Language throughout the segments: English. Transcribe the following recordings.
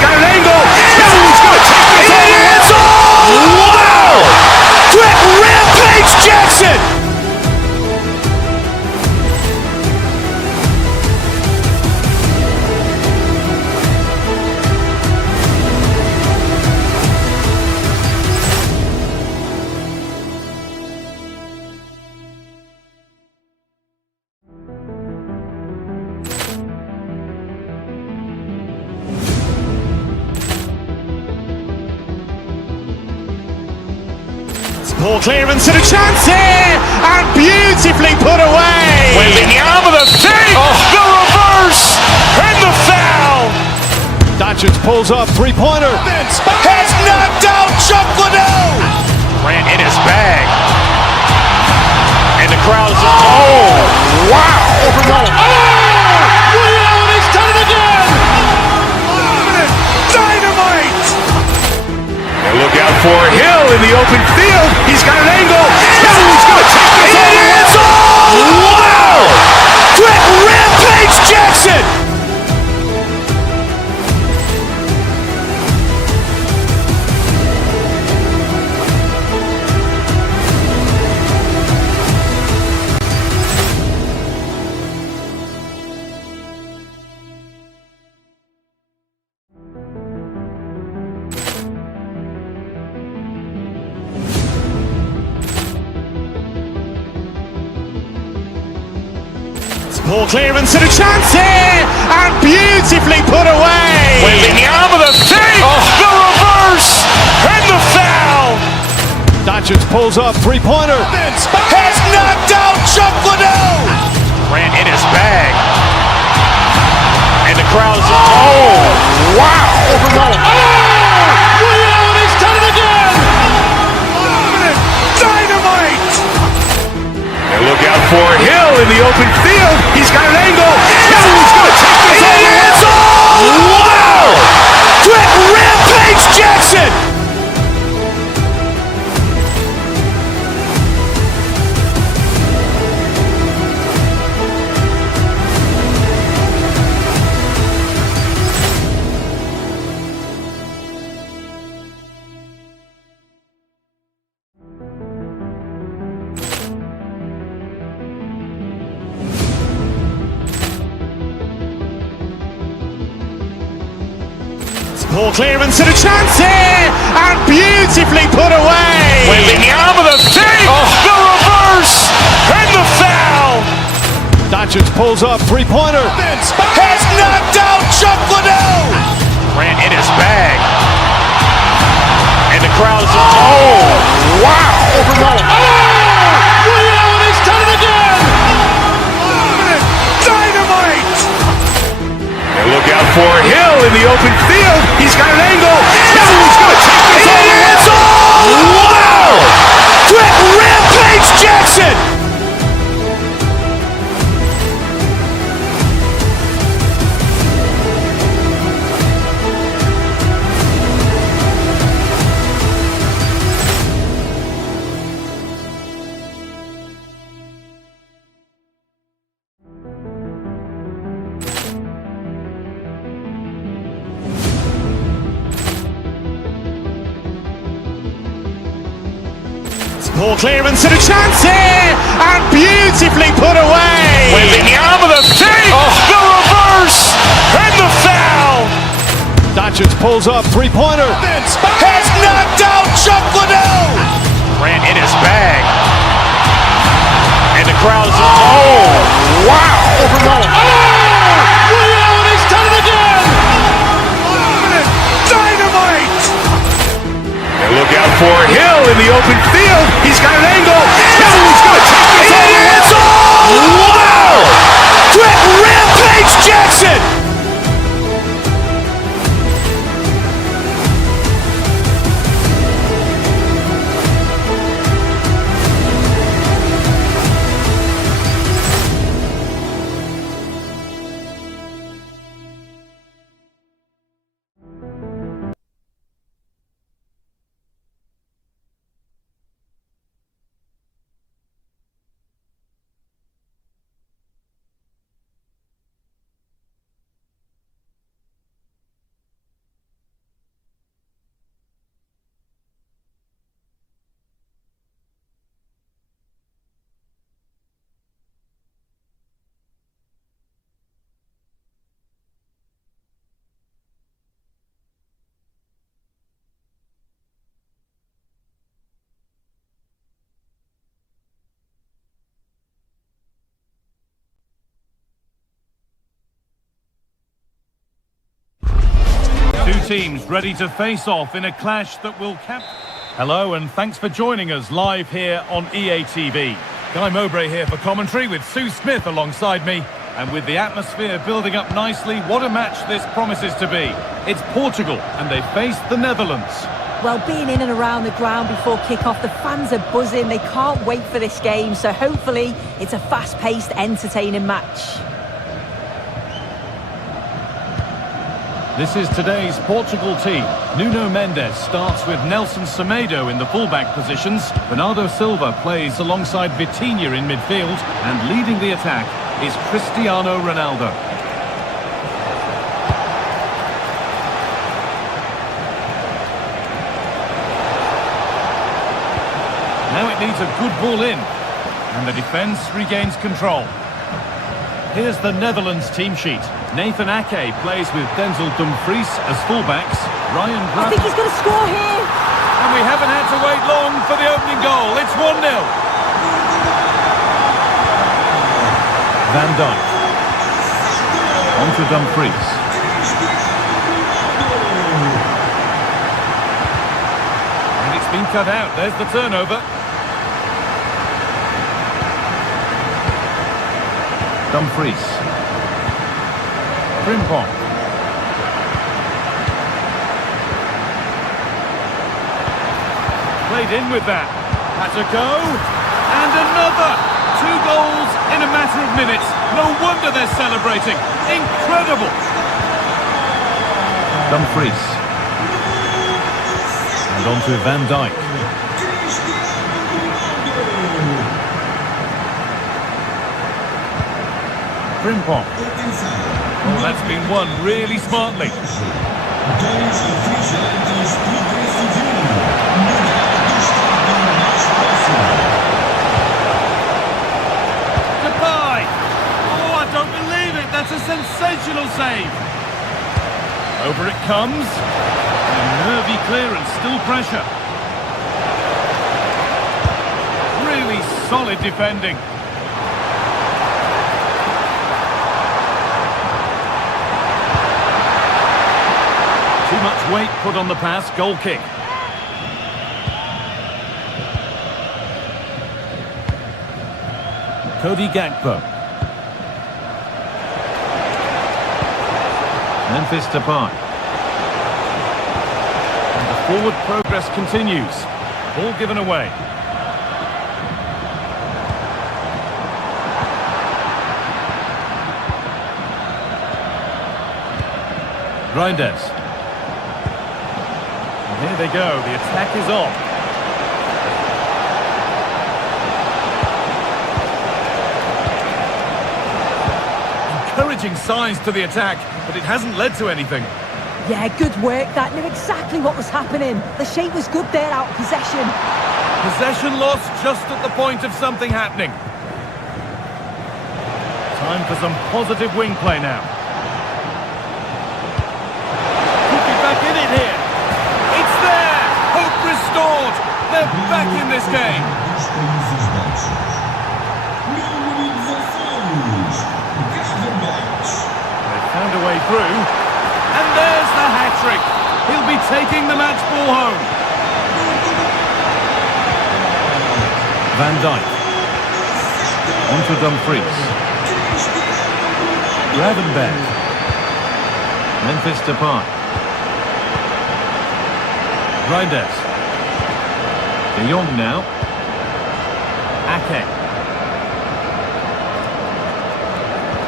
got an angle. He's going to take this all the way. Wow! Quick Rampage Jackson! Poor clearance and a chance here, and beautifully put away. Waving the arm of the thing, the reverse, and the foul. Dodgers pulls up, three-pointer. Has knocked out Chuck Liddell. Ran in his bag. And the crowd is, oh, wow. Overrun. Oh, Liddell, and he's done it again. Dynamite. And look out for Hill in the open field. He's got an angle. He's going to take this all the way. Wow! Quick Rampage Jackson! Poor clearance and a chance here, and beautifully put away. Waving the arm of the thing, the reverse, and the foul. Dodgers pulls up, three-pointer. Has knocked out Chuck Liddell. Ran in his bag. And the crowd is, oh, wow. Overrun. Oh, Liddell, and he's done it again. Dynamite. And look out for Hill in the open field. He's got an angle. He's going to take this all the way. Wow! Quick Rampage Jackson! Poor clearance and a chance here, and beautifully put away. Waving the arm of the thing, the reverse, and the foul. Dodgers pulls up, three-pointer. Has knocked out Chuck Liddell. Ran in his bag. And the crowd is, oh, wow. Overrun. Oh, Liddell, and he's done it again. Dynamite. And look out for Hill in the open field. He's got an angle. He's going to take this all the way. Wow! Quick Rampage Jackson! Poor clearance and a chance here, and beautifully put away. Waving the arm of the thing, the reverse, and the foul. Dodgers pulls up, three-pointer. Has knocked out Chuck Liddell. Ran in his bag. And the crowd is, oh, wow. Overrun. Oh, Liddell, and he's done it again. Dynamite. And look out for Hill in the open field. He's got an angle. He's going to take this all the way. Wow! Quick Rampage Jackson! teams ready to face off in a clash that will cap... Hello and thanks for joining us live here on EA TV. Guy Mowbray here for commentary with Sue Smith alongside me. And with the atmosphere building up nicely, what a match this promises to be. It's Portugal and they face the Netherlands. Well, being in and around the ground before kick-off, the fans are buzzing. They can't wait for this game. So hopefully it's a fast-paced, entertaining match. This is today's Portugal team. Nuno Mendes starts with Nelson Semedo in the fullback positions. Bernardo Silva plays alongside Vitinha in midfield. And leading the attack is Cristiano Ronaldo. Now it needs a good ball in. And the defence regains control. Here's the Netherlands team sheet. Nathan Ake plays with Denzel Dumfries as fullbacks. Ryan Gravenberch. I think he's going to score here. And we haven't had to wait long for the opening goal. It's 1-0. Van Dijk. On to Dumfries. And it's been cut out. There's the turnover. Dumfries. Frimpong. Played in with that. Had to go. And another. 2 goals in a matter of minutes. No wonder they're celebrating. Incredible. Dumfries. And on to Van Dijk. Frimpong. Oh, that's been won really smartly. Goodbye. Oh, I don't believe it. That's a sensational save. Over it comes. And a nervy clearance, still pressure. Really solid defending. Too much weight put on the pass, goal kick. Cody Gakpo. Memphis Depay. And the forward progress continues. Ball given away. Reinders. Here they go, the attack is on. Encouraging signs to the attack, but it hasn't led to anything. Yeah, good work. That knew exactly what was happening. The shape was good there, out of possession. Possession lost just at the point of something happening. Time for some positive wing play now. Could be back in it here. It's there! Hope restored! They're back in this game! They've found a way through. And there's the hat-trick! He'll be taking the match ball home. Van Dijk. On to Dumfries. Gravenberch. Memphis Depay. Reinders. De Jong now. Ake.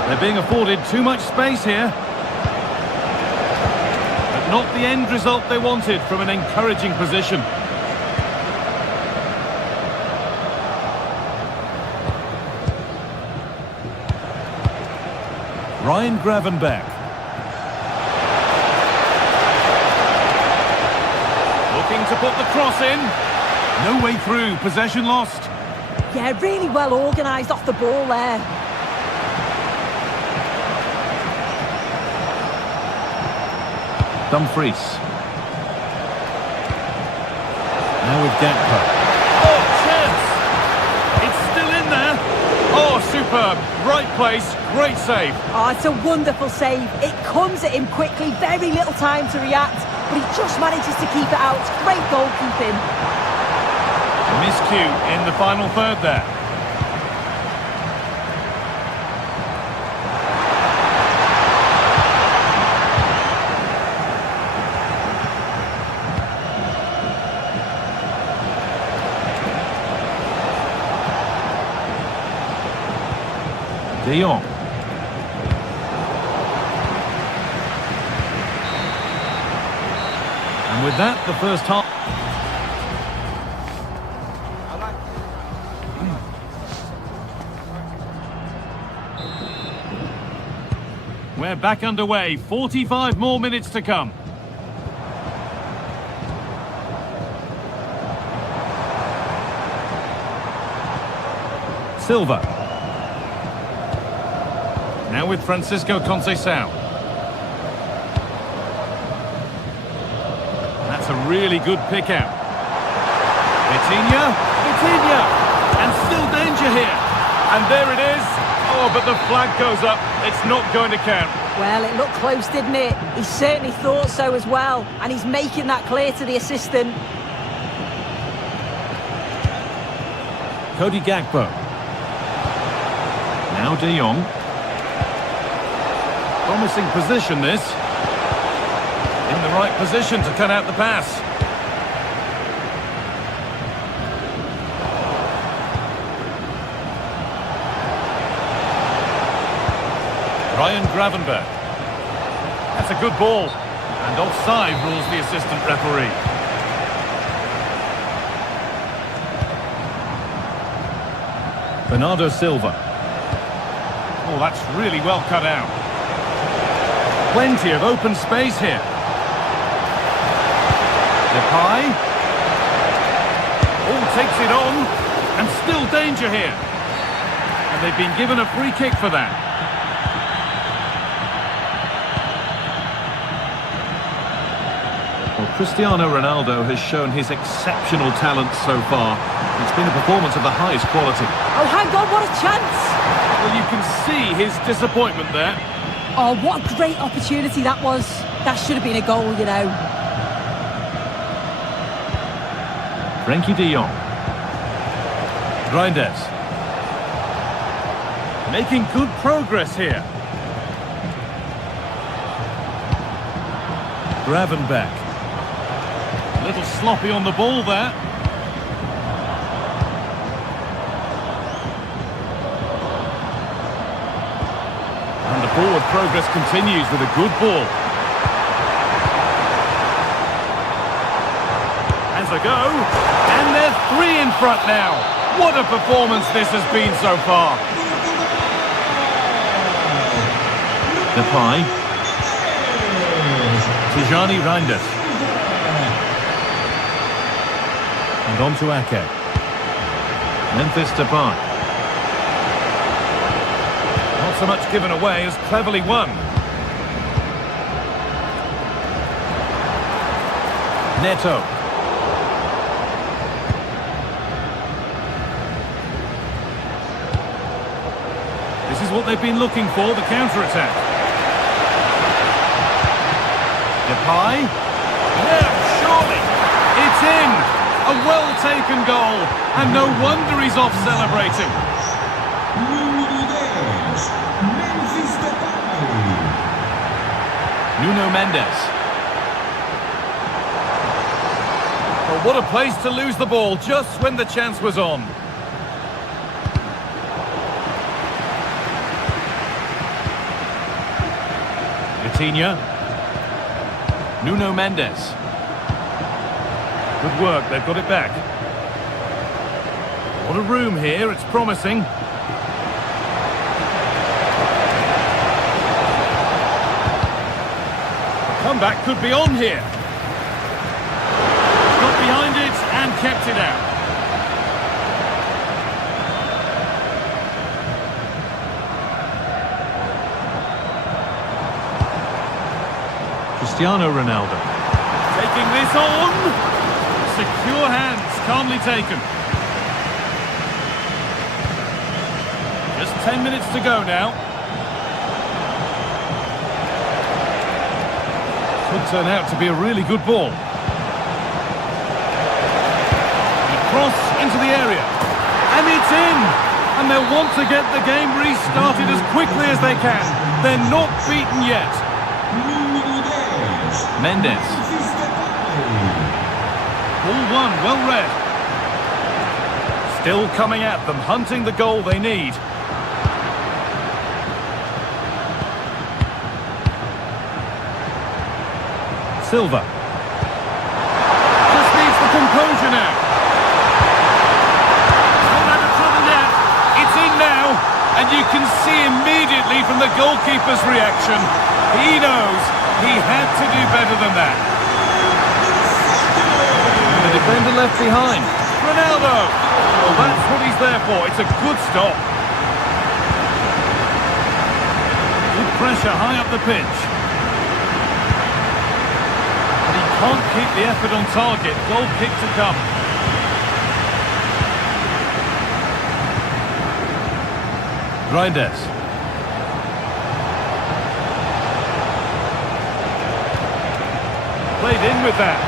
They're being afforded too much space here. But not the end result they wanted from an encouraging position. Ryan Gravenberch. Looking to put the cross in. No way through, possession lost. Yeah, really well organised off the ball there. Dumfries. Now with Gakpo. Oh, chance! It's still in there. Oh, superb. Right place, great save. Oh, it's a wonderful save. It comes at him quickly, very little time to react, but he just manages to keep it out. Great goalkeeping. Miscue in the final third there. De Jong. And with that, the first half. We're back underway. 45 more minutes to come. Silva. Now with Francisco Conceição. That's a really good pick out. Vitinha. And still danger here. And there it is. Oh, but the flag goes up. It's not going to count. Well, it looked close, didn't it? He certainly thought so as well. And he's making that clear to the assistant. Cody Gakpo. Now De Jong. Promising position, this. In the right position to cut out the pass. Ryan Gravenberch. That's a good ball. And offside rules the assistant referee. Bernardo Silva. Oh, that's really well cut out. Plenty of open space here. Depay. Oh, takes it on. And still danger here. And they've been given a free kick for that. Well, Cristiano Ronaldo has shown his exceptional talent so far. It's been a performance of the highest quality. Oh, hang on, what a chance! Well, you can see his disappointment there. Oh, what a great opportunity that was. That should have been a goal, you know. Frenkie de Jong. Reinders. Making good progress here. Gravenberch. A little sloppy on the ball there. And the forward progress continues with a good ball. Has a go. And they're 3 in front now. What a performance this has been so far. Depay. Tijani Reinders. And on to Ake. Memphis Depay. Not so much given away as cleverly won. Neto. This is what they've been looking for, the counter-attack. Depay. Yeah, surely. It's in. A well-taken goal. And no wonder he's off celebrating. Nuno Mendes. Well, what a place to lose the ball just when the chance was on. Vitinha. Nuno Mendes. Good work, they've got it back. What a room here, it's promising. The comeback could be on here. Got behind it and kept it out. Cristiano Ronaldo. Taking this on. Secure hands, calmly taken. 10 minutes to go now. Could turn out to be a really good ball. Cross into the area. And it's in! And they'll want to get the game restarted as quickly as they can. They're not beaten yet. Mendes. Ball one, well read. Still coming at them, hunting the goal they need. Silva. Just needs the composure now. Not out of trouble yet. It's in now. And you can see immediately from the goalkeeper's reaction, he knows he had to do better than that. And the defender left behind. Ronaldo! Well, that's what he's there for. It's a good stop. Good pressure high up the pitch. But he can't keep the effort on target. Goal kick to come. Reinders. Played in with that.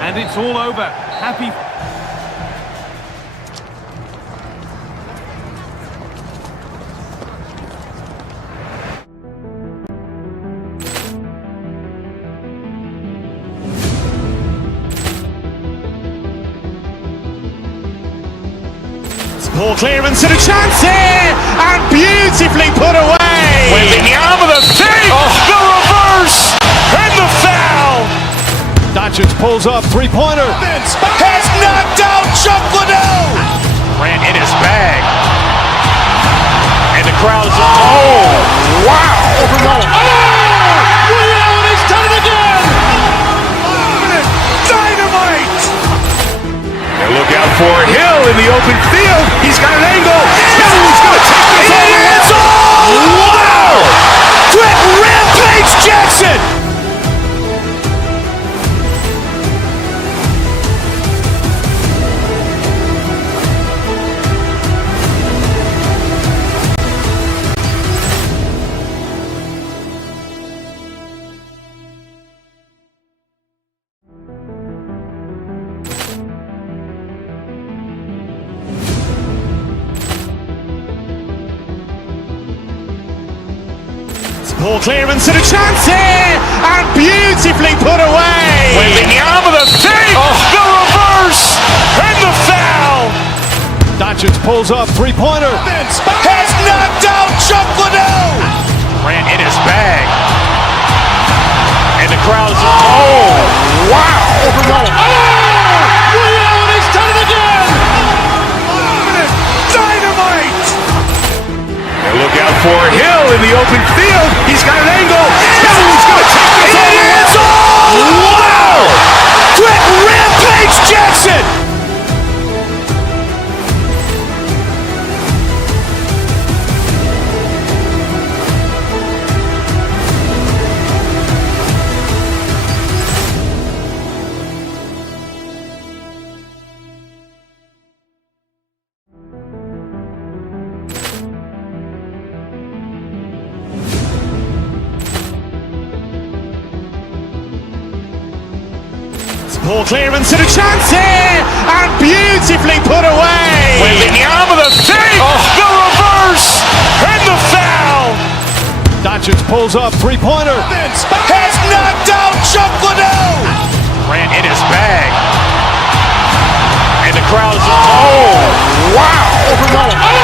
And it's all over. Happy. Ball clearance and a chance here, and beautifully put away. With the arm of the save, the reverse, and the foul. Doncic pulls up, three-pointer. Has knocked out Chocolate. Ran in his bag. And the crowd is, oh, wow. Over Roma. Oh, and he's done it again. Dynamite. And look out for Hill in the open field. He's got an angle. He's going to take this all the way. Wow. Quick Rampage Jackson. Ball clearance and a chance here, and beautifully put away. With the arm of the save, the reverse, and the foul. Doncic pulls up, three-pointer. Has knocked out Chocolate. Ran in his bag. And the crowd is, oh, wow. Over Roma. Oh, and he's done it again. Dynamite. And look out for Hill in the open field. He's got an angle. He's going to take this all the way. Wow. Quick Rampage Jackson. Ball clearance and a chance here, and beautifully put away. With the arm of the save, the reverse, and the foul. Doncic pulls up, three-pointer. Has knocked out Chocolate. Ran in his bag. And the crowd is, oh, wow. Over Roma. Oh,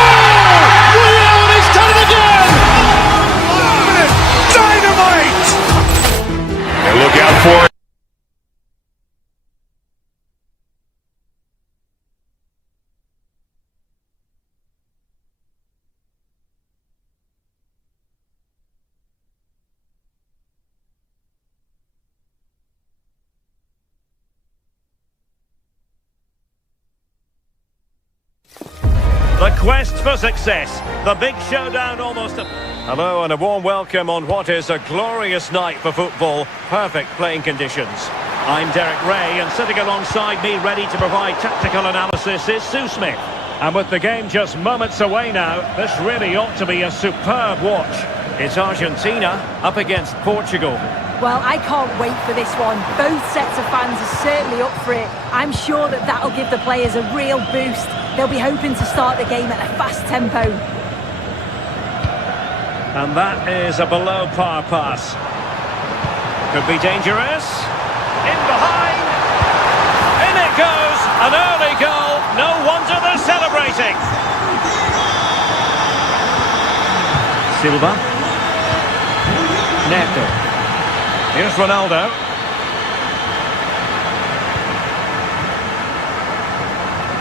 and he's done it again. Dynamite. And look out for it. The quest for success, the big showdown almost. Hello and a warm welcome on what is a glorious night for football. Perfect playing conditions. I'm Derek Ray, and sitting alongside me, ready to provide tactical analysis, is Sue Smith. And with the game just moments away now, this really ought to be a superb watch. It's Argentina up against Portugal. Well, I can't wait for this one. Both sets of fans are certainly up for it. I'm sure that that'll give the players a real boost. They'll be hoping to start the game at a fast tempo. And that is a below-par pass. Could be dangerous. In behind. In it goes. An early goal. No wonder they're celebrating. Silva. Neto. Here's Ronaldo.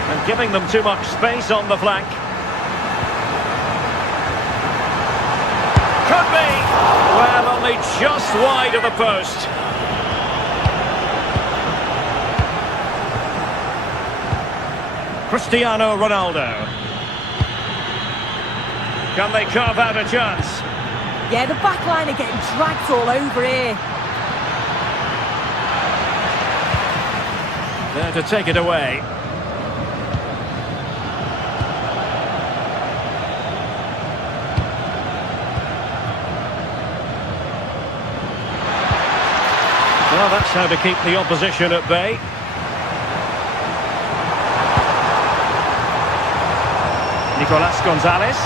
And giving them too much space on the flank. Could be. Well, only just wide of the post. Cristiano Ronaldo. Can they carve out a chance? Yeah, the back line are getting dragged all over here. There to take it away. Well, that's how to keep the opposition at bay. Nicolas Gonzalez.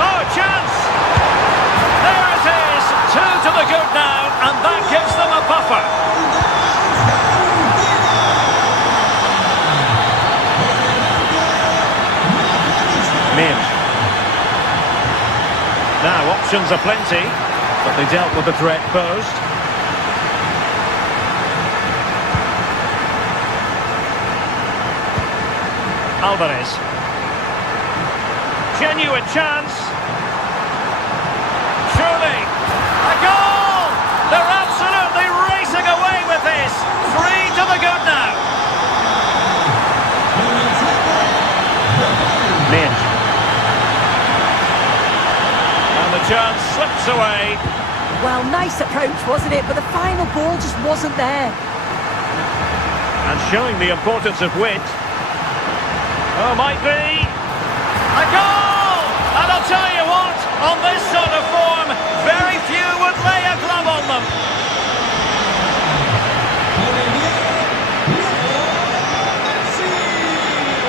Oh, chance! There it is! 2 to the good now, and that gives them a buffer. Mid. Now, options are plenty, but they dealt with the threat posed. Alvarez. Genuine chance. Surely. A goal! They're absolutely racing away with this. 3 to the good now. Mid. And the chance slips away. Well, nice approach, wasn't it? But the final ball just wasn't there. And showing the importance of wit. Oh, might be. A goal! And I'll tell you what, on this sort of form, very few would lay a glove on them.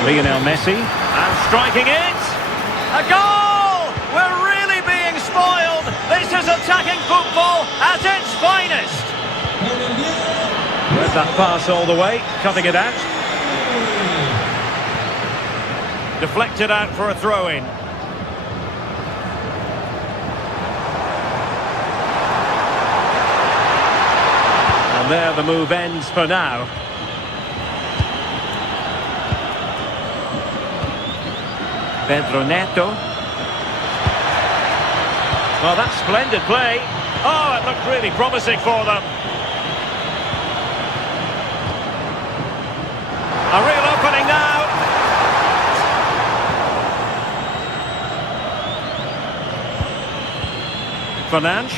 Lionel Messi, and striking it. A goal! We're really being spoiled. This is attacking football at its finest. Read that pass all the way, cutting it out. Deflected out for a throw-in. And there the move ends for now. Pedro Neto. Well, that's splendid play. Oh, it looked really promising for them. A real opening now. Fernandes.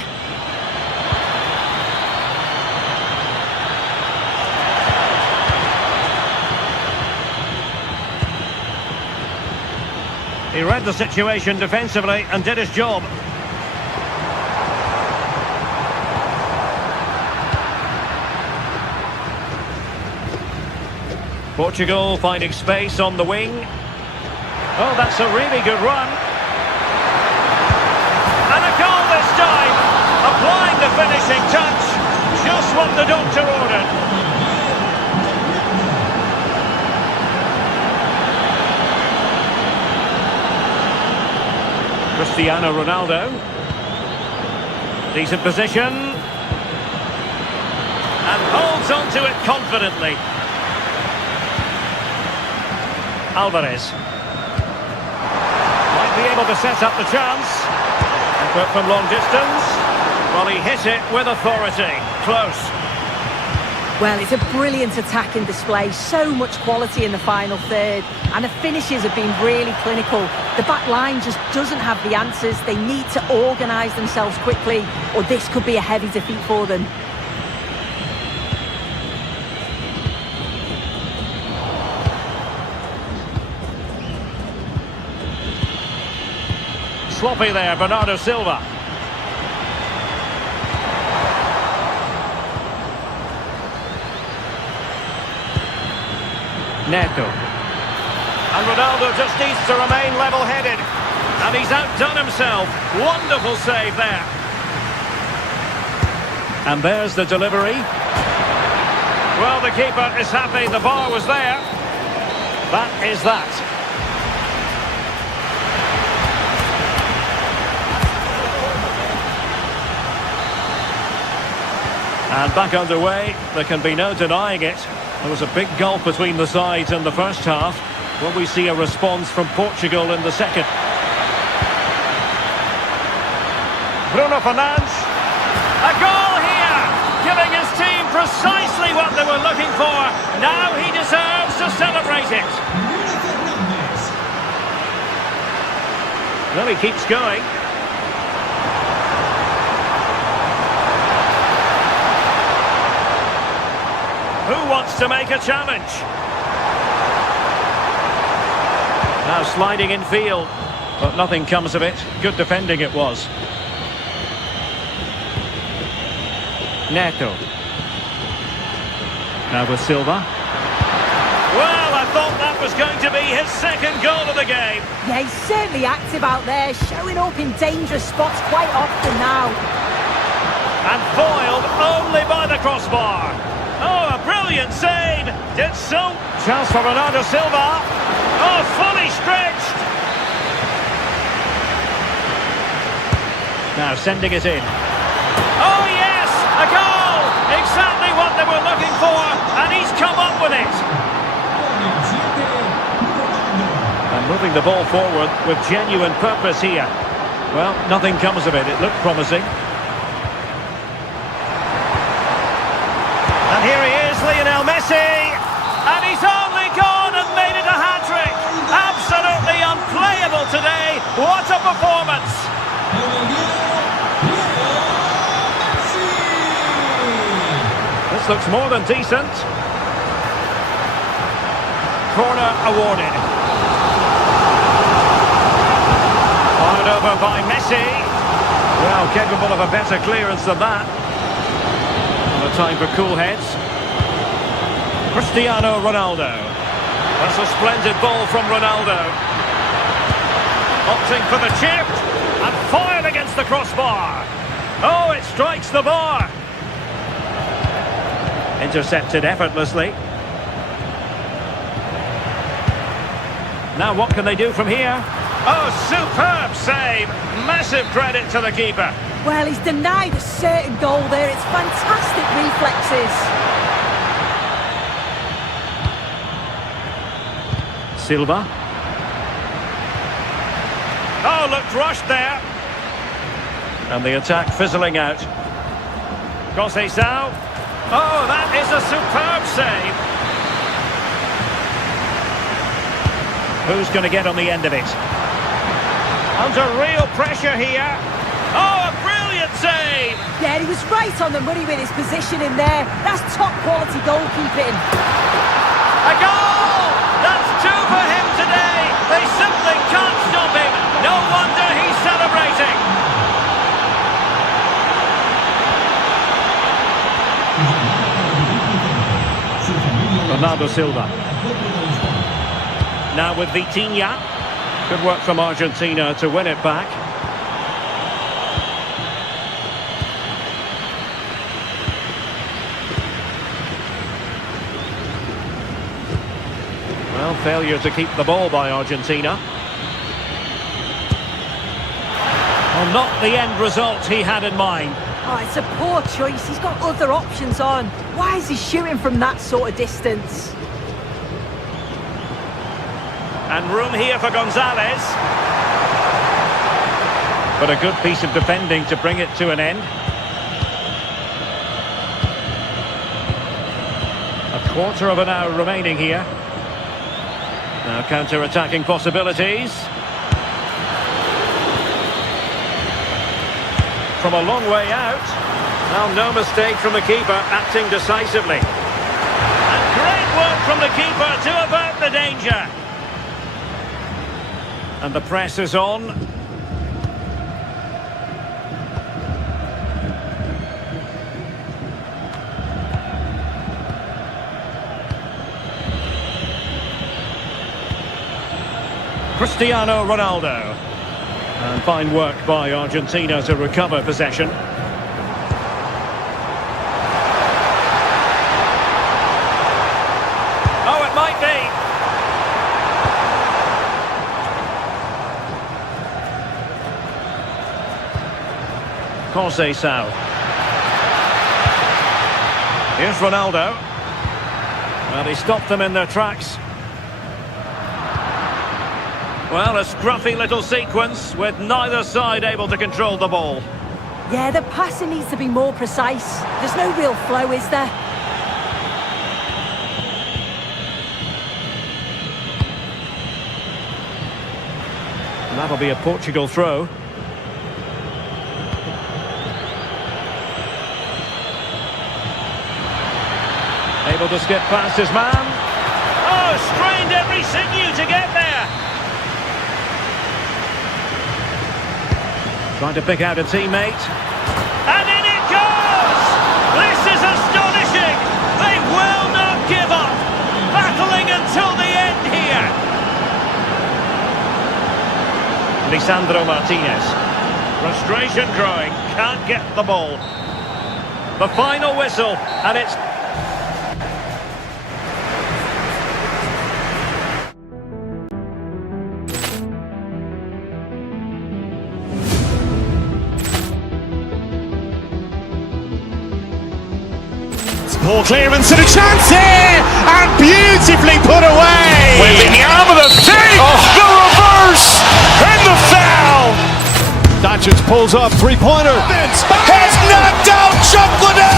He read the situation defensively and did his job. Portugal finding space on the wing. Oh, that's a really good run. And a goal this time, applying the finishing touch, just what the doctor ordered. Cristiano Ronaldo. Decent position. And holds on to it confidently. Alvarez. Might be able to set up the chance. Effort from long distance. Well, he hit it with authority. Close. Well, it's a brilliant attacking display. So much quality in the final third. And the finishes have been really clinical. The back line just doesn't have the answers. They need to organise themselves quickly, or this could be a heavy defeat for them. sloppy there, Bernardo Silva. Neto. And Ronaldo just needs to remain level-headed. And he's outdone himself. Wonderful save there. And there's the delivery. Well, the keeper is happy the bar was there. That is that. And back underway. There can be no denying it. There was a big gulf between the sides in the first half. Will we see a response from Portugal in the second? Bruno Fernandes. A goal here, giving his team precisely what they were looking for. Now he deserves to celebrate it. Well, he keeps going. Who wants to make a challenge? Now sliding in field, but nothing comes of it. Good defending it was. Neto. Now with Silva. Well, I thought that was going to be his second goal of the game. Yeah, he's certainly active out there, showing up in dangerous spots quite often now. And foiled only by the crossbar. Oh, a brilliant save. Did so. Chance for Bernardo Silva. Oh, fully stretched. Now sending it in. Oh, yes, a goal. Exactly what they were looking for, and he's come up with it. And moving the ball forward with genuine purpose here. Well, nothing comes of it. It looked promising. And here he is, Lionel Messi. And he's only gone and made it a hat-trick. Absolutely unplayable today. What a performance. This looks more than decent. Corner awarded. Fired over by Messi. Well, capable of a better clearance than that. No time for cool heads. Cristiano Ronaldo. That's a splendid ball from Ronaldo. Opting for the chip and fired against the crossbar. Oh, it strikes the bar. Intercepted effortlessly. Now what can they do from here? Oh, superb save. Massive credit to the keeper. Well, he's denied a certain goal there. It's fantastic reflexes. Silva. Oh, looked rushed there. And the attack fizzling out. Conceição. Oh, that is a superb save. Who's going to get on the end of it? Under real pressure here. Oh, a brilliant save. Yeah, he was right on the money with his position in there. That's top quality goalkeeping. A goal! That's two for him today. They simply can't stop him. No wonder he's celebrating. Bernardo Silva. Now with Vitinha. Good work from Argentina to win it back. Well, failure to keep the ball by Argentina. Well, not the end result he had in mind. Oh, it's a poor choice. He's got other options on. Why is he shooting from that sort of distance? And room here for Gonzalez. But a good piece of defending to bring it to an end. A quarter of an hour remaining here. Now counter-attacking possibilities. From a long way out. Now no mistake from the keeper, acting decisively. And great work from the keeper to avert the danger. And the press is on. Cristiano Ronaldo. And fine work by Argentina to recover possession. Oh, it might be. Conceição. Here's Ronaldo. And he stopped them in their tracks. Well, a scruffy little sequence with neither side able to control the ball. Yeah, the passing needs to be more precise. There's no real flow, is there? And that'll be a Portugal throw. Able to skip past his man. Oh, strained every sinew to get there. Trying to pick out a teammate. And in it goes! This is astonishing! They will not give up! Battling until the end here! Lisandro Martinez. Frustration growing. Can't get the ball. The final whistle, and it's... Poor clearance and a chance here, and beautifully put away. With the arm of the save, the reverse, and the foul. Doncic pulls up, three-pointer. Has knocked out Chocolate.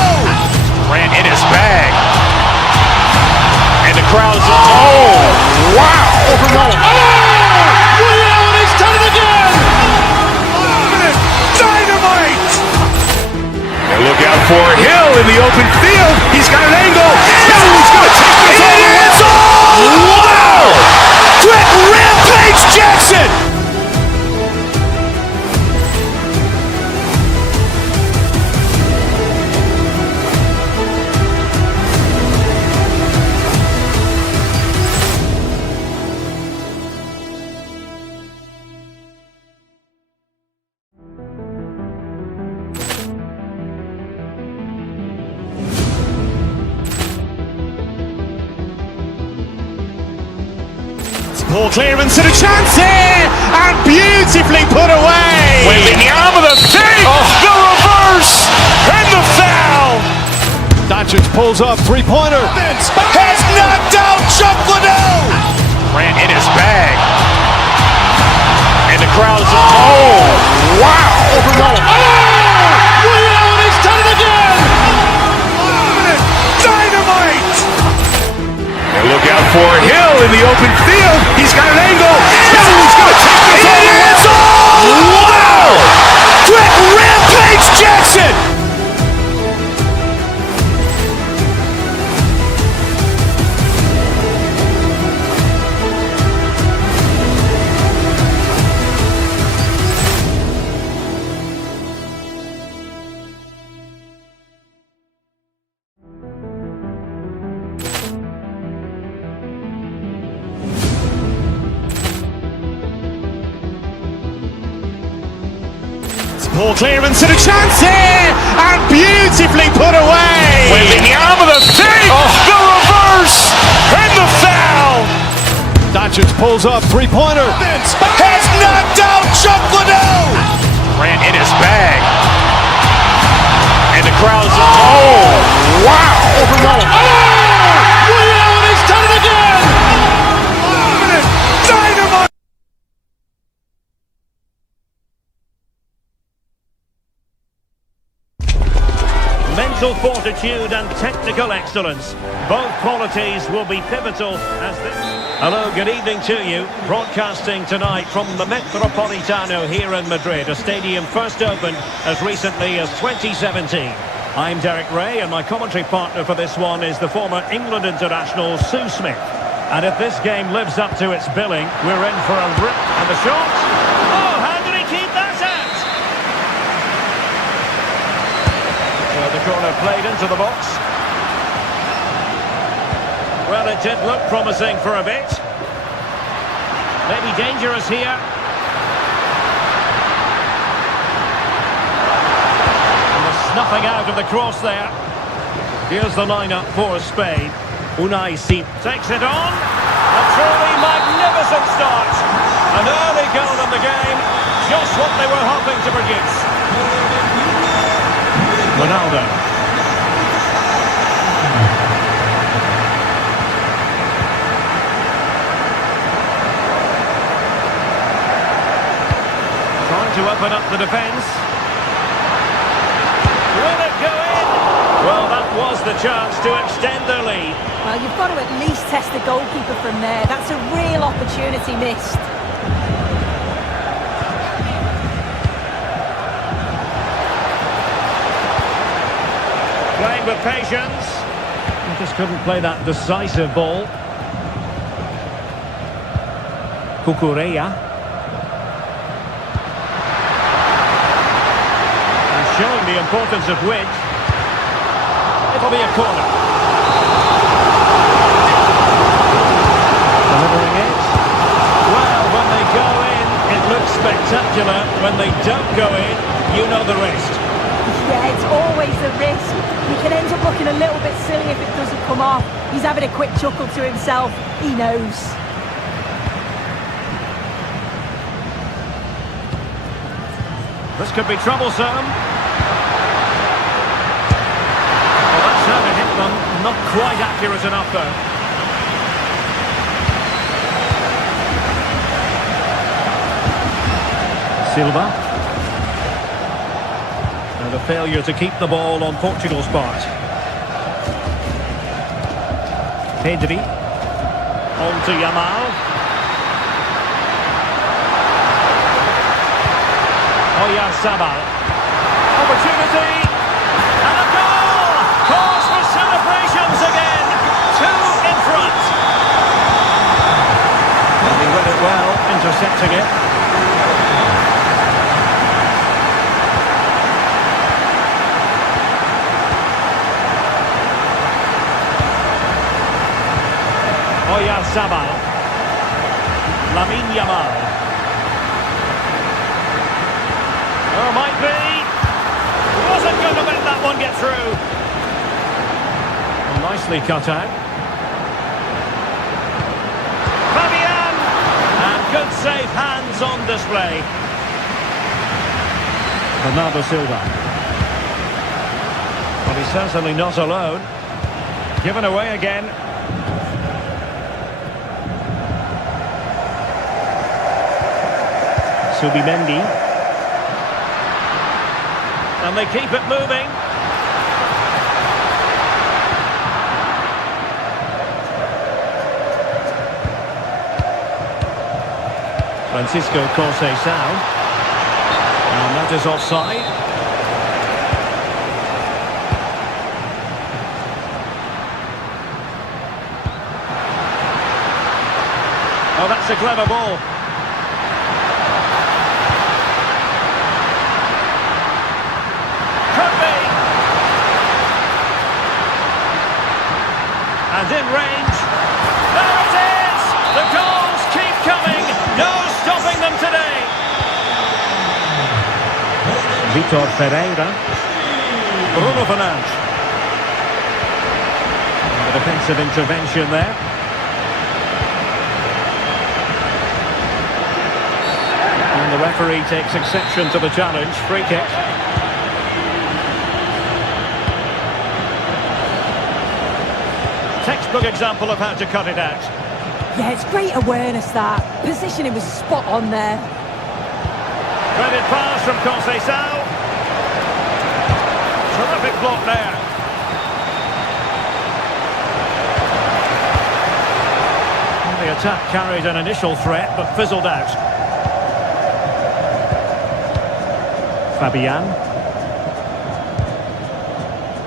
Ran in his bag. And the crowd's, oh, wow. Over Roma. Milan has done it again. Dynamite. And look out for Hill in the open field. He's got an angle. Now he's going to take this all the way. Wow! Quick Rampage Jackson. Poor clearance and a chance here, and beautifully put away. With the arm of the save, the reverse, and the foul. Doncic pulls up, three-pointer. Has knocked out Chocolate. Ran in his bag. And the crowd's, oh, wow. Over Roma. Milan has done it again. Dynamite. And look out for Hill in the open field. He's got an angle. Now he's going to take this all the way. Wow! Quick Rampage Jackson. Poor clearance and a chance here, and beautifully put away. With the arm of the save, the reverse, and the foul. Doncic pulls up, three-pointer. Has knocked out Chocolate. Ran in his bag. And the crowd's, oh, wow. Over Roma. Milan has done it again. Dynamite. Mental fortitude and technical excellence. Both qualities will be pivotal as this... Hello, good evening to you. Broadcasting tonight from the Metropolitano here in Madrid, a stadium first opened as recently as 2017. I'm Derek Ray, and my commentary partner for this one is the former England international Sue Smith. And if this game lives up to its billing, we're in for a rip. And the shot... Oh, how did he keep that out? So the corner played into the box. Well, it did look promising for a bit. Maybe dangerous here. And the snuffing out of the cross there. Here's the lineup for Spain. Unai Sim takes it on. A truly magnificent start. An early goal in the game. Just what they were hoping to produce. Ronaldo. Trying to open up the defence. Will it go in? Well, that was the chance to extend their lead. Well, you've got to at least test the goalkeeper from there. That's a real opportunity missed. Playing with patience. He just couldn't play that decisive ball. Cucurella. And showing the importance of width. It'll be a corner. Delivering it. Well, when they go in, it looks spectacular. When they don't go in, you know the rest. Yeah, it's always a risk. You can end up looking a little bit silly if it doesn't come off. He's having a quick chuckle to himself. He knows. This could be troublesome. Well, that's how to hit them. Not quite accurate enough, though. Silva. And a failure to keep the ball on Portugal's part. Pedri. On to Yamal. Oyarzabal. Opportunity. And a goal! Cause for celebrations again. 2 in front. And he read it well, intercepting it. Oyarzabal. Lamine Yamal. Oh, might be. Wasn't going to let that one get through. Well, nicely cut out. Fabian. And good safe hands on display. Bernardo Silva. Well, he's certainly not alone. Given away again. Subimendi. And they keep it moving. Francisco Conceição. And that is offside. Oh, that's a clever ball. And in range, there it is! The goals keep coming, no stopping them today. Vitor Pereira, Bruno Fernandes. A defensive intervention there. And the referee takes exception to the challenge, free kick. Textbook example of how to cut it out. Yeah, it's great awareness, that. Positioning was spot on there. Credit pass from Conceição. Terrific block there. And the attack carried an initial threat, but fizzled out. Fabian.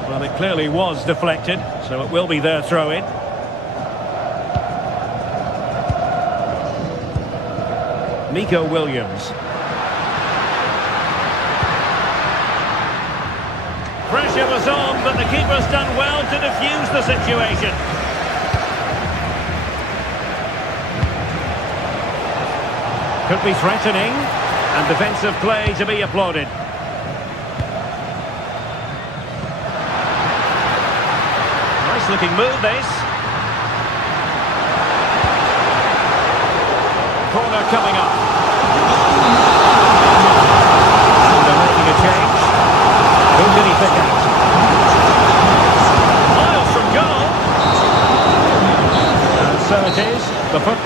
Well, it clearly was deflected, so it will be their throw-in. Nico Williams. Pressure was on, but the keeper's done well to defuse the situation. Could be threatening, and defensive play to be applauded. Nice looking move, this. Corner coming up. They're making a change. Who did he pick out? Miles from goal. And so it is. The foot.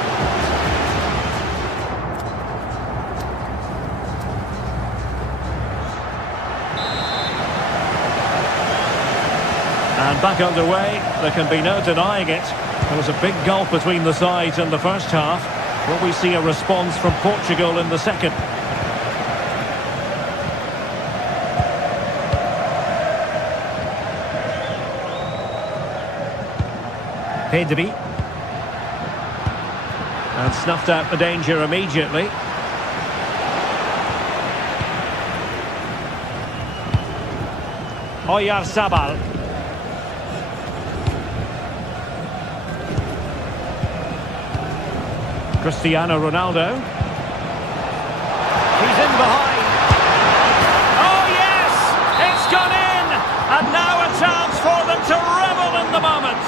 And back underway. There can be no denying it. There was a big gulf between the sides in the first half. Will we see a response from Portugal in the second? Pedri. And snuffed out the danger immediately. Oyarzabal. Cristiano Ronaldo. He's in behind. Oh yes! It's gone in! And now a chance for them to revel in the moment.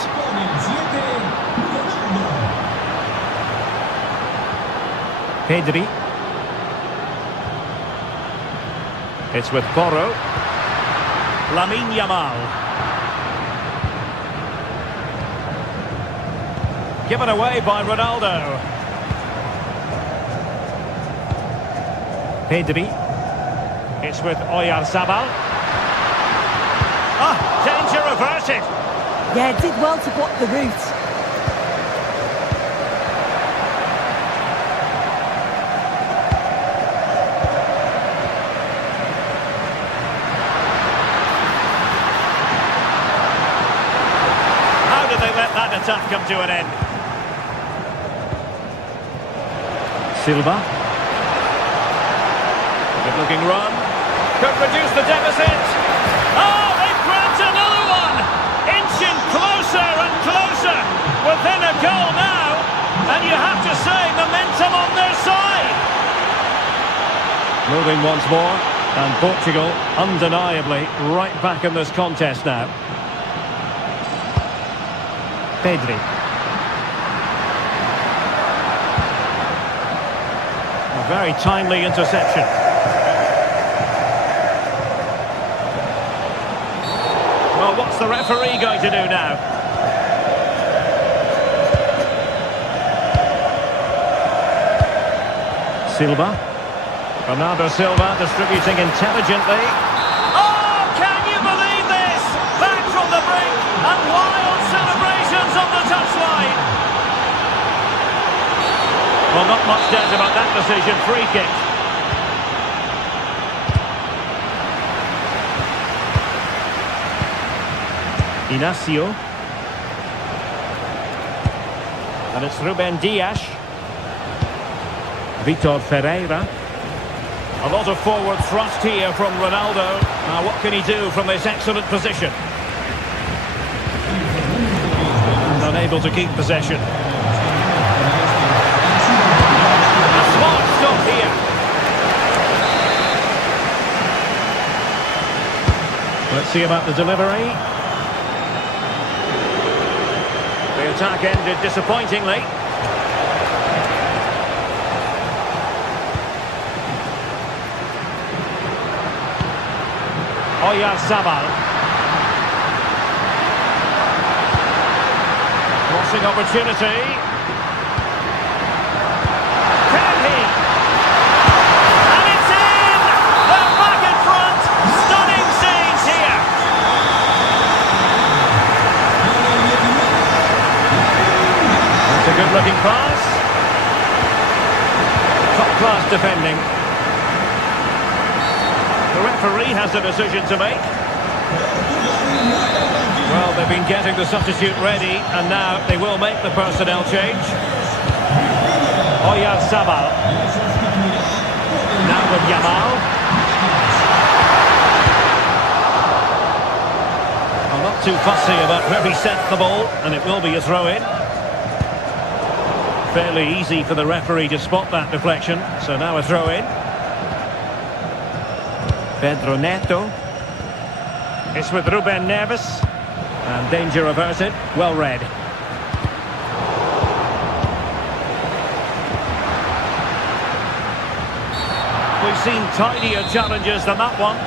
Pedri. It's with Porro. Lamine Yamal. Given away by Ronaldo. Pedri. It's with Oyarzabal. Ah, danger averted. Yeah, did well to block the route. How did they let that attack come to an end? Silva. Good-looking run. Could reduce the deficit. Oh, they've grabbed another one! Inching closer and closer. Within a goal now. And you have to say, momentum on their side. Moving once more. And Portugal, undeniably, right back in this contest now. Pedri. A very timely interception. Well, what's the referee going to do now? Silva. Bernardo Silva distributing intelligently. Oh, can you believe this? Back from the brink and wild celebrations on the touchline. Well, not much doubt about that decision. Free kick. Inacio. And it's Ruben Dias. Vitor Ferreira. A lot of forward thrust here from Ronaldo. Now what can he do from this excellent position? Unable to keep possession. A smart stop here. Let's see about the delivery. The attack ended disappointingly. Oyarzabal. Crossing opportunity. Can he? And it's in! They're back in front. Stunning scenes here. That's a good-looking pass. Top-class defending. The referee has a decision to make. Well, they've been getting the substitute ready, and now they will make the personnel change. Oyarzabal. Now with Yamal. I'm not too fussy about where he sent the ball, and it will be a throw-in. fairly easy for the referee to spot that deflection. So now a throw in. Pedro Neto. It's with Ruben Neves. And danger averted. Well read. We've seen tidier challenges than that one.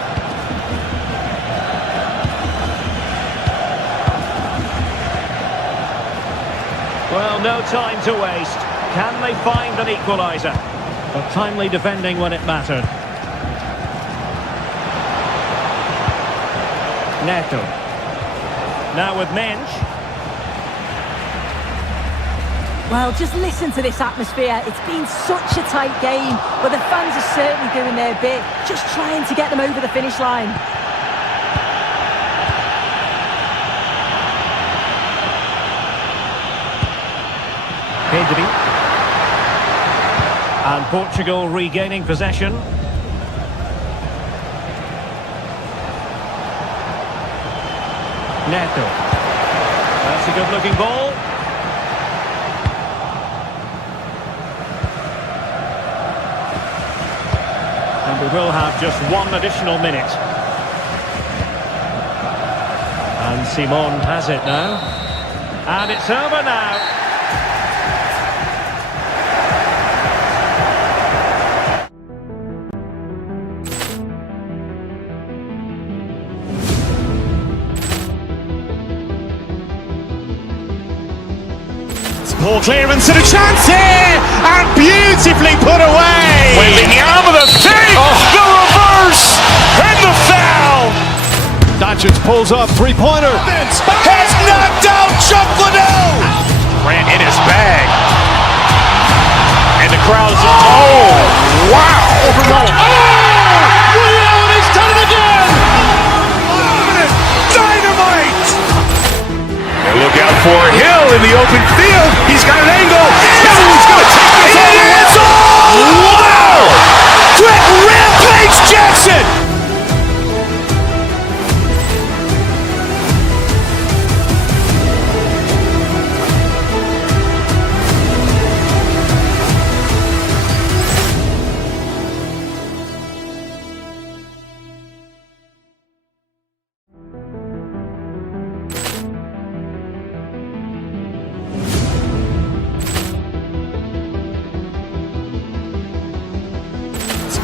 Well, no time to waste. Can they find an equaliser? But timely defending when it mattered. Neto. Now with Mensch. Well, just listen to this atmosphere. It's been such a tight game, but the fans are certainly doing their bit, just trying to get them over the finish line. Pedri. And Portugal regaining possession. Neto. That's a good-looking ball. And we will have just one additional minute. And Simon has it now. And it's over now. Poor clearance and a chance here, and beautifully put away. Waving the arm of the fake, the reverse, and the foul. Doncic pulls up, three-pointer. Has knocked out Chocolate. Ran in his bag. And the crowd's, oh, wow. Over Roma. Oh, and he's done it again. Dynamite. And look out for Hill in the open field. He's got an angle. He's going to take this all the way. Wow! Quick Rampage Jackson!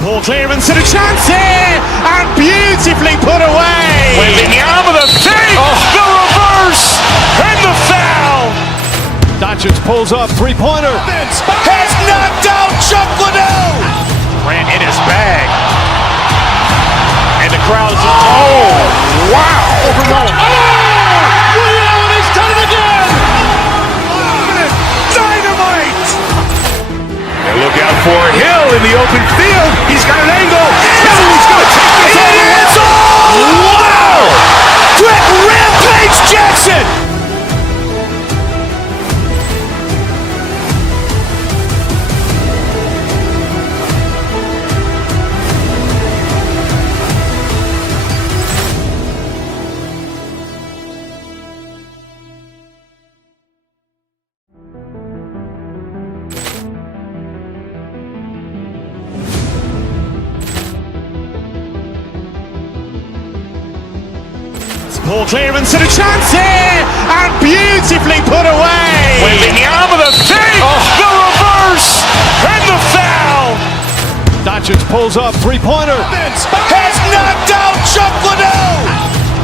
Poor clearance and a chance here, and beautifully put away. Waving the arm of the fake, the reverse, and the foul. Doncic pulls up, three-pointer. Has knocked out Chocolate. Ran in his bag. And the crowd's, oh, wow. Over Roma. And he's done it again. Dynamite. And look out for Hill in the open field. He's got an angle. He's going to take this all the way. Wow! Quick Rampage Jackson! Poor clearance and a chance here, and beautifully put away. Waving the arm of the fake, the reverse, and the foul. Doncic pulls up, three-pointer. Has knocked out Chocolate.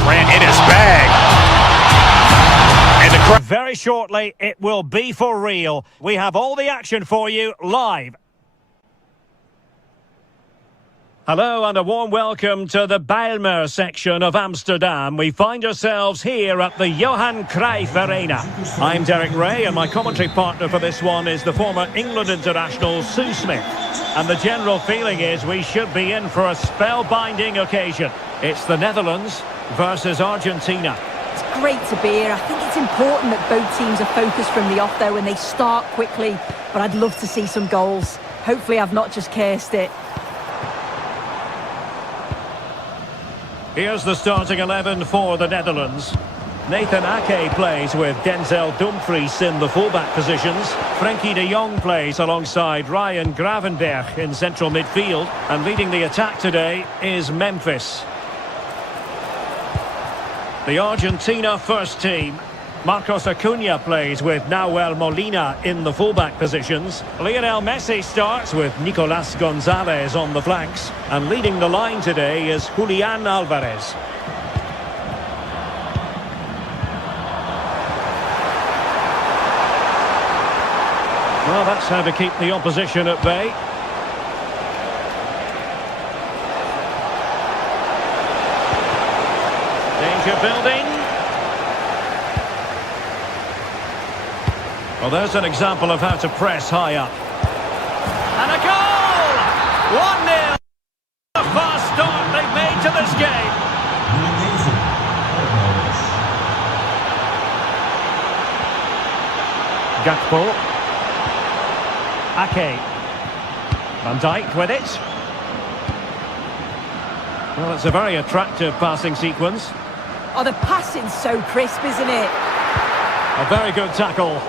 Ran in his bag. And the crowd. Very shortly, it will be for real. We have all the action for you live. Hello and a warm welcome to the Bijlmer section of Amsterdam. We find ourselves here at the Johan Cruyff Arena. I'm Derek Ray and my commentary partner for this one is the former England international Sue Smith. And the general feeling is we should be in for a spellbinding occasion. It's the Netherlands versus Argentina. It's great to be here. I think it's important that both teams are focused from the off though and they start quickly. But I'd love to see some goals. Hopefully I've not just cursed it. Here's the starting 11 for the Netherlands. Nathan Ake plays with Denzel Dumfries in the fullback positions. Frenkie de Jong plays alongside Ryan Gravenberch in central midfield. And leading the attack today is Memphis. The Argentina first team. Marcos Acuna plays with Nahuel Molina in the fullback positions. Lionel Messi starts with Nicolas Gonzalez on the flanks. And leading the line today is Julian Alvarez. Well, that's how to keep the opposition at bay. Danger building. Well, there's an example of how to press high up. And a goal! 1-0. A fast start they've made to this game. Gakpo. Ake. Van Dijk with it. Well, it's a very attractive passing sequence. Oh, the passing's so crisp, isn't it? A very good tackle.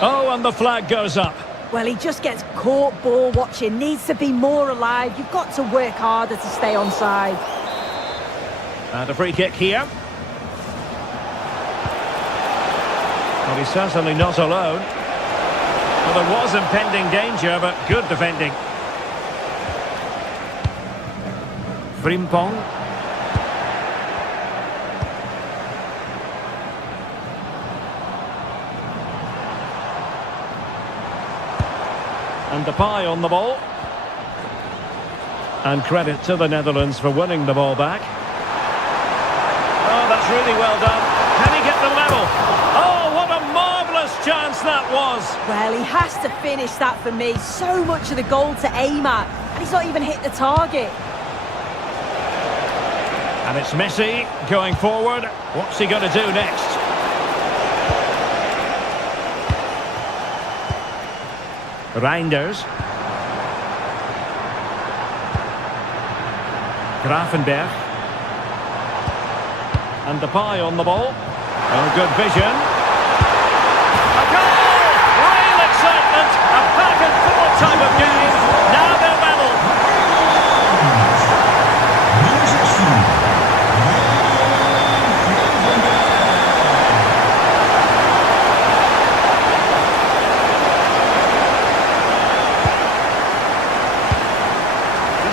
Oh, and the flag goes up. Well, he just gets caught ball watching. Needs to be more alive. You've got to work harder to stay onside. And a free kick here. Well, he's certainly not alone. Well, there was impending danger, but good defending. Frimpong. And Depay on the ball. And credit to the Netherlands for winning the ball back. Oh, that's really well done. Can he get the level? Oh, what a marvellous chance that was. Well, he has to finish that for me. So much of the goal to aim at. And he's not even hit the target. And it's Messi going forward. What's he going to do next? Reinders. Gravenberch. And Depay on the ball. Oh, good vision. A goal! Real excitement. A back and forth type of game. Now they're level.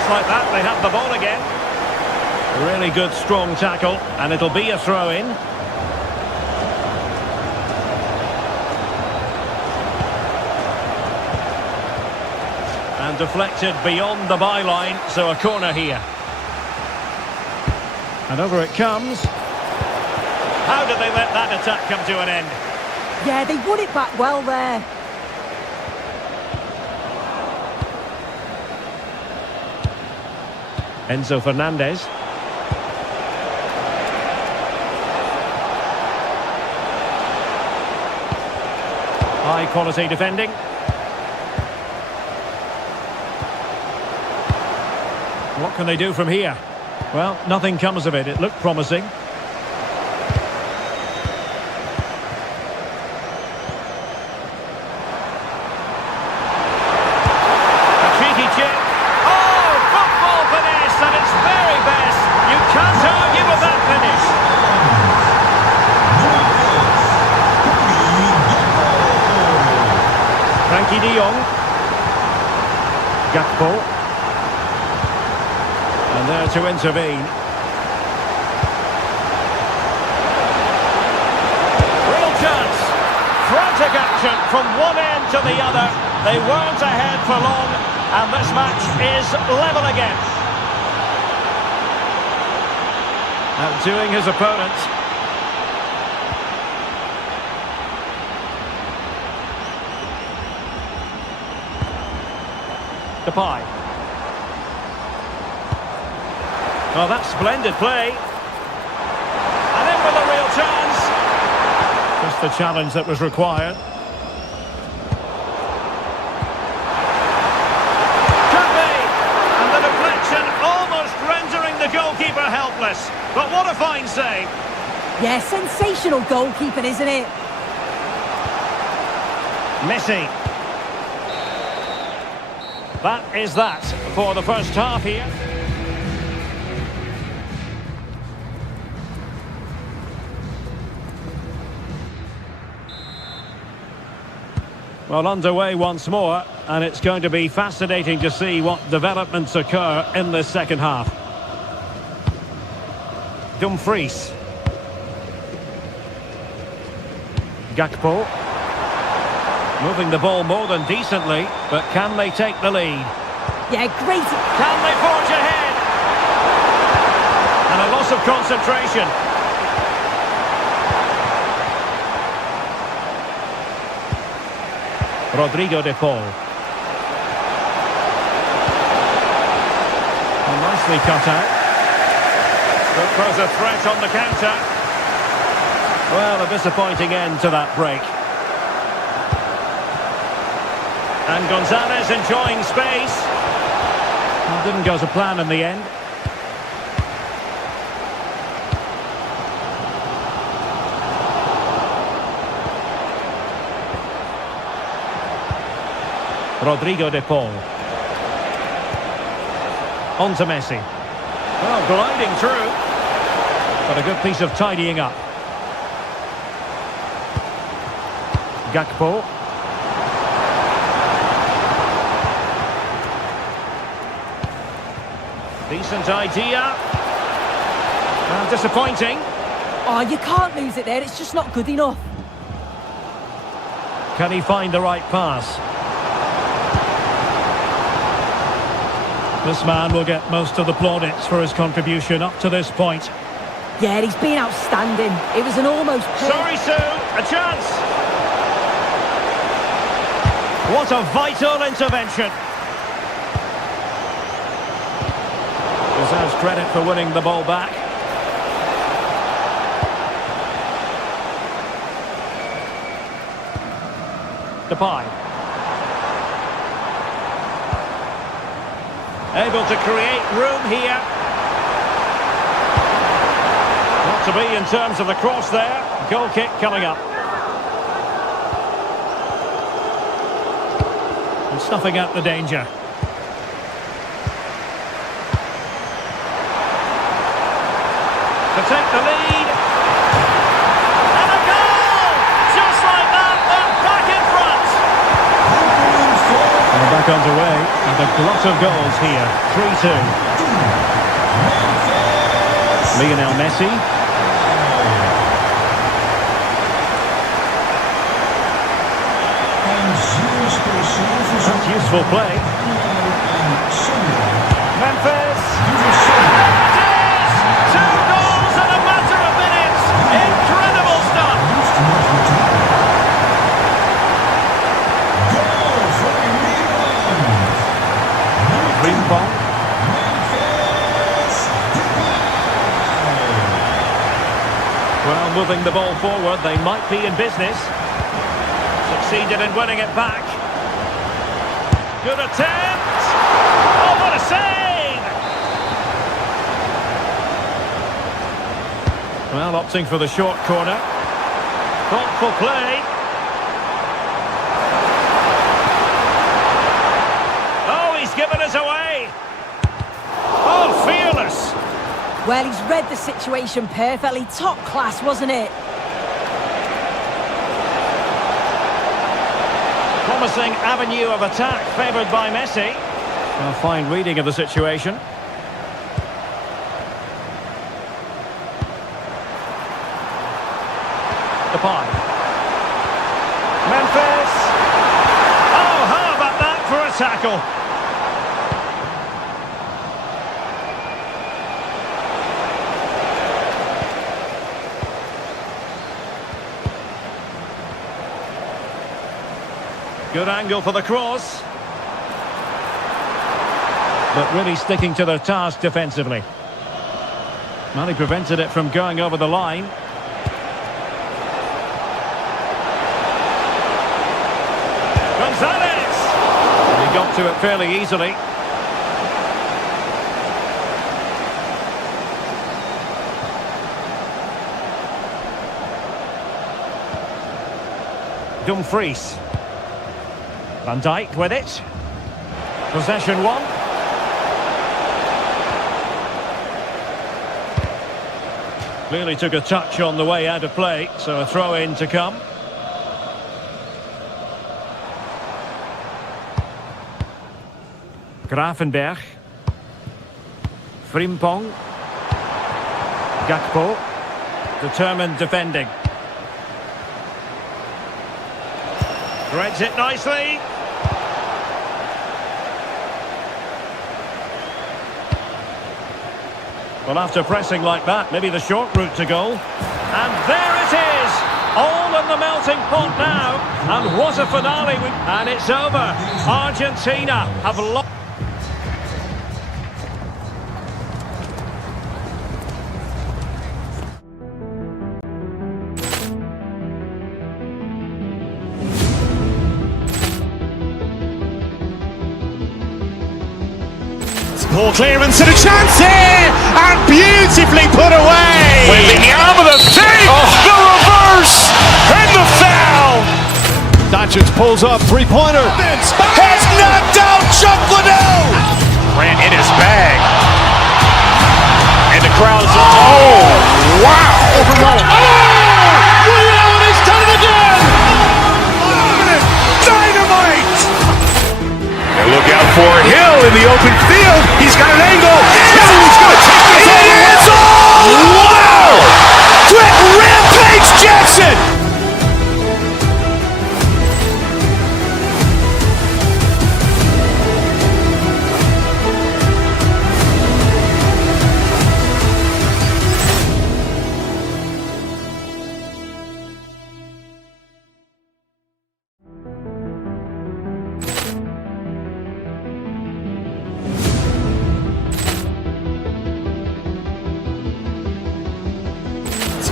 Like that, they have the ball again. Really good strong tackle, and it'll be a throw-in. And deflected beyond the byline, so a corner here. And over it comes. How did they let that attack come to an end? Yeah, they won it back well there. Enzo Fernandez. High quality defending. What can they do from here? Well, nothing comes of it. It looked promising. A cheeky chip. Oh, football finesse at its very best. You can't argue with that finish. Frenkie de Jong. Gakpo. And there to intervene. Real chance. Frantic action from one end to the other. They weren't ahead for long, and this match is level again. Outdoing his opponent. Depay. Oh, that's splendid play. And in with a real chance. Just the challenge that was required. Could be. And the deflection almost rendering the goalkeeper helpless. But what a fine save. Yeah, sensational goalkeeping, isn't it? Messi. That is that for the first half here. Well, underway once more, and it's going to be fascinating to see what developments occur in this second half. Dumfries. Gakpo. Moving the ball more than decently, but can they take the lead? Yeah, great. Can they forge ahead? And a loss of concentration. Rodrigo de Paul. Well, nicely cut out. But throws a threat on the counter. Well, a disappointing end to that break. And Gonzalez enjoying space. Well, didn't go to plan in the end. Rodrigo de Paul. On to Messi. Well, gliding through. But a good piece of tidying up. Gakpo. Decent idea. Well, disappointing. Oh, you can't lose it there. It's just not good enough. Can he find the right pass? This man will get most of the plaudits for his contribution up to this point. Yeah, he's been outstanding. It was an almost... Sorry, Sue. A chance. What a vital intervention. Deserves credit for winning the ball back. Depay. Able to create room here. Not to be in terms of the cross there. Goal kick coming up. And snuffing out the danger. To take the lead. And a goal! Just like that, they're back in front. And back underway, and a glut of goals here. 3-2. Lionel Messi. That's useful play. Memphis. Well, moving the ball forward, they might be in business. Succeeded in winning it back. Good attempt! Oh, what a save! Well, opting for the short corner. Thoughtful play. Oh, he's given us away! Oh, fearless! Well, he's read the situation perfectly. Top class, wasn't it? Promising avenue of attack favoured by Messi. A fine reading of the situation. Depay. Memphis. Oh, how about that for a tackle? Good angle for the cross. But really sticking to their task defensively. Well, he prevented it from going over the line. Gonzalez! He got to it fairly easily. Dumfries. Van Dijk with it. Possession one. Clearly took a touch on the way out of play, so a throw in to come. Gravenberg. Frimpong. Gakpo. Determined defending. Threads it nicely. Well, after pressing like that, maybe the short route to goal. And there it is! All in the melting pot now. And what a finale. And it's over. Argentina have lost. Poor clearance and a chance here, and beautifully put away. With the arm of the save, the reverse, and the foul. Doncic pulls up, three-pointer. Has knocked out Chocolate. Ran in his bag. And the crowd's, oh, wow. Over Roma. Milan has done it again. Dynamite. And look out for Hill in the open field. He's got an angle. He's going to take this all the way. Wow! Brett Rampage Jackson.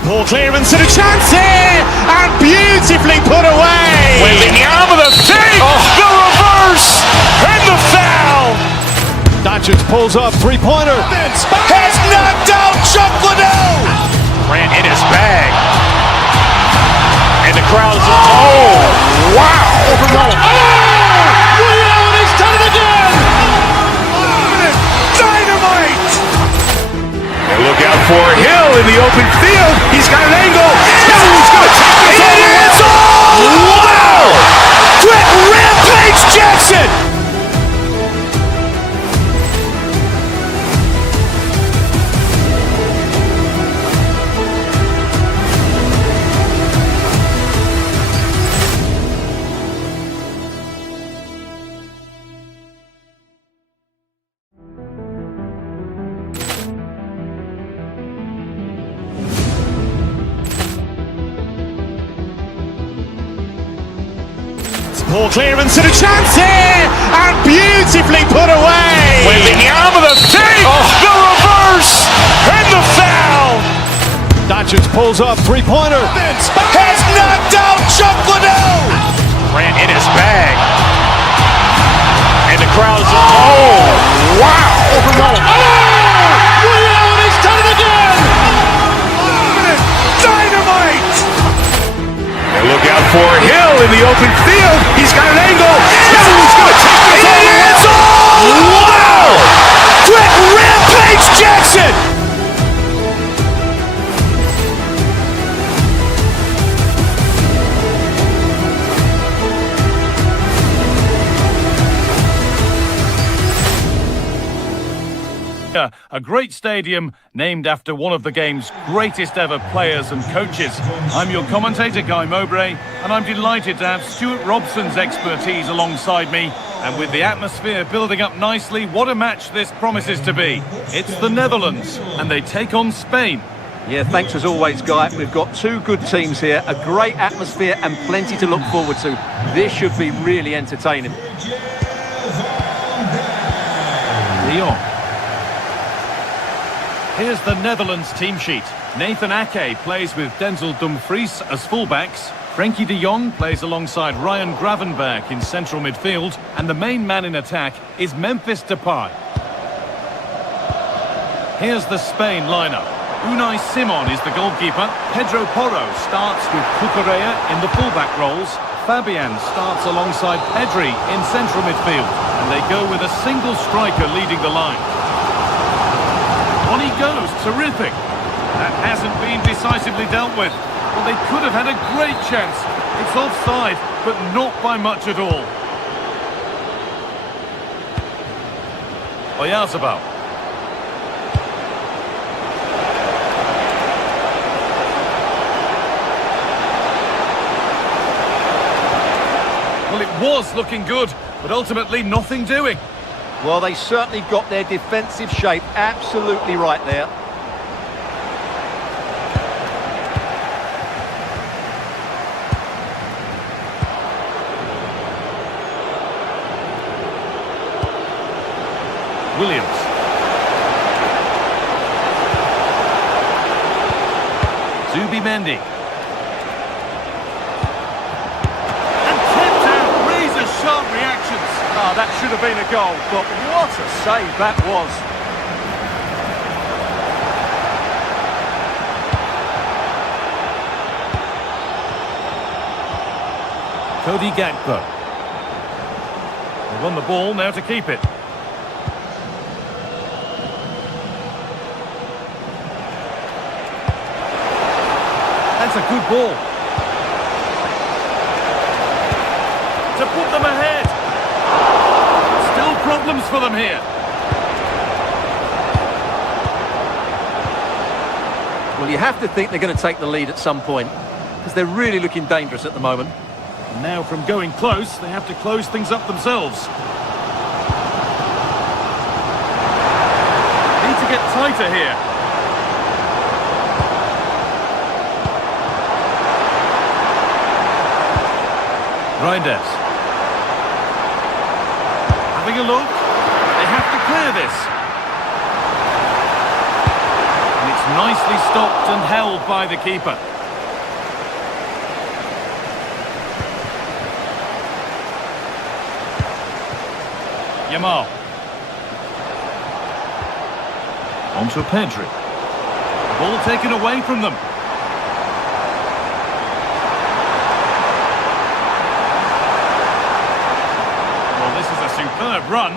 Poor clearance and a chance here, and beautifully put away. With the arm of the save, the reverse, and the foul. Doncic pulls up, three-pointer. Has knocked out Chocolate. Ran in his bag. And the crowd's, oh, wow. Over Roma. Milan has done it again. Dynamite. And look out for Hill in the open field. He's got an angle. He's going to take this all the way. Wow! Brett Rampage Jackson. Poor clearance and a chance here, and beautifully put away. With the arm of the save, the reverse, and the foul. Doncic pulls up, three-pointer. Has knocked out Chocolate. Ran in his bag. And the crowd's, oh, wow. Over Roma. Milan has done it again. Dynamite. And look out for Hill in the open field. He's got an angle. He's going to take this all the way. Wow! Brett Rampage Jackson. A great stadium named after one of the game's greatest ever players and coaches. I'm your commentator, Guy Mowbray, and I'm delighted to have Stuart Robson's expertise alongside me. And with the atmosphere building up nicely, what a match this promises to be. It's the Netherlands, and they take on Spain. Yeah, thanks as always, Guy. We've got two good teams here, a great atmosphere and plenty to look forward to. This should be really entertaining. Lyon. Here's the Netherlands team sheet. Nathan Ake plays with Denzel Dumfries as fullbacks. Frenkie de Jong plays alongside Ryan Gravenberch in central midfield. And the main man in attack is Memphis Depay. Here's the Spain lineup. Unai Simon is the goalkeeper. Pedro Porro starts with Cucurella in the fullback roles. Fabian starts alongside Pedri in central midfield, and they go with a single striker leading the line. On he goes, terrific. That hasn't been decisively dealt with. Well, they could have had a great chance. It's offside, but not by much at all. Oyarzabal. Well, it was looking good, but ultimately nothing doing. Well, they certainly got their defensive shape absolutely right there. Williams. Zubimendi. And kept out, razor-sharp reactions. Oh, that should have been a goal, but what a save that was. Cody Gakpo. They won the ball, now to keep it. That's a good ball. To put them ahead. Still problems for them here. Well, you have to think they're going to take the lead at some point, because they're really looking dangerous at the moment. And now from going close, they have to close things up themselves. Need to get tighter here. Reinders. Having a look. They have to clear this. And it's nicely stopped and held by the keeper. Yamal. On to Pedri. Ball taken away from them. Superb run.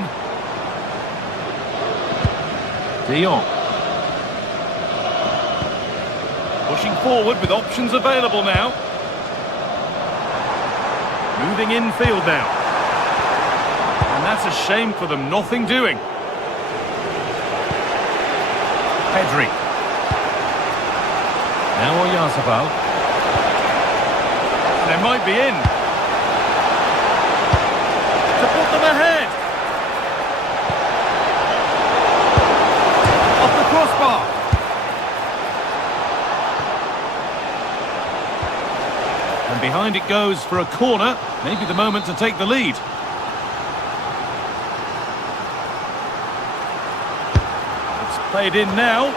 De Jong. Pushing forward with options available now. Moving infield now. And that's a shame for them, nothing doing. Pedri. Now Oyarzabal. They might be in. To put them ahead. Off the crossbar. And behind it goes for a corner. Maybe the moment to take the lead. It's played in now.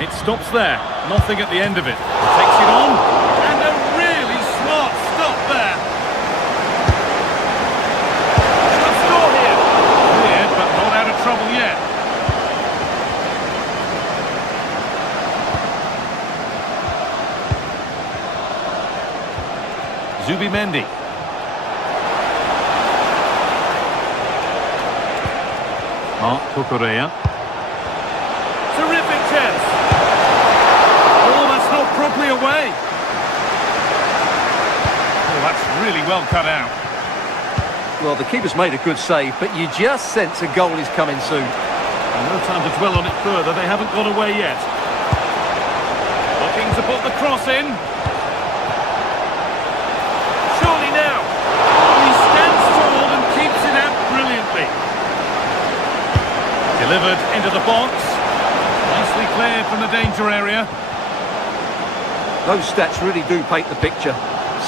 It stops there. Nothing at the end of it. Takes it on. And a really smart stop there. Should score here. Cleared, but not out of trouble yet. Zubimendi. Cucurella. Terrific chance. Oh, that's not properly away. Oh, that's really well cut out. Well, the keeper's made a good save, but you just sense a goal is coming soon. And no time to dwell on it further. They haven't got away yet. Looking to put the cross in. Surely now. He stands tall and keeps it out brilliantly. Delivered into the box. Nicely cleared from the danger area. Those stats really do paint the picture.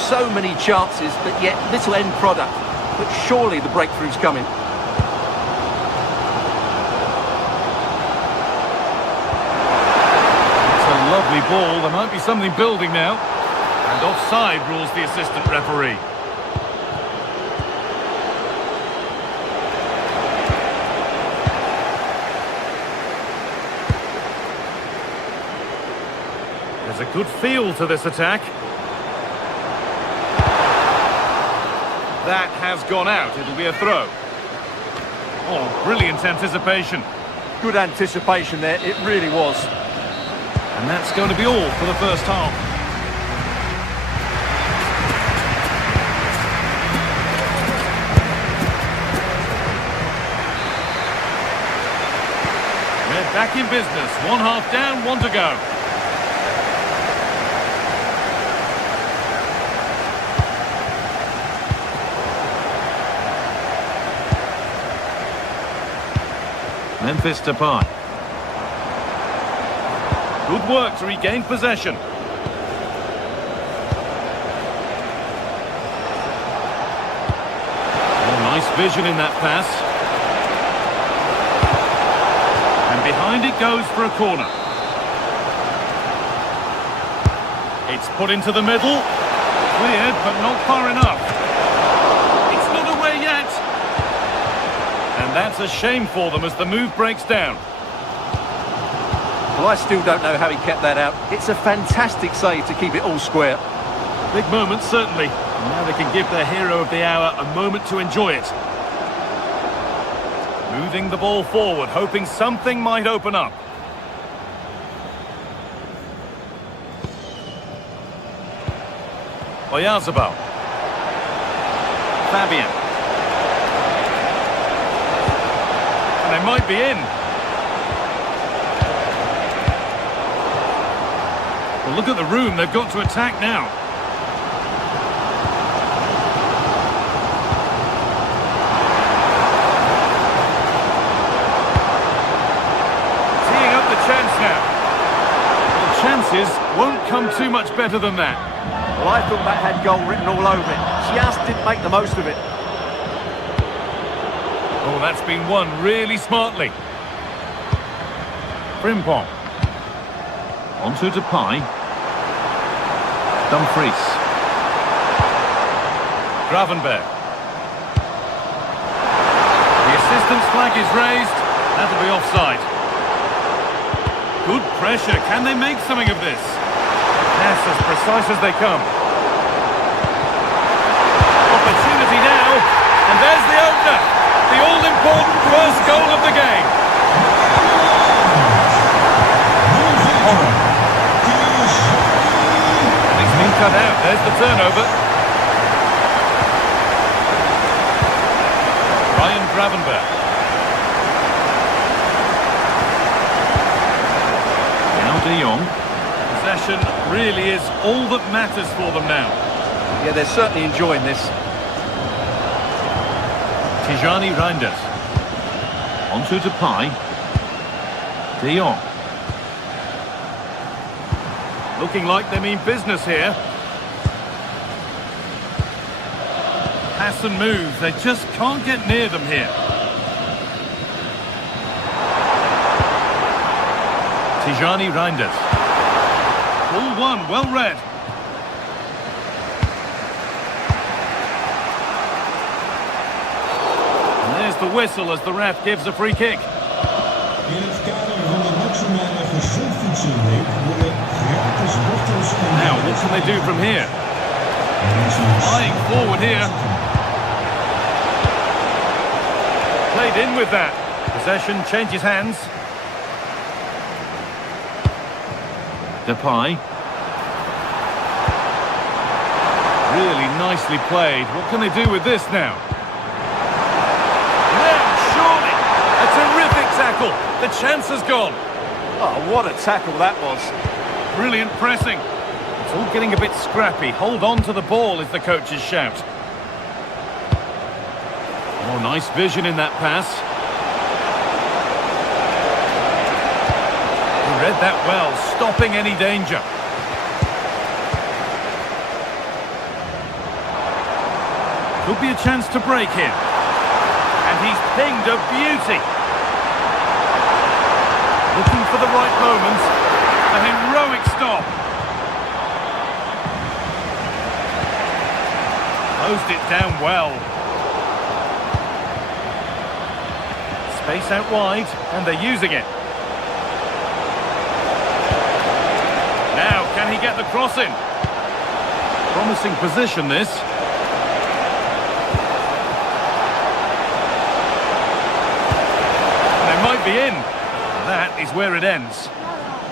So many chances, but yet little end product. But surely the breakthrough's coming. It's a lovely ball. There might be something building now. And offside rules the assistant referee. There's a Good feel to this attack. That has gone out. It'll be a throw. Oh, brilliant anticipation. Good anticipation there, it really was. And that's going to be all for the first half. We're back in business. One half down, one to go. Memphis Depay. Good work to regain possession. Oh, nice vision in that pass. And behind it goes for a corner. It's put into the middle. Cleared, but not far enough. It's not away yet. And that's a shame for them as the move breaks down. Well, I still don't know how he kept that out. It's a fantastic save to keep it all square. Big moment, certainly. And now they can give their hero of the hour a moment to enjoy it. Moving the ball forward, hoping something might open up. Oyarzabal. Fabian. And they might be in. Well, look at the room they've got to attack now. Teeing up the chance now. Well, chances won't come too much better than that. Well, I thought that had goal written all over it. Just didn't make the most of it. Oh, that's been won really smartly. Frimpong. Onto Depay. Dumfries. Gravenberg. The assistance flag is raised. That'll be offside. Good pressure. Can they make something of this? Yes, as precise as they come. Opportunity now. And there's the opener. The all-important first goal of the game. And he's been cut out. There's the turnover. Ryan Gravenberg. Now De Jong. Possession really is all that matters for them now. Yeah, they're certainly enjoying this. Tijani Reinders. Onto Depay. De Jong. Looking like they mean business here. Pass and move. They just can't get near them here. Tijani Reinders. Ball one, well read. And there's the whistle as the ref gives a free kick. Now, what can they do from here? Flying forward here. Played in with that. Possession changes hands. Depay. Really nicely played. What can they do with this now? Now, surely! A terrific tackle. The chance has gone. Oh, what a tackle that was. Brilliant pressing. It's all getting a bit scrappy. Hold on to the ball is the coach's shout. Oh, nice vision in that pass. He read that well, stopping any danger. Could be a chance to break here. And he's pinged a beauty. Looking for the right moment. A heroic stop. Closed it down well. Space out wide, and they're using it. Now Can he get the cross in? Promising position, this. They might be in. That is where it ends.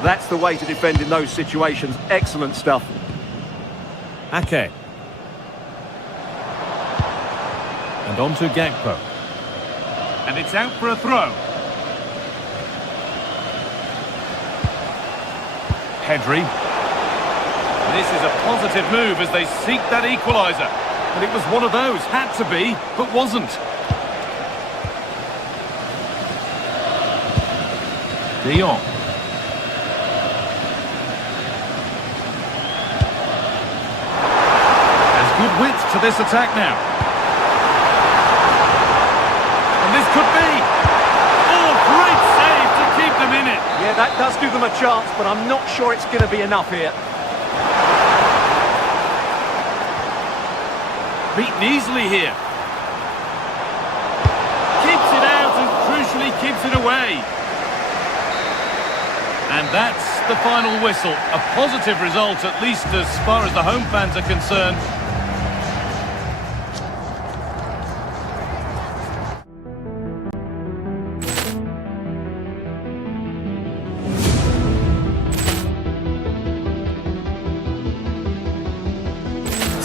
That's the way to defend in those situations. Excellent stuff. Ake. And on to Gakpo. And it's out for a throw. Pedri. This is a positive move as they seek that equaliser. But it was one of those. Had to be, but wasn't. De Jong. There's good width to this attack now. And this could be. Oh, great save to keep them in it. Yeah, that does give them a chance, but I'm not sure it's going to be enough here. Beaten easily here. Keeps it out and crucially keeps it away. And that's the final whistle. A positive result, at least as far as the home fans are concerned.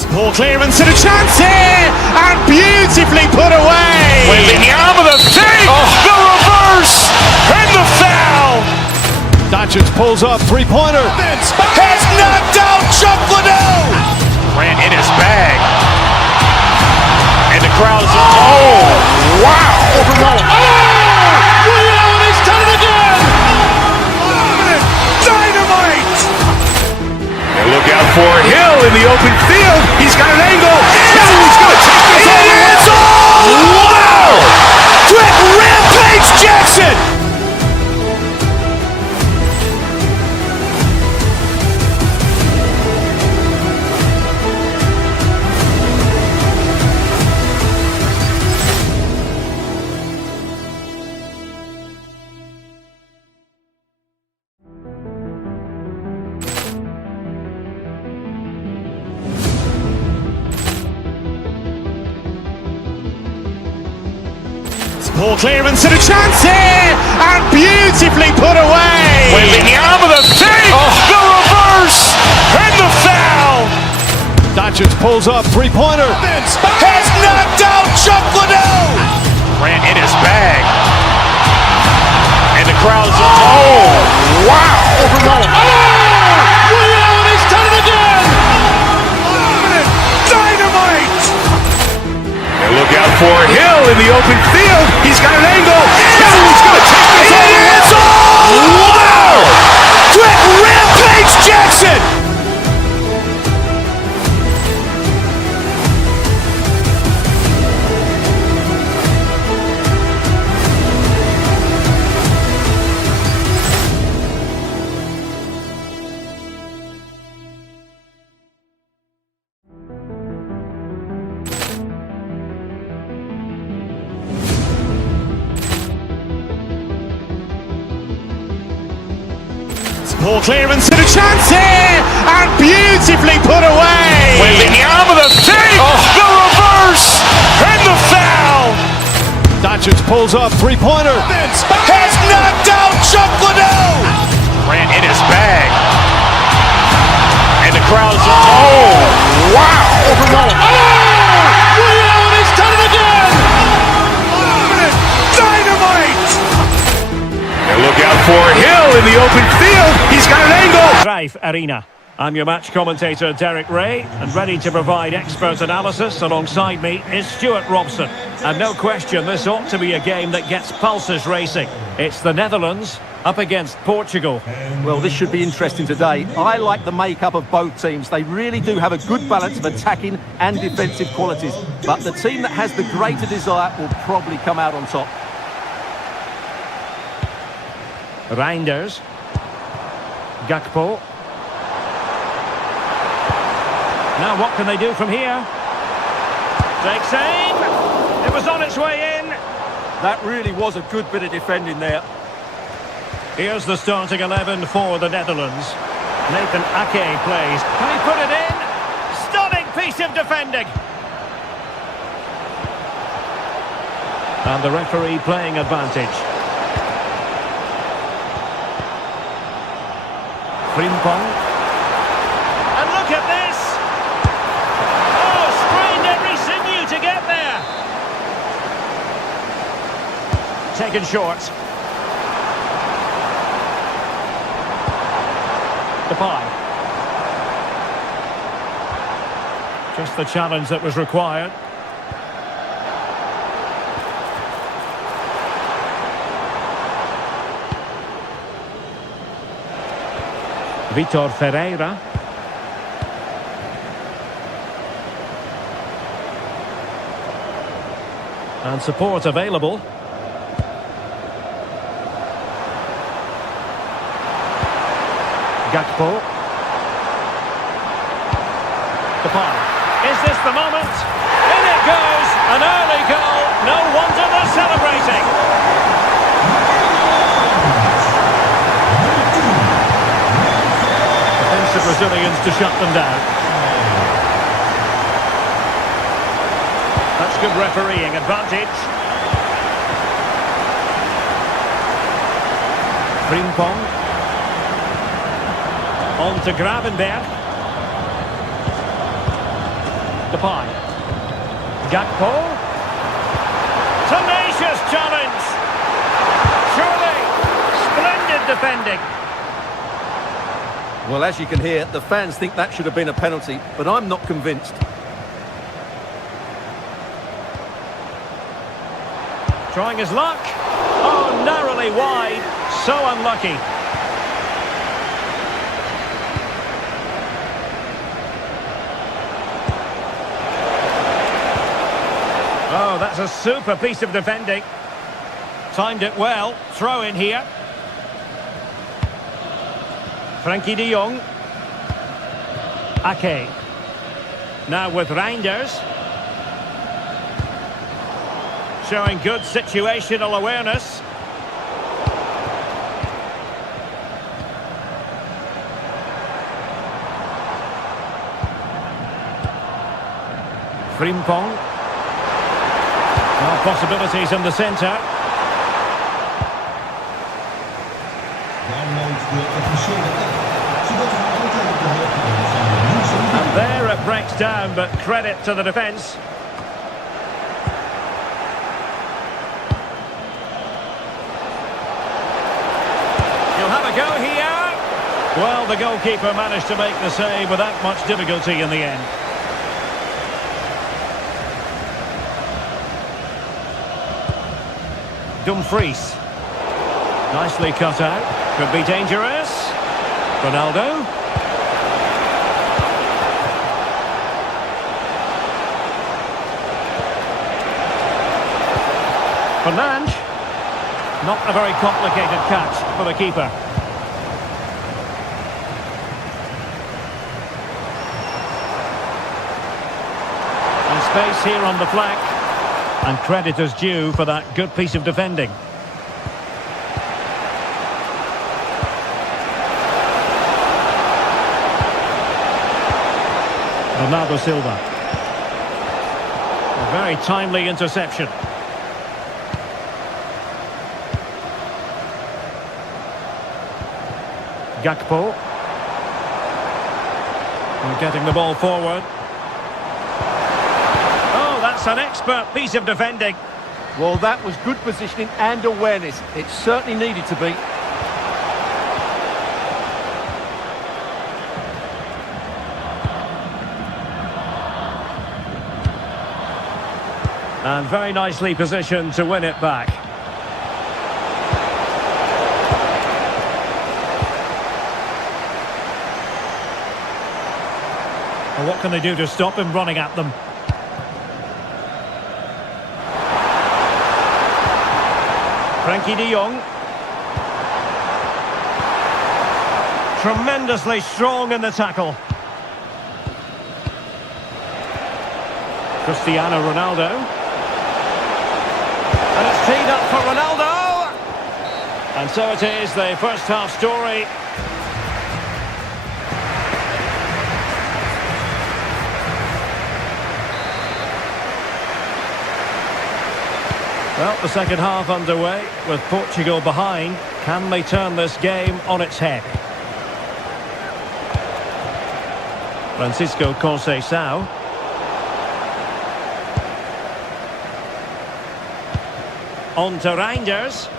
Poor clearance and a chance here, and beautifully put away. Waving the arm of the save, the reverse, and the foul. Dacic pulls up, three-pointer. Has knocked out Chocolate. Ran in his bag. And the crowd is, oh, wow. Over Roma. Oh, Milan has done it again. Dynamite. And look out for Hill in the open field. He's got an angle. He's going to take this all the way. Wow. Quick rampage Jackson. Poor clearance and a chance here, and beautifully put away. Waving the arm of the save, the reverse, and the foul. Dacic pulls up, three-pointer. Has knocked out Chocolate. Ran in his bag. And the crowd is, oh, wow. Over Roma. Oh, Milan has done it again. Dynamite. And look out for Hill in the open field. He's got an angle. He's going to take this all the way. Wow. Quick rampage Jackson. Poor clearance and a chance here, and beautifully put away. Waving the arm of the save, the reverse, and the foul. Dacic pulls up, three-pointer. Has knocked out Chocolate. Ran in his bag. And the crowd is, oh, wow. Over Roma. Oh, Milan has done it again. Dynamite. And look out for Hill in the open field. He's got an angle. Drive Arena. I'm your match commentator Derek Ray, and ready to provide expert analysis alongside me is Stuart Robson. And no question, this ought to be a game that gets pulses racing. It's the Netherlands up against Portugal. Well, this should be interesting today. I like the makeup of both teams. They really do have a good balance of attacking and defensive qualities. But the team that has the greater desire will probably come out on top. Reinders. Gakpo. Now what can they do from here? Takes aim. It was on its way in. That really was a good bit of defending there. Here's the starting 11 for the Netherlands. Nathan Ake plays. Can he put it in? Stunning piece of defending. And the referee playing advantage. Frimpong. And look at this! Oh, strained every sinew to get there! Taken short. Depay. Just the challenge that was required. Vitor Ferreira. And support available. Gakpo. Depay. Is this the moment? In it goes! An early goal. No wonder they're celebrating. The Brazilians to shut them down. That's good refereeing advantage. Frimpong. On to Gravenberg. Depay. Gakpo. Tenacious challenge. Surely. Splendid defending. Well, as you can hear, the fans think that should have been a penalty, but I'm not convinced. Trying his luck. Oh, narrowly wide. So unlucky. Oh, that's a super piece of defending. Timed it well. Throw in here. Frankie de Jong. Ake. Now with Reinders. Showing good situational awareness. Frimpong. Now possibilities in the centre. And there it breaks down, but credit to the defence. He'll have a go here. Well, the goalkeeper managed to make the save without much difficulty in the end. Dumfries. Nicely cut out. Could be dangerous. Ronaldo. Fernandes. Not a very complicated catch for the keeper. And space here on the flank. And credit is due for that good piece of defending. Bernardo Silva. A very timely interception. Gakpo. And getting the ball forward. Oh, that's an expert piece of defending. Well, that was good positioning and awareness. It certainly needed to be. And very nicely positioned to win it back. Well, what can they do to stop him running at them? Frankie de Jong. Tremendously strong in the tackle. Cristiano Ronaldo. And it's teed up for Ronaldo. And so it is, the first half story. Well, the second half underway with Portugal behind. Can they turn this game on its head? Francisco Conceição. On to Reinders.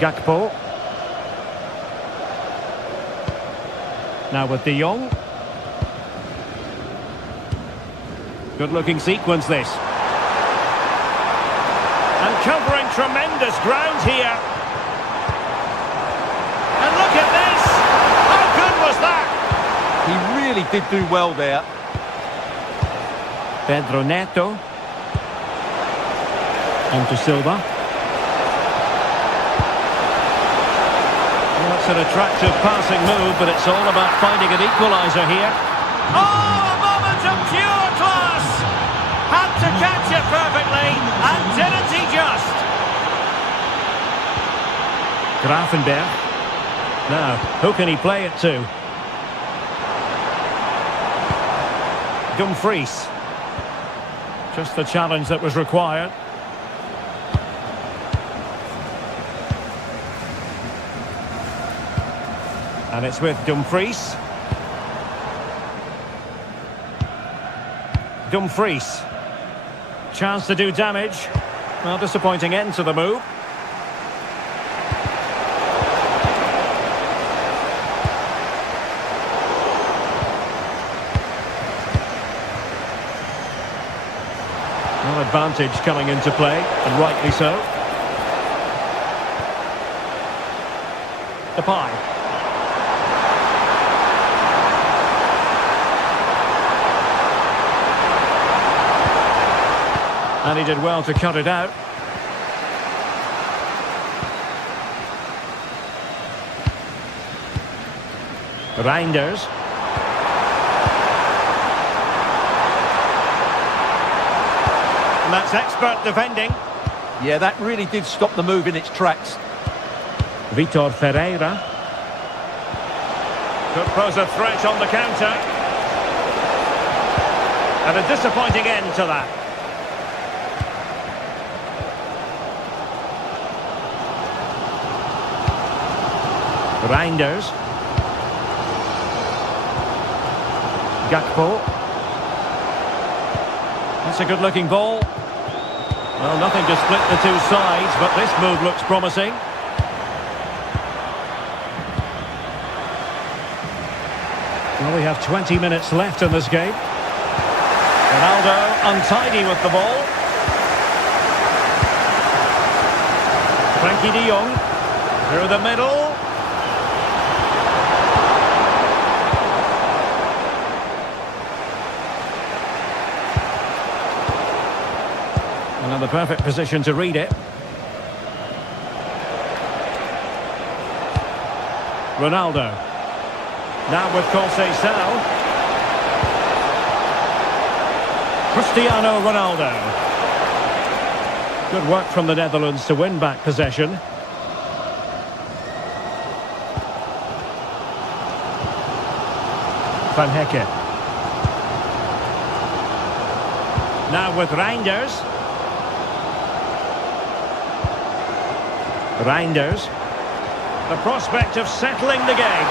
Gakpo. Now with De Jong. Good looking sequence this. And covering tremendous ground here. And look at this! How good was that? He really did do well there. Pedro Neto. On to Silva. Well, it's an attractive passing move, but it's all about finding an equaliser here. Oh, a moment of pure class! Had to catch it perfectly, and didn't he just? Grafenberg. Now, who can he play it to? Dumfries. Just the challenge that was required. And it's with Dumfries. Dumfries. Chance to do damage. Well, disappointing end to the move. No advantage coming into play, and rightly so. Depay. And he did well to cut it out. Reinders. And that's expert defending. Yeah, that really did stop the move in its tracks. Vitor Ferreira. Could pose a threat on the counter. And a disappointing end to that. Reinders. Gakpo. That's a good-looking ball. Well, nothing to split the two sides, but this move looks promising. Well, we have 20 minutes left in this game. Ronaldo untidy with the ball. Frankie de Jong through the middle. And in the perfect position to read it. Ronaldo. Now with Conceição. Cristiano Ronaldo. Good work from the Netherlands to win back possession. Van Hecke. Now with Reinders. Reinders. The prospect of settling the game.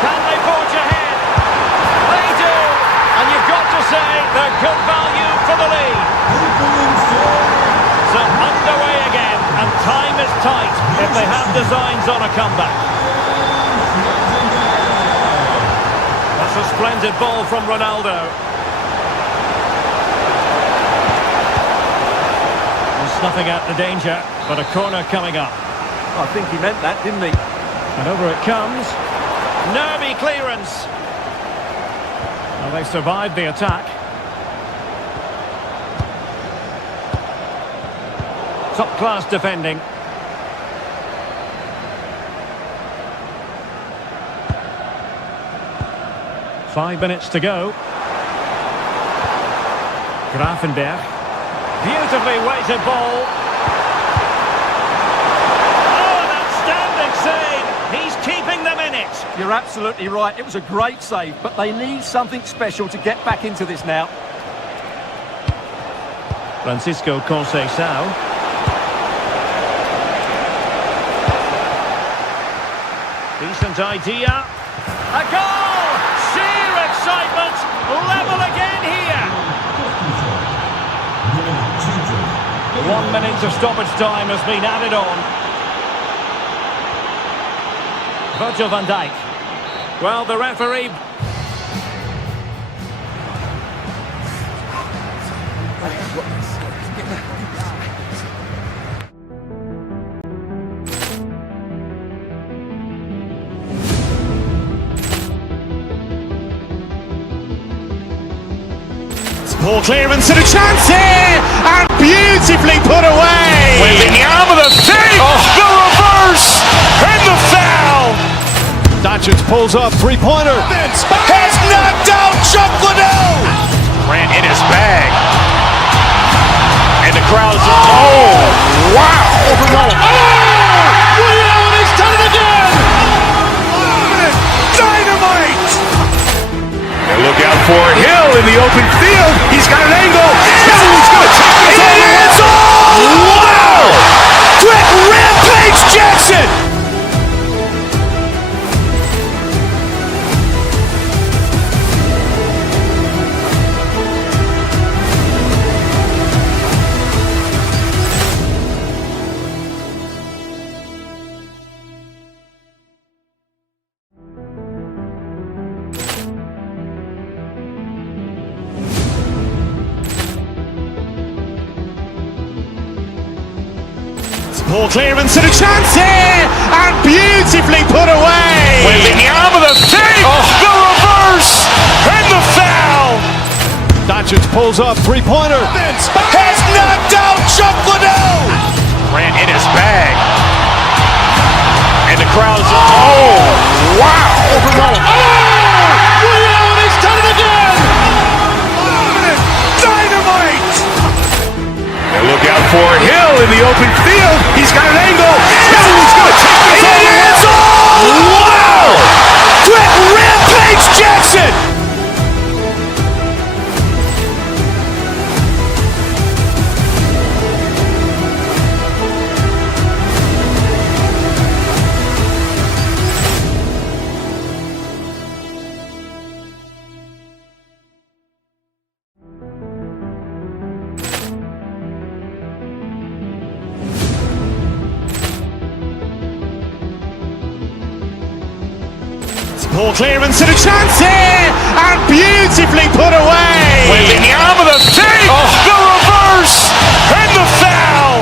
Can they forge ahead? They do! And you've got to say they're good value for the lead. So underway again, and time is tight if they have designs on a comeback. That's a splendid ball from Ronaldo. And snuffing out the danger, but a corner coming up. I think he meant that, didn't he? And over it comes. Nervy clearance. Well, they survived the attack. Top-class defending. Five minutes to go. Grafenberg. Beautifully weighted ball. He's keeping them in it. You're absolutely right. It was a great save, but they need something special to get back into this now. Francisco Conceição. Decent idea. A goal! Sheer excitement! Level again here! 1 minute of stoppage time has been added on. Virgil van Dijk. Well, the referee... Poor clearance and a chance here, and beautifully put away. Waving the arm of the save, the reverse, and the foul. Dutchens pulls up, three-pointer. Has knocked out Chocolat. Ran in his bag. And the crowd's... Oh, wow. Overrun. Leon has done it again. Dynamite. And look out for Hill in the open field. He's got an angle. He's going to take this all the way. Wow. Quick Rampage Jackson. Poor clearance and a chance here, and beautifully put away. Waving the arm of the save, the reverse, and the foul. Dutchens pulls up, three-pointer. Has knocked out Chocolat. Ran in his bag. And the crowd's... Oh, wow. Overrun. Leon has done it again. Dynamite. And look out for Hill in the open field. He's got an angle. He's going to take this all the way. Wow. Quick Rampage Jackson. Poor clearance and a chance here, and beautifully put away. Waving the arm of the save, the reverse, and the foul.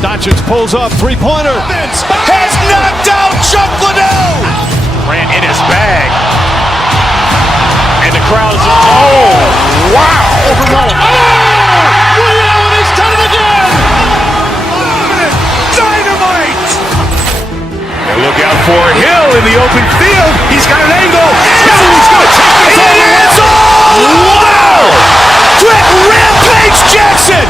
Dutchens pulls up, three-pointer. Has knocked out Chocolat. Ran in his bag. And the crowd's... Oh, wow. Overrun. Leon has done it again. Dynamite. And look out for Hill in the open field. He's got an angle. He's going to take this all the way. Wow. Quick Rampage Jackson.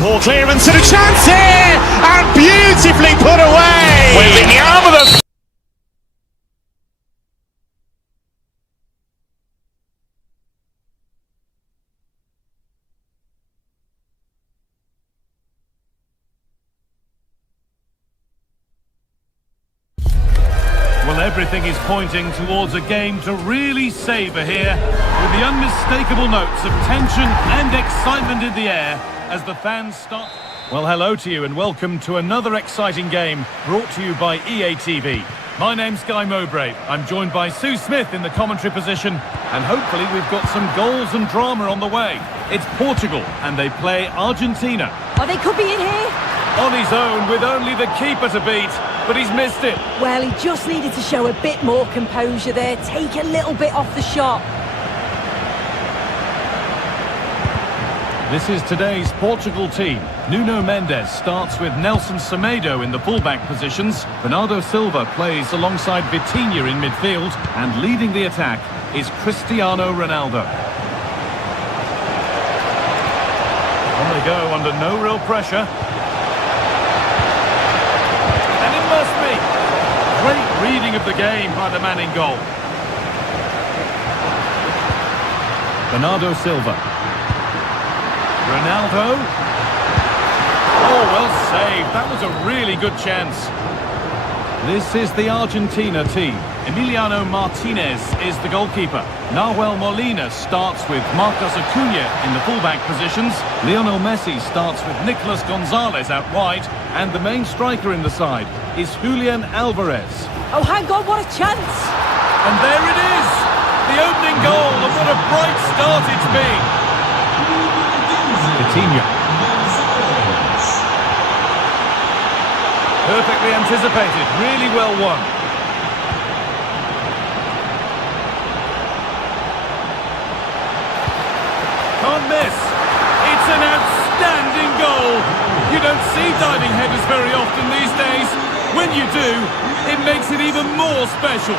Poor clearance and a chance here, and beautifully put away. Waving the arm of the... Well, everything is pointing towards a game to really savour here, with the unmistakable notes of tension and excitement in the air as the fans start. Well, hello to you and welcome to another exciting game brought to you by EA TV. My name's Guy Mowbray. I'm joined by Sue Smith in the commentary position, and hopefully we've got some goals and drama on the way. It's Portugal and they play Argentina. Oh, they could be in here. On his own with only the keeper to beat, but he's missed it. Well, he just needed to show a bit more composure there, take a little bit off the shot. This is today's Portugal team. Nuno Mendes starts with Nelson Semedo in the fullback positions. Bernardo Silva plays alongside Vitinha in midfield. And leading the attack is Cristiano Ronaldo. On they go under no real pressure. And it must be. Great reading of the game by the man in goal. Bernardo Silva. Ronaldo. Oh, well saved. That was a really good chance. This is the Argentina team. Emiliano Martinez is the goalkeeper. Nahuel Molina starts with Marcos Acuna in the fullback positions. Lionel Messi starts with Nicolas Gonzalez out wide. And the main striker in the side is Julian Alvarez. Oh, hang on, what a chance! And there it is! The opening goal, and what a bright start it's been! Vitinha. Perfectly anticipated, really well won. Can't miss. It's an outstanding goal. You don't see diving headers very often these days. When you do, it makes it even more special.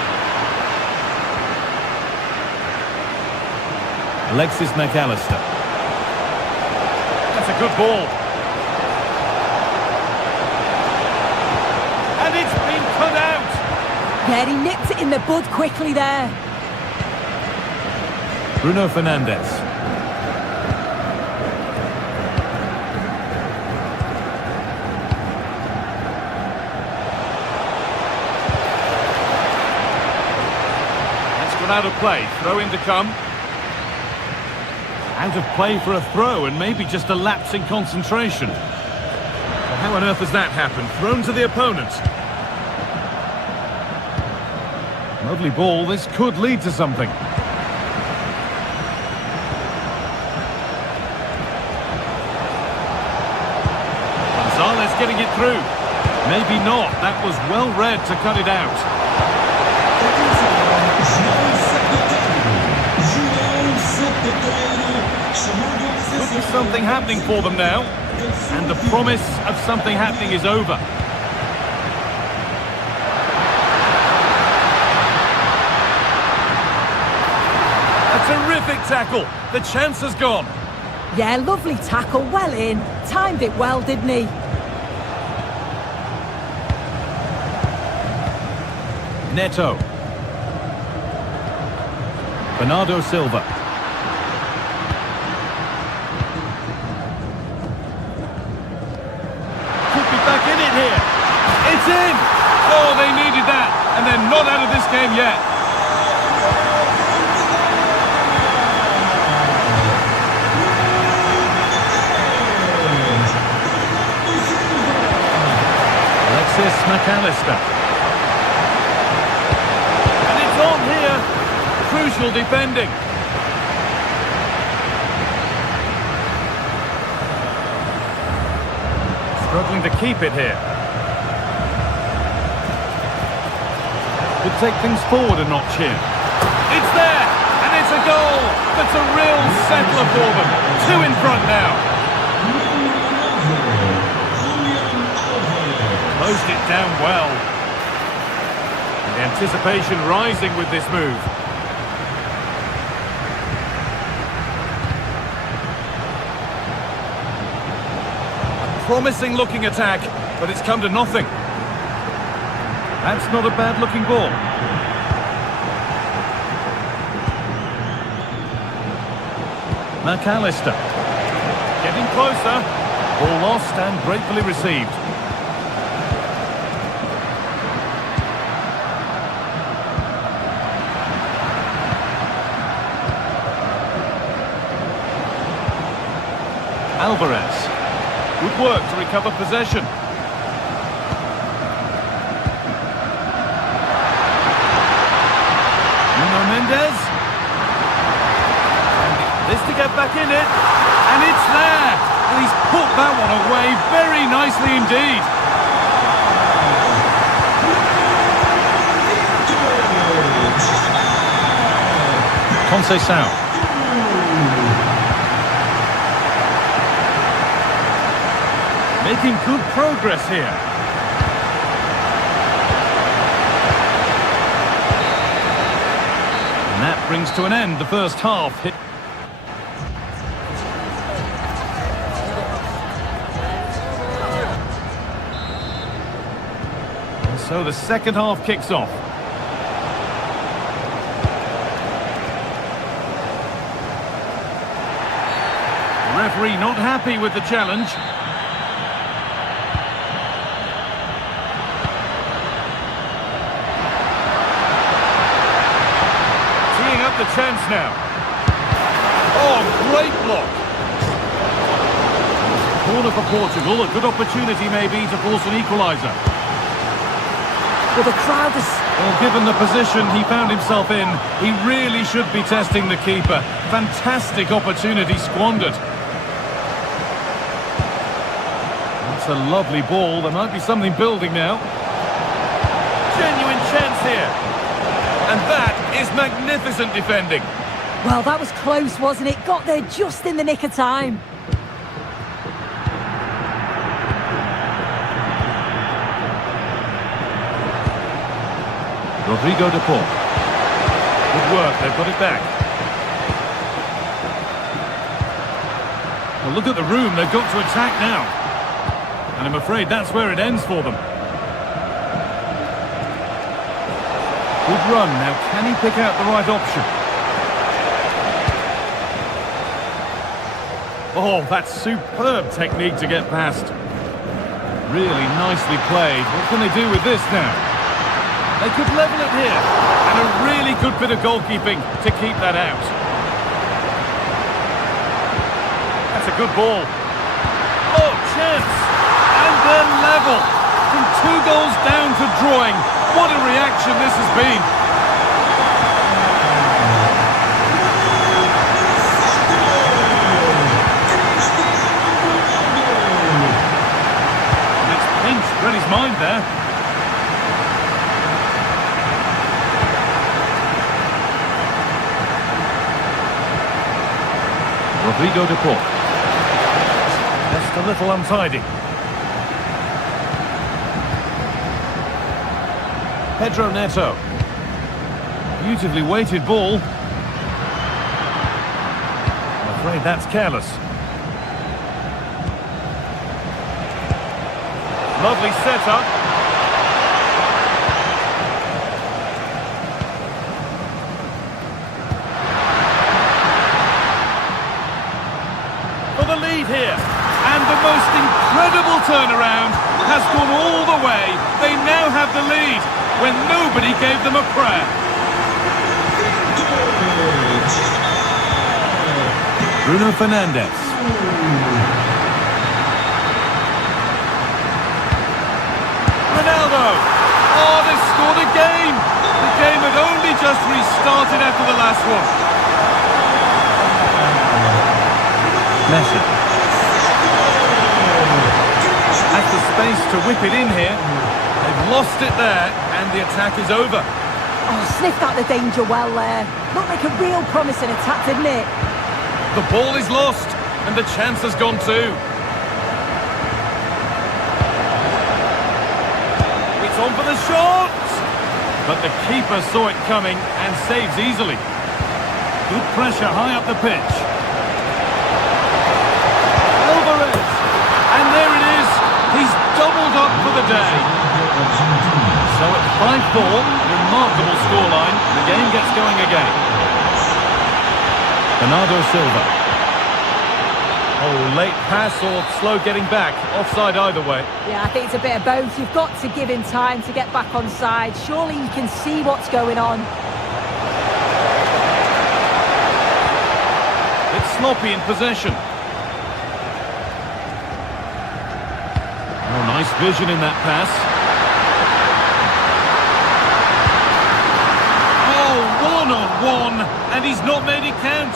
Alexis McAllister. That's a good ball. And it's been cut out. Yeah, he nipped it in the bud quickly there. Bruno Fernandes. That's gone out of play. Throw in to come. Out of play for a throw and maybe just a lapse in concentration. Well, how on earth has that happened? Thrown to the opponent. Lovely ball. This could lead to something. Gonzalez getting it through. Maybe not. That was well read to cut it out. Could be something happening for them now. And the promise of something happening is over. A terrific tackle. The chance has gone. Yeah, lovely tackle, well in. Timed it well, didn't he? Neto. Bernardo Silva. Could be back in it here. It's in! Oh, they needed that. And they're not out of this game yet. Alexis McAllister. And it's on here. Crucial defending. Struggling to keep it here. Could take things forward a notch here. It's there! And it's a goal! That's a real settler for them. Two in front now. Closed it down well. The anticipation rising with this move. A promising looking attack, but it's come to nothing. That's not a bad looking ball. McAllister. Getting closer. Ball lost and gratefully received. Alvarez. Good work to recover possession. Nuno Mendes. And this to get back in it. And it's there. And he's put that one away very nicely indeed. Conceição. Making good progress here. And that brings to an end the first half. And so the second half kicks off. The referee not happy with the challenge. The chance now. Oh, great block. Corner for Portugal. A good opportunity maybe to force an equaliser. Well, the crowd is... Well, given the position he found himself in, he really should be testing the keeper. Fantastic opportunity squandered. That's a lovely ball. There might be something building now. Genuine chance here. And that is magnificent defending. Well, that was close, wasn't it? Got there just in the nick of time. Rodrigo de Paul. Good work, they've got it back. Well, look at the room, they've got to attack now. And I'm afraid that's where it ends for them. Good run. Now, can he pick out the right option? Oh, that's superb technique to get past. Really nicely played. What can they do with this now? They could level it here. And a really good bit of goalkeeping to keep that out. That's a good ball. Oh, chance. And they're level. From 2 goals down to drawing. What a reaction this has been. Next pinch, read his mind there. Rodrigo de Paul. Just a little untidy. Pedro Neto. Beautifully weighted ball. I'm afraid that's careless. Lovely setup. For the lead here. And the most incredible turnaround has gone all the way. They now have the lead when nobody gave them a prayer. Bruno Fernandes. Ronaldo. Oh, they scored again. The game had only just restarted after the last one. Messi. Has the space to whip it in here. They've lost it there, and the attack is over. Oh, sniffed out the danger well there. Looked like a real promising attack, didn't it? The ball is lost, and the chance has gone too. It's on for the shot! But the keeper saw it coming and saves easily. Good pressure high up the pitch. Alvarez! And there it is! He's doubled up for the day. So at 5-4, remarkable scoreline. The game gets going again. Bernardo Silva. Oh, late pass or slow getting back. Offside either way. Yeah, I think it's a bit of both. You've got to give him time to get back on side. Surely you can see what's going on. It's sloppy in possession. Oh, nice vision in that pass. Oh, one-on-one, and he's not made it count.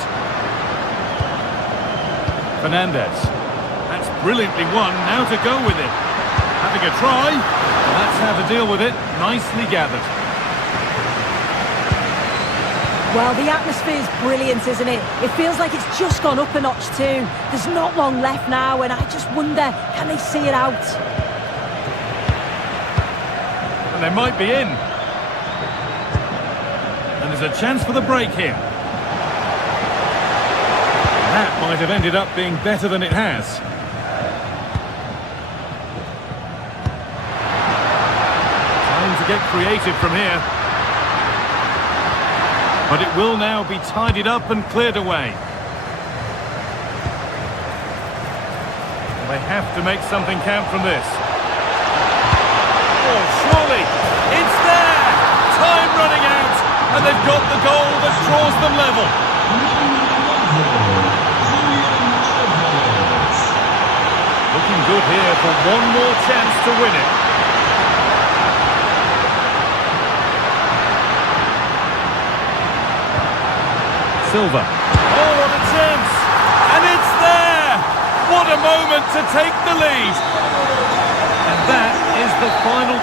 Fernandes. That's brilliantly won. Now to go with it. Having a try. And that's how to deal with it. Nicely gathered. Well, the atmosphere's brilliant, isn't it? It feels like it's just gone up a notch too. There's not long left now, and I just wonder, can they see it out? And they might be in. And there's a chance for the break here. That might have ended up being better than it has. Time to get creative from here. But it will now be tidied up and cleared away. They have to make something count from this. Oh, surely! It's there! Time running out! And they've got the goal that draws them level. Looking good here for one more chance to win it. Silva. Oh, what a chance! And it's there! What a moment to take the lead! And that is the final...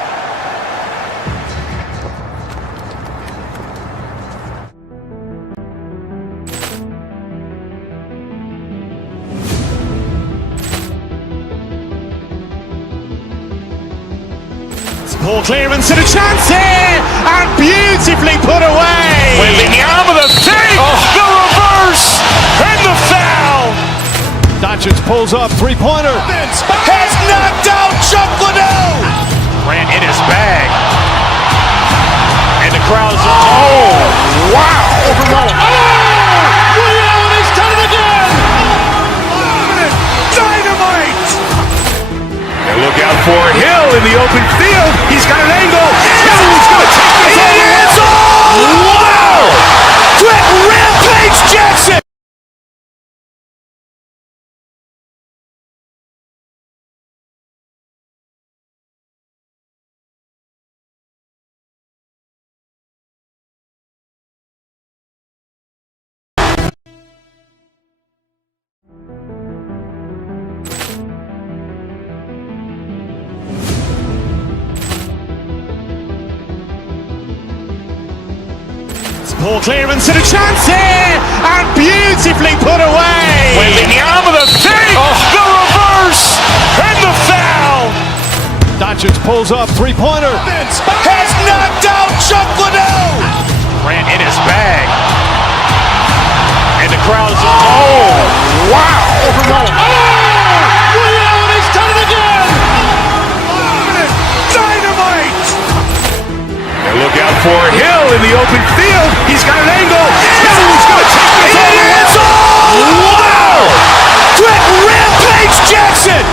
Poor clearance and a chance here! And beautifully put away! Willian with a save! The reverse! And the foul! Doncic pulls up, three-pointer. Has knocked out Chocolate! Ran in his bag. And the crowd's... Oh! Wow! Over Roma. Oh! Willian, he's done it again! Dynamite! And look out for Hill in the open field. He's got an angle. Hill is going to take this all the way. Wow! Brett Rampage Jackson! Poor clearance and a chance here! And beautifully put away! Willian with a save! The reverse! And the foul! Doncic pulls up, three-pointer. Has knocked out Chocolate! Ran in his bag. And the crowd's... Oh! Wow! Over Roma. Oh! Willian, he's done it again! Dynamite! And look out for Hill in the open field. He's got an angle. Hill is going to take this all the way. Wow! Brett Rampage Jackson!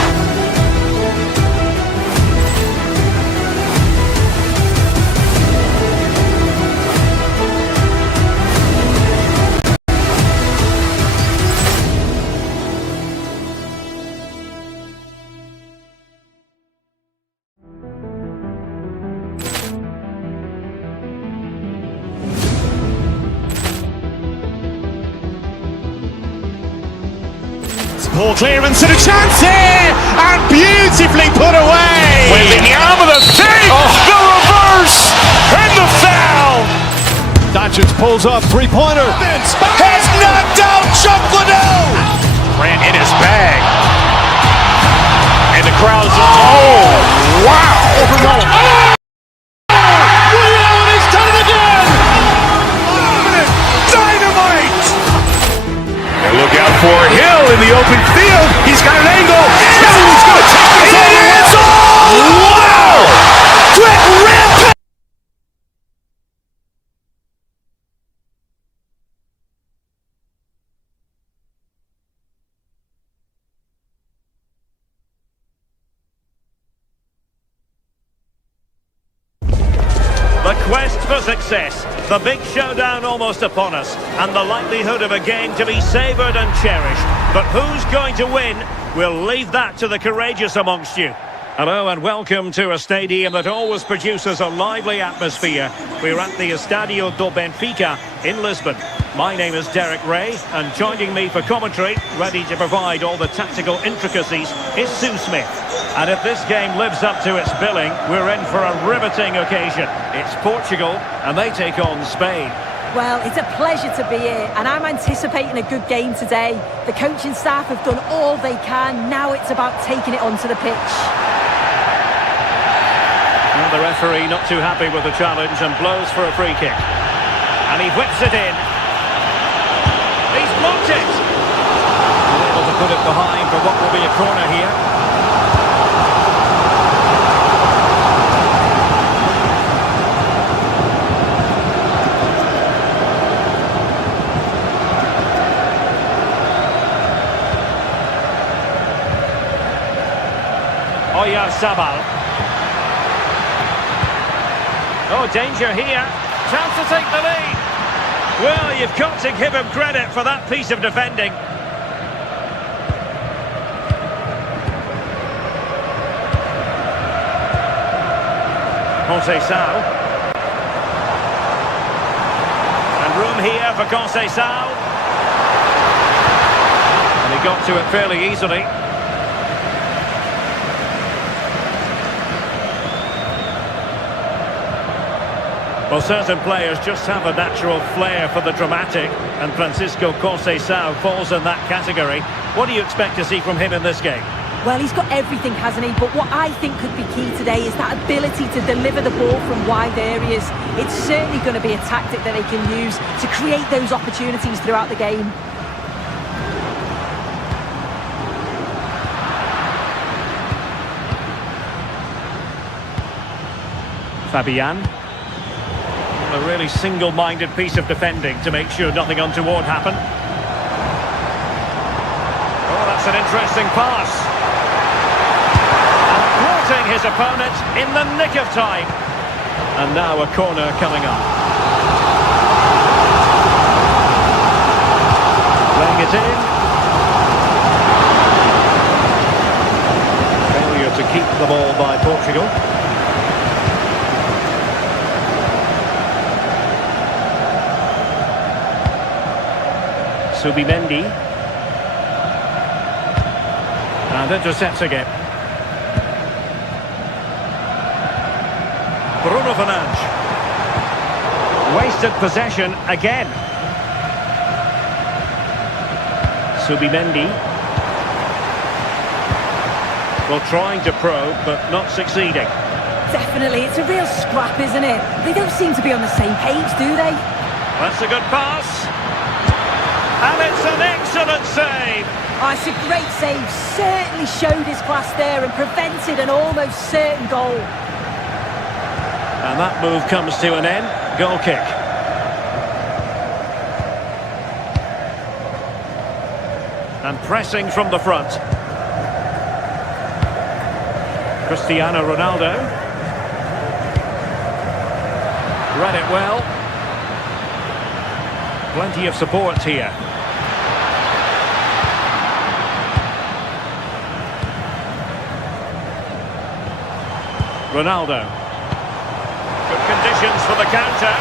Poor clearance and a chance here! And beautifully put away! Willian with a save! The reverse! And the foul! Doncic pulls up, three-pointer. Has knocked out Chocolate! Ran in his bag. And the crowd's... Oh! Wow! Over Roma. Oh! Willian, he's done it again! Dynamite! And look out for Hill in the open field. He's got an angle. Hill is going to take this all the way. Wow! Brett Rampage! The quest for success, the big showdown almost upon us, and the likelihood of a game to be savoured and cherished. But who's going to win? We'll leave that to the courageous amongst you. Hello and welcome to a stadium that always produces a lively atmosphere. We're at the Estadio do Benfica in Lisbon. My name is Derek Ray, and joining me for commentary, ready to provide all the tactical intricacies, is Sue Smith. And if this game lives up to its billing, we're in for a riveting occasion. It's Portugal, and they take on Spain. Well, it's a pleasure to be here, and I'm anticipating a good game today. The coaching staff have done all they can. Now it's about taking it onto the pitch. Well, the referee not too happy with the challenge and blows for a free kick. And he whips it in. He's blocked it. He's able to put it behind for what will be a corner here. Sabal. Oh, danger here. Chance to take the lead. Well, you've got to give him credit for that piece of defending. Conceição. And room here for Conceição. And he got to it fairly easily. Well, certain players just have a natural flair for the dramatic, and Francisco Conceição falls in that category. What do you expect to see from him in this game? Well, he's got everything, hasn't he? But what I think could be key today is that ability to deliver the ball from wide areas. It's certainly going to be a tactic that they can use to create those opportunities throughout the game. Fabian. A really single-minded piece of defending to make sure nothing untoward happened. Oh, that's an interesting pass. And thwarting his opponent in the nick of time. And now a corner coming up. Playing it in. Failure to keep the ball by Portugal. Subimendi. And intercepting it. Bruno Fernandes. Wasted possession again. Subimendi. Well, trying to probe, but not succeeding. Definitely, it's a real scrap, isn't it? They don't seem to be on the same page, do they? That's a good pass. And it's an excellent save. Oh, it's a great save. Certainly showed his class there and prevented an almost certain goal. And that move comes to an end. Goal kick. And pressing from the front. Cristiano Ronaldo. Read it well. Plenty of support here. Ronaldo. Good conditions for the counter.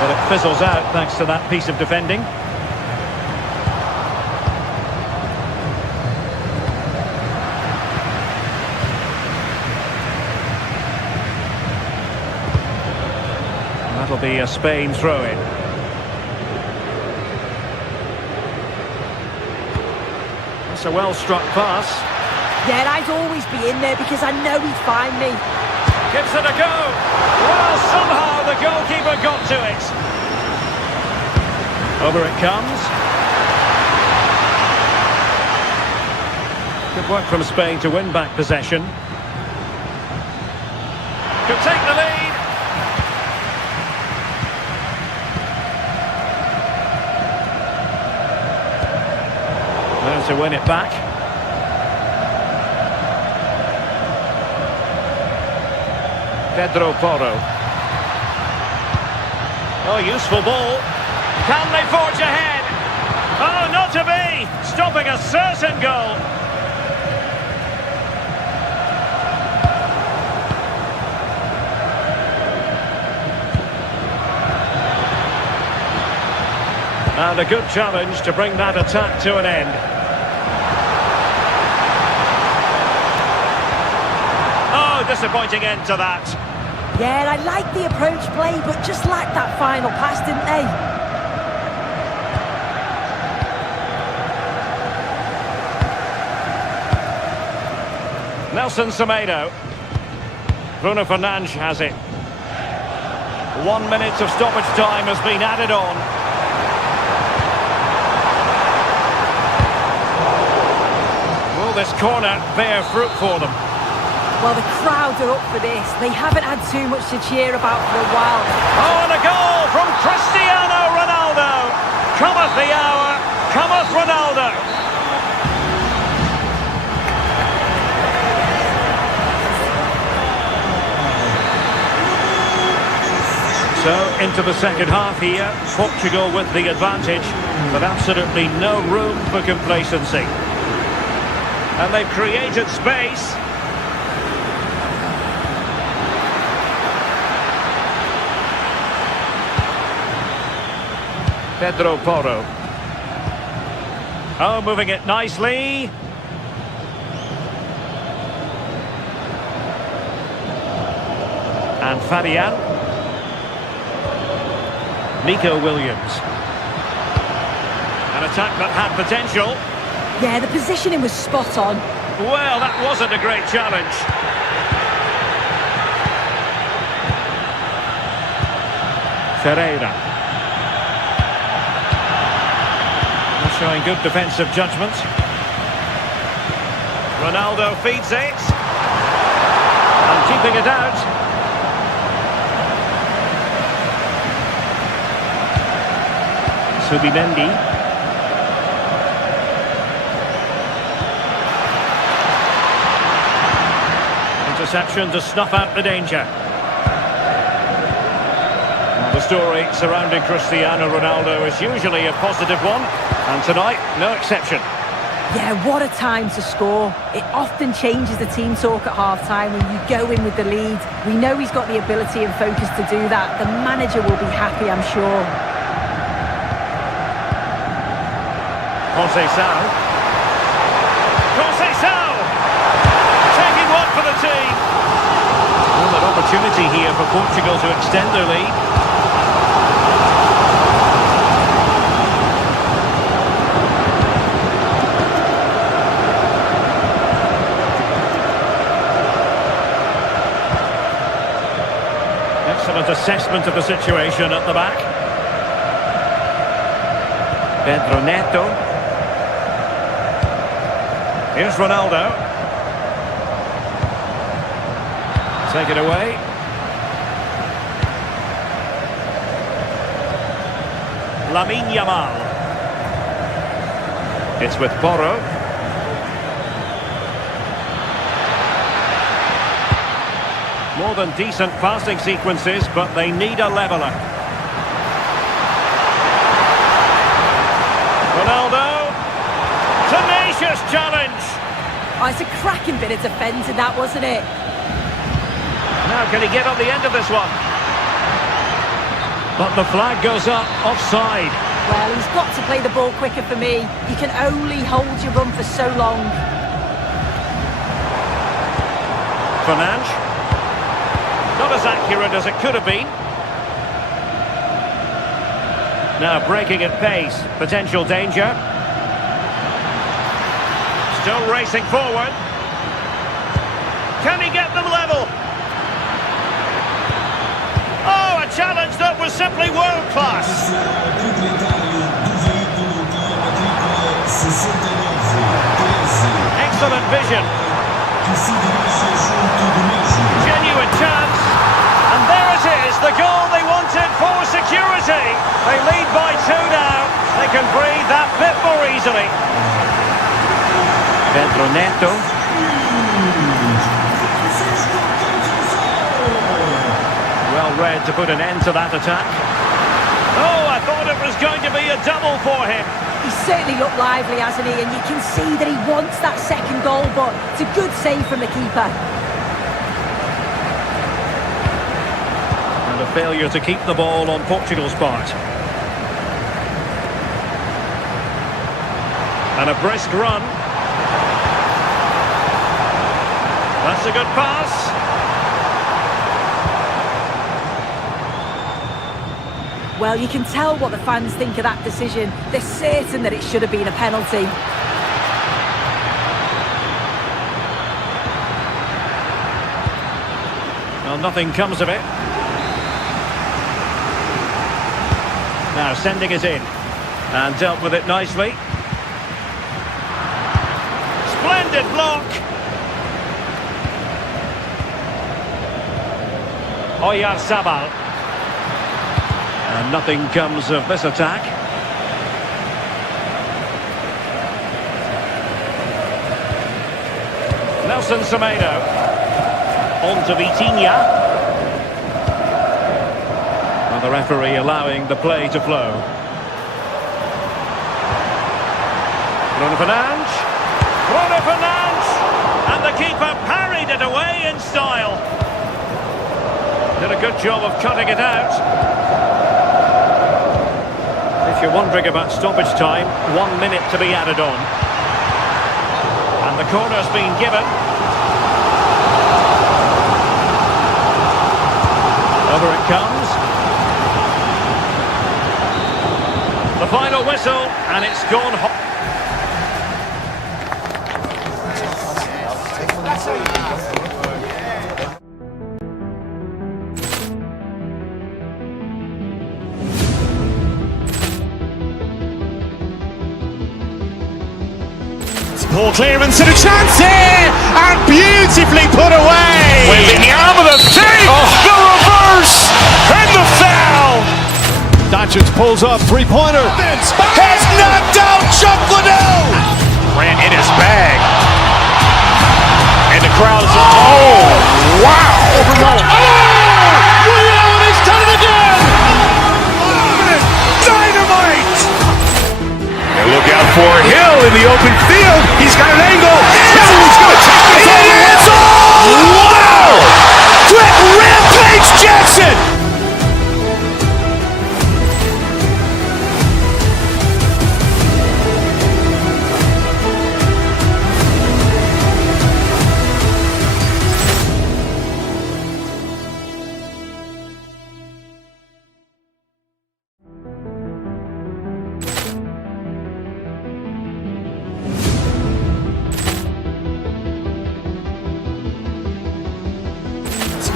But it fizzles out thanks to that piece of defending. That'll be a Spain throw-in. That's a well-struck pass. Yeah, I'd always be in there because I know he'd find me. Gives it a go. Well, somehow the goalkeeper got to it. Over it comes. Good work from Spain to win back possession. Could take the lead. There to win it back. Pedro Porro. Oh, useful ball. Can they forge ahead? Oh, not to be! Stopping a certain goal. And a good challenge to bring that attack to an end. Oh, disappointing end to that. Yeah, and I like the approach play, but just lacked that final pass, didn't they? Nelson Semedo. Bruno Fernandes has it. 1 minute of stoppage time has been added on. Will this corner bear fruit for them? Well, the crowd are up for this. They haven't had too much to cheer about for a while. Oh, and a goal from Cristiano Ronaldo. Cometh the hour, cometh Ronaldo. So, into the second half here. Portugal with the advantage, but absolutely no room for complacency. And they've created space. Pedro Porro. Oh, moving it nicely. And Fabian. Nico Williams. An attack that had potential. Yeah, the positioning was spot on. Well, that wasn't a great challenge. Ferreira. Showing good defensive judgment. Ronaldo feeds it. And keeping it out. Subimendi. Interception to snuff out the danger. The story surrounding Cristiano Ronaldo is usually a positive one, and tonight, no exception. Yeah, what a time to score. It often changes the team talk at half-time when you go in with the lead. We know he's got the ability and focus to do that. The manager will be happy, I'm sure. Conceição. Conceição! Taking one for the team. Well, an opportunity here for Portugal to extend their lead. Excellent assessment of the situation at the back. Pedro Neto. Here's Ronaldo. Take it away. Lamine Yamal. It's with Porro. More than decent passing sequences, but they need a leveller. Ronaldo. Tenacious challenge. Oh, it's a cracking bit of defending, that, wasn't it? Now can he get on the end of this one? But the flag goes up, offside. Well, he's got to play the ball quicker for me. You can only hold your run for so long. Fernandes. Not as accurate as it could have been. Now breaking at pace. Potential danger. Still racing forward. Can he get them level? Oh, a challenge that was simply world class. Excellent vision. Genuine chance. And there it is, the goal they wanted for security. They lead by 2 now. They can breathe that bit more easily. Pedro Neto. Well read to put an end to that attack. Oh, I thought it was going to be a double for him. He's certainly looked lively, hasn't he? And you can see that he wants that second goal, but it's a good save from the keeper. And a failure to keep the ball on Portugal's part. And a brisk run. That's a good pass. Well, you can tell what the fans think of that decision. They're certain that it should have been a penalty. Well, nothing comes of it. Now sending it in. And dealt with it nicely. Splendid block. Oyarzabal. And nothing comes of this attack. Nelson Semedo. On to Vitinha. And the referee allowing the play to flow. Bruno Fernandes, and the keeper parried it away in style. Did a good job of cutting it out. If you're wondering about stoppage time, 1 minute to be added on. And the corner's been given. Over it comes. The final whistle, and it's gone home. Poor clearance and a chance here, and beautifully put away. Waving the arm of the save, the reverse, and the foul. Doncic pulls up, three-pointer. Has knocked out Chocolatell. Ran in his bag. And the crowd is, oh, wow. Over Roma. Oh, and he's done it again. Dynamite. And look out for Hill in the open field. He's got an angle. He's going to take this all the way. Wow. Quick Rampage Jackson.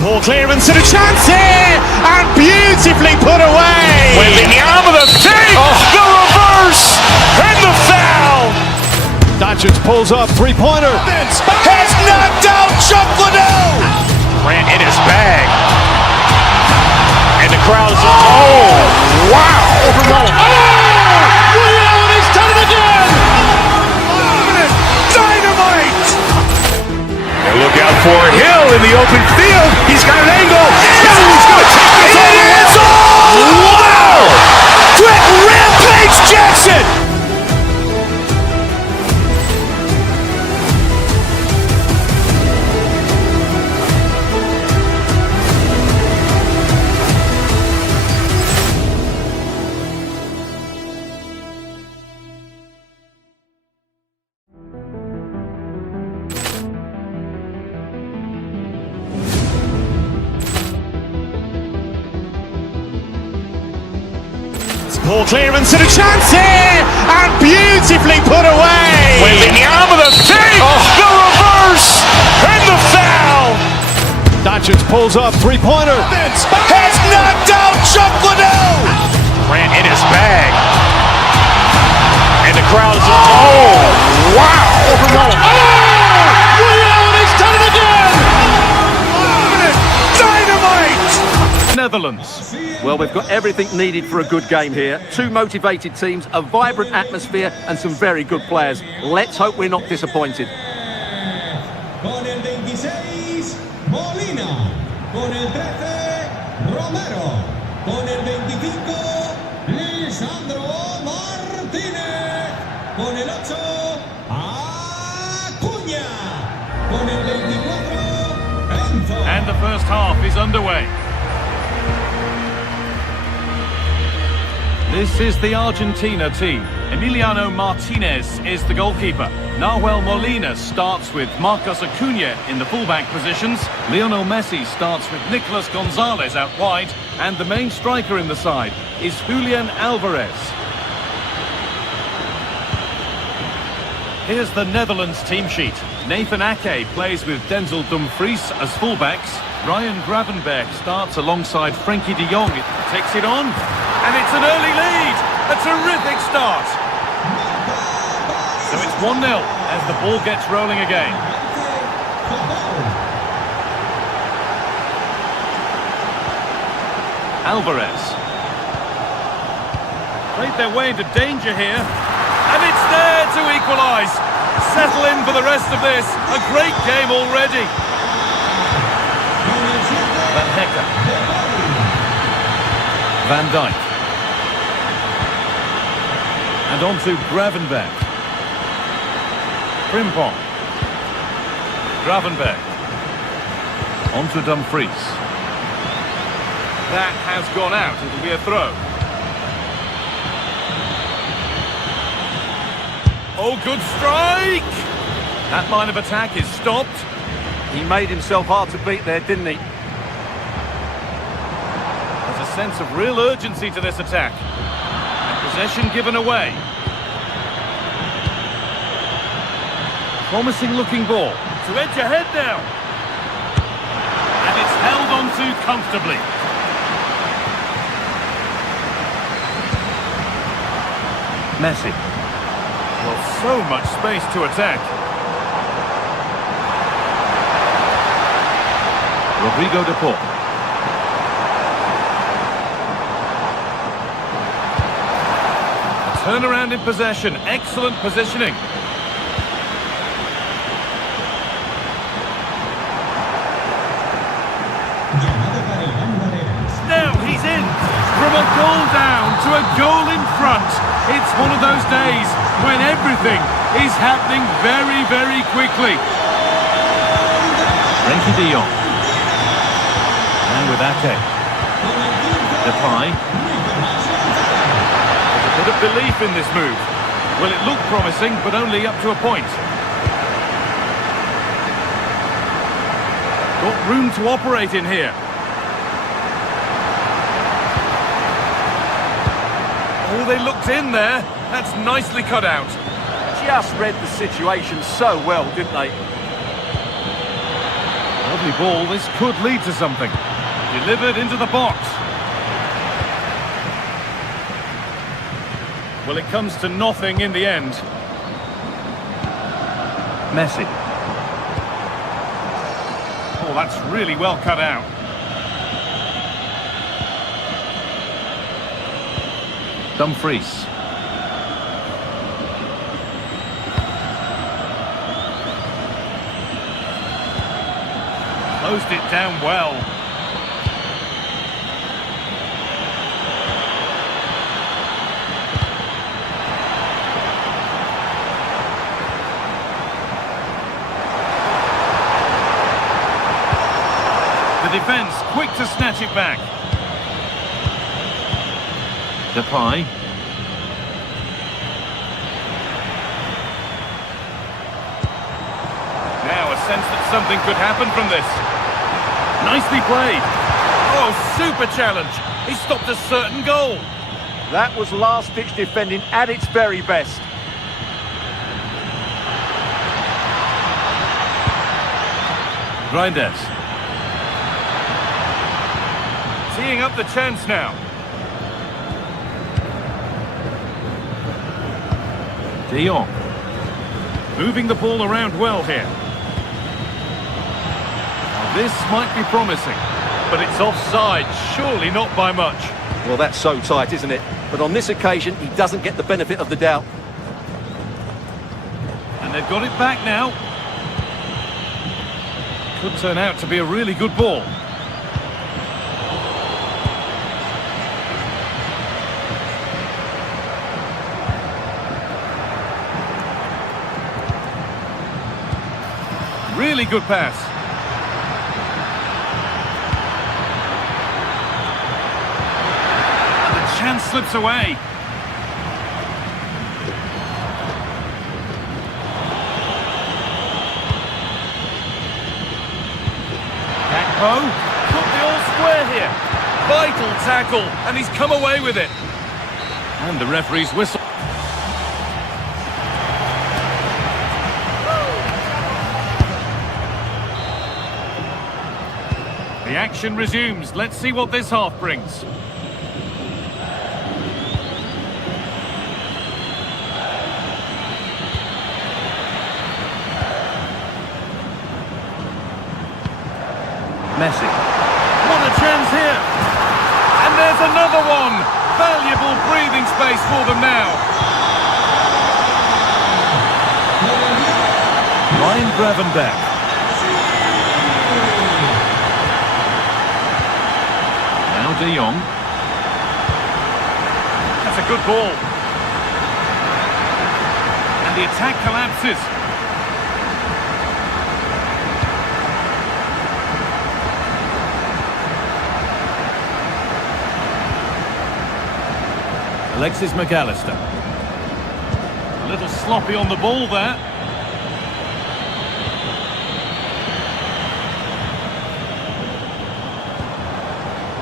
Poor clearance and a chance here, and beautifully put away. Waving the arm of the save, the reverse, and the foul. Doncic pulls up, three-pointer. Has knocked out Chocolatell. Ran in his bag. And the crowd is, oh, wow. Over Roma. And he's done it again. Dynamite. And look out for Hill in the open field. He's got an angle. He's going to take this all the way. Wow. Quick Rampage Jackson. Poor clearance and a chance here, and beautifully put away. Waving the arm of the save, the reverse, and the foul. Doncic pulls up, three-pointer. Has knocked out Chocolatell. Ran in his bag. And the crowd is, oh, wow. Over Roma. And he's done it again. Dynamite. Netherlands. Well, we've got everything needed for a good game here. Two motivated teams, a vibrant atmosphere, and some very good players. Let's hope we're not disappointed. Con el 26, Molina. Con el 13, Romero. Con el 25, Lisandro Martínez. Con el 8, Acuña. Con el 24, Enzo. And the first half is underway. This is the Argentina team. Emiliano Martinez is the goalkeeper. Nahuel Molina starts with Marcos Acuña in the fullback positions. Lionel Messi starts with Nicolas Gonzalez out wide. And the main striker in the side, is Julian Alvarez. Here's the Netherlands team sheet. Nathan Ake plays with Denzel Dumfries as fullbacks. Ryan Gravenberch starts alongside Frankie de Jong. It takes it on, and it's an early lead. A terrific start. So it's 1-0 as the ball gets rolling again. Alvarez. Played their way into danger here. And it's there to equalise. Settle in for the rest of this. A great game already. Van Hecker. Van Dijk. And on to Gravenberch. Frimpong. Gravenberch. On to Dumfries. That has gone out. It'll be a throw. Oh, good strike! That line of attack is stopped. He made himself hard to beat there, didn't he? There's a sense of real urgency to this attack. And possession given away. Promising looking ball. To edge ahead now. And it's held on to comfortably. Messi. Well, so much space to attack. Rodrigo de Paul. A turnaround in possession. Excellent positioning. Now he's in. From a goal down to a goal in front. It's one of those days when everything is happening very, very quickly. Frankie de Jong. And with Ake. Depay. There's a bit of belief in this move. Well, it looked promising, but only up to a point. Got room to operate in here. Oh, they looked in there. That's nicely cut out. Just read the situation so well, didn't they? Lovely ball. This could lead to something. Delivered into the box. Well, it comes to nothing in the end. Messi. Oh, that's really well cut out. Dumfries. Closed it down well. The defence quick to snatch it back. Depay. Now a sense that something could happen from this. Nicely played. Oh, super challenge. He stopped a certain goal. That was last-ditch defending at its very best. Reinders. Teeing up the chance now. De Jong. Moving the ball around well here. Now, this might be promising, but it's offside, surely not by much. Well, that's so tight, isn't it? But on this occasion, he doesn't get the benefit of the doubt. And they've got it back now. Could turn out to be a really good ball. Really good pass. And the chance slips away. Gakpo put the all square here. Vital tackle, and he's come away with it. And the referee's whistle. The action resumes. Let's see what this half brings. Messi. What a chance here. And there's another one. Valuable breathing space for them now. Ryan Gravenberch. Now De Jong. That's a good ball. And the attack collapses. Alexis McAllister. A little sloppy on the ball there.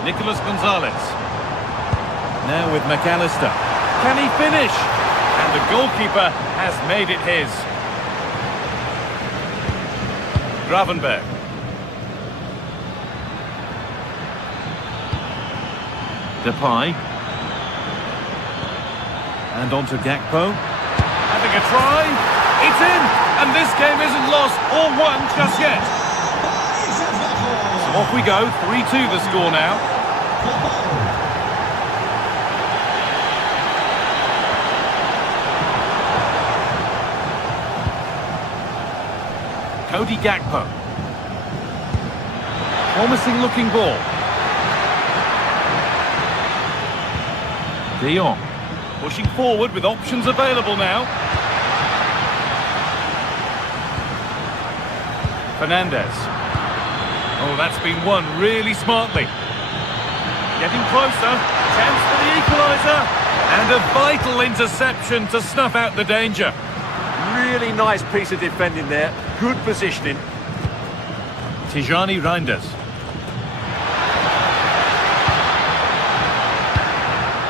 Nicolas Gonzalez. Now with McAllister. Can he finish? And the goalkeeper has made it his. Gravenberch. Depay. And on to Gakpo. Having a try. It's in! And this game isn't lost or won just yet. So off we go. 3-2 the score now. Cody Gakpo. Promising looking ball. De Jong. Pushing forward with options available now. Fernandez. Oh, that's been won really smartly. Getting closer. Chance for the equaliser. And a vital interception to snuff out the danger. Really nice piece of defending there. Good positioning. Tijani Reinders.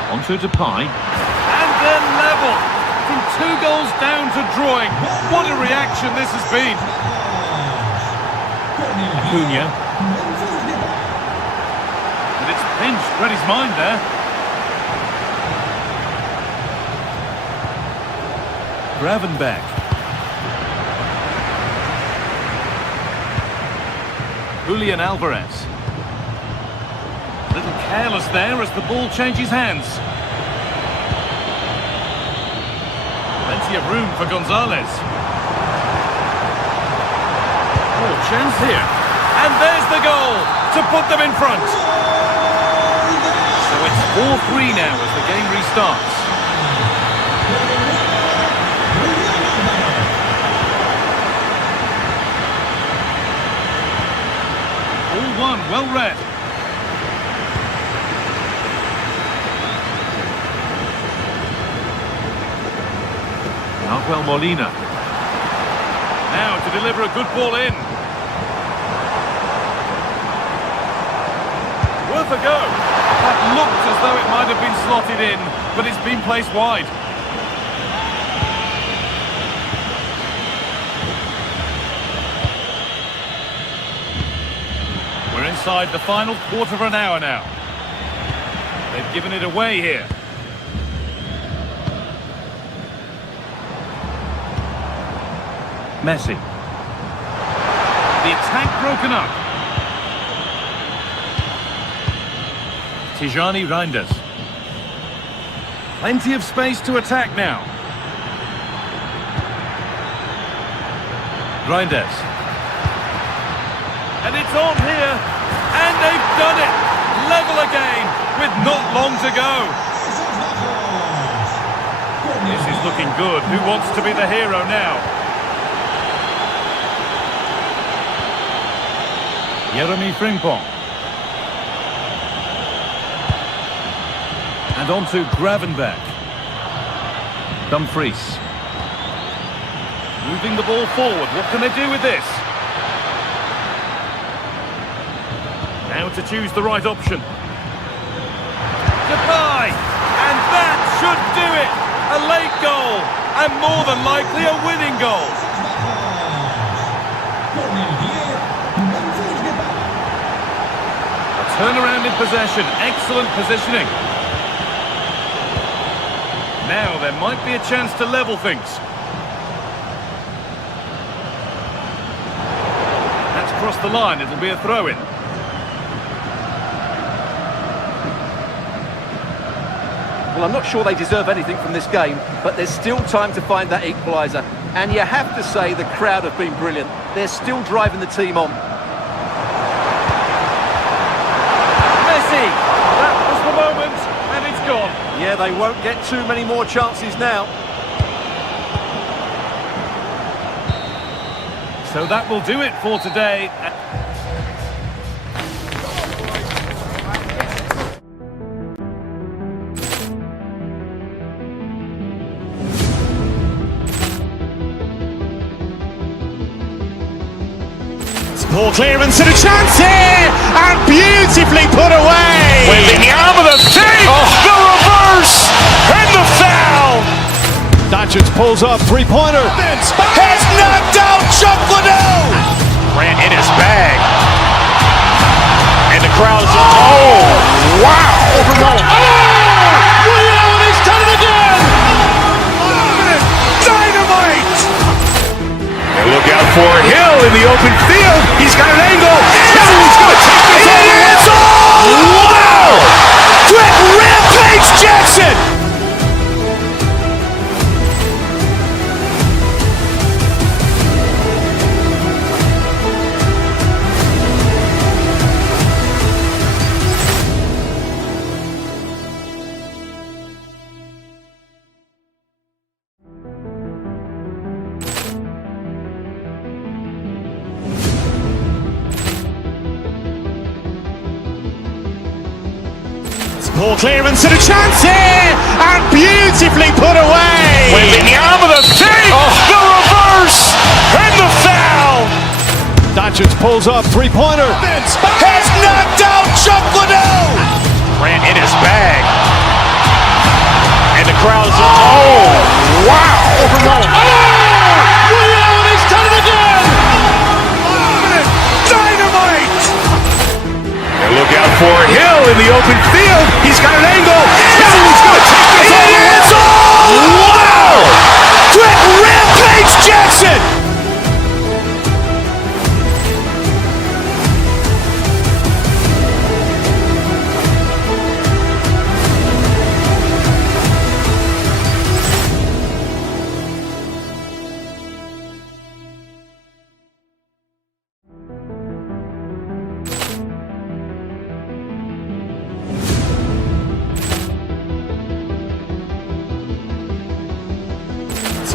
Onto Depay. And then level. From 2 goals down to drawing. What a reaction this has been. Acuna. And it's pinched. Read his mind there. Gravenberch. Julian Alvarez. A little careless there as the ball changes hands. Plenty of room for Gonzalez. Oh, chance here. And there's the goal to put them in front. So it's 4-3 now as the game restarts. All one, well read. Nahuel Molina. Now to deliver a good ball in. Worth a go. That looked as though it might have been slotted in, but it's been placed wide. We're inside the final quarter of an hour now. They've given it away here. Messi. The attack broken up. Tijani Reinders. Plenty of space to attack now. Reinders. And it's on here. And they've done it. Level again with not long to go. This is looking good. Who wants to be the hero now? Jeremy Frimpong. And on to Gravenberch. Dumfries. Moving the ball forward. What can they do with this? Now to choose the right option. Depay! And that should do it! A late goal, and more than likely a winning goal. A turnaround in possession, excellent positioning. Now there might be a chance to level things. That's crossed the line, it'll be a throw-in. Well, I'm not sure they deserve anything from this game, but there's still time to find that equaliser. And you have to say the crowd have been brilliant. They're still driving the team on. Messi! That was the moment, and it's gone. Yeah, they won't get too many more chances now. So that will do it for today. Poor clearance and a chance here, and beautifully put away. Waving the arm of the save, the reverse, and the foul. Doncic pulls up, three-pointer. Has knocked out Chocolate. Ran in his bag. And the crowd is, oh, wow. Over Roma. Oh, Milan has done it again. Dynamite. And look out for Hill in the open field. He's got an angle. He's going to take this all the way. Wow! Quick Rampage Jackson. Poor clearance and a chance here, and beautifully put away. Waving the arm of the save, the reverse, and the foul. Doncic pulls up, three-pointer. Has knocked out Chocolate. Ran in his bag. And the crowd is, oh, wow. Over Roma. Oh, Milan has done it again. Dynamite. And look out for Hill in the open field. He's got an angle. He's going to take this all the way. Wow. Quick Rampage Jackson.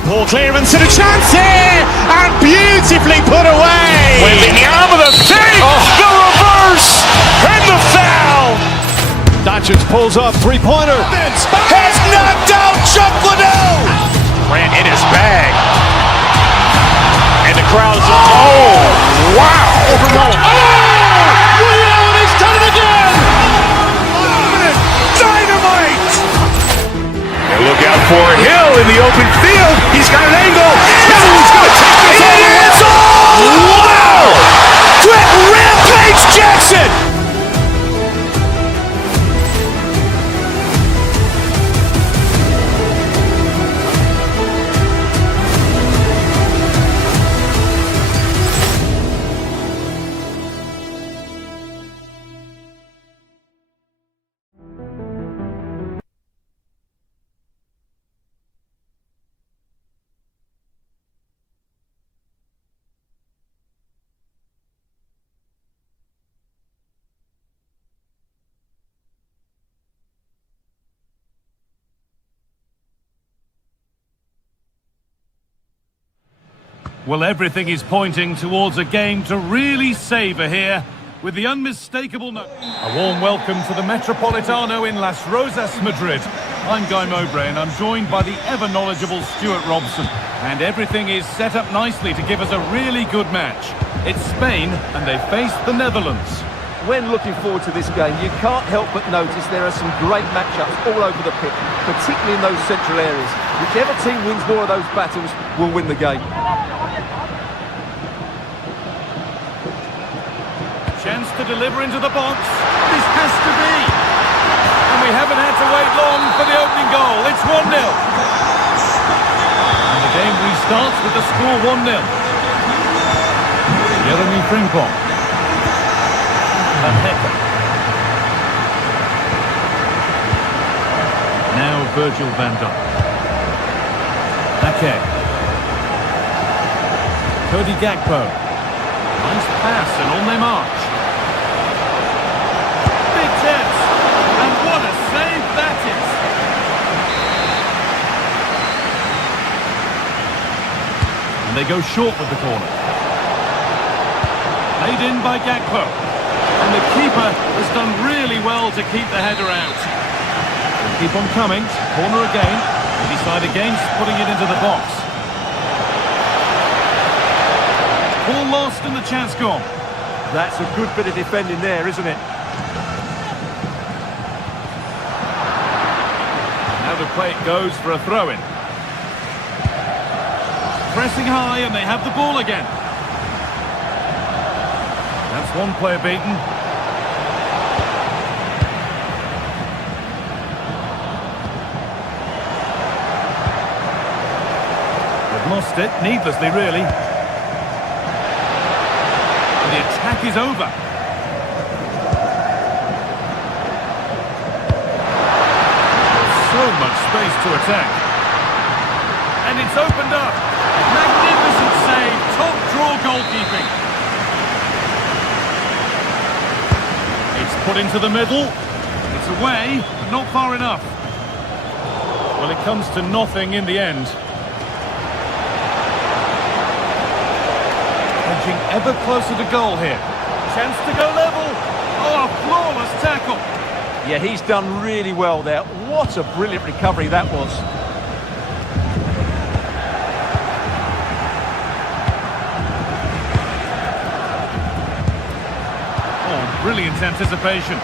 Poor clearance and a chance here, and beautifully put away. Waving the arm of the save, the reverse, and the foul. Doncic pulls up, three-pointer. Has knocked out Chocolate. Ran in his bag. And the crowd is, oh, wow. Over Roma. Oh, Milan has done it again. Dynamite. And look out for Hill in the open field. He's got an angle. He's going to take this all the way. Wow. Quick Rampage Jackson. Well, everything is pointing towards a game to really savour here, with the unmistakable note. A warm welcome to the Metropolitano in Las Rosas, Madrid. I'm Guy Mowbray, and I'm joined by the ever-knowledgeable Stuart Robson. And everything is set up nicely to give us a really good match. It's Spain, and they face the Netherlands. When looking forward to this game, you can't help but notice there are some great matchups all over the pitch, particularly in those central areas. Whichever team wins more of those battles will win the game. Chance to deliver into the box. This has to be. And we haven't had to wait long for the opening goal. It's 1-0. And the game restarts with the score 1-0. Jeremy Frimpong. Now Virgil van Dijk. Ake. Cody Gakpo. Nice pass and on they march. Big chance. And what a save that is. And they go short with the corner. Laid in by Gakpo. And the keeper has done really well to keep the header out. They'll keep on coming. Corner again. They decide against putting it into the box. Ball lost and the chance gone. That's a good bit of defending there, isn't it? Now the play it goes for a throw-in. Pressing high and they have the ball again. That's one player beaten. They've lost it, needlessly really. And the attack is over. So much space to attack. And it's opened up. Magnificent save, top draw goalkeeping. Put into the middle. It's away, but not far enough. Well, it comes to nothing in the end. Edging ever closer to goal here. Chance to go level. Oh, a flawless tackle. Yeah, he's done really well there. What a brilliant recovery that was. Brilliant anticipation.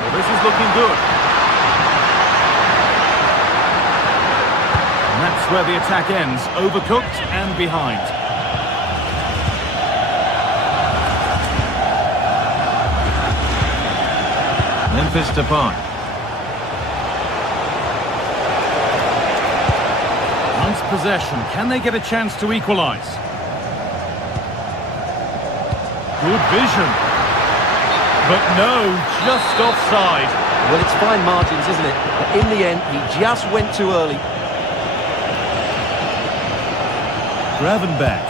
Well, this is looking good. And that's where the attack ends. Overcooked and behind. Memphis Depay. Nice possession. Can they get a chance to equalise? Good vision. But no, just offside. Well, it's fine margins, isn't it? But in the end, he just went too early. Gravenberch.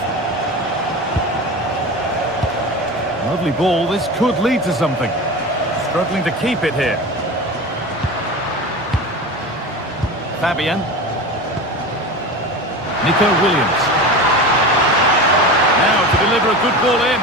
Lovely ball. This could lead to something. Struggling to keep it here. Fabian. Nico Williams. Now to deliver a good ball in.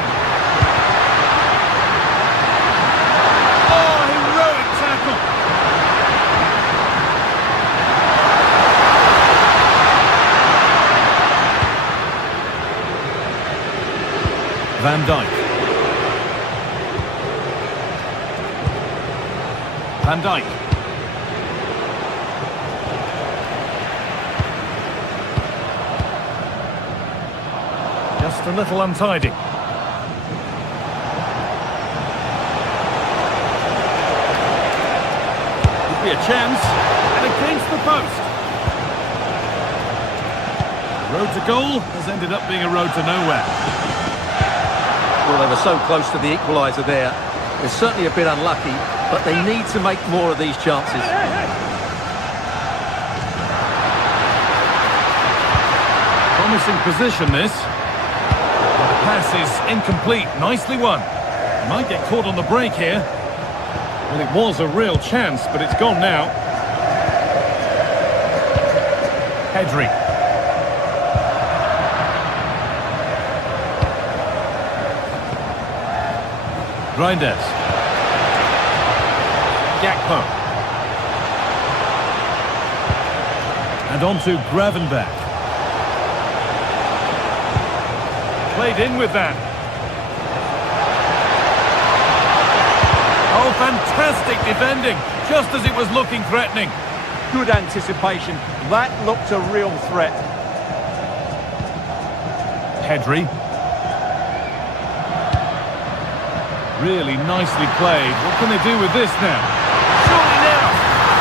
Van Dijk. Van Dijk. Just a little untidy. Could be a chance. And against the post. The road to goal has ended up being a road to nowhere. Well, they were so close to the equaliser there. They're certainly a bit unlucky, but they need to make more of these chances. Promising position, this. But the pass is incomplete. Nicely won. Might get caught on the break here. Well, it was a real chance, but it's gone now. Pedri. Reinders. Gakpo. And on to Gravenberch. played in with that. Oh, fantastic defending, just as it was looking threatening. Good anticipation. That looked a real threat. Pedri. Really nicely played. What can they do with this now? Surely now!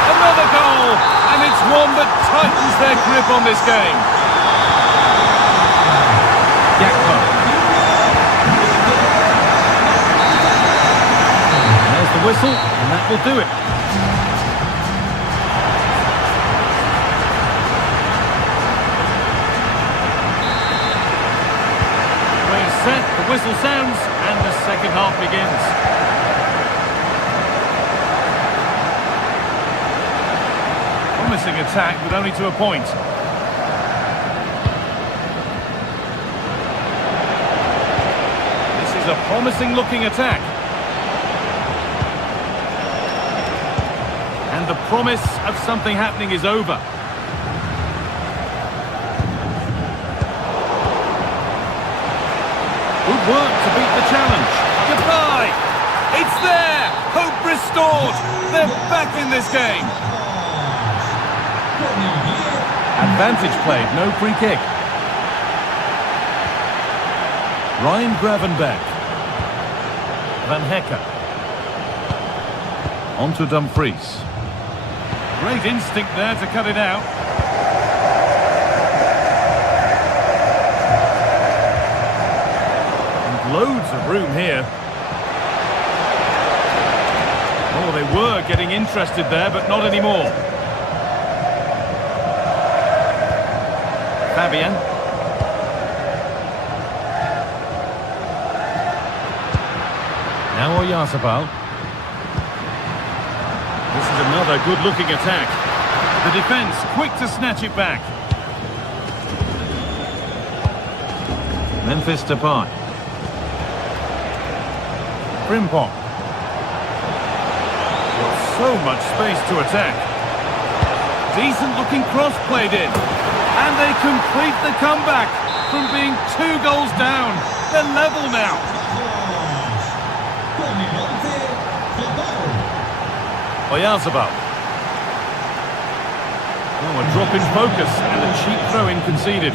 Another goal! And it's one that tightens their grip on this game. Gakpo. There's the whistle, and that will do it. Set, the whistle sounds, and the second half begins. Promising attack, but only to a point. This is a promising looking attack. And the promise of something happening is over. Good work to beat the challenge. Goodbye! It's there! Hope restored! They're back in this game! Advantage played, no free kick. Ryan Gravenberch. Van Hecker. On to Dumfries. Great instinct there to cut it out. Loads of room here. Oh, they were getting interested there, but not anymore. Fabian. Now Oyarzabal. This is another good-looking attack. The defence quick to snatch it back. Memphis Depay. Frimpong. Got so much space to attack. Decent looking cross played in. And they complete the comeback from being 2 goals down. They're level now. Oyarzabal. Oh, a drop in focus and a cheap throw-in conceded.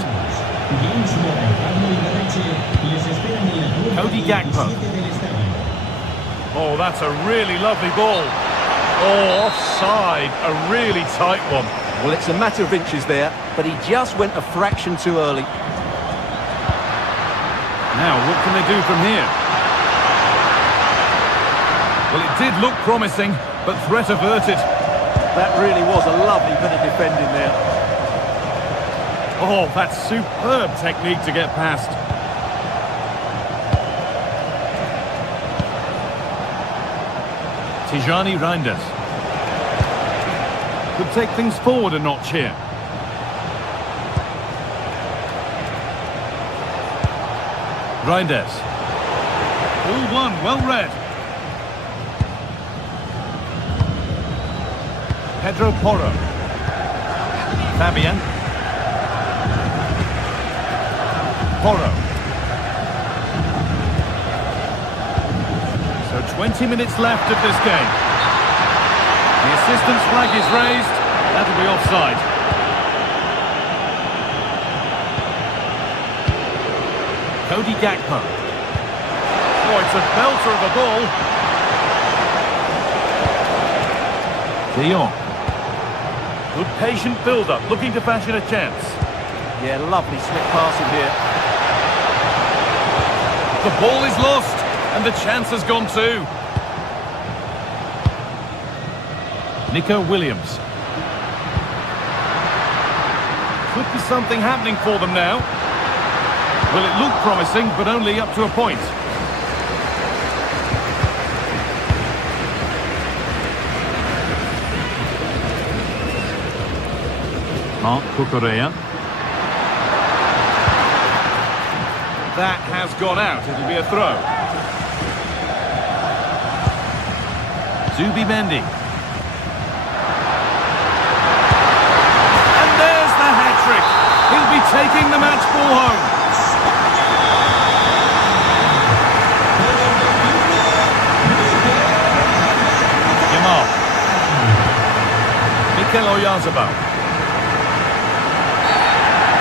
Cody Gakpo. Oh, that's a really lovely ball. Oh, offside. A really tight one. Well, it's a matter of inches there, but he just went a fraction too early. Now, what can they do from here? Well, it did look promising, but threat averted. That really was a lovely bit of defending there. Oh, that's superb technique to get past. Tijani Reinders. Could take things forward a notch here. Reinders. All one, well read. Pedro Porro. Fabian. Porro. So 20 minutes left of this game. The assistant's flag is raised. That'll be offside. Cody Gakpo. Oh, it's a belter of a ball. De Jong. Good patient build-up, looking to fashion a chance. Yeah, lovely slick passing here. The ball is lost, and the chance has gone too. Nico Williams. Could be something happening for them now. Well, it looked promising, but only up to a point. Mark Cucurella. That has gone out. It'll be a throw. Zubimendi. And there's the hat-trick. He'll be taking the match ball home. Oyarzabal.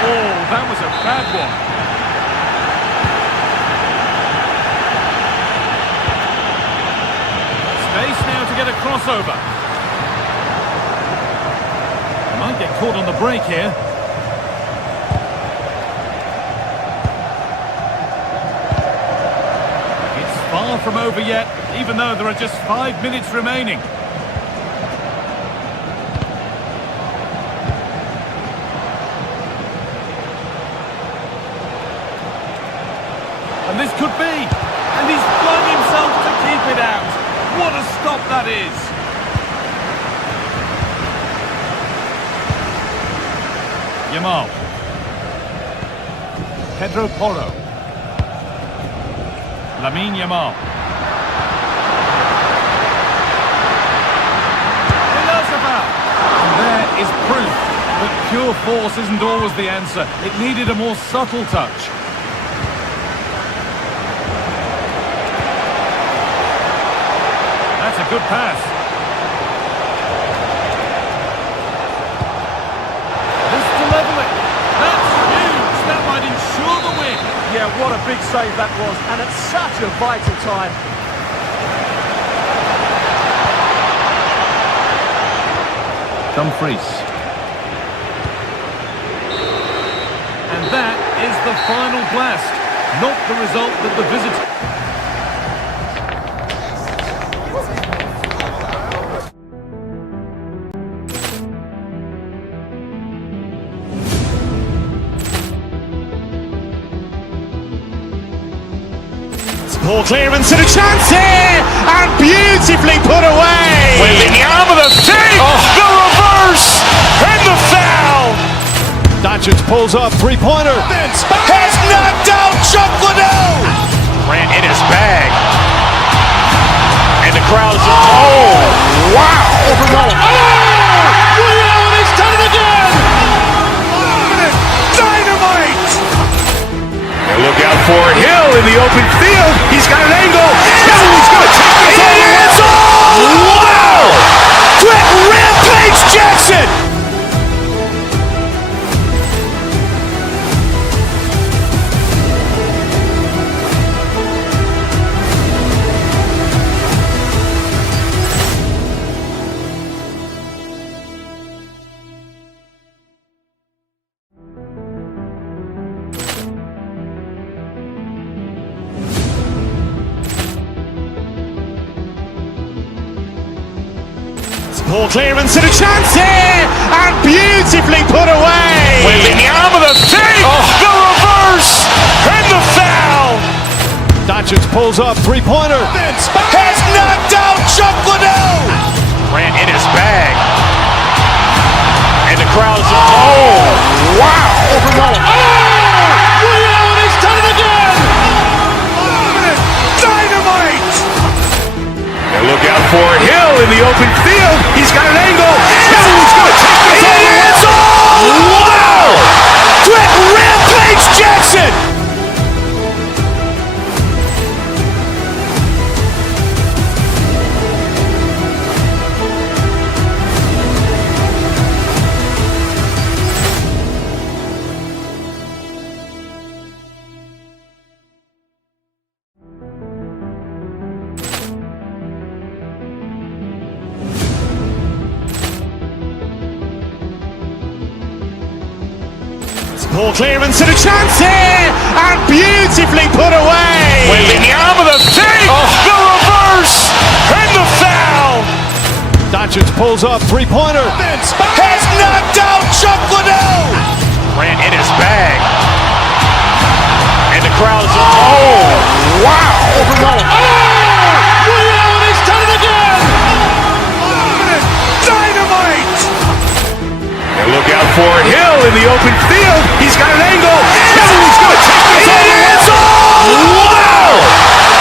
Oh, that was a bad one. Space now to get a crossover. Might get caught on the break here. It's far from over yet, even though there are just 5 minutes remaining. And this could be. And he's flung himself to keep it out. What a stop that is. Yamal. Pedro Porro. Lamine Yamal. Oyarzabal. And there is proof that pure force isn't always the answer. It needed a more subtle touch. That's a good pass. This to level it. That's huge. That might ensure the win. Yeah, what a big save that was, and at such a vital time. Dumfries. And that is the final blast. Not the result that the visitor... Poor clearance and a chance here, and beautifully put away. Wembanyama with a save, the reverse, and the foul. Doncic pulls up, three-pointer. Has knocked out Chocolate. Ran in his bag. And the crowd is... Oh, wow. Over Roma. Oh, and he's done it again. Dynamite. And look out for Hill in the open field. He's got an angle. He's going to take this all the way. Wow. Quick Rampage Jackson. Poor clearance and a chance here, and beautifully put away. Wembanyama with a save, the reverse, and the foul. Doncic pulls up, three-pointer. Has knocked out Chocolate. Ran in his bag. And the crowd is... Oh, wow. Over Roma. Oh, and he's done it again. Dynamite. And look out for Hill in the open field. He's got an angle. He's going to take this all the way. Wow. Quick Rampage Jackson. Poor clearance and a chance here, and beautifully put away. Wembanyama with a save, the reverse, and the foul. Doncic pulls up, three-pointer. Has knocked out Chocolate. Ran in his bag. And the crowd is... Oh, wow. Over Roma. Oh, and he's done it again. Dynamite. And look out for Hill in the open field. He's got an angle. He's going to take this all the way. Wow.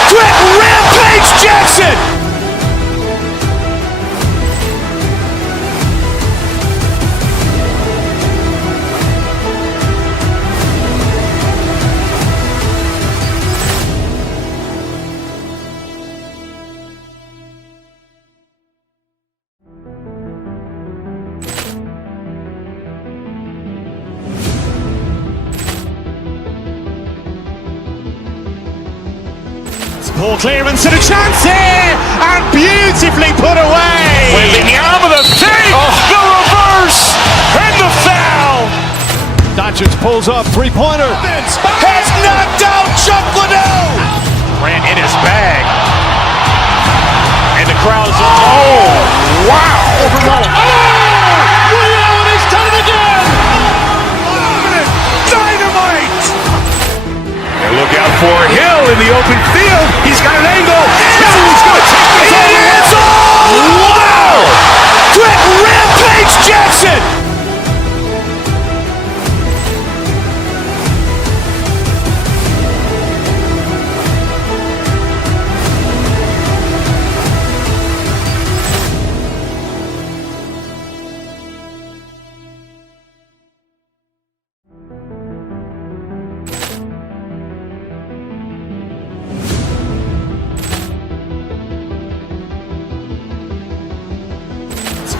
Quick Rampage Jackson. Poor clearance and a chance here, and beautifully put away. Willian with a save, the reverse, and the foul. Dutchens pulls up, three-pointer. Has knocked out Chocolate. Ran in his bag. And the crowd's oh, wow. Over Roma. Willian, he's done it again. Dynamite. And look out for Hill in the open field. He's got an angle. He's going to take this all the way. Wow. Quick Rampage Jackson.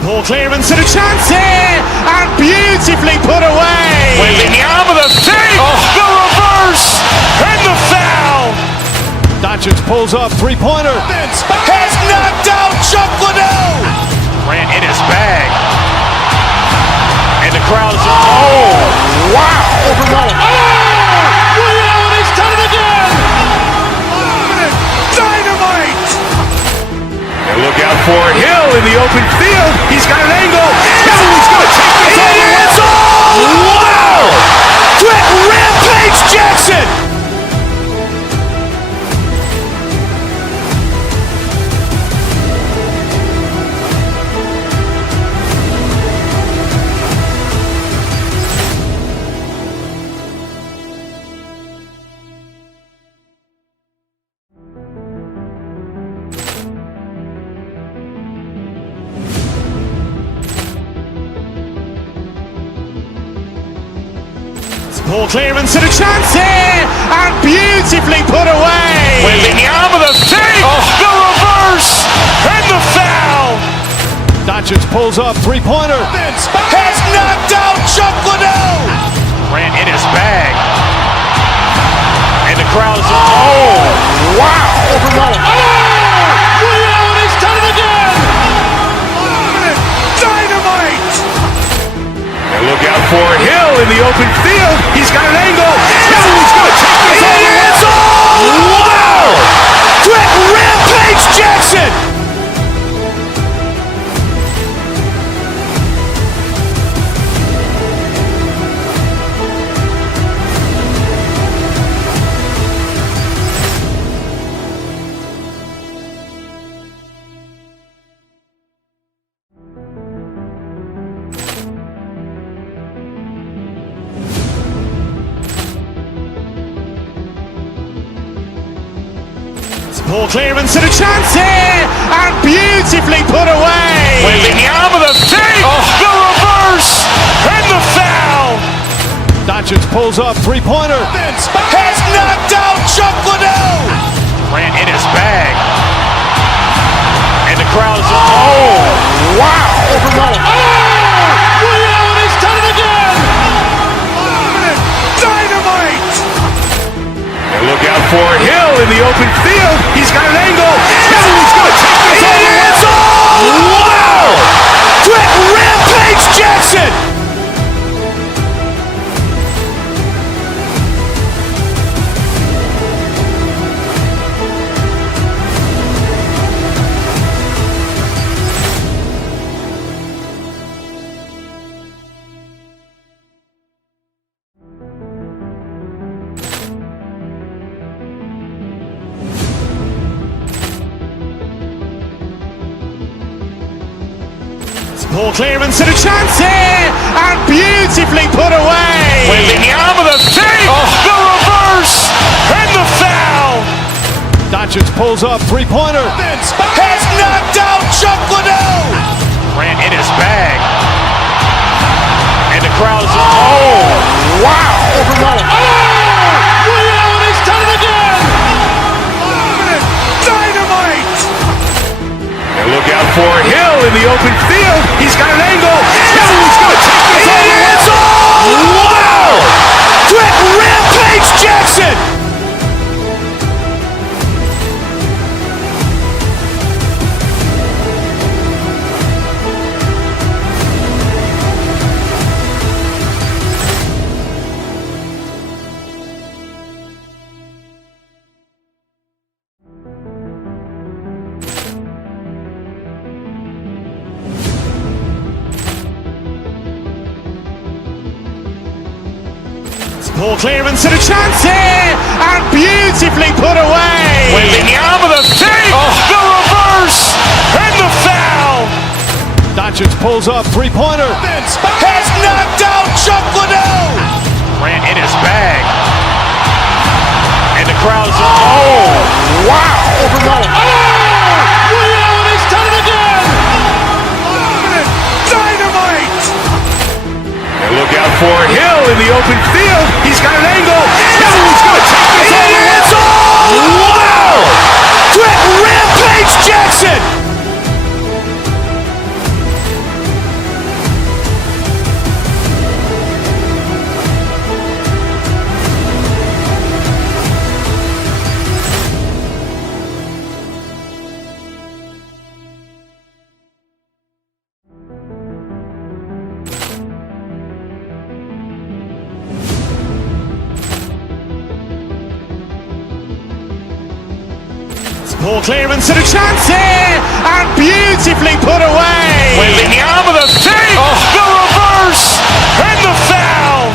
Poor clearance and a chance here, and beautifully put away. Willian with a save, the reverse, and the foul. Dutchens pulls up, three-pointer. Has knocked out Chocolate. Ran in his bag. And the crowd's oh, wow. Over Roma. Willian, he's done it again. Dynamite. And look out for Hill in the open field. He's got an angle. He's going to take this all the way. Wow. Quick Rampage Jackson. Poor clearance and a chance here, and beautifully put away. Willian with a save, the reverse, and the foul. Dutchens pulls up, three-pointer. Has knocked out Chocolate. Ran in his bag. And the crowd's oh, wow. Over Roma. Willian, he's done it again. Dynamite. And look out for Hill in the open field. He's got an angle. He's going to take this all the way. Wow. Quick Rampage Jackson. Poor clearance and a chance here, and beautifully put away. Willian with a save, the reverse, and the foul. Dutchens pulls up, three-pointer. Has knocked out Chocolate. Ran in his bag. And the crowd's oh, wow. Over Roma. Willian, he's done it again. Dynamite. And look out for Hill in the open field. He's got an angle. He's going to take this all the way. Wow. Quick Rampage Jackson. Poor clearance and a chance here, and beautifully put away. Willian with a save, the reverse, and the foul. Dutchens pulls up, three-pointer. Has knocked out Chocolate. Ran in his bag. And the crowd's oh, wow. Over Roma. Willian, he's done it again. Dynamite. And look out for Hill in the open field. He's got an angle. He's going to take this all the way. Wow. Quick Rampage Jackson. Poor clearance and a chance here, and beautifully put away. Waving the arm of the thing. The reverse and the foul. Doncic pulls up, three-pointer. Has knocked out Chocolate. Ran in his bag. And the crowd's wow. Overrun. He's done it again. Dynamite. And look out for Hill in the open field. He's got an angle. He's going to take this all the way. Wow. Quick Rampage Jackson. Poor clearance and a chance here, and beautifully put away. Waving the arm of the thing. The reverse and the foul.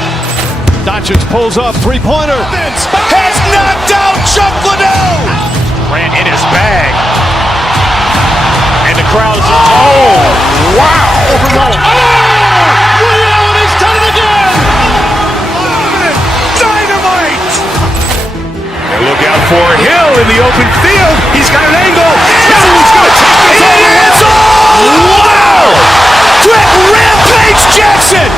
Doncic pulls up, three-pointer. Has knocked out Chocolate. Ran in his bag. And the crowd's wow. Overrun. He's done it again. Dynamite. And look out for Hill in the open field. He's got an angle. He's going to take this all the way. Wow. Quick Rampage Jackson.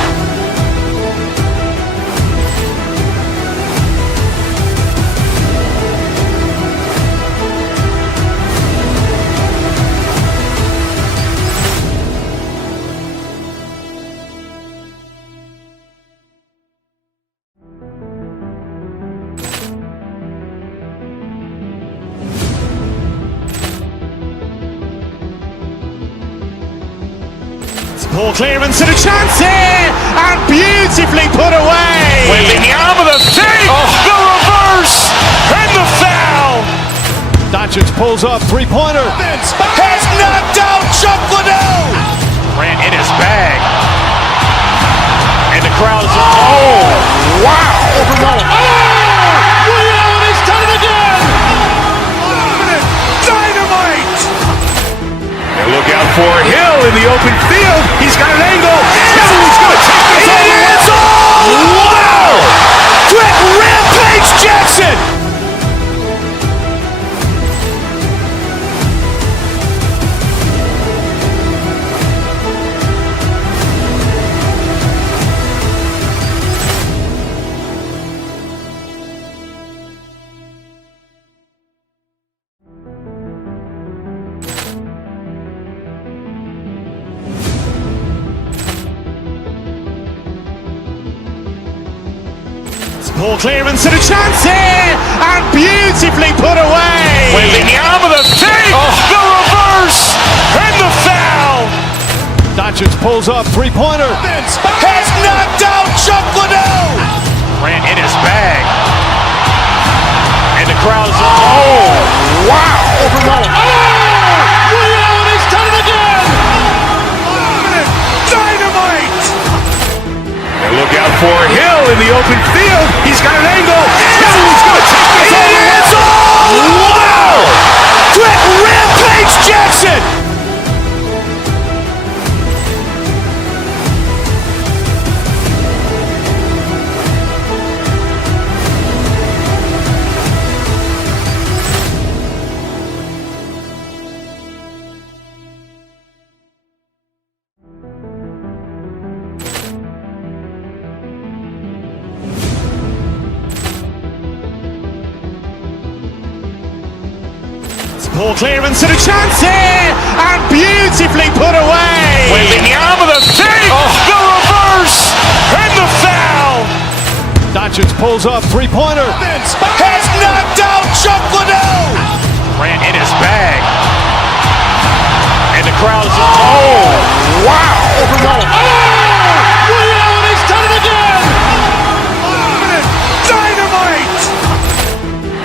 Poor clearance and a chance here, and beautifully put away. Waving the arm of the thing. The reverse and the foul. Doncic pulls up, three-pointer. Has knocked out Chocolate. Ran in his bag. And the crowd's wow. Overrun. He's done it again. Dynamite. And look out for Hill in the open field. He's got an angle. He's going to take this all the way. Wow. Quick Rampage Jackson. Poor clearance and a chance here, and beautifully put away. Waving the arm of the thing. The reverse and the foul. Doncic pulls up, three-pointer. Has knocked out Chocolate. Ran in his bag. And the crowd's wow. Overrun. He's done it again. Dynamite. And look out for Hill in the open field. He's got an angle. He's going to take this all the way. Wow. Quick Rampage Jackson. Poor clearance and a chance here, and beautifully put away. Waving the arm of the thing. The reverse and the foul. Doncic pulls up, three-pointer. Has knocked out Chocolate. Ran in his bag. And the crowd's wow. Overrun. He's done it again. Dynamite.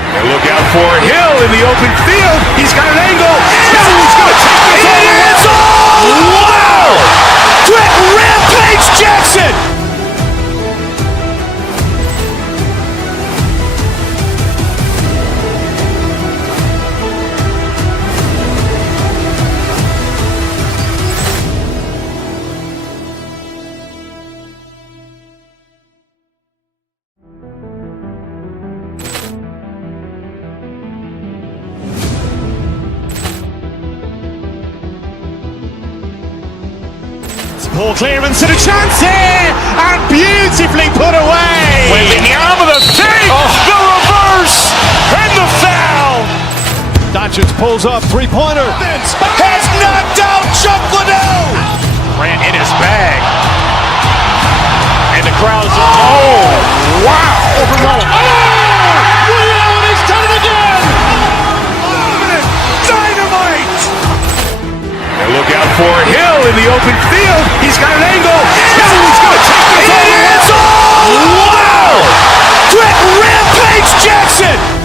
And look out for Hill in the open field. He's got an angle. He's going to take this all the way. Wow. Quick Rampage Jackson. Poor clearance and a chance here, and beautifully put away. Waving the arm of the save. The reverse and the foul. Dutchens pulls up, three-pointer. Has knocked out Chocolate. Ran in his bag. And the crowd's oh, wow. Over Roma. Milan has done it again. Dynamite. And look out for Hill in the open field. He's got an angle. Hill is going to take this all the way. Wow. Brett Rampage Jackson.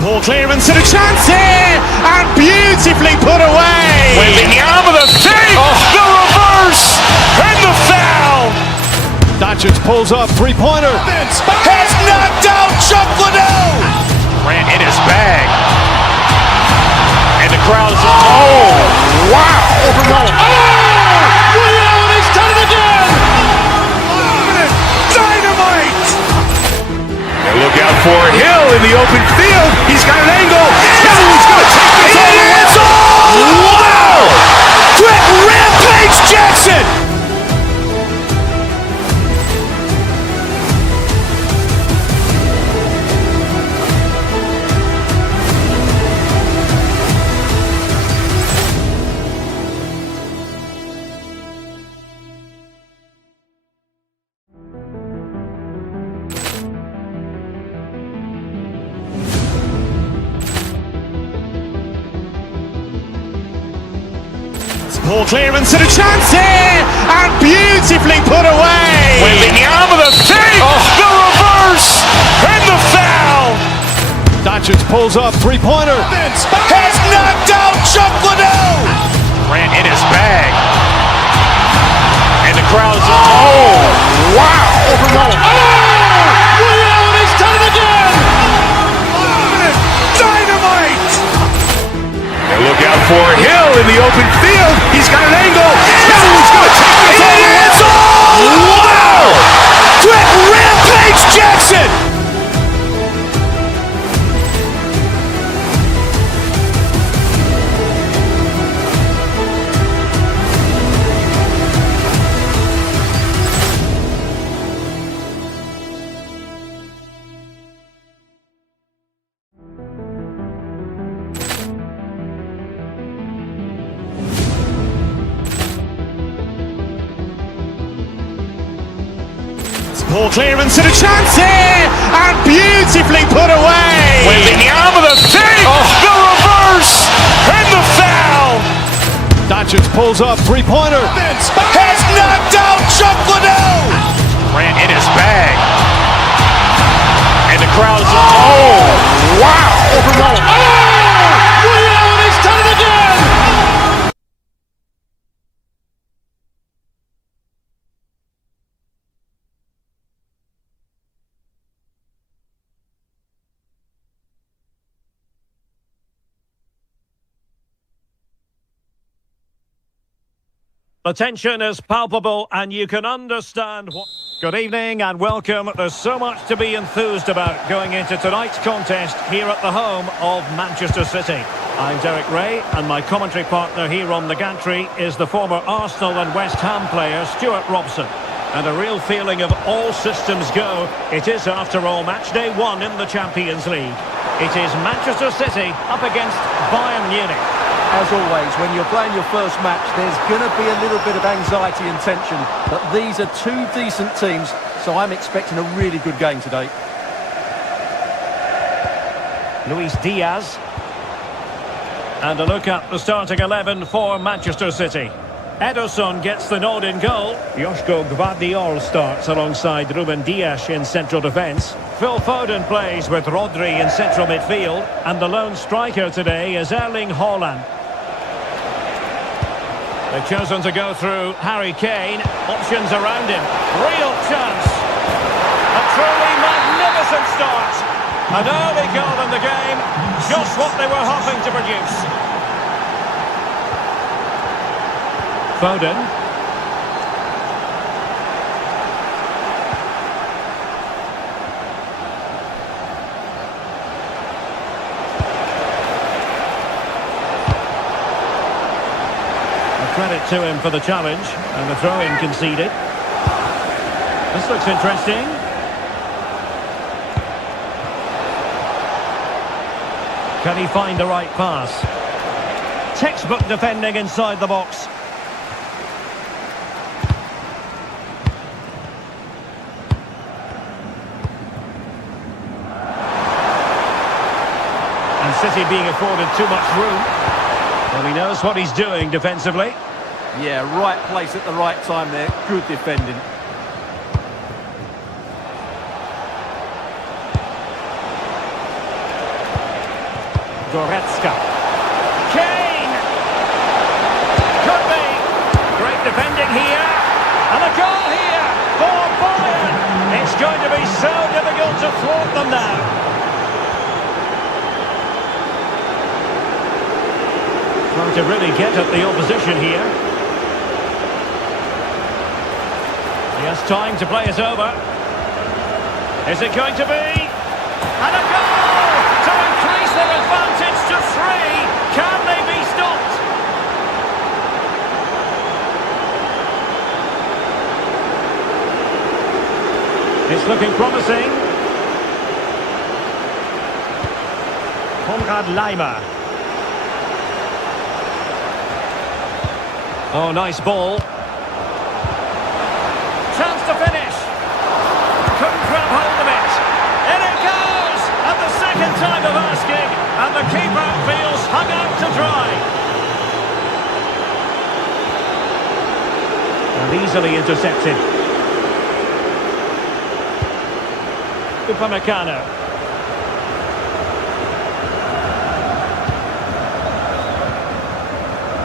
Poor clearance and a chance here, and beautifully put away. Waving the arm of the save. The reverse and the foul. Dutchens pulls up, three-pointer. Has knocked out Chocolate. Ran in his bag. And the crowd's oh, wow. Over Roma. Milan has done it again. Dynamite. And look out for Hill in the open field. He's got an angle. Hill is going to take this all the way. Wow. Brett Rampage Jackson. Poor clearance and a chance here, and beautifully put away. Waving the arm of the save. The reverse and the foul. Dutchens pulls up, three-pointer. Has knocked out Chocolate. Ran in his bag. And the crowd's oh, wow. Over Roma. Milan has done it again. Dynamite. And look out for Hill in the open field. He's got an angle. Hill is going to take this all the way. Wow. Brett Rampage Jackson. Poor clearance and a chance here, and beautifully put away. Waving the arm of the save. The reverse and the foul. Dutchens pulls up, three-pointer. Has knocked out Chocolate. Ran in his bag. And the crowd's oh, wow. Over Roma. Milan has done it again. The tension is palpable and you can understand what... Good evening and welcome. There's so much to be enthused about going into tonight's contest here at the home of Manchester City. I'm Derek Ray and my commentary partner here on the gantry is the former Arsenal and West Ham player Stuart Robson. And a real feeling of all systems go. It is, after all, match day 1 in the Champions League. It is Manchester City up against Bayern Munich. As always, when you're playing your first match, there's going to be a little bit of anxiety and tension. But these are two decent teams, so I'm expecting a really good game today. Luis Diaz. And a look at the starting 11 for Manchester City. Ederson gets the nod in goal. Joško Gvardiol starts alongside Ruben Dias in central defence. Phil Foden plays with Rodri in central midfield. And the lone striker today is Erling Haaland. They've chosen to go through Harry Kane. Options around him. Real chance. A truly magnificent start. An early goal in the game, just what they were hoping to produce. Foden. A credit to him for the challenge, and the throw-in conceded. This looks interesting. Can he find the right pass? Textbook defending inside the box. And City being afforded too much room. Well, he knows what he's doing defensively. Yeah, right place at the right time there. Good defending. Goretzka. Kane! Could be! Great defending here. And a goal here for Bayern! It's going to be so difficult to thwart them now. Trying to really get at the opposition here. He has time to play it over. Is it going to be? And a goal! To increase their advantage to 3. Can they be stopped? It's looking promising. Konrad Laimer. Oh, nice ball. Chance to finish. Couldn't grab hold of it. In it goes! At the second time of asking, and the keeper feels hung out to dry. And easily intercepted. Upamecano.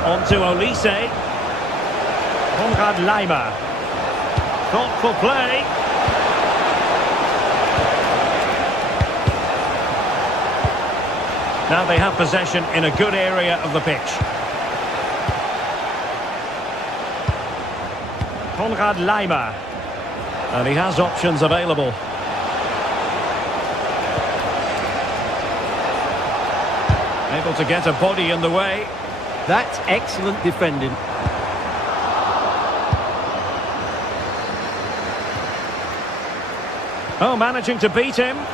On to Olise. Konrad Laimer. Thoughtful play. Now they have possession in a good area of the pitch. Konrad Laimer. And he has options available. Able to get a body in the way. That's excellent defending. Oh, managing to beat him. And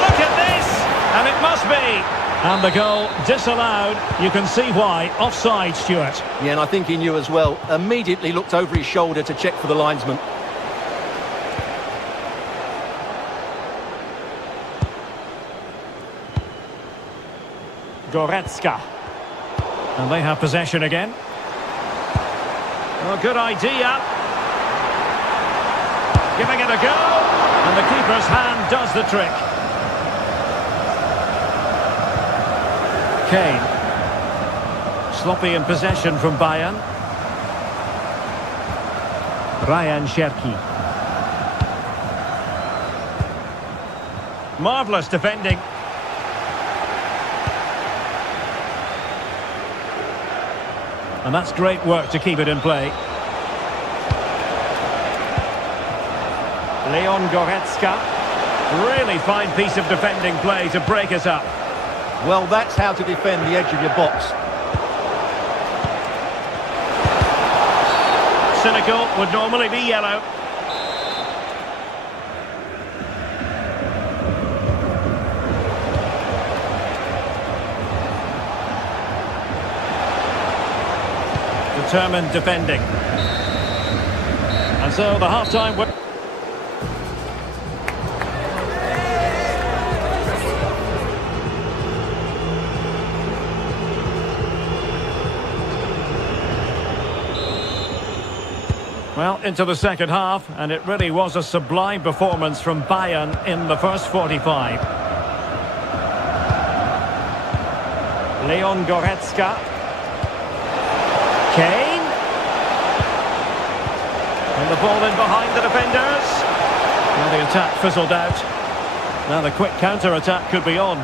look at this! And it must be. And the goal disallowed. You can see why. Offside, Stuart. Yeah, and I think he knew as well. Immediately looked over his shoulder to check for the linesman. Goretzka. And they have possession again. Oh, good idea. Giving it a go. And the keeper's hand does the trick. Kane. Sloppy in possession from Bayern. Ryan Cherki. Marvellous defending. And that's great work to keep it in play. Leon Goretzka. Really fine piece of defending play to break us up. Well, that's how to defend the edge of your box. Cynical would normally be yellow. Determined defending. And so the half-time... Well, into the second half, and it really was a sublime performance from Bayern in the first 45. Leon Goretzka. Kane. And the ball in behind the defenders. Well, the attack fizzled out. Now the quick counter-attack could be on.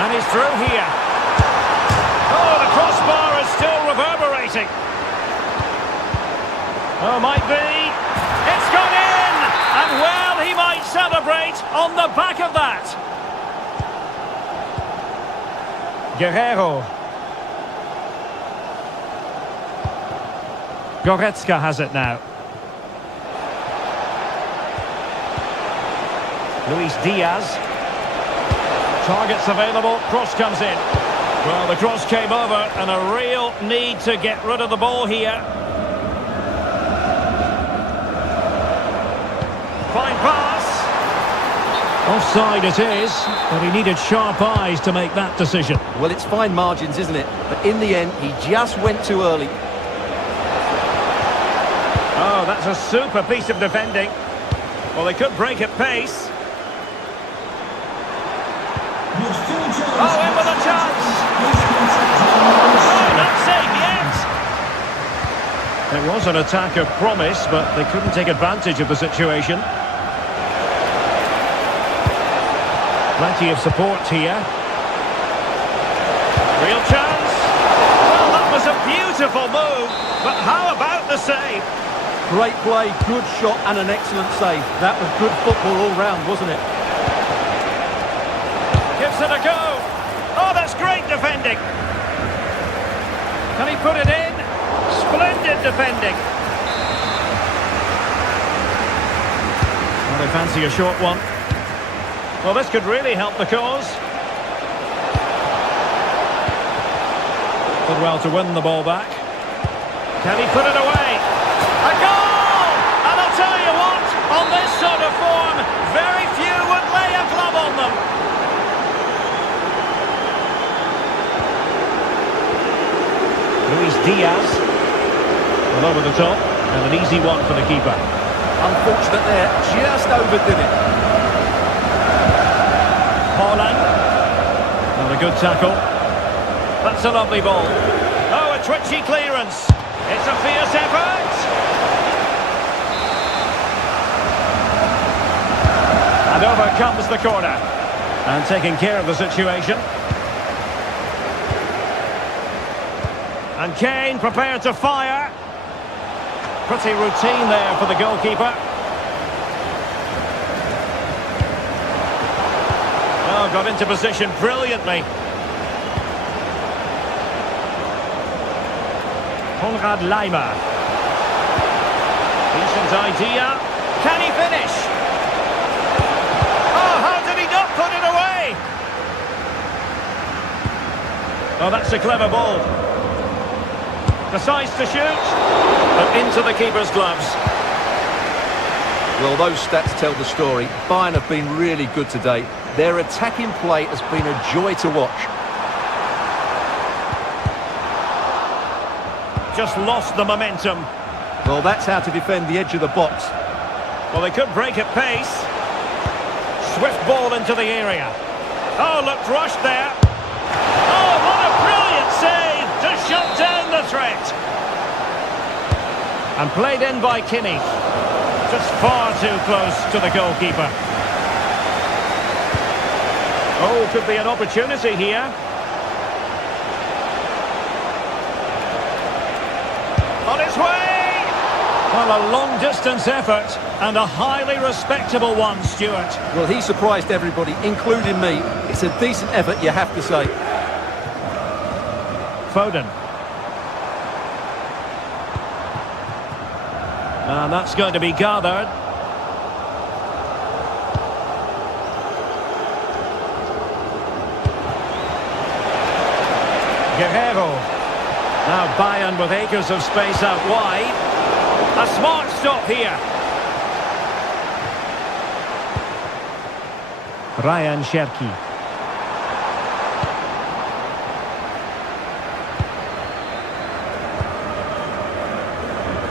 And he's through here. Oh, the crossbar is still reverberating. Oh, might be. It's gone in! And well, he might celebrate on the back of that. Guerrero. Goretzka has it now. Luis Diaz. Targets available, cross comes in. Well, the cross came over and a real need to get rid of the ball here. Fine pass. Offside it is, but he needed sharp eyes to make that decision. Well, it's fine margins, isn't it? But in the end, he just went too early. Oh, that's a super piece of defending. Well, they could break at pace. Oh, in with a chance! Oh, not safe yet! It was an attack of promise, but they couldn't take advantage of the situation. Plenty of support here. Real chance! Well, that was a beautiful move, but how about the save? Great play, good shot and an excellent save. That was good football all round, wasn't it? Gives it a go. Oh, that's great defending. Can he put it in? Splendid defending. Well, they fancy a short one. Well, this could really help the cause. Did well to win the ball back. Can he put it away? A goal! And I'll tell you what, on this sort of form, very few would lay a glove on them. Luis Diaz. Well, over the top, and an easy one for the keeper. Unfortunate there, just overdid it. Holland. Not a good tackle. That's a lovely ball. Oh, a twitchy clearance. It's a fierce effort. And over comes the corner. And taking care of the situation. And Kane prepared to fire. Pretty routine there for the goalkeeper. Oh, got into position brilliantly. Konrad Laimer. Decent idea. Can he finish? Oh, how did he not put it away? Oh, that's a clever ball. Decides to shoot, but into the keeper's gloves. Well, those stats tell the story. Bayern have been really good today. Their attacking play has been a joy to watch. Just lost the momentum. Well, that's how to defend the edge of the box. Well, they could break at pace. Swift ball into the area. Oh, looked rushed there. Oh, what a brilliant save to shut down the threat. And played in by Kinney. Just far too close to the goalkeeper. Oh, could be an opportunity here. On his way! Well, a long-distance effort and a highly respectable one, Stuart. Well, he surprised everybody, including me. It's a decent effort, you have to say. Foden. And that's going to be gathered. Guerrero. Now Bayern with acres of space out wide. A smart stop here. Ryan Cherki.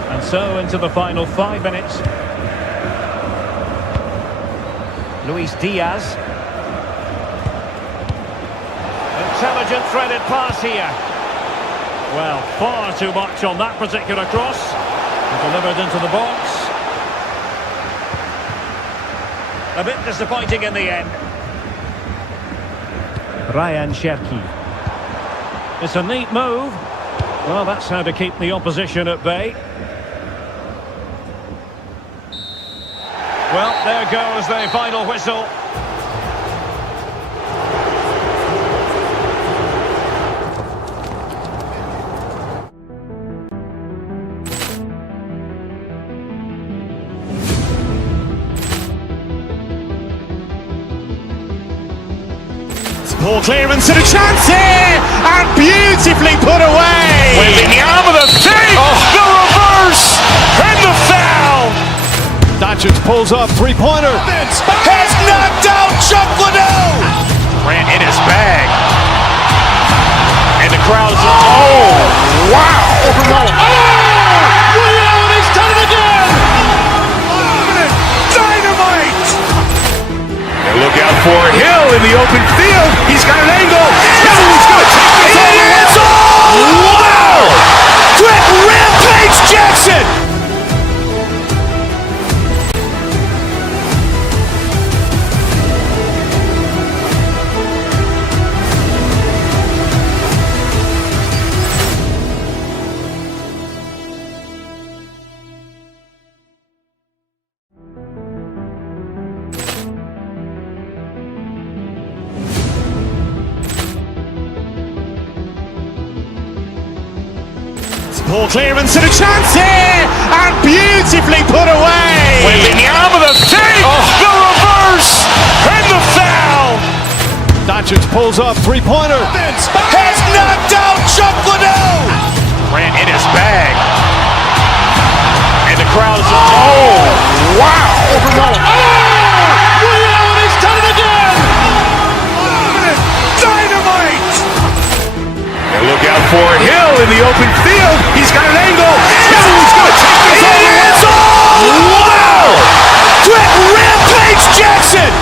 And so into the final 5 minutes. Luis Diaz. Intelligent threaded pass here. Well, far too much on that particular cross. Delivered into the box. A bit disappointing in the end. Ryan Cherki. It's a neat move. Well, that's how to keep the opposition at bay. Well, there goes the final whistle. Poor clearance and a chance here, and beautifully put away. Waving the arm of the save, the reverse, and the foul. Dodgers pulls off three-pointer. Has knocked out Chocolate. Ran in his bag. And the crowd's, oh, wow. Oh, and he's done it again. Dynamite. Look out for Hill in the open field. He's got an angle. He's going to take this all the way. Wow! Quick rampage Jackson. Poor clearance and a chance here, and beautifully put away. Waving the arm of the save, the reverse, and the foul. Dodgers pulls off three-pointer. Has knocked out Chocolate. Ran in his bag. And the crowd's, oh, wow. And he's done it again. Dynamite. And look out for Hill in the open field. He's got an angle. He's going to take this all the way. Wow! Quick rampage Jackson.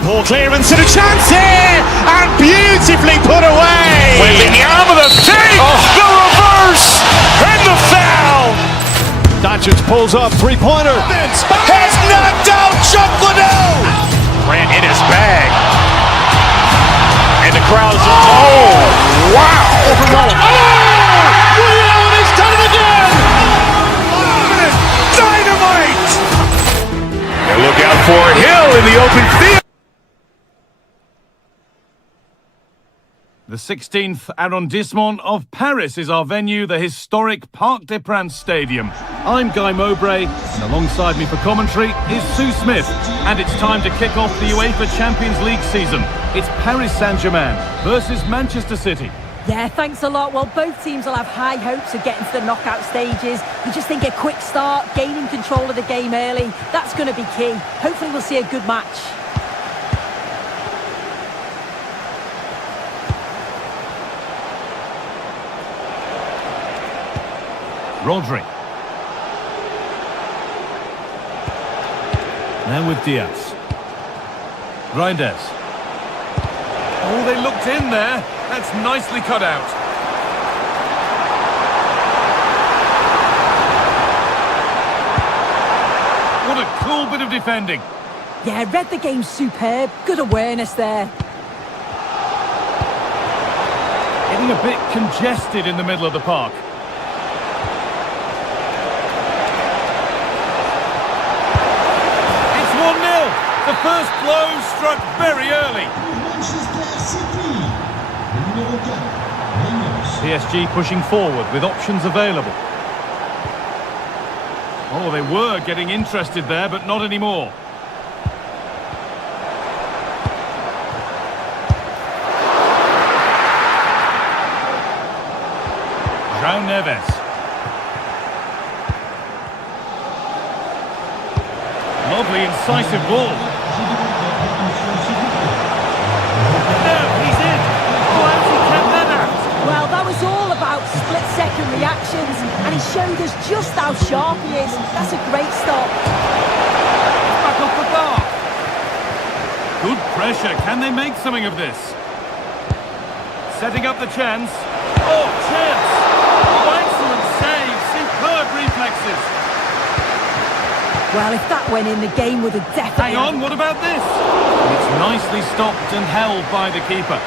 Poor clearance and a chance here, and beautifully put away. Waving the arm of the save, the reverse, and the foul. Dodgers pulls off three-pointer. Has knocked out Chocolate. Ran in his bag. And the crowd's, oh, wow. And he's done it again. Dynamite. And look out for Hill in the open field. The 16th arrondissement of Paris is our venue, the historic Parc des Princes Stadium. I'm Guy Mowbray, and alongside me for commentary is Sue Smith. And it's time to kick off the UEFA Champions League season. It's Paris Saint-Germain versus Manchester City. Yeah, thanks a lot. Well, both teams will have high hopes of getting to the knockout stages. You just think a quick start, gaining control of the game early, that's going to be key. Hopefully we'll see a good match. Rodri. Now with Diaz. Reinders. Oh, they looked in there. That's nicely cut out. What a cool bit of defending. Yeah, read the game superb. Good awareness there. Getting a bit congested in the middle of the park. The first blow struck very early. PSG pushing forward with options available. Oh, they were getting interested there, but not anymore. João Neves. Lovely, incisive ball. No, he's in. Oh, how's he kept that out? Well, that was all about split-second reactions, and he showed us just how sharp he is. That's a great stop. Back off the bar. Good pressure. Can they make something of this? Setting up the chance. Oh, chance. Oh, excellent save. Superb reflexes. Well, if that went in, the game would have definitely... Hang on, what about this? It's nicely stopped and held by the keeper.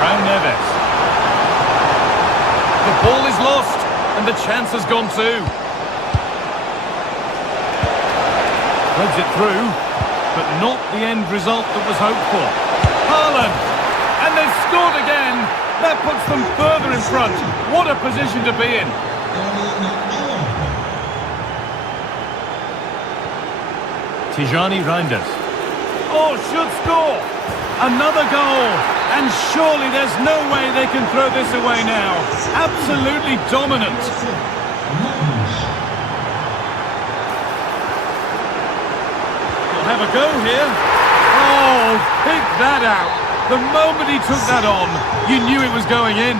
Raul Neves. The ball is lost, and the chance has gone too. Threads it through, but not the end result that was hoped for. Haaland! And they've scored again! That puts them further in front. What a position to be in. Tijani Reinders. Oh, should score. Another goal. And surely there's no way they can throw this away now. Absolutely dominant. We'll have a go here. Oh, pick that out. The moment he took that on, you knew it was going in.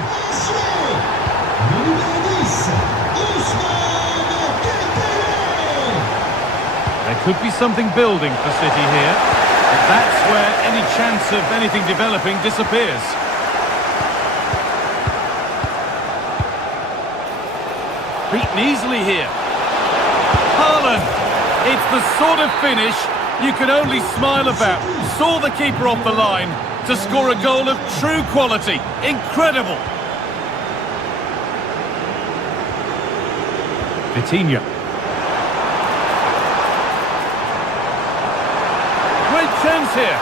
There could be something building for City here, but that's where any chance of anything developing disappears. Beaten easily here. Haaland! It's the sort of finish you can only smile about. Saw the keeper off the line to score a goal of true quality. Incredible! Vitinha. Great chance here.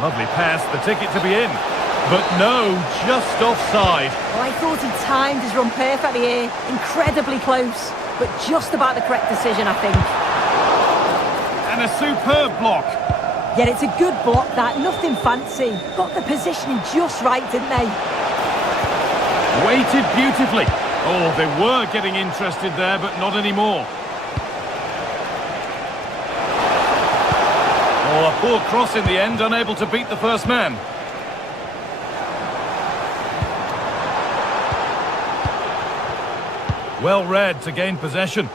Lovely pass, the ticket to be in. But no, just offside. Well, I thought he timed his run perfectly here. Incredibly close, but just about the correct decision, I think. And a superb block. Yeah, it's a good block, that. Nothing fancy. Got the positioning just right, didn't they? Weighted beautifully. Oh, they were getting interested there, but not anymore. Oh, a poor cross in the end, unable to beat the first man. Well read to gain possession.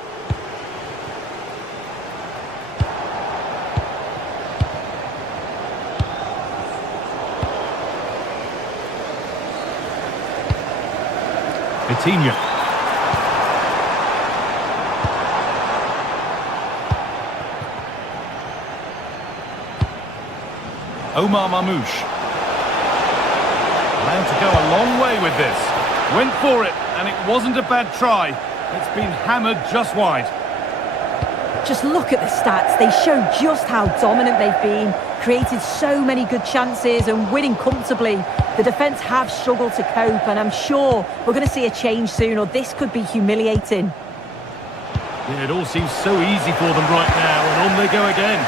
Vitinha. Omar Mamouche. Allowed to go a long way with this. Went for it, and it wasn't a bad try. It's been hammered just wide. Just look at the stats. They show just how dominant they've been. Created so many good chances and winning comfortably. The defence have struggled to cope, and I'm sure we're going to see a change soon, or this could be humiliating. Yeah, it all seems so easy for them right now, and on they go again.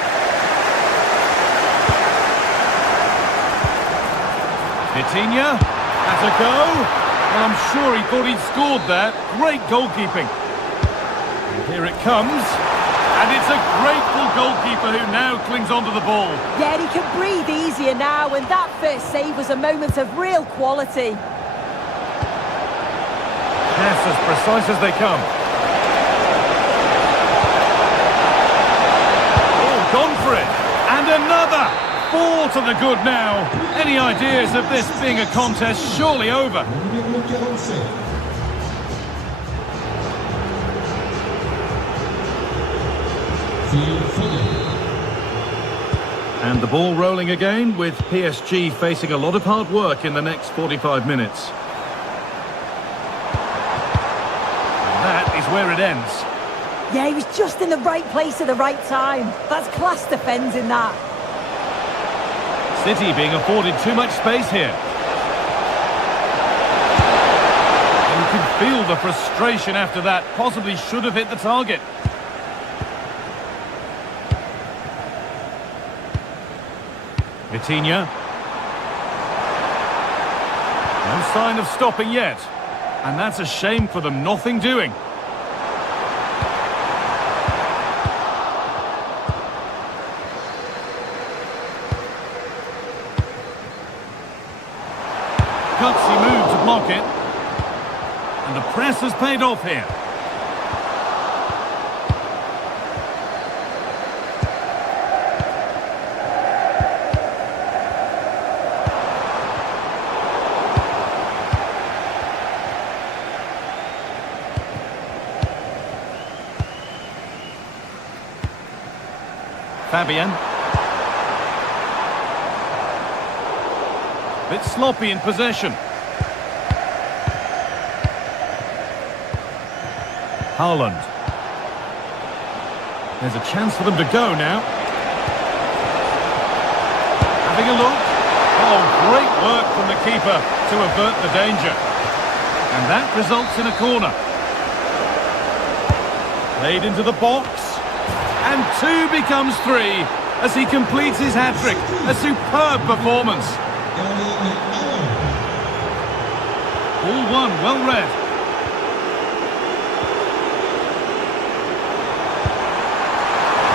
Vitinha has a go. Well, I'm sure he thought he'd scored there. Great goalkeeping. And here it comes. And it's a grateful goalkeeper who now clings onto the ball. Yeah, he can breathe easier now, and that first save was a moment of real quality. Yes, as precise as they come. Oh, gone for it. And another. 4 to the good now. Any ideas of this being a contest surely over? And the ball rolling again, with PSG facing a lot of hard work in the next 45 minutes. And that is where it ends. Yeah, he was just in the right place at the right time. That's class defending, that. City being afforded too much space here. And you can feel the frustration after that. Possibly should have hit the target. Vitinha. No sign of stopping yet. And that's a shame for them, nothing doing. Gutsy move to block it. And the press has paid off here. Fabian. Bit sloppy in possession. Haaland. There's a chance for them to go now. Having a look. Oh, great work from the keeper to avert the danger. And that results in a corner. Played into the box. And 2 becomes 3 as he completes his hat-trick. A superb performance. All one, well read.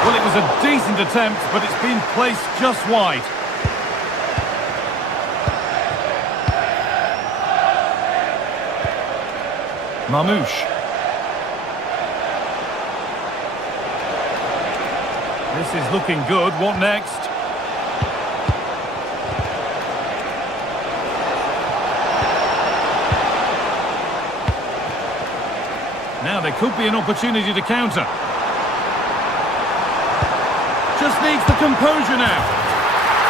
Well, it was a decent attempt, but it's been placed just wide. Mamouche. This is looking good. What next? Now there could be an opportunity to counter. Just needs the composure now.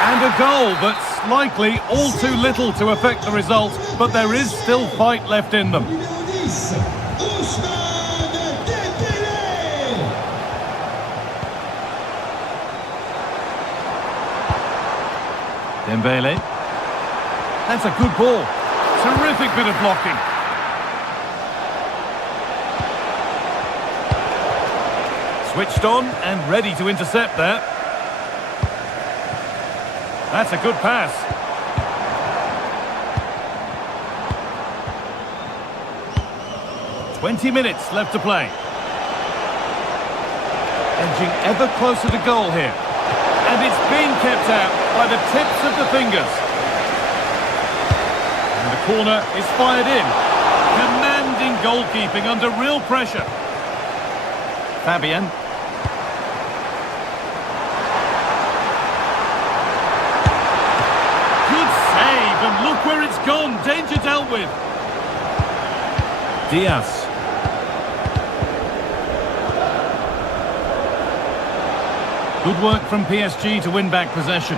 And a goal that's likely all too little to affect the result, but there is still fight left in them. Dembele. That's a good ball. Terrific bit of blocking. Switched on and ready to intercept there. That's a good pass. "20 minutes left to play. Edging ever closer to goal here. And it's been kept out by the tips of the fingers. And the corner is fired in. Commanding goalkeeping under real pressure. Fabian. Good save, and look where it's gone. Danger dealt with. Diaz. Good work from PSG to win back possession.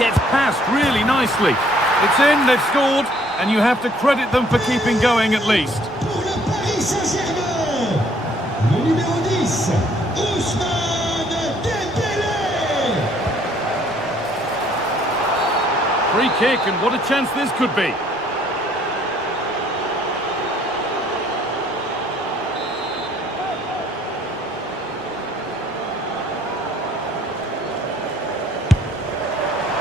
Gets past really nicely. It's in, they've scored, and you have to credit them for keeping going at least. Free kick, and what a chance this could be.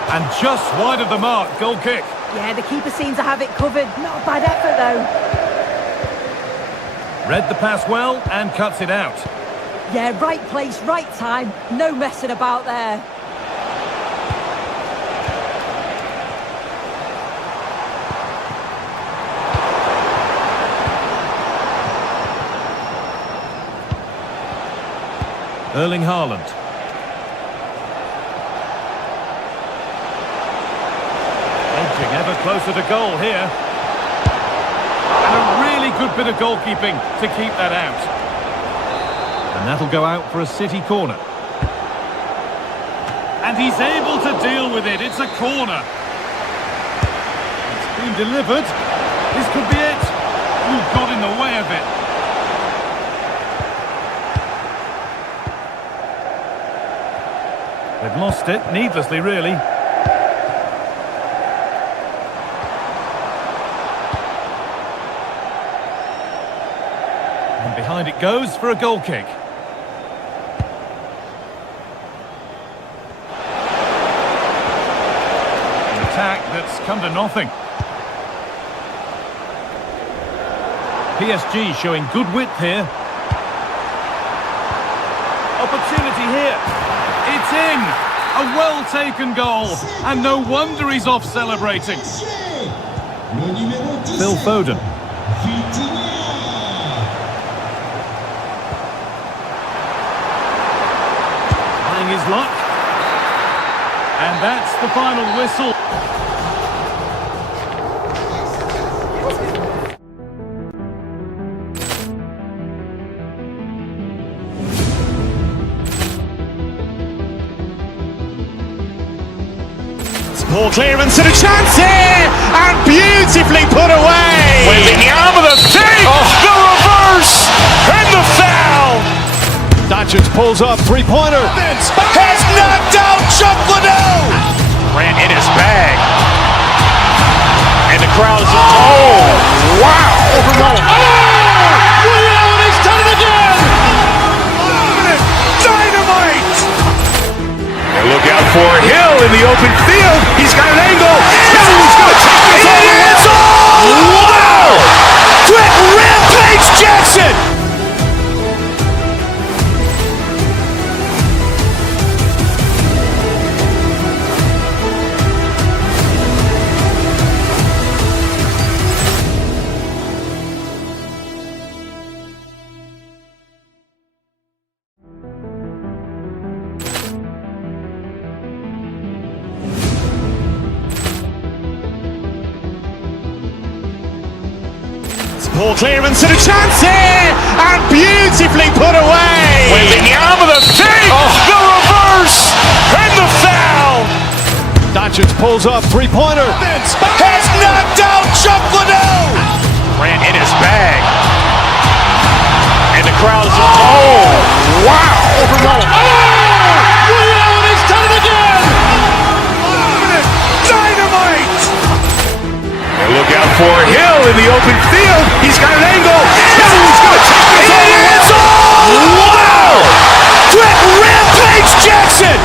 And just wide of the mark, goal kick. Yeah, the keeper seems to have it covered. Not a bad effort, though. Read the pass well and cuts it out. Yeah, right place, right time. No messing about there. Erling Haaland. Edging ever closer to goal here. And a really good bit of goalkeeping to keep that out. And that'll go out for a City corner. And he's able to deal with it. It's a corner. It's been delivered. This could be it. Ooh, got in the way of it. They've lost it, needlessly, really. And behind it goes for a goal kick. An attack that it's come to nothing. PSG showing good width here. Opportunity here. It's in. A well-taken goal. And no wonder he's off celebrating. Phil Foden. Trying his luck. And that's the final whistle. Poor clearance and a chance here, and beautifully put away. With the arm of the save, the reverse, and the foul. Dutchens pulls up, three-pointer. Has knocked out Chocolate. Ran in his bag. And the crowd is, oh, wow. Over Roma. And he's done it again. Dynamite. And look out for Hill in the open field. He's got an angle. He's going to take this all the way. Wow. Quick Rampage Jackson. Poor clearance and a chance here, and beautifully put away. With the arm of the save, the reverse, and the foul. Dutchens pulls up, three-pointer. Has knocked out Chocolate. Ran in his bag. And the crowd is, oh, wow. Over Roma. And he's done it again. Dynamite. And look out for Hill in the open field. He's got an angle. He's going to take this all the way. Wow. Quick Rampage Jackson.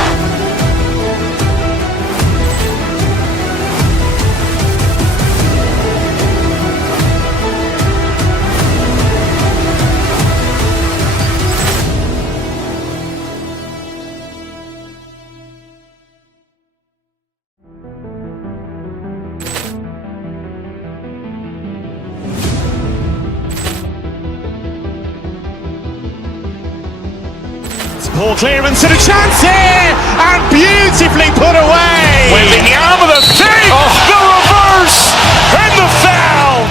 Poor clearance and a chance here, and beautifully put away. With the arm of the save, the reverse, and the foul.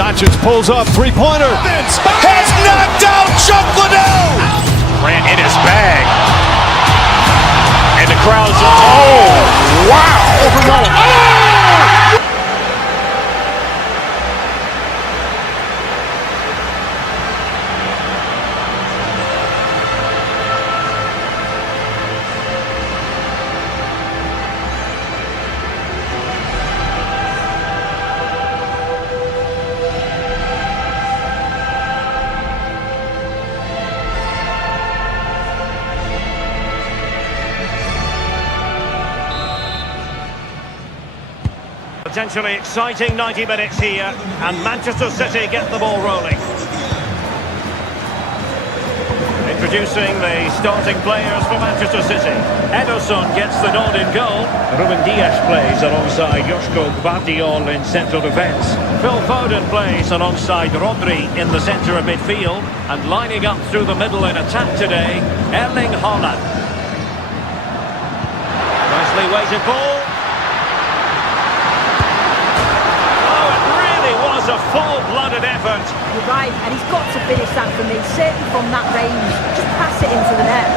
Dutchens pulls up, three-pointer. Has knocked out Chocolate. Ran in his bag. And the crowd is, oh, wow. Over Roma. Potentially exciting 90 minutes here, and Manchester City get the ball rolling. Introducing the starting players for Manchester City. Ederson gets the nod in goal. Ruben Dias plays alongside Joško Gvardiol in central defence. Phil Foden plays alongside Rodri in the centre of midfield. And lining up through the middle in attack today, Erling Haaland. Nicely weighted ball. A full-blooded effort. You're right, and he's got to finish that for me, certainly from that range. Just pass it into the net.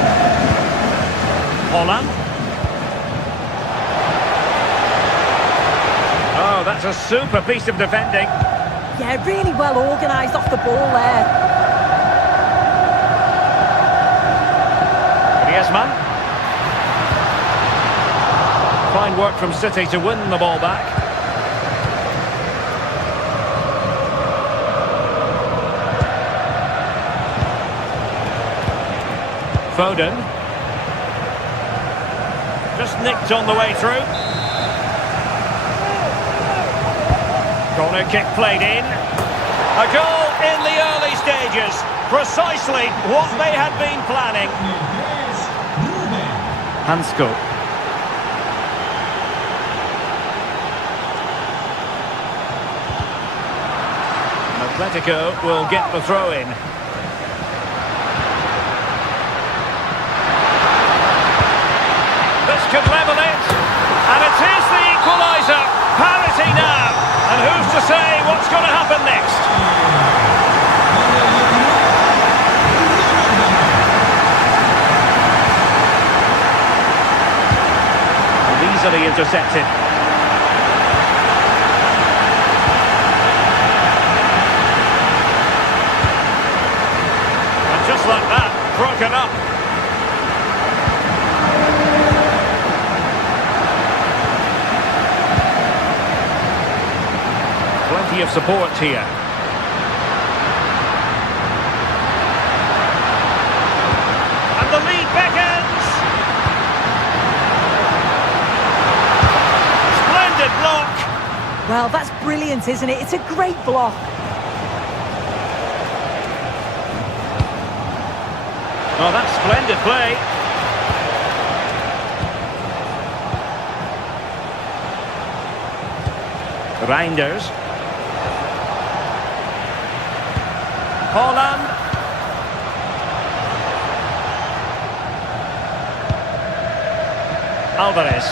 Holland. Oh, that's a super piece of defending. Yeah, really well organised off the ball there. Griezmann. Fine work from City to win the ball back. Foden. Just nicked on the way through. Corner kick played in. A goal in the early stages. Precisely what they had been planning. Hansko. Atletico will get the throw in. This could level it, and it is the equaliser. Parity now, and who's to say what's going to happen next? And easily intercepted. Just like that, broken up. Plenty of support here. And the lead beckons. Splendid block. Well, that's brilliant, isn't it? It's a great block. Oh, that's splendid play. Reinders. Holland. Alvarez.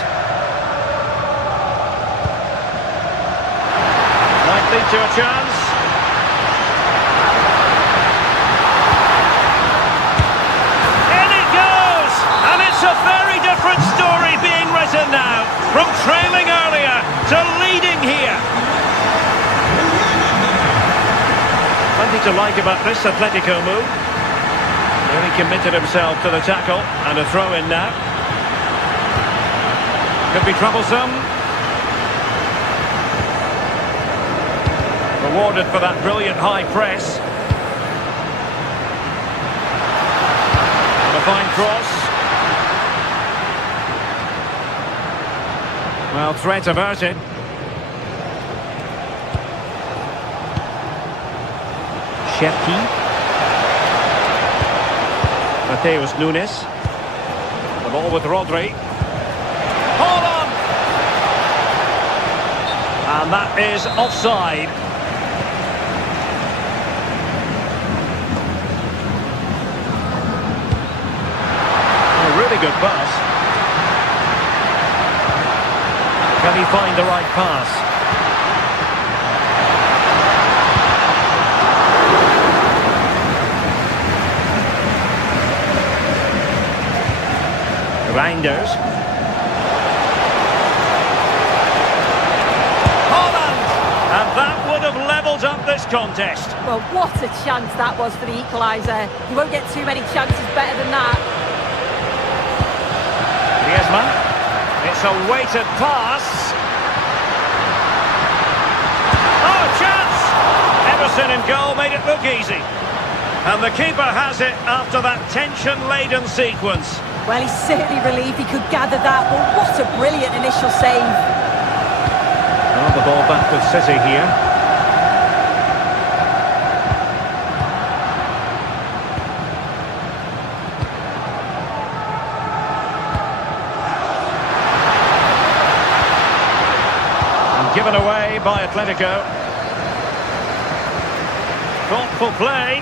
Might lead to a chance. It's a very different story being written now, from trailing earlier to leading here. Plenty to like about this Atletico move. Really committed himself to the tackle, and a throw in now. Could be troublesome. Rewarded for that brilliant high press. And a fine cross. Well, threat averted. Shepki. Mateus Nunes. The ball with Rodri. Holland! And that is offside. A really good pass. Can he find the right pass? Reinders. Holland! And that would have levelled up this contest. Well, what a chance that was for the equaliser. You won't get too many chances better than that. Griezmann. It's a weighted pass. Oh, chance! Everson in goal made it look easy. And the keeper has it after that tension-laden sequence. Well, he's certainly relieved he could gather that, but what a brilliant initial save. Well, the ball back with City here. Given away by Atletico. Thoughtful play.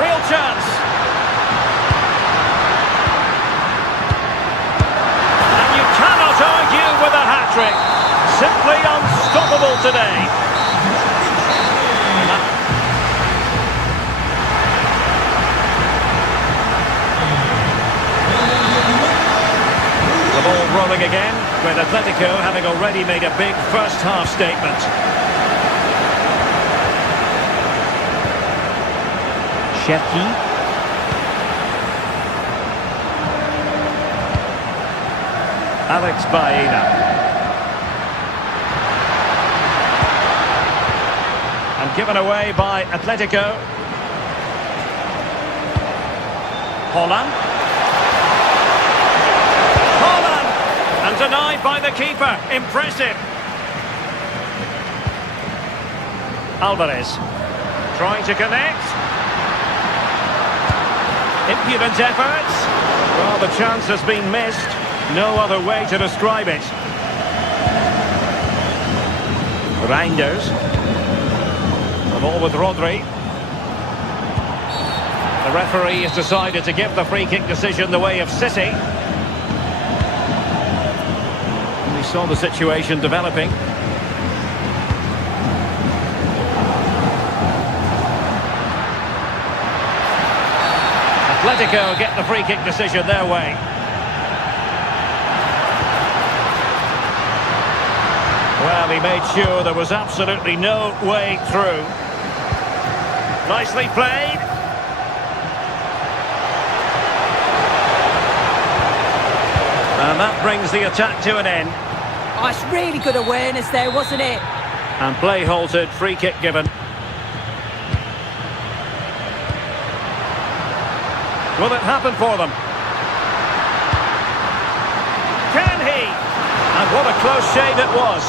Real chance. And you cannot argue with a hat-trick. Simply unstoppable today. The ball rolling again, with Atletico having already made a big first-half statement. Shepki. Alex Baena. And given away by Atletico. Holland. And denied by the keeper. Impressive. Alvarez. Trying to connect. Impudent efforts. Well, the chance has been missed. No other way to describe it. Reinders. The ball with Rodri. The referee has decided to give the free kick decision the way of City. And we saw the situation developing. Atletico get the free kick decision their way. Well, he made sure there was absolutely no way through. Nicely played. And that brings the attack to an end. Oh, it's really good awareness there, wasn't it? And play halted, free kick given. Will it happen for them? Can he? And what a close shave it was.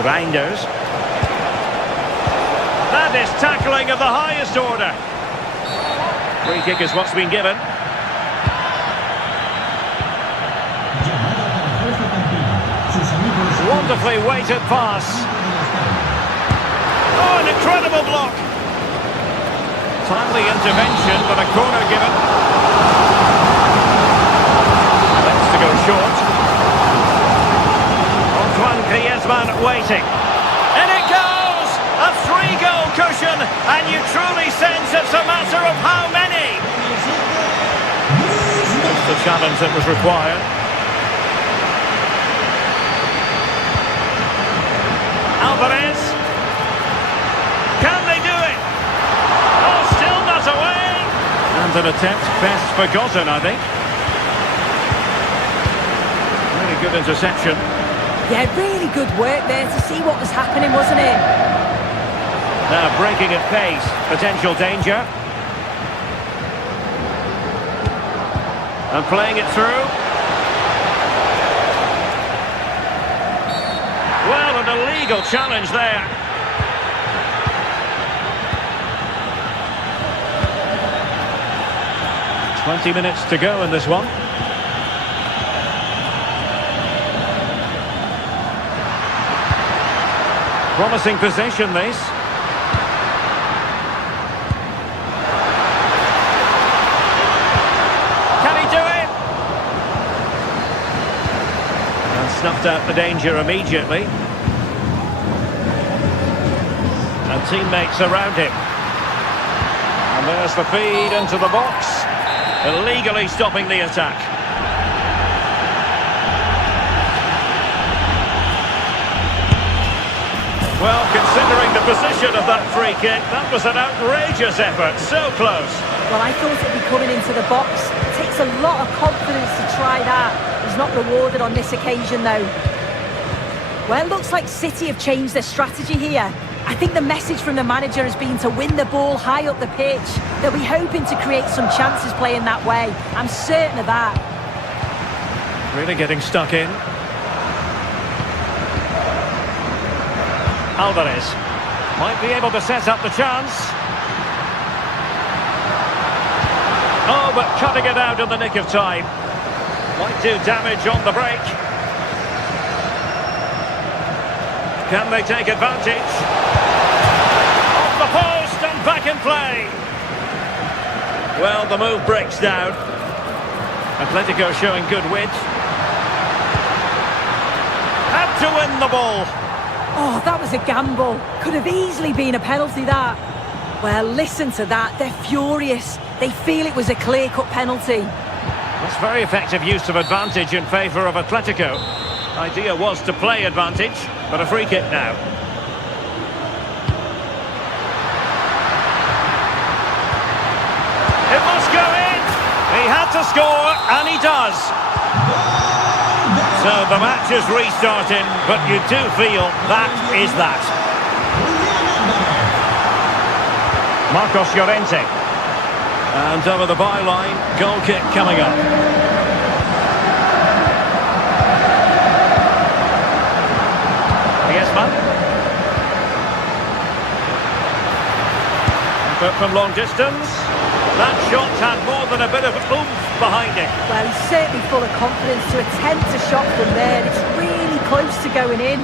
Reinders. That is tackling of the highest order. Free kick is what's been given. Wonderfully weighted pass. Oh, an incredible block. Timely intervention, but a corner given. That's to go short. Antoine Griezmann waiting. And it goes! A 3-goal cushion, and you truly sense it's a matter of how many. That's the challenge that was required. Alvarez. Can they do it? Oh, still not away. And an attempt best forgotten, I think. Really good interception. Yeah, really good work there to see what was happening, wasn't it? Now breaking at pace, potential danger. And playing it through. Well, an illegal challenge there. "20 minutes to go in this one. Promising possession, this. Can he do it? And snuffed out the danger immediately. And teammates around him. And there's the feed into the box. Illegally stopping the attack. Well, considering the position of that free kick, that was an outrageous effort. So close. Well, I thought it'd be coming into the box. It takes a lot of confidence to try that. He's not rewarded on this occasion, though. Well, it looks like City have changed their strategy here. I think the message from the manager has been to win the ball high up the pitch. They'll be hoping to create some chances playing that way. I'm certain of that. Really getting stuck in. Alvarez might be able to set up the chance. Oh, but cutting it out in the nick of time. Might do damage on the break. Can they take advantage? Off the post and back in play. Well, the move breaks down. Atletico showing good width. Had to win the ball. Oh, that was a gamble. Could have easily been a penalty, that. Well, listen to that. They're furious. They feel it was a clear-cut penalty. That's very effective use of advantage in favour of Atletico. Idea was to play advantage, but a free kick now. It must go in. He had to score, and he does. So the match is restarting, but you do feel that is that. Marcos Llorente. And over the byline, goal kick coming up. effort from long distance. That shot had more than a bit of oomph behind it. Well, he's certainly full of confidence to attempt a shot from there. It's really close to going in.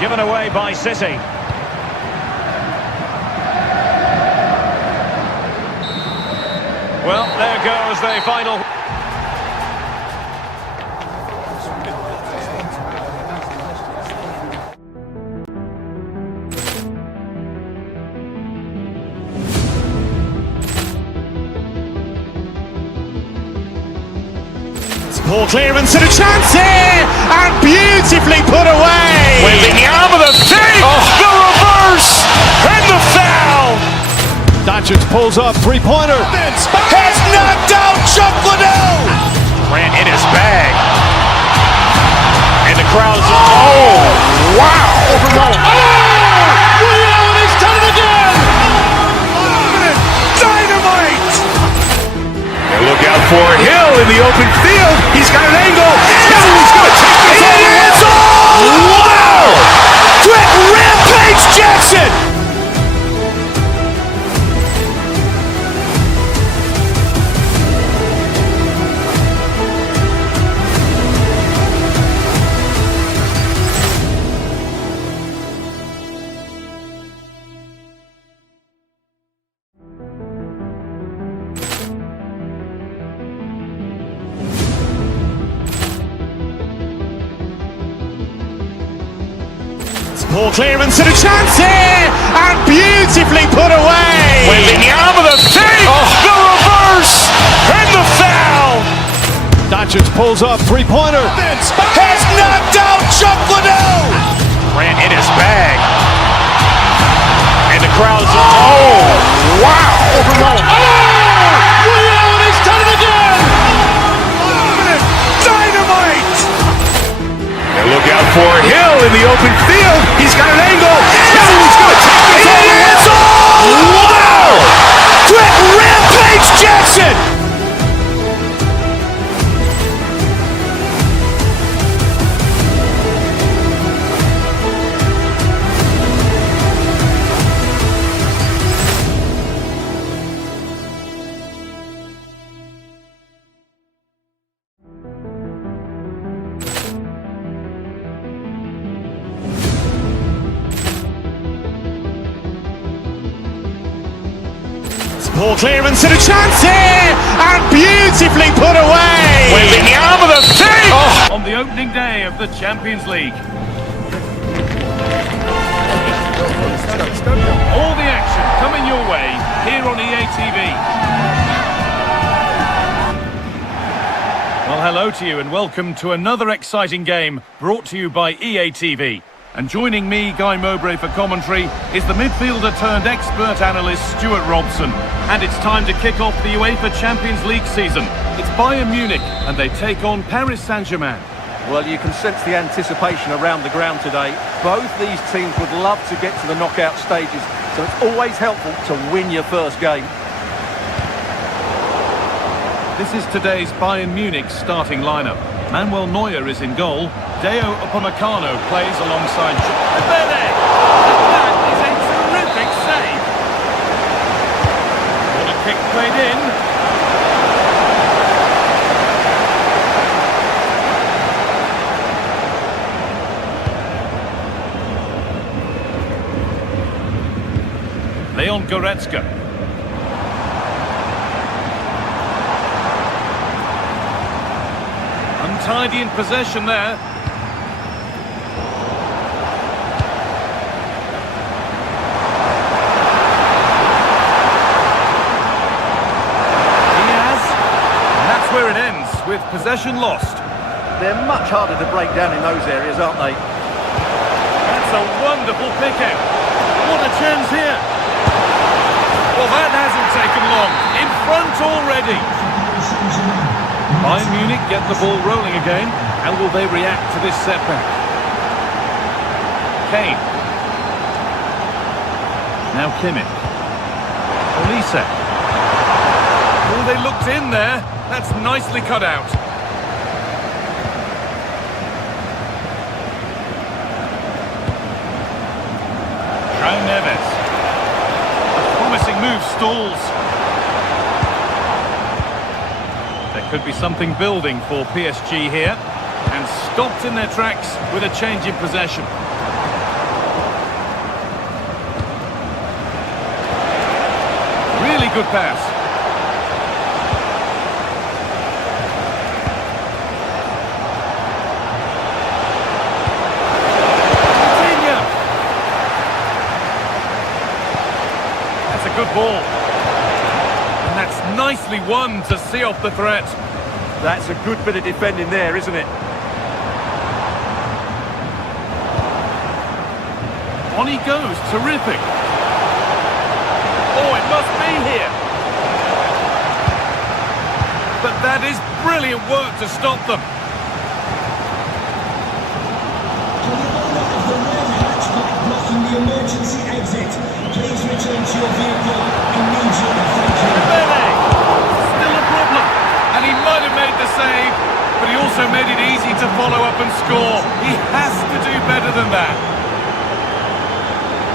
Given away by City. Well, there goes the final. Poor clearance and a chance here, and beautifully put away. With the arm of the save, the reverse, and the foul. Doncic pulls up, three-pointer. Has knocked out Chocolate. Ran in his bag. And the crowd is, oh, wow. Over Roma. Oh, and he's done it again. Dynamite. And look out for Hill in the open field. He's got an angle. He's going to take this all the way. Wow. Quick Rampage Jackson. Poor clearance and a chance here, and beautifully put away. With the arm of the save, the reverse, and the foul. Doncic pulls up, three-pointer. Has knocked out Chocolate. Ran in his bag. And the crowd is, oh, wow. Over Roma. Oh, and he's done it again. Dynamite. And look out for Hill in the open field. He's got an angle. He's going to take this all the way. Wow. Quick Rampage Jackson. Poor clearance and a chance here, and beautifully put away. With the arm of the save. On the opening day of the Champions League. All the action coming your way here on EA TV. Well, hello to you and welcome to another exciting game brought to you by EA TV. And joining me, Guy Mowbray, for commentary is the midfielder turned expert analyst Stuart Robson. And it's time to kick off the UEFA Champions League season. It's Bayern Munich and they take on Paris Saint-Germain. Well, you can sense the anticipation around the ground today. Both these teams would love to get to the knockout stages, so it's always helpful to win your first game. This is today's Bayern Munich starting lineup. Manuel Neuer is in goal. Deo Upamecano plays alongside Bene. That is a terrific save. What a kick played in. Leon Goretzka. Untidy in possession there. Diaz. And that's where it ends, with possession lost. They're much harder to break down in those areas, aren't they? That's a wonderful pick out. What a chance here. Well, that hasn't taken long. In front already. Bayern Munich get the ball rolling again. How will they react to this setback? Kane. Now Kimmich. Olise. Oh, they looked in there. That's nicely cut out. João Neves. Could be something building for PSG here. And stopped in their tracks with a change in possession. Really good pass. That's a good ball. And that's nicely won to see off the threat. That's a good bit of defending there, isn't it? On he goes, terrific. Oh, it must be here. But that is brilliant work to stop them. To the owner of the red hatchback blocking the emergency exit, please return to your vehicle immediately. Thank you. Still a problem. And he might have made the save, but he also made it easy to follow up and score. He has to do better than that.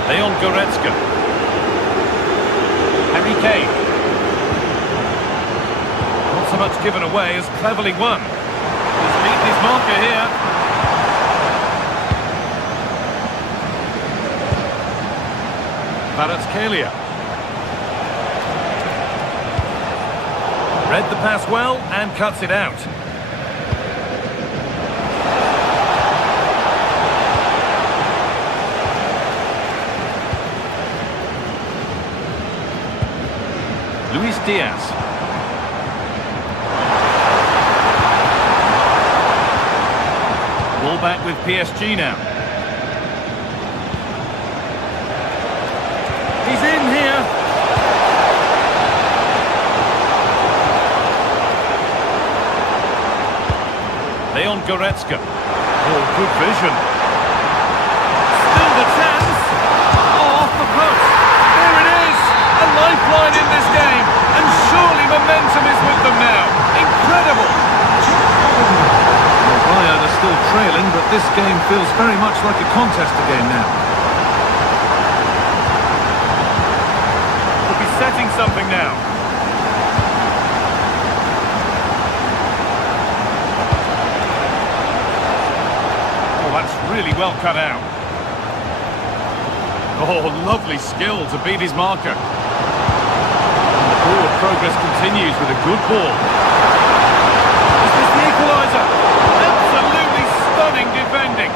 Leon Goretzka. Harry Kane. Not so much given away as cleverly won. He's beaten his marker here. Kvaratskhelia. Read the pass well and cuts it out. Luis Diaz. Ball back with PSG now. He's in here. Leon Goretzka. Oh, good vision. Still the chance. Oh, off the post. There it is. A lifeline in this game. And surely momentum is with them now. Incredible. Well, Bayern are still trailing, but this game feels very much like a contest again now. Could be setting something now. That's really well cut out. Oh, lovely skill to beat his marker. And the forward progress continues with a good ball. Is this the equaliser? Absolutely stunning defending.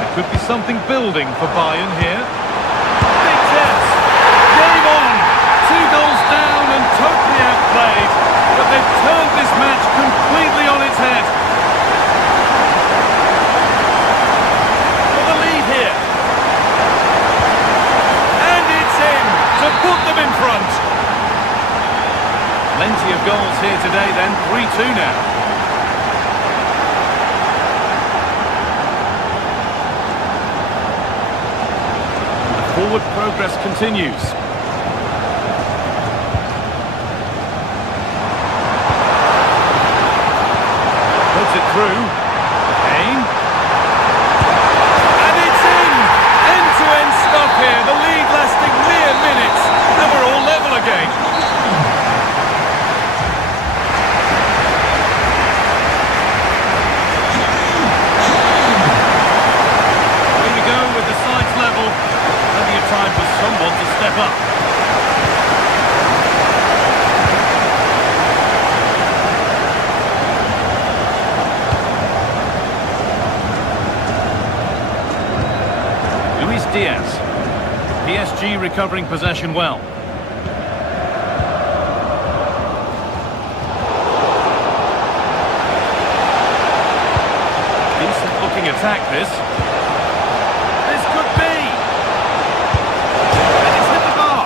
There could be something building for Bayern here. Big chance. Game on. 2 goals down and totally outplayed. But they've turned this match completely on its head. To put them in front. Plenty of goals here today then, 3-2 now. The forward progress continues. Puts it through. Kane. And it's in! End-to-end stuff here, the lead lasting mere minutes, and we're all level again. Here we go with the sides level. Plenty of time for someone to step up. Luis Diaz. PSG recovering possession well. Decent looking attack this. This could be. And it's hit the bar.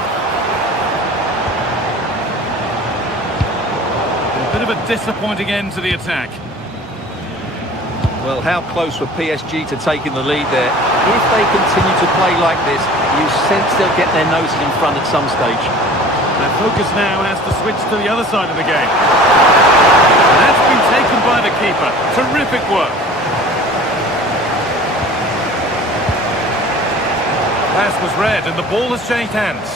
A bit of a disappointing end to the attack. Well, how close were PSG to taking the lead there? If they continue to play like this, you sense they'll get their noses in front at some stage. And focus now has to switch to the other side of the game. And that's been taken by the keeper. Terrific work. Pass was read and the ball has changed hands.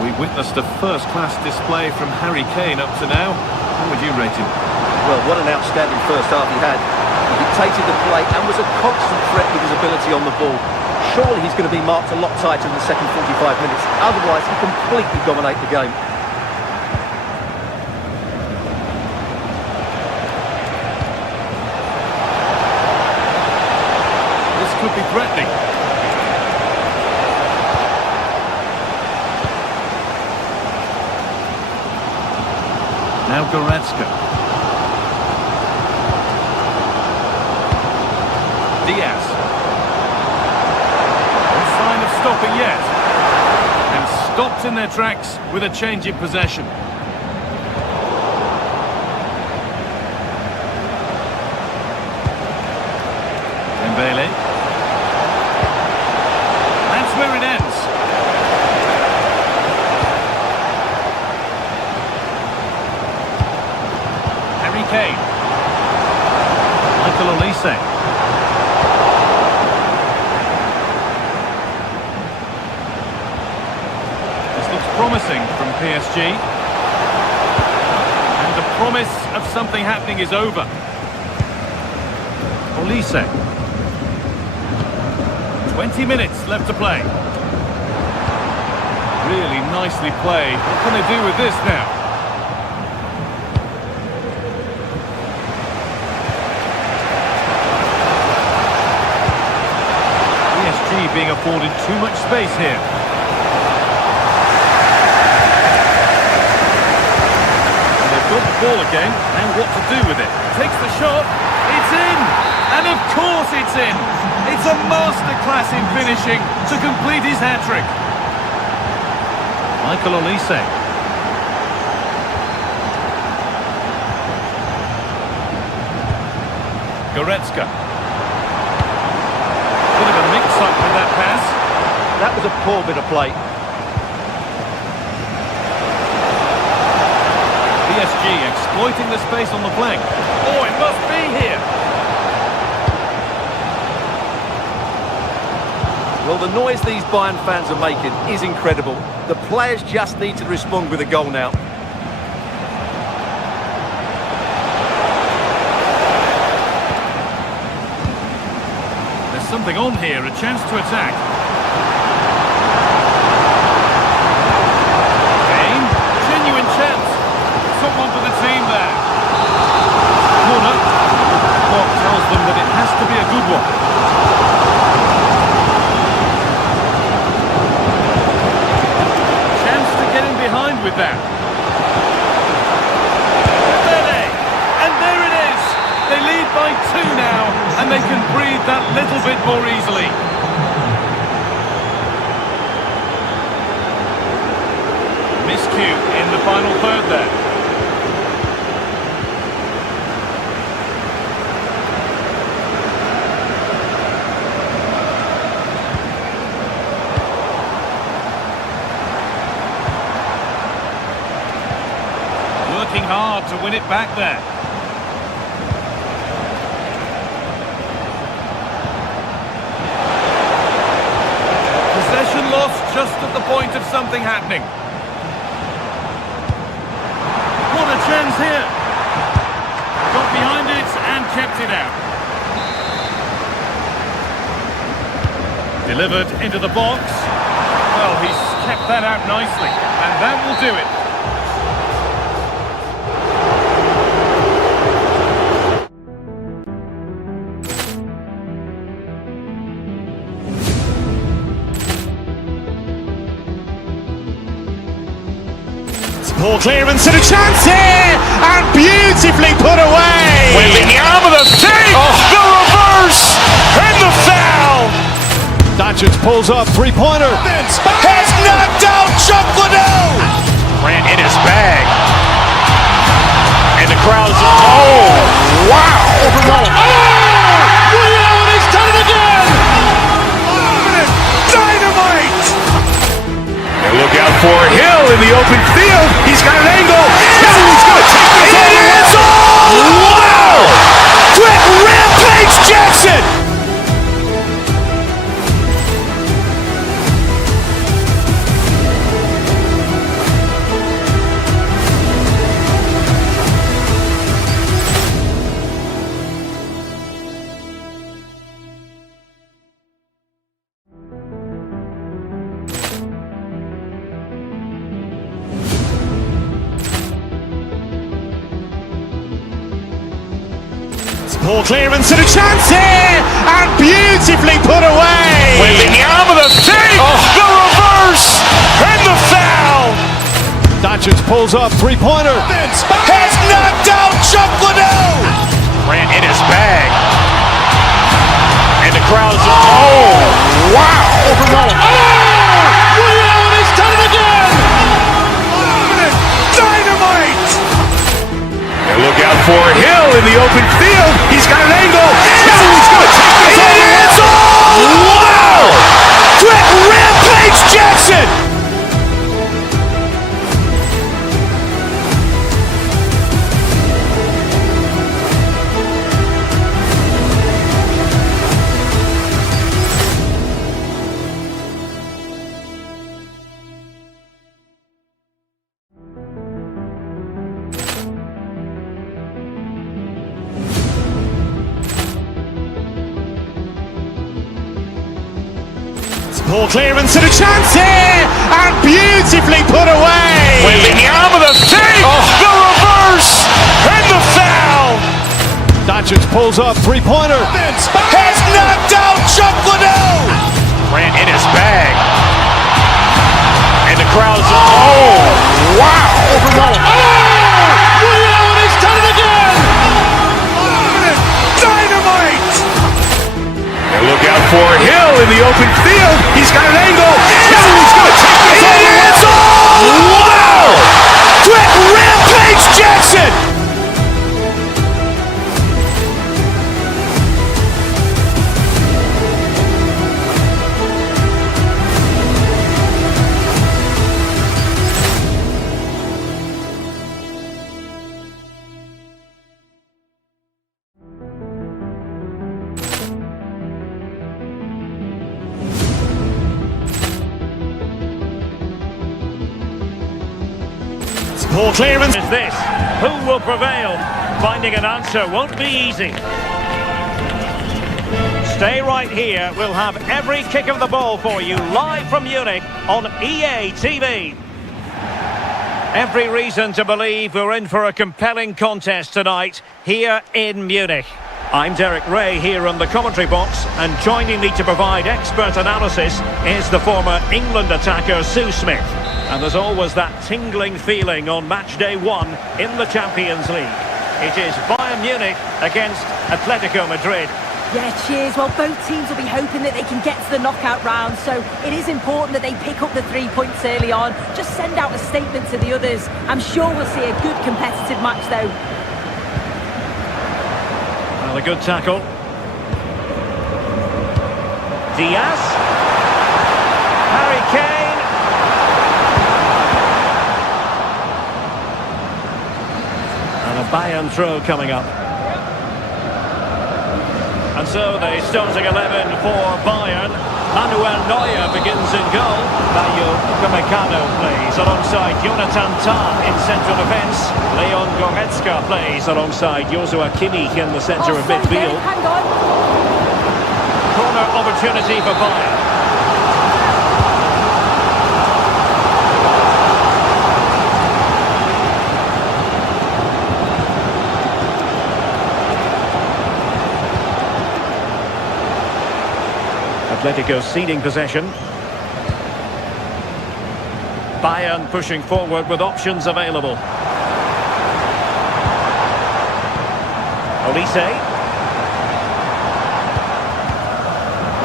We've witnessed a first-class display from Harry Kane up to now. How would you rate him? Well, what an outstanding first half he had. He dictated the play and was a constant threat with his ability on the ball. Surely he's going to be marked a lot tighter in the second 45 minutes. Otherwise, he completely dominate the game. This could be threatening. Now Goretzka. Diaz. No sign of stopping yet. And stopped in their tracks with a change in possession. Dembele. That's where it ends. Kane. Michael Olise. This looks promising from PSG. And the promise of something happening is over. Olise. 20 minutes left to play. Really nicely played. What can they do with this now? Being afforded too much space here. And they've got the ball again, and what to do with it. Takes the shot, it's in! And of course it's in! It's a masterclass in finishing to complete his hat-trick. Michael Olise. Goretzka. Bit of a mix-up with that pass. That was a poor bit of play. PSG exploiting the space on the flank. Oh, it must be here. Well, the noise these Bayern fans are making is incredible. The players just need to respond with a goal now. Something on here, a chance to attack. Kane, genuine chance. Someone for the team there. Corner. Clock tells them that it has to be a good one. Chance to get in behind with that. And there it is. They lead by 2 now, and they can breathe that little bit more easily. Miscue in the final third there. Working hard to win it back there. Lost just at the point of something happening. What a chance here. Got behind it and kept it out. Delivered into the box. Well, he's kept that out nicely, and that will do it. Poor clearance and a chance here, and beautifully put away. Wembanyama with a save, the reverse, and the foul. Doncic pulls up, three-pointer. Has knocked out Chocolate. Ran in his bag, and the crowd is. Oh, wow! Over Roma. Oh, and he's done it again. Dynamite! And look out for Hill in the open field. He's got an angle. He's going to take this all the way. Wow! Quick rampage Jackson! Poor clearance and a chance here, and beautifully put away. With the arm of the save, the reverse, and the foul. Doncic pulls up, three-pointer. Has knocked out Chocolate. Ran in his bag. And the crowd is, oh, wow. Over Roma. Oh, Milan has done it again. Dynamite. And look out for Hill in the open field. He's got an angle. He's going to take this all the way. Wow. Quick Rampage Jackson. Poor clearance and a chance here, and beautifully put away. With the arm of the save, the reverse, and the foul. Doncic pulls up, three-pointer. Has knocked out Chocolate. Ran in his bag. And the crowd is, oh, wow. Over Roma. Oh, Milan has done it again. Dynamite. And look out for Hill in the open field. He's got an angle. He's going to take this all the way. Wow. Quick Rampage Jackson. Poor clearance. Is this? Who will prevail? Finding an answer won't be easy. Stay right here. We'll have every kick of the ball for you live from Munich on EA TV. Every reason to believe we're in for a compelling contest tonight here in Munich. I'm Derek Ray here in the commentary box, and joining me to provide expert analysis is the former England attacker Sue Smith. And there's always that tingling feeling on match day 1 in the Champions League. It is Bayern Munich against Atletico Madrid. Yeah, cheers. Well, both teams will be hoping that they can get to the knockout round, so it is important that they pick up the 3 points early on. Just send out a statement to the others. I'm sure we'll see a good competitive match, though. Well, a good tackle. Diaz. Harry Kane. Bayern throw coming up. And so the starting 11 for Bayern. Manuel Neuer begins in goal. Bayo Upamecano plays alongside Jonathan Tah in central defence. Leon Goretzka plays alongside Joshua Kimmich in the centre of midfield. Hang on. Corner opportunity for Bayern. Atletico ceding possession. Bayern pushing forward with options available. Olise.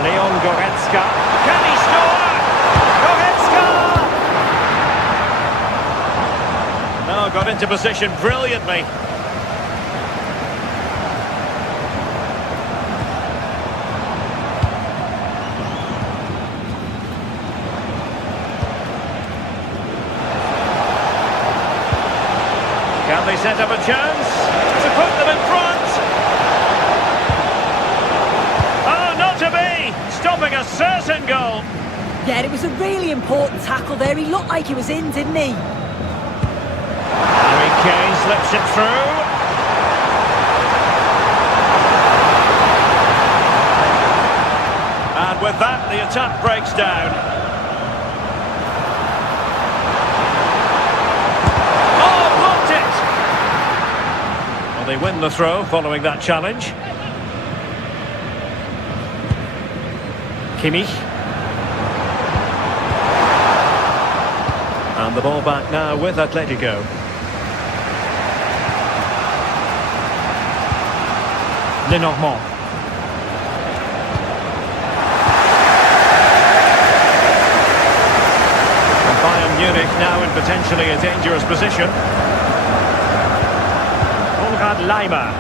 Leon Goretzka. Can he score? Goretzka! No, got into position brilliantly. Can they set up a chance to put them in front? Oh, not to be! Stopping a certain goal. Yeah, it was a really important tackle there. He looked like he was in, didn't he? Harry Kane slips it through. And with that, the attack breaks down. They they win the throw following that challenge. Kimmich. And the ball back now with Atletico. Lenormand. And Bayern Munich now in potentially a dangerous position. Leimer.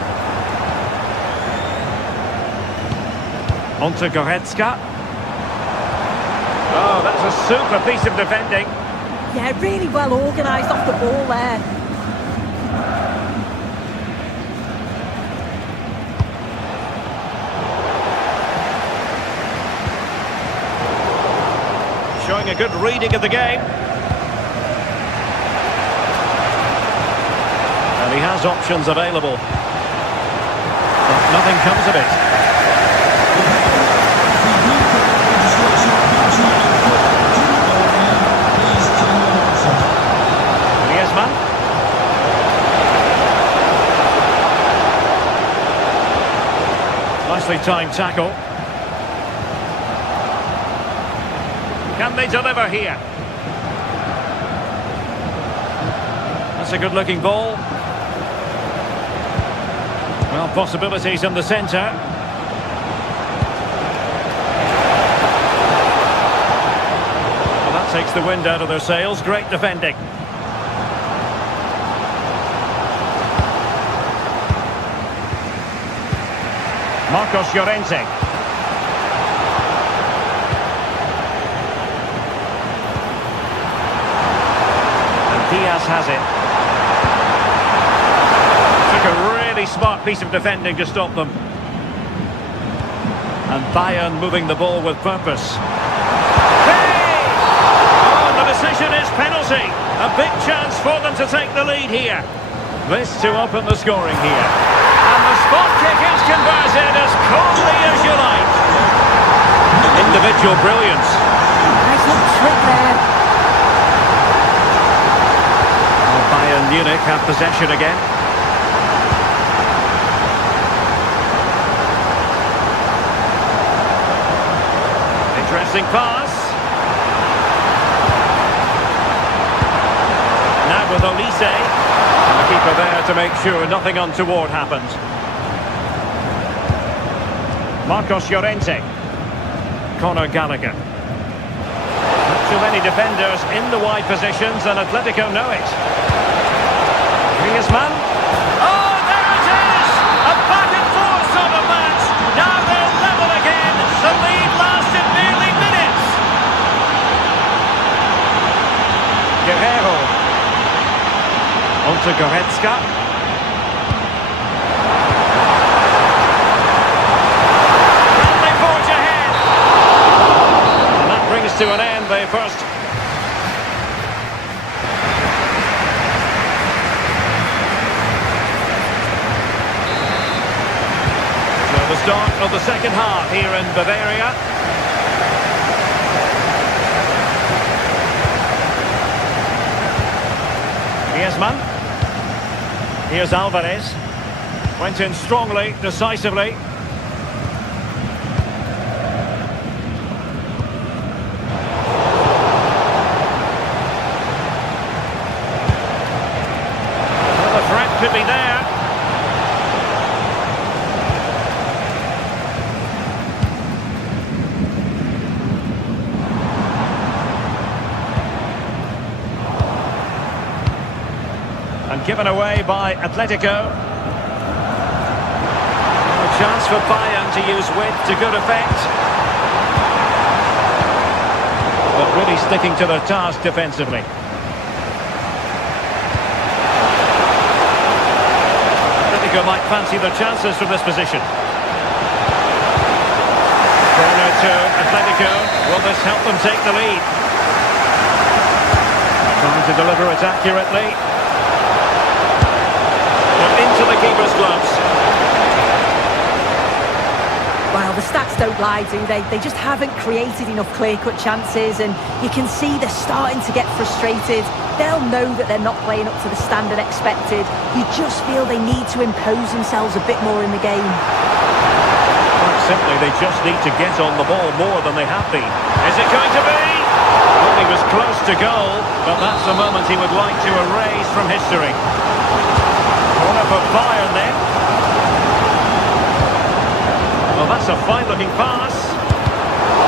On to Goretzka. Oh, that's a super piece of defending. Yeah, really well organised off the ball there. Showing a good reading of the game. And he has options available. But nothing comes of it. Griezmann. Nicely timed tackle. Can they deliver here? That's a good-looking ball. Well, possibilities in the centre. Well, that takes the wind out of their sails. Great defending. Marcos Llorente. And Diaz has it. Took a really smart piece of defending to stop them. And Bayern moving the ball with purpose. Hey! Oh, the decision is penalty. A big chance for them to take the lead here. This to open the scoring here. And the spot kick is converted as coldly as you like. Individual brilliance. Nice little trick there. Well, Bayern Munich have possession again. Interesting pass. Now with Olise. And the keeper there to make sure nothing untoward happened. Marcos Llorente. Conor Gallagher. Not too many defenders in the wide positions, and Atletico know it. Griezmann. Oh, there it is! A back and forth sort of match. Now they're level again. The lead lasted nearly minutes. Guerrero. On to Goretzka. Friendly forge ahead. And that brings to an end the first. So the start of the second half here in Bavaria. Griezmann. Here's Alvarez. Went in strongly, decisively. Well, the threat could be there. And given away by Atletico. A chance for Bayern to use width to good effect. But really sticking to their task defensively. Atletico might fancy their chances from this position. Corner to Atletico. Will this help them take the lead? Trying to deliver it accurately. Into the keeper's gloves. Well, the stats don't lie, do they? They just haven't created enough clear-cut chances, and you can see they're starting to get frustrated. they'll know that they're not playing up to the standard expected. You just feel they need to impose themselves a bit more in the game. Quite simply, they just need to get on the ball more than they have been. Is it going to be? Well, he was close to goal, but that's a moment he would like to erase from history. Corner for Bayern then. Well, that's a fine-looking pass.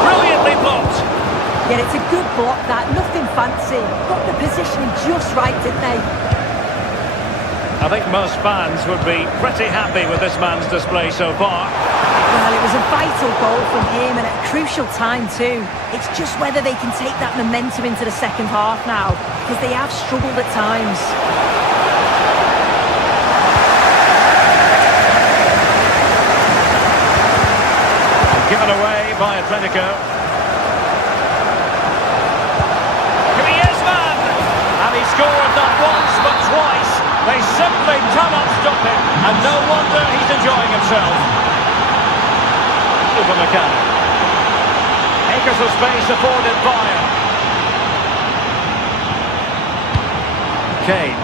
Brilliantly blocked. Yeah, it's a good block, that. Nothing fancy. Got the positioning just right, didn't they? I think most fans would be pretty happy with this man's display so far. Well, it was a vital goal from him and at a crucial time too. It's just whether they can take that momentum into the second half now, because they have struggled at times. Given away by Atletico. And he scored not once but twice. They simply cannot stop him, and no wonder he's enjoying himself. Upamecano. Acres of space afforded Bayern. Kane.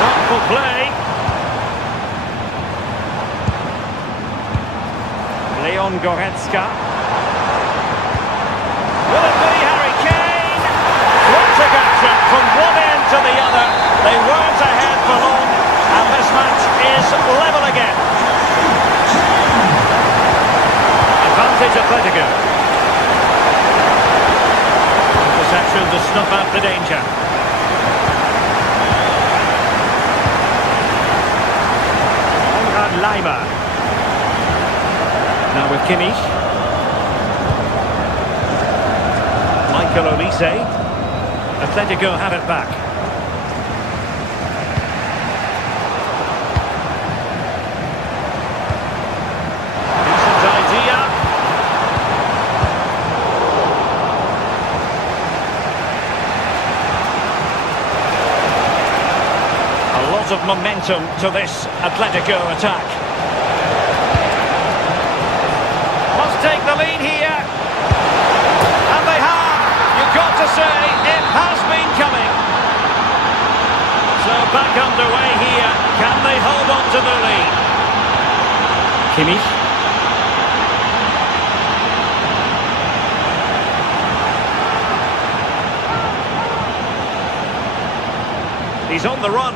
Thoughtful play. Leon Goretzka. Will it be Harry Kane? Frantic action from one end to the other. They weren't ahead for long, and this match is level again. Advantage Atletico. Interception to snuff out the danger. Konrad Laimer. Now with Kimmich. Michael Olise. Atletico have it back. Decent idea. A lot of momentum to this Atletico attack. Must take the lead here. And they have. You've got to say, it has been coming. So back underway here. Can they hold on to the lead? Kimmich. He's on the run.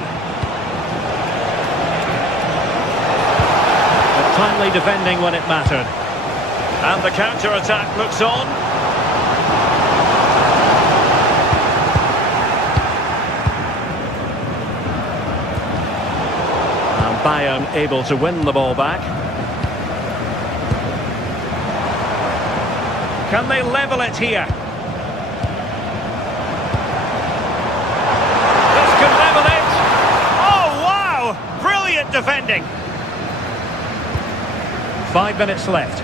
But timely defending when it mattered. And the counter-attack looks on. And Bayern able to win the ball back. Can they level it here? This can level it. Oh, wow! Brilliant defending. 5 minutes left.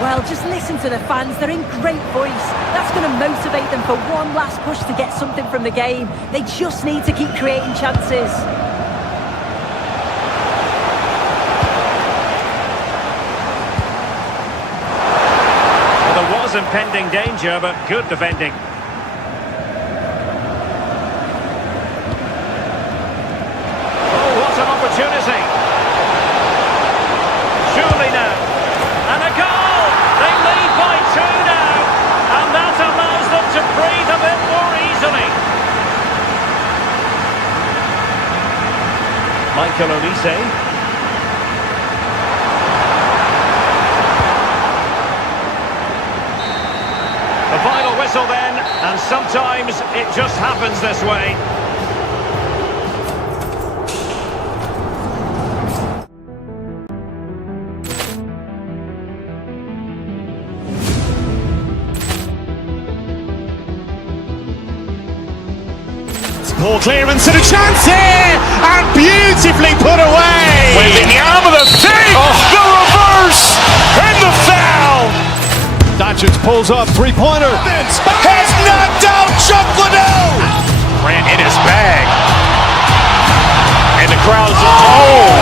Well, just listen to the fans. They're in great voice. That's going to motivate them for one last push to get something from the game. They just need to keep creating chances. Well, there was impending danger, but good defending. Oh, what an opportunity. Surely now. And a goal! They lead by 2 now, and that allows them to breathe a bit more easily. Michael Olise. The final whistle then, and sometimes it just happens this way. Poor clearance and a chance here, and beautifully put away. With the arm of the save, the reverse, and the foul. Dacic pulls up, three-pointer. Has knocked out Chocolatl. Ran in his bag. And the crowd's, oh,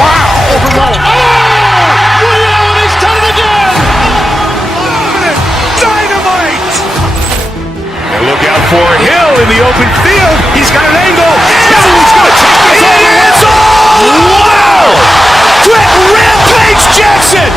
wow. Over Roma. Oh, he's done it again. Dynamite. for Hill in the open field. He's got an angle. He's going to take this all the way. Wow! Brett Rampage Jackson!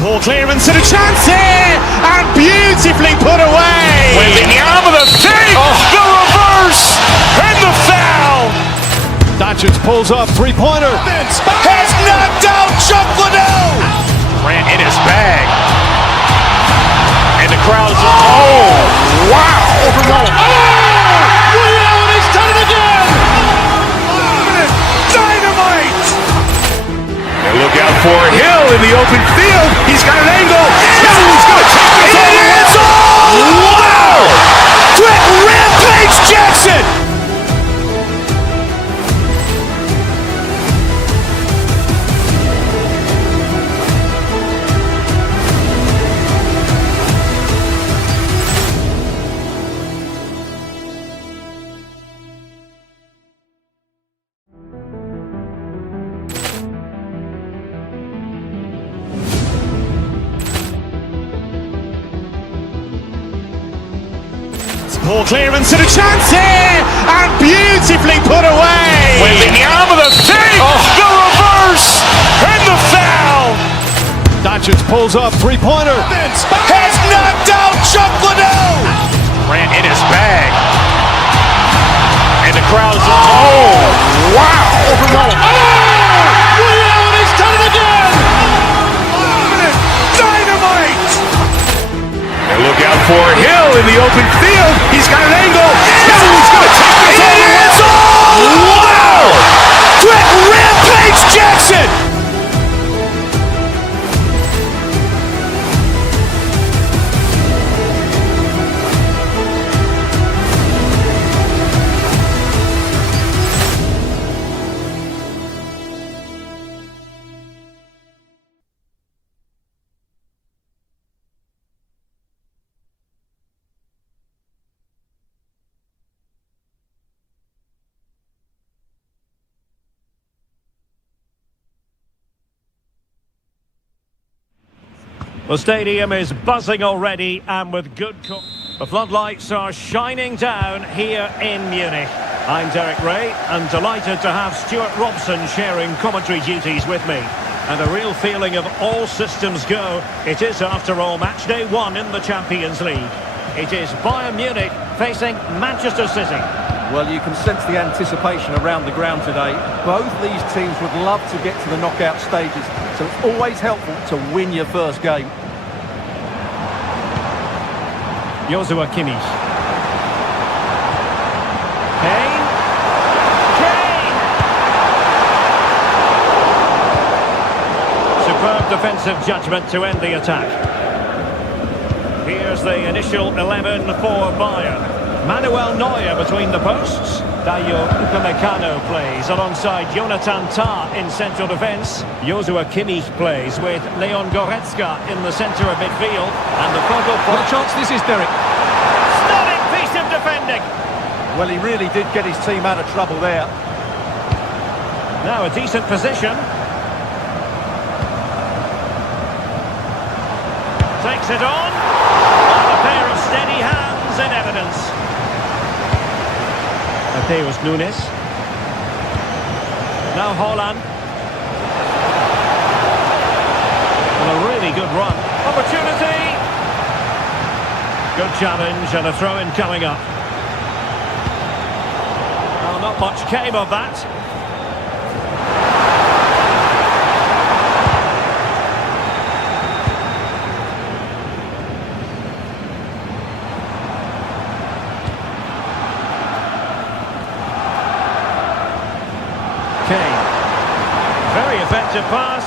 Poor clearance and a chance here, and beautifully put away. With the arm of the fake, the reverse, and the foul. Doncic pulls up, three-pointer. Has knocked out Chuck Liddell. Ran in his bag. And the crowd's, oh, wow. Over Roma. Oh, Liddell, and he's done it again. Dynamite. And look out for Hill in the open field. He's got an angle. He's going to take this all the way. Wow! Brett Rampage Jackson! Poor clearance and a chance here, and beautifully put away. With the arm of the fake, the reverse, and the foul. Doncic pulls up, three-pointer. Has knocked out Chuck Liddell. Ran in his bag. And the crowd's, oh, wow. Over Roma. Oh, Liddell, and he's done it again. Dynamite. And look out for Hill in the open field. He's got an angle. He's going to take this all the way. Wow! Brett Rampage Jackson! The stadium is buzzing already, and with good... The floodlights are shining down here in Munich. I'm Derek Ray, and delighted to have Stuart Robson sharing commentary duties with me. And a real feeling of all systems go. It is, after all, match day 1 in the Champions League. It is Bayern Munich facing Manchester City. Well, you can sense the anticipation around the ground today. Both these teams would love to get to the knockout stages, so it's always helpful to win your first game. Joshua Kimmich. Kane. Superb defensive judgment to end the attack. Here's the initial 11 for Bayern. Manuel Neuer between the posts. Dayo Upamecano plays alongside Jonathan Tah in central defence. Joshua Kimmich plays with Leon Goretzka in the centre of midfield. And the focal point... What chance this is, Derek? Stunning piece of defending. Well, he really did get his team out of trouble there. Now a decent position. Takes it on. And a pair of steady hands in evidence. Mateus Nunes. Now Haaland. And a really good run. Opportunity. Good challenge and a throw-in coming up. Well, not much came of that. Kane. Very effective pass.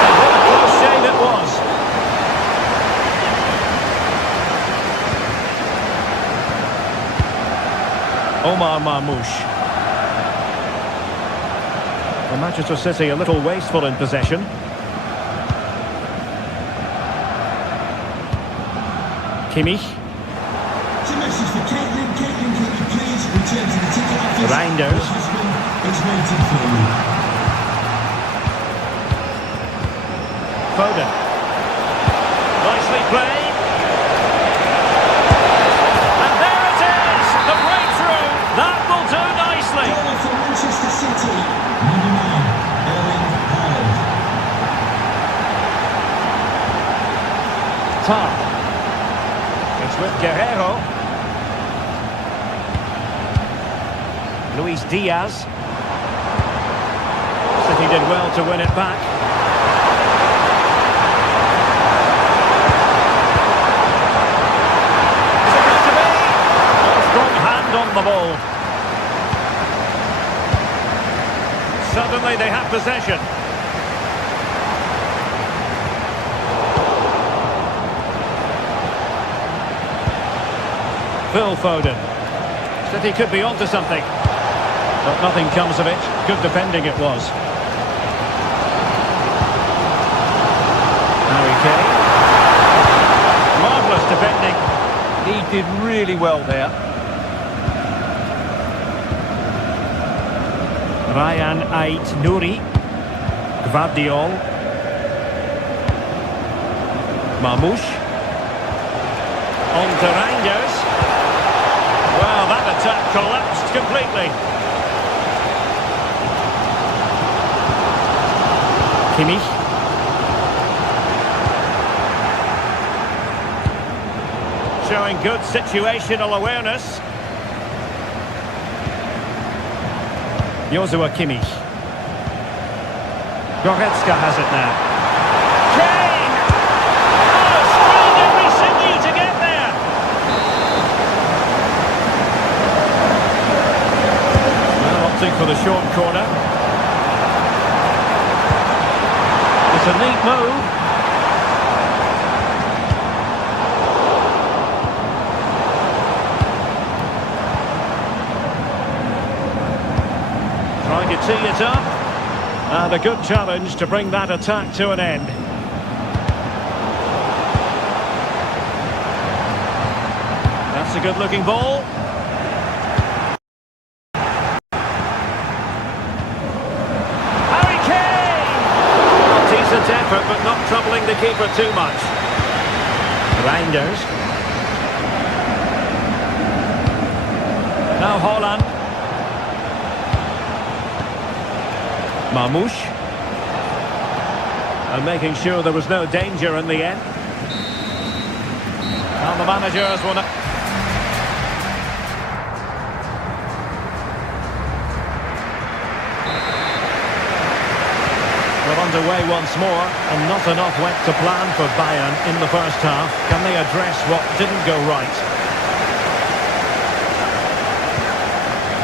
And what a close shave it was. Omar Marmoush. Well, Manchester City a little wasteful in possession. Kimmich. It's a message for Caitlin. Caitlin, can you please return to the ticket office? Reinders. Your husband is waiting for you. Foden. Nicely played. And there it is! The breakthrough! That will do nicely! Goal for Manchester City. Number 9, Erling Haaland. Tar. It's with Guerrero. Luis Diaz. City did well to win it back. Is it going to be? A strong hand on the ball. Suddenly they have possession. Phil Foden. City could be onto something. But nothing comes of it. Good defending it was. Harry Kane. Marvellous defending. He did really well there. Ryan Ait Nouri. Gvardiol. Marmoush. On to Reinders. Well, that attack collapsed completely. Kimmich. Showing good situational awareness. Joshua Kimmich. Goretzka has it now. Kane! Oh, strained every sinew to get there. Well, opting for the short corner. It's a neat move. Trying to tee it up. And a good challenge to bring that attack to an end. That's a good-looking ball. Harry Kane! Decent effort, but not troubling the keeper too much. Reinders. Now Haaland. Marmoush. And making sure there was no danger in the end. And the managers will... We're underway once more, and not enough went to plan for Bayern in the first half. Can they address what didn't go right?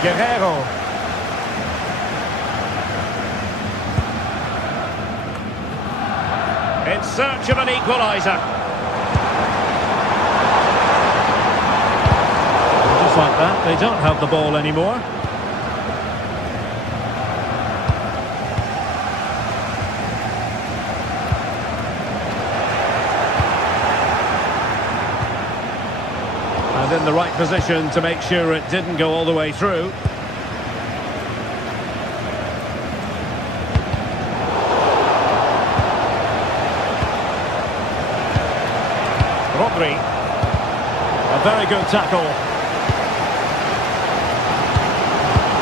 Guerrero. In search of an equaliser. Just like that, they don't have the ball anymore. And in the right position to make sure it didn't go all the way through. Rodri. A very good tackle.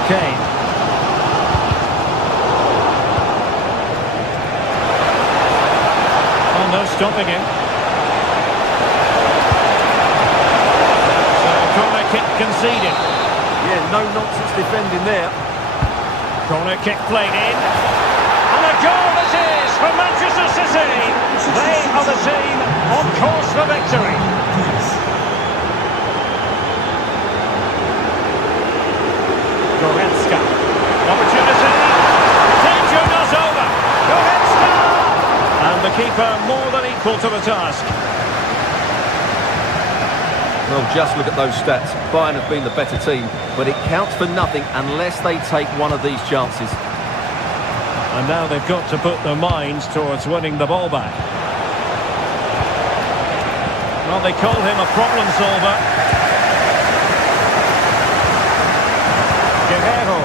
Kane. Oh, no stopping him. So, corner kick conceded. Yeah, no nonsense defending there. Corner kick played in. And a goal it is for Manchester City. They are the team on course for victory. Goretzka. Opportunity. Danger not over. Goretzka. And the keeper more than equal to the task. Well, just look at those stats. Bayern have been the better team, but it counts for nothing unless they take one of these chances. And now they've got to put their minds towards winning the ball back. Well, they call him a problem solver. Guerrero.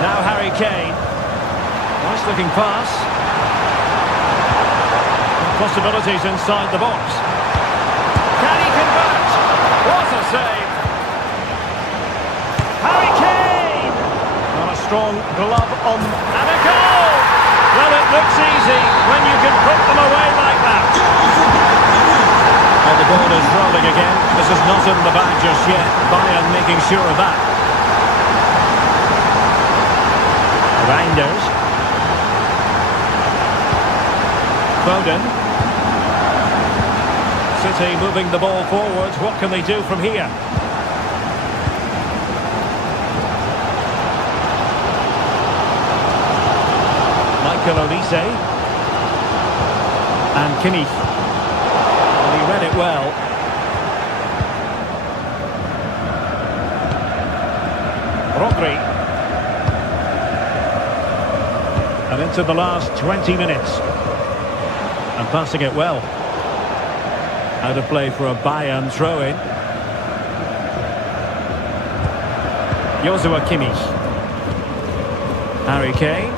Now Harry Kane. Nice looking pass. Possibilities inside the box. Can he convert? What a save! Harry Kane! On a strong glove on... And a goal! Well, it looks easy when you can put them away like that. Well, the ball is rolling again. This is not in the bag just yet. Bayern making sure of that. Reinders. Foden. City moving the ball forward. What can they do from here? Michael Olise. And Kimmich. And he read it well. Rodri. And into the last 20 minutes. And passing it well. Out of play for a Bayern throw-in. Joshua Kimmich. Harry Kane.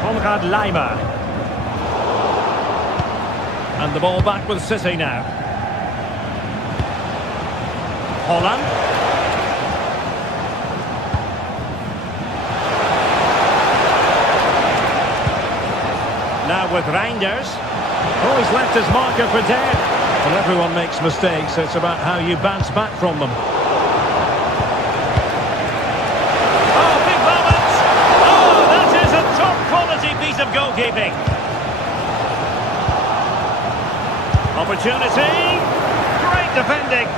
Konrad Laimer. And the ball back with City now. Holland. Now with Reinders. Oh, he's left his marker for dead. Well, everyone makes mistakes. It's about how you bounce back from them. Oh, big moment! Oh, that is a top-quality piece of goalkeeping. Opportunity. Great defending.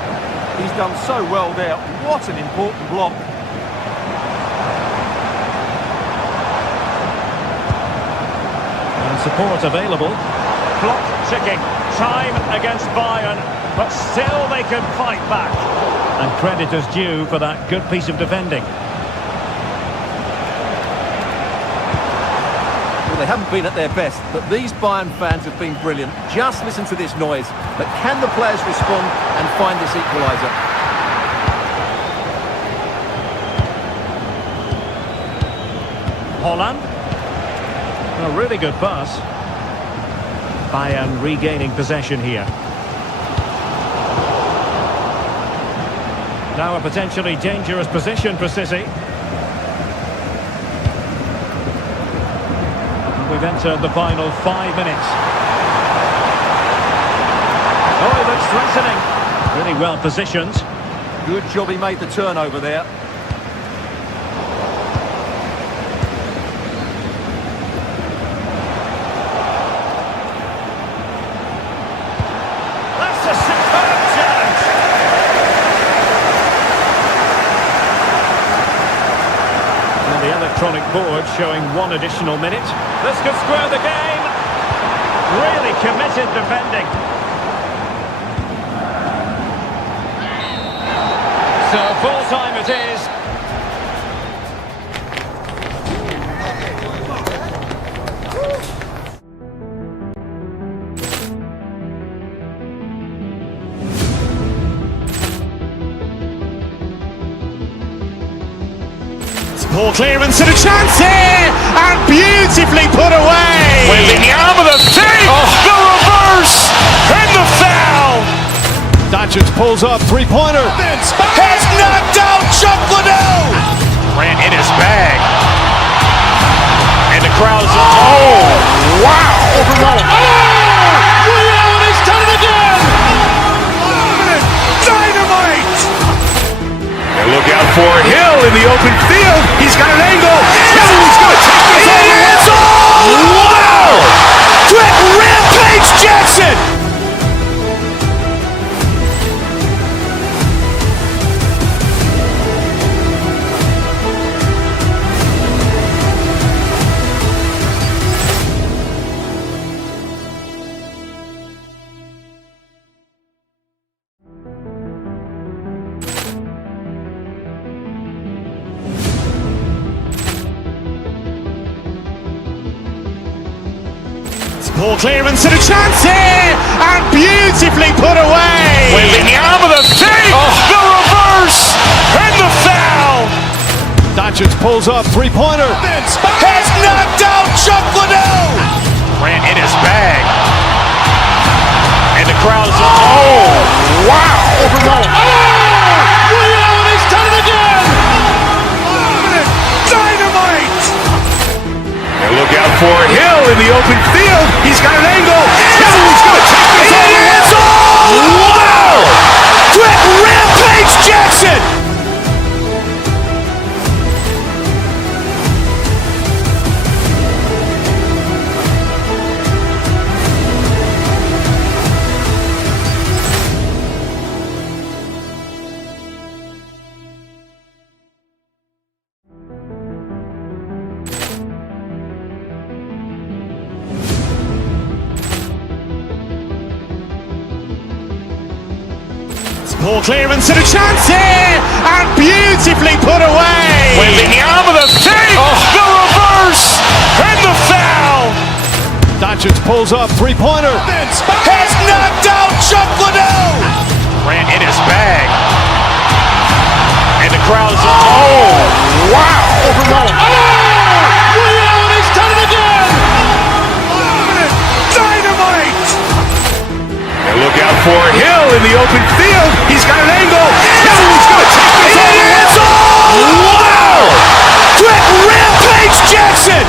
He's done so well there. What an important block. And support available. Clock ticking, time against Bayern, but still they can fight back. And credit is due for that good piece of defending. Well, they haven't been at their best, but these Bayern fans have been brilliant. Just listen to this noise. But can the players respond and find this equaliser? Holland. A really good pass. Bayern regaining possession here. Now a potentially dangerous position for City. We've entered the final 5 minutes. Oh, it looks threatening. Really well positioned. Good job he made the turnover there. Electronic board showing 1 additional minute. This could square the game. Really committed defending. So full time it is. Poor clearance and a chance here, and beautifully put away. With the arm of the save, the reverse, and the foul. Doncic pulls up, three-pointer. Has knocked out Chocolate. Ran in his bag. And the crowd's, oh, wow. Over Roma. Oh, reality's done it again. Dynamite. And look out for Hill in the open field. He's got an angle. He's going to take this over. It's all. Wow. Quick Rampage Jackson. Ball clearance and a chance here, and beautifully put away. With the arm of the save, the reverse, and the foul. Dacic pulls up, three-pointer. Has knocked out Chocolat. Ran in his bag. And the crowd is, oh, wow. Over Roma. Oh, and he's done it again. Dynamite! And look out for Hill in the open field. He's got an angle. He's going to take this all the way. Wow! Quick Rampage Jackson. Ball clearance and a chance here, and beautifully put away. With the arm of the save, the reverse, and the foul. Dacic pulls up, three-pointer. Has knocked out Chocolat. Ran in his bag. And the crowd is, oh, wow. Over Roma. And he's done it again. Dynamite! And look out for Hill in the open field. He's got an angle. He's going to take this all the way. Wow! Quick Rampage Jackson.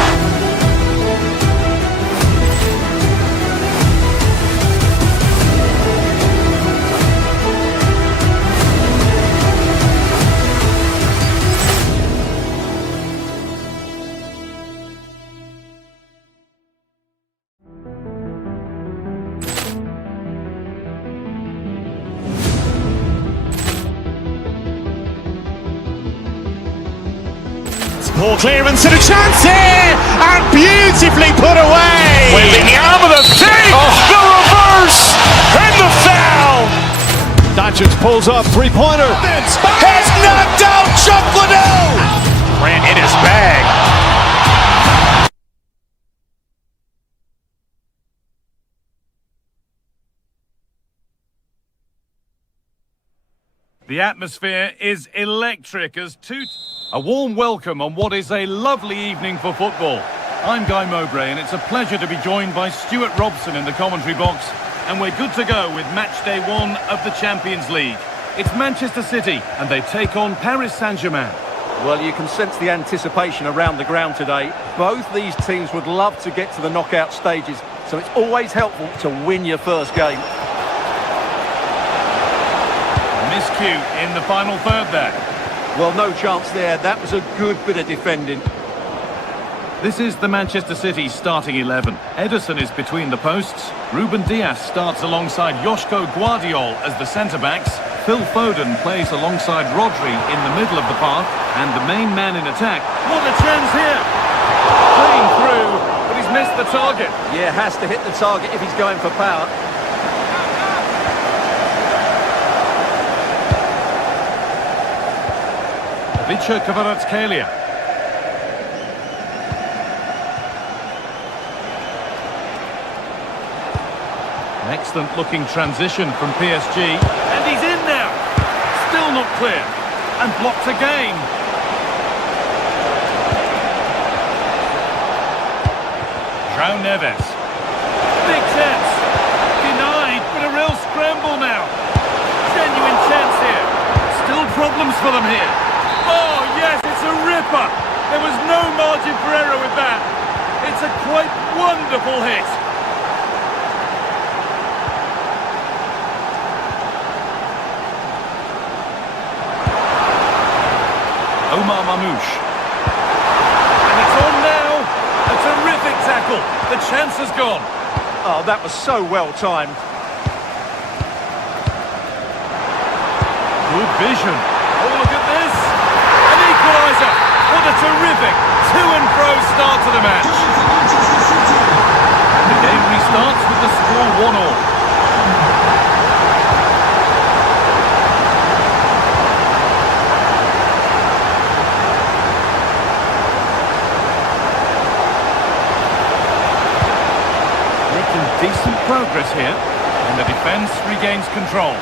Ball clearance and a chance here, and beautifully put away. With the arm of the save, the reverse, and the foul. Dacic pulls up, three-pointer. Has knocked out Chocolat. Ran in his bag. The atmosphere is electric as a warm welcome on what is a lovely evening for football. I'm Guy Mowbray, and it's a pleasure to be joined by Stuart Robson in the commentary box, and we're good to go with match day 1 of the Champions League. It's Manchester City, and they take on Paris Saint-Germain. Well, you can sense the anticipation around the ground today. Both these teams would love to get to the knockout stages, so it's always helpful to win your first game. Miscue in the final third there. Well, no chance there. That was a good bit of defending. This is the Manchester City starting 11. Ederson is between the posts. Ruben Dias starts alongside Joško Guardiol as the centre-backs. Phil Foden plays alongside Rodri in the middle of the park. And the main man in attack. What a chance here! Playing through, but he's missed the target. Yeah, has to hit the target if he's going for power. Vicha Kvaratskhelia. An excellent looking transition from PSG. And he's in now. Still not clear. And blocked again. João Neves. Big chance. Denied, but a real scramble now. Genuine chance here. Still problems for them here. Oh, yes, it's a ripper. There was no margin for error with that. It's a quite wonderful hit. Omar Mamouche. And it's on now. A terrific tackle. The chance has gone. Oh, that was so well timed. Good vision. Oh, look at this. An equaliser. What a terrific to-and-fro start to the match. The game restarts with the score 1-1. progress here, and the defence regains control.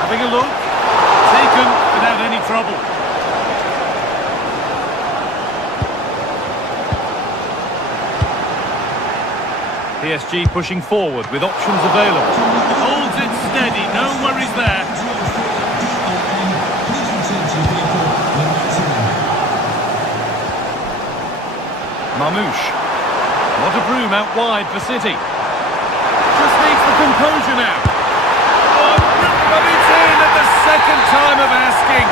Having a look, taken without any trouble. PSG pushing forward with options available. Holds it steady, no worries there. Mamouche. What a room out wide for City. Just needs the composure now. Oh, but it's in at the second time of asking.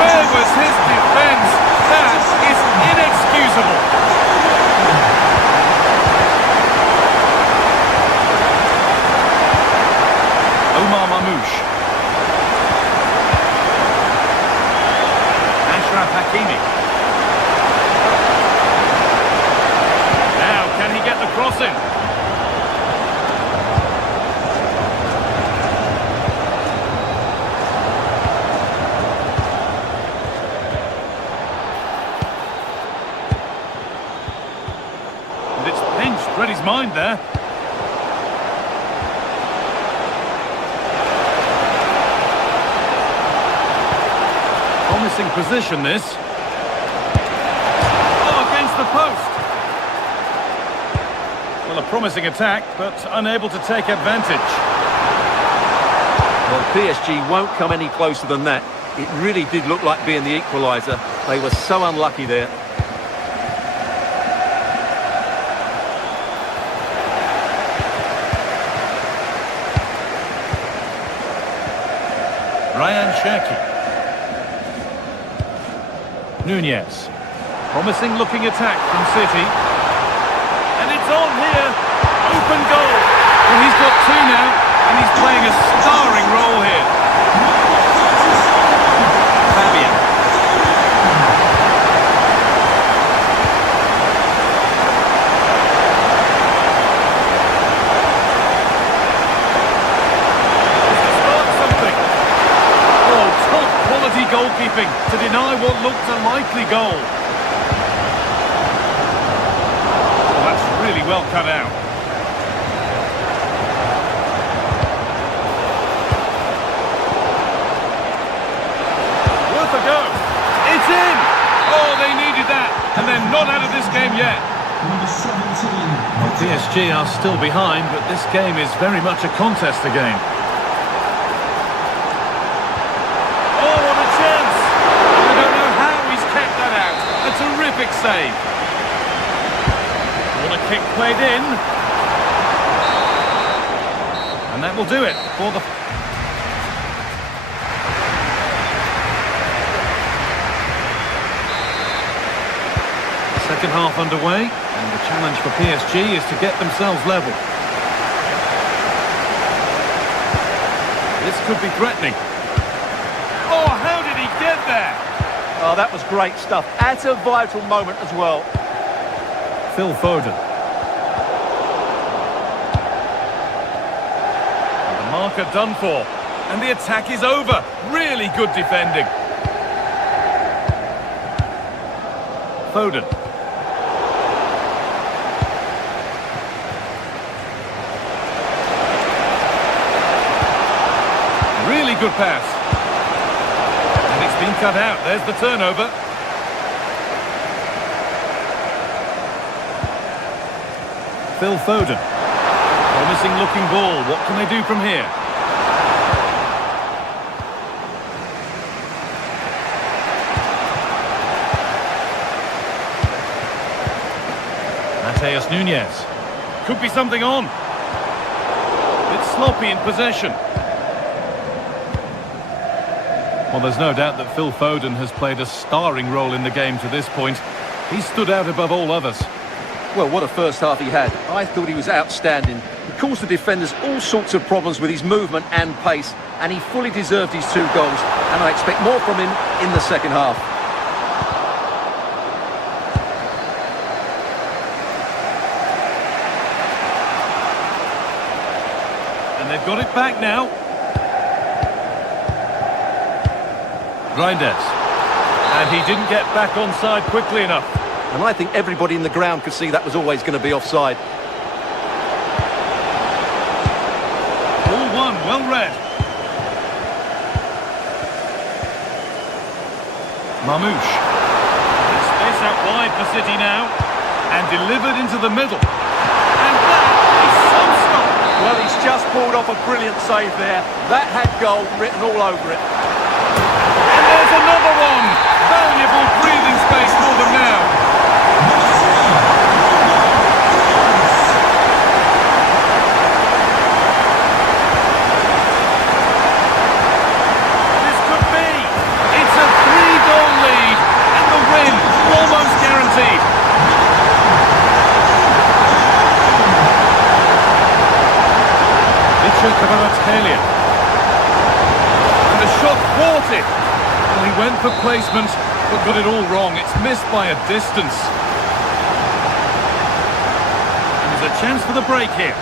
Where was his defence? That is inexcusable. Omar Mamouche. Ashraf Hakimi. Now, can he get the cross in? And it's pinched, read his mind there. Promising position, this. Oh, against the post. Well, a promising attack, but unable to take advantage. Well, PSG won't come any closer than that. It really did look like being the equaliser. They were so unlucky there. Ryan Cherki. Nunez. Promising looking attack from City. And it's on here. Open goal. Well, he's got two now, and he's playing a starring role here. Fabian. Goalkeeping to deny what looked a likely goal. Well, that's really well cut out. Worth a go. It's in! Oh, they needed that, and they're not out of this game yet. Well, PSG are still behind, but this game is very much a contest again. Terrific save. What a kick played in. And that will do it for the... Second half underway, and the challenge for PSG is to get themselves level. This could be threatening. Oh, how did he get there? Oh, that was great stuff. At a vital moment as well. Phil Foden. And the marker done for. And the attack is over. Really good defending. Foden. Really good pass. Been cut out. There's the turnover. Phil Foden. Promising looking ball. What can they do from here? Matheus Nunez. Could be something on. It's sloppy in possession. Well, there's no doubt that Phil Foden has played a starring role in the game to this point. He stood out above all others. Well, what a first half he had. I thought he was outstanding. He caused the defenders all sorts of problems with his movement and pace, and he fully deserved his 2 goals, and I expect more from him in the second half. And they've got it back now. Reinders. And he didn't get back onside quickly enough. And I think everybody in the ground could see that was always going to be offside. Ball one, well read. Mamouche. There's space out wide for City now. And delivered into the middle. And that is some stop. Well, he's just pulled off a brilliant save there. That had goal written all over it. And there's another one. Valuable breathing space for them now. This could be. It's a 3-goal lead. And the win almost guaranteed. And the shot thwarted. Well, he went for placement, but got it all wrong. It's missed by a distance. And there's a chance for the break here.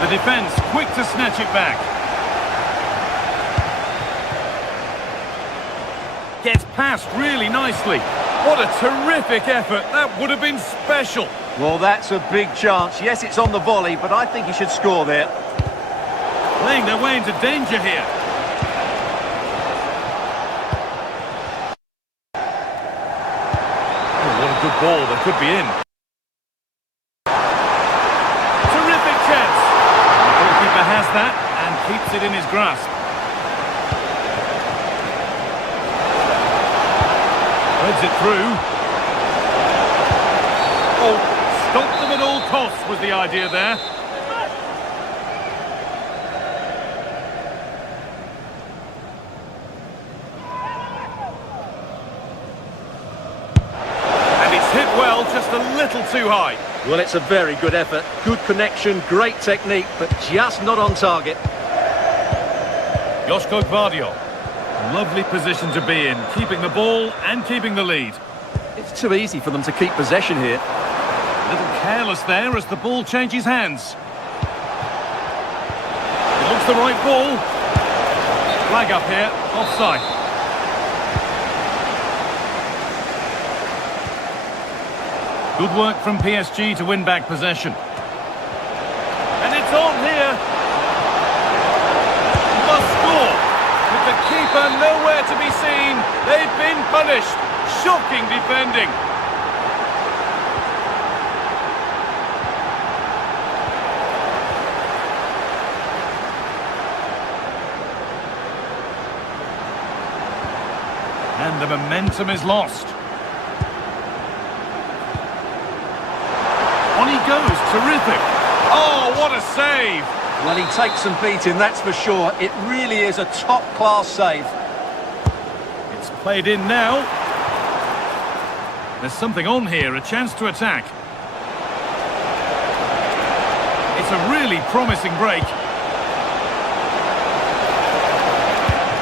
The defence quick to snatch it back. Gets past really nicely. What a terrific effort. That would have been special. Well, that's a big chance. Yes, it's on the volley, but I think he should score there. Playing their way into danger here. Oh, what a good ball. That could be in. Terrific chance. The goalkeeper has that and keeps it in his grasp. Threads it through. Oh, stop them at all costs was the idea there. And it's hit well, just a little too high. Well, it's a very good effort. Good connection, great technique, but just not on target. Joško Gvardiol. Lovely position to be in, keeping the ball and keeping the lead. It's too easy for them to keep possession here. A little careless there as the ball changes hands. It looks the right ball. Flag up here, offside. Good work from PSG to win back possession. And it's on here. Must score. With the keeper nowhere to be seen, they've been punished. Shocking defending. And the momentum is lost. On he goes, terrific. Oh, what a save. Well, he takes some beating, that's for sure. It really is a top-class save. It's played in now. There's something on here, a chance to attack. It's a really promising break.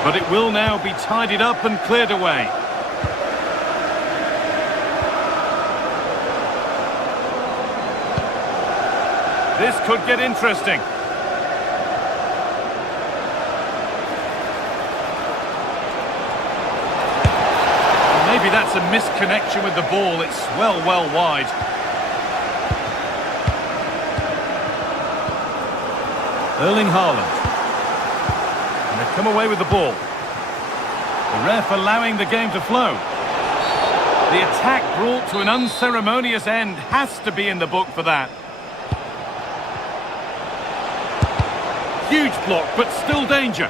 But it will now be tidied up and cleared away. This could get interesting. Maybe that's a misconnection with the ball. It's well wide. Erling Haaland. And they come away with the ball. The ref allowing the game to flow. The attack brought to an unceremonious end has to be in the book for that. Huge block, but still danger.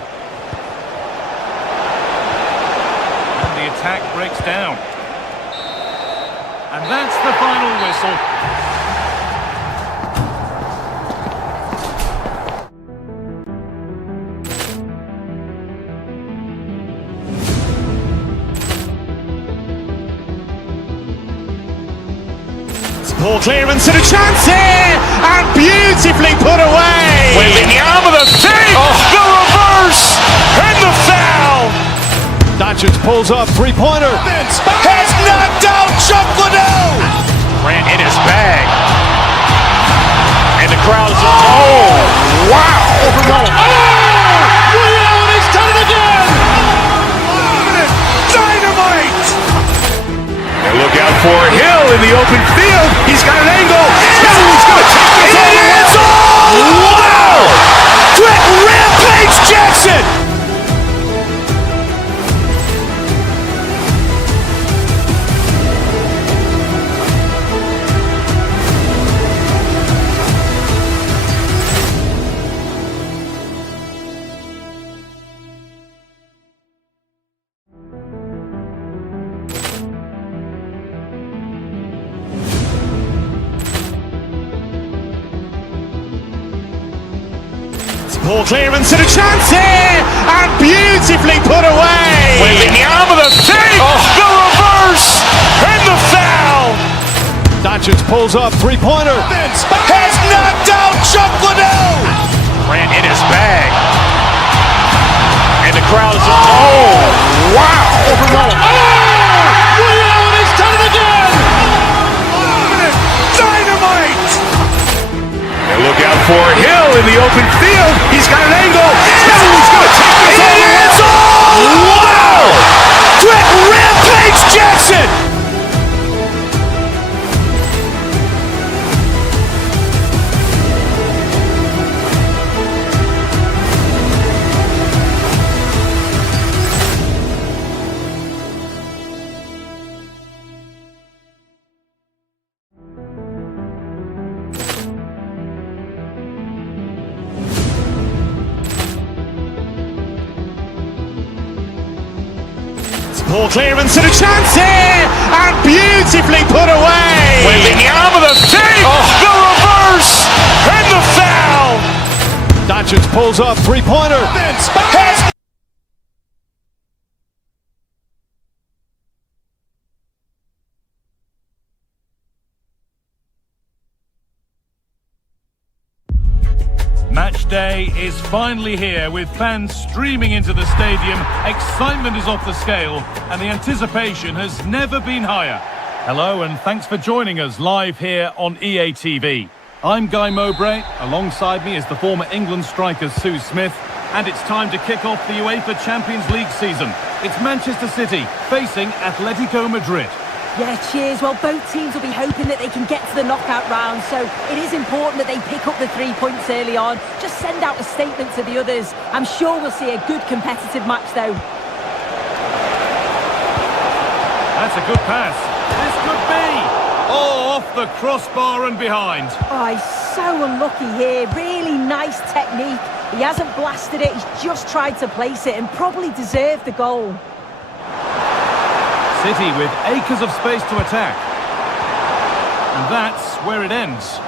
And the attack breaks down. And that's the final whistle. Ball clearance and a chance here, and beautifully put away. With the arm of the save, the reverse, and the foul. Doncic pulls up, three-pointer. Has knocked out Chocolate. Ran in his bag. And the crowd is... Oh, wow! Over Roma. Oh! Milan has done it again! Dynamite! And look out for Hill in the open field. He's got an angle. He's going to take this all the way. Wow! Quick Rampage Jackson! Poor clearance and a chance here! And beautifully put away! Waving the arm of the save! The reverse! And the foul! Doncic pulls up, three-pointer. Has knocked out Chocolatell! Ran in his bag. And the crowd is... Oh, wow! Over Roma. Milan has done it again! Dynamite! And look out for Hill in the open field. He's got an angle. He's going to take this all the way. Wow! Quick Rampage Jackson! Poor clearance and a chance here! And beautifully put away! Waving the arm of the save! The reverse! And the foul! Doncic pulls up, three-pointer. Has... Match day is finally here with fans streaming into the stadium. Excitement is off the scale and the anticipation has never been higher. Hello and thanks for joining us live here on EA TV. I'm Guy Mowbray. Alongside me is the former England striker Sue Smith. And it's time to kick off the UEFA Champions League season. It's Manchester City facing Atletico Madrid. Yeah, cheers. Well, both teams will be hoping that they can get to the knockout round, so it is important that they pick up the 3 points early on. Just send out a statement to the others. I'm sure we'll see a good competitive match, though. That's a good pass. This could be. Oh, off the crossbar and behind. Oh, he's so unlucky here. Really nice technique. He hasn't blasted it. He's just tried to place it and probably deserved the goal. City with acres of space to attack. And that's where it ends.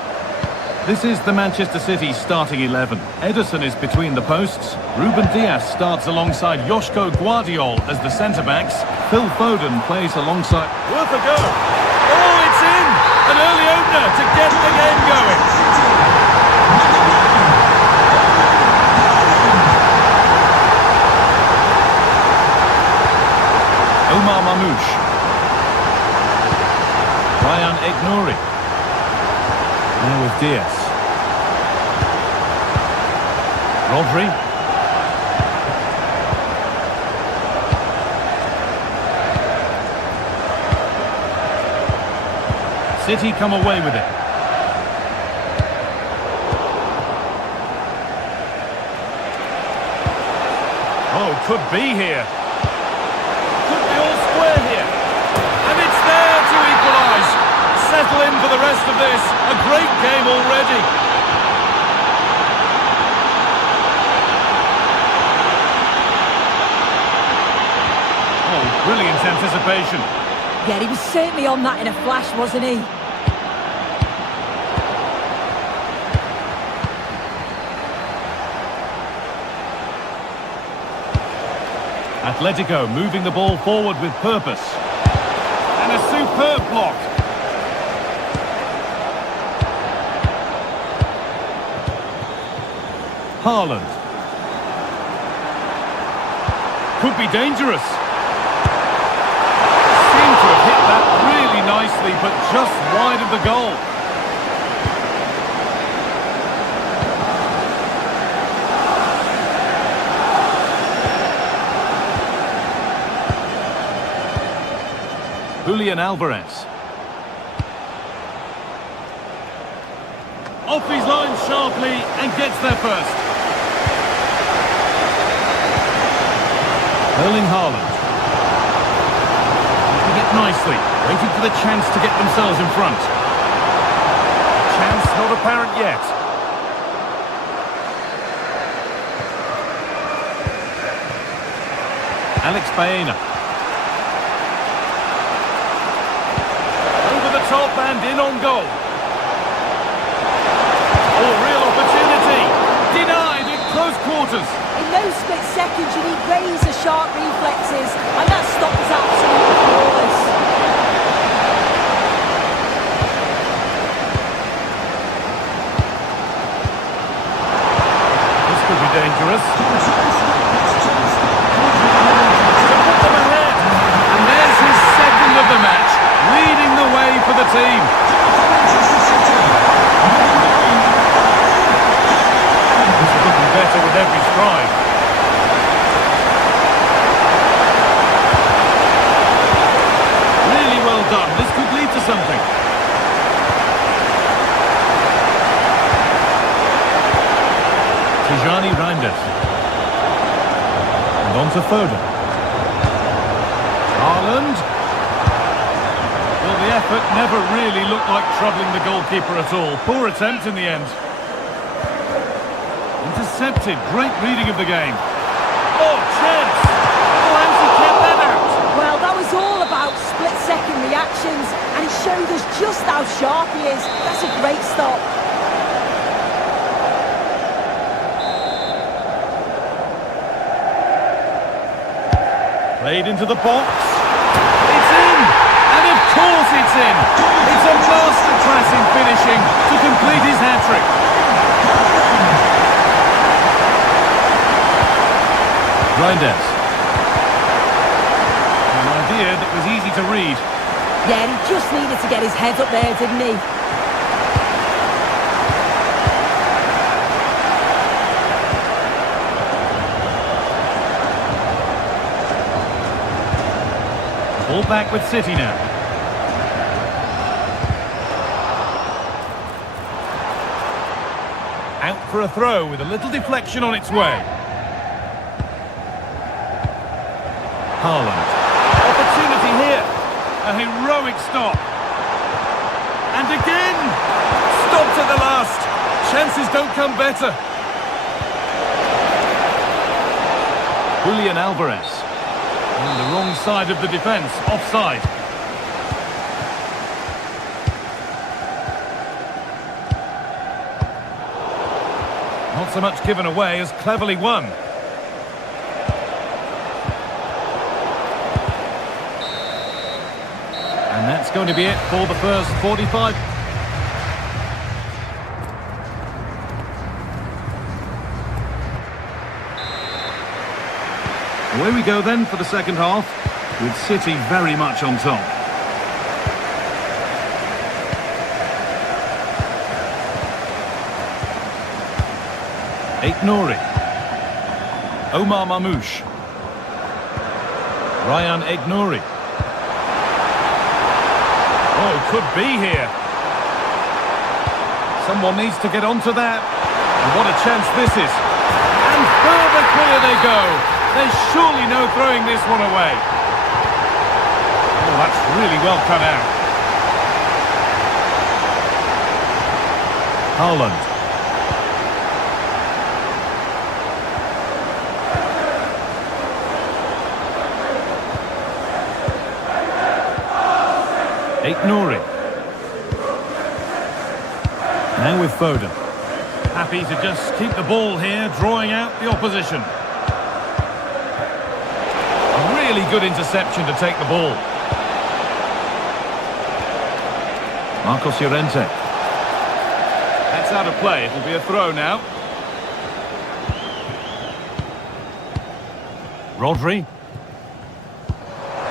This is the Manchester City starting 11. Ederson is between the posts. Ruben Dias starts alongside Joško Guardiol as the centre-backs. Phil Foden plays alongside... Worth a go! Oh, it's in! An early opener to get the game going. Omar Mamouche. Ryan Aït-Nouri. Now with Diaz. Rodri. City come away with it. Oh, could be here. Could be all square here. And it's there to equalise. Settle in for the rest of this. A great game already. Oh, brilliant anticipation. Yeah, he was certainly on that in a flash, wasn't he? Atletico moving the ball forward with purpose. And a superb block. Haaland. Could be dangerous. Seemed to have hit that really nicely, but just wide of the goal. Julian Alvarez. Off his line sharply and gets there first. Erling Haaland. Keeping it nicely, waiting for the chance to get themselves in front. Chance not apparent yet. Alex Baena. Over the top and in on goal. Oh, real opportunity. Denied in close quarters. In those split seconds, you need razor-sharp reflexes, and that stop is absolutely flawless. This could be dangerous. To put them ahead. And there's his second of the match, leading the way for the team. This is looking better with every stride. Really well done. This could lead to something. Tijani Reinders. And on to Foden. Haaland. Well, the effort never really looked like troubling the goalkeeper at all. Poor attempt in the end. Intercepted. Great reading of the game. Oh, chance! Oh, how's he kept that out? Well, that was all about split-second reactions, and he showed us just how sharp he is. That's a great stop. Played into the box. It's in! And of course it's in! It's a masterclass in finishing to complete his hat-trick. Reinders. An idea that was easy to read. Yeah, he just needed to get his head up there, didn't he? Ball back with City now. Out for a throw with a little deflection on its way. Haaland. Opportunity here. A heroic stop. And again! Stopped at the last. Chances don't come better. Julian Alvarez. On the wrong side of the defence, offside. Not so much given away as cleverly won. And that's going to be it for the first 45. Away we go then for the second half, with City very much on top. Aït-Nouri. Omar Mamouche. Ryan Aït-Nouri. Oh, could be here. Someone needs to get onto that. And what a chance this is. And further clear they go. There's surely no throwing this one away. Oh, that's really well cut out. Haaland. Aït-Nouri. Now with Foden. Happy to just keep the ball here, drawing out the opposition. A really good interception to take the ball. Marcos Llorente. That's out of play. It'll be a throw now. Rodri.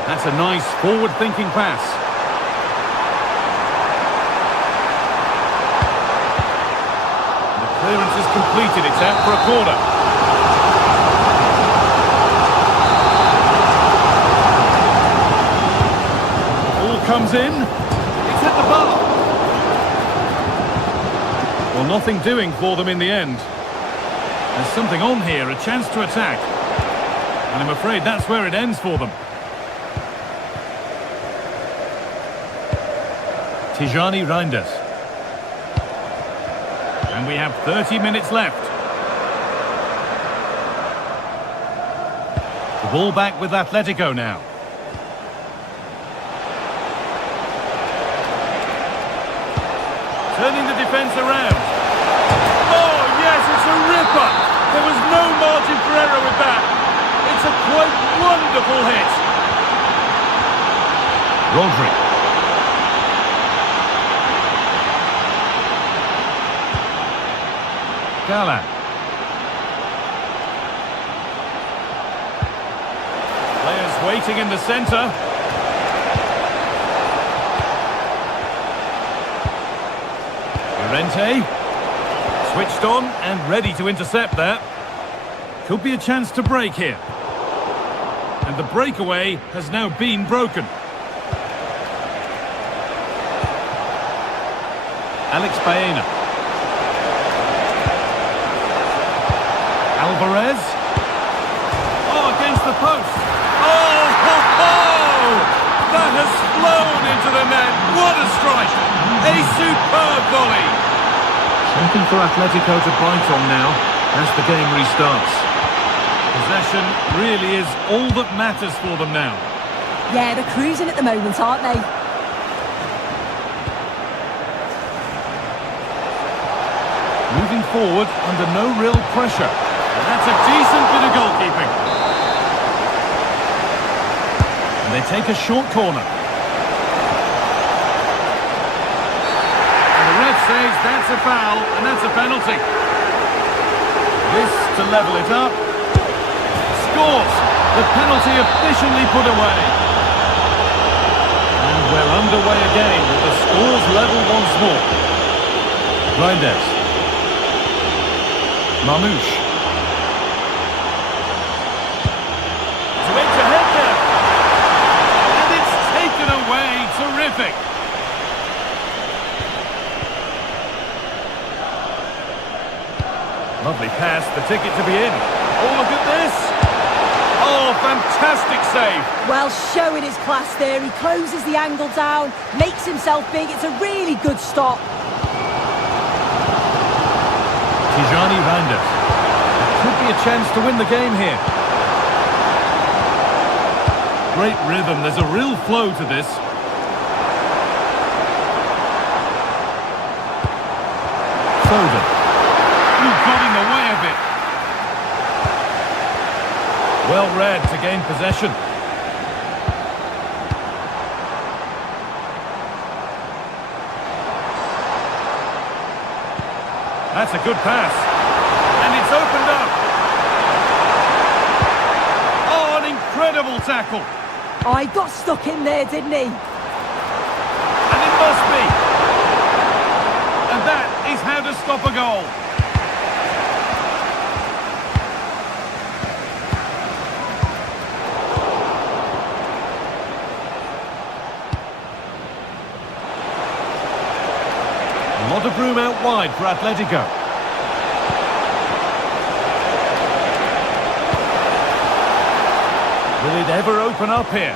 That's a nice forward-thinking pass. The clearance is completed. It's out for a corner. comes in. It's hit the bar. Well, nothing doing for them in the end. There's something on here, a chance to attack. And I'm afraid that's where it ends for them. Tijani Reinders. And we have 30 minutes left. The ball back with Atletico now. Turning the defence around. Oh, yes, it's a ripper. There was no margin for error with that. It's a quite wonderful hit. Rodri. Gala. Players waiting in the centre. Llorente. Switched on and ready to intercept that. Could be a chance to break here. And the breakaway has now been broken. Alex Baena. Alvarez. Oh, against the post. Oh, ho, ho! That has flown into the net. What a strike! A superb volley. Something for Atletico to bite on now as the game restarts. Possession really is all that matters for them now. Yeah, they're cruising at the moment, aren't they? Moving forward under no real pressure. And that's a decent bit of goalkeeping. And they take a short corner. And the ref says that's a foul and that's a penalty. This to level it up. Scores! The penalty officially put away. And we're underway again with the scores level once more. Reinders. Mamouche. To edge ahead there. And it's taken away. Terrific. Lovely pass, the ticket to be in. Oh, look at this. Oh, fantastic save. Well, showing his class there. He closes the angle down, makes himself big. It's a really good stop. Tijani Reinders. Could be a chance to win the game here. Great rhythm. There's a real flow to this. Foden. You got in the way of it. Well read to gain possession. That's a good pass. And it's opened up. Oh, an incredible tackle. Oh, he got stuck in there, didn't he? And it must be. And that is how to stop a goal. A lot of room out wide for Atletico. Will it ever open up here?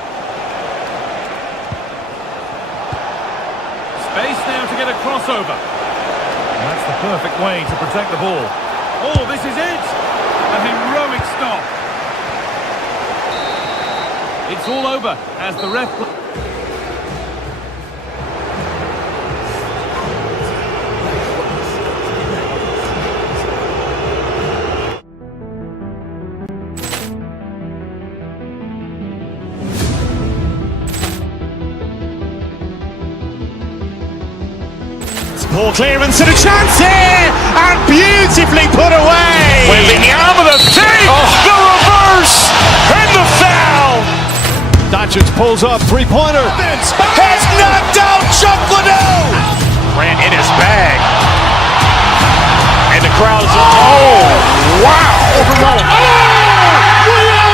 Space now to get a crossover. And that's the perfect way to protect the ball. Oh, this is it! A heroic stop. It's all over as the ref... Poor clearance and a chance here, and beautifully put away. With the arm of the take, the reverse, and the foul. Doncic pulls up, three-pointer. Has knocked out Chocolate. Ran in his bag. And the crowd is... Oh, wow. Oh,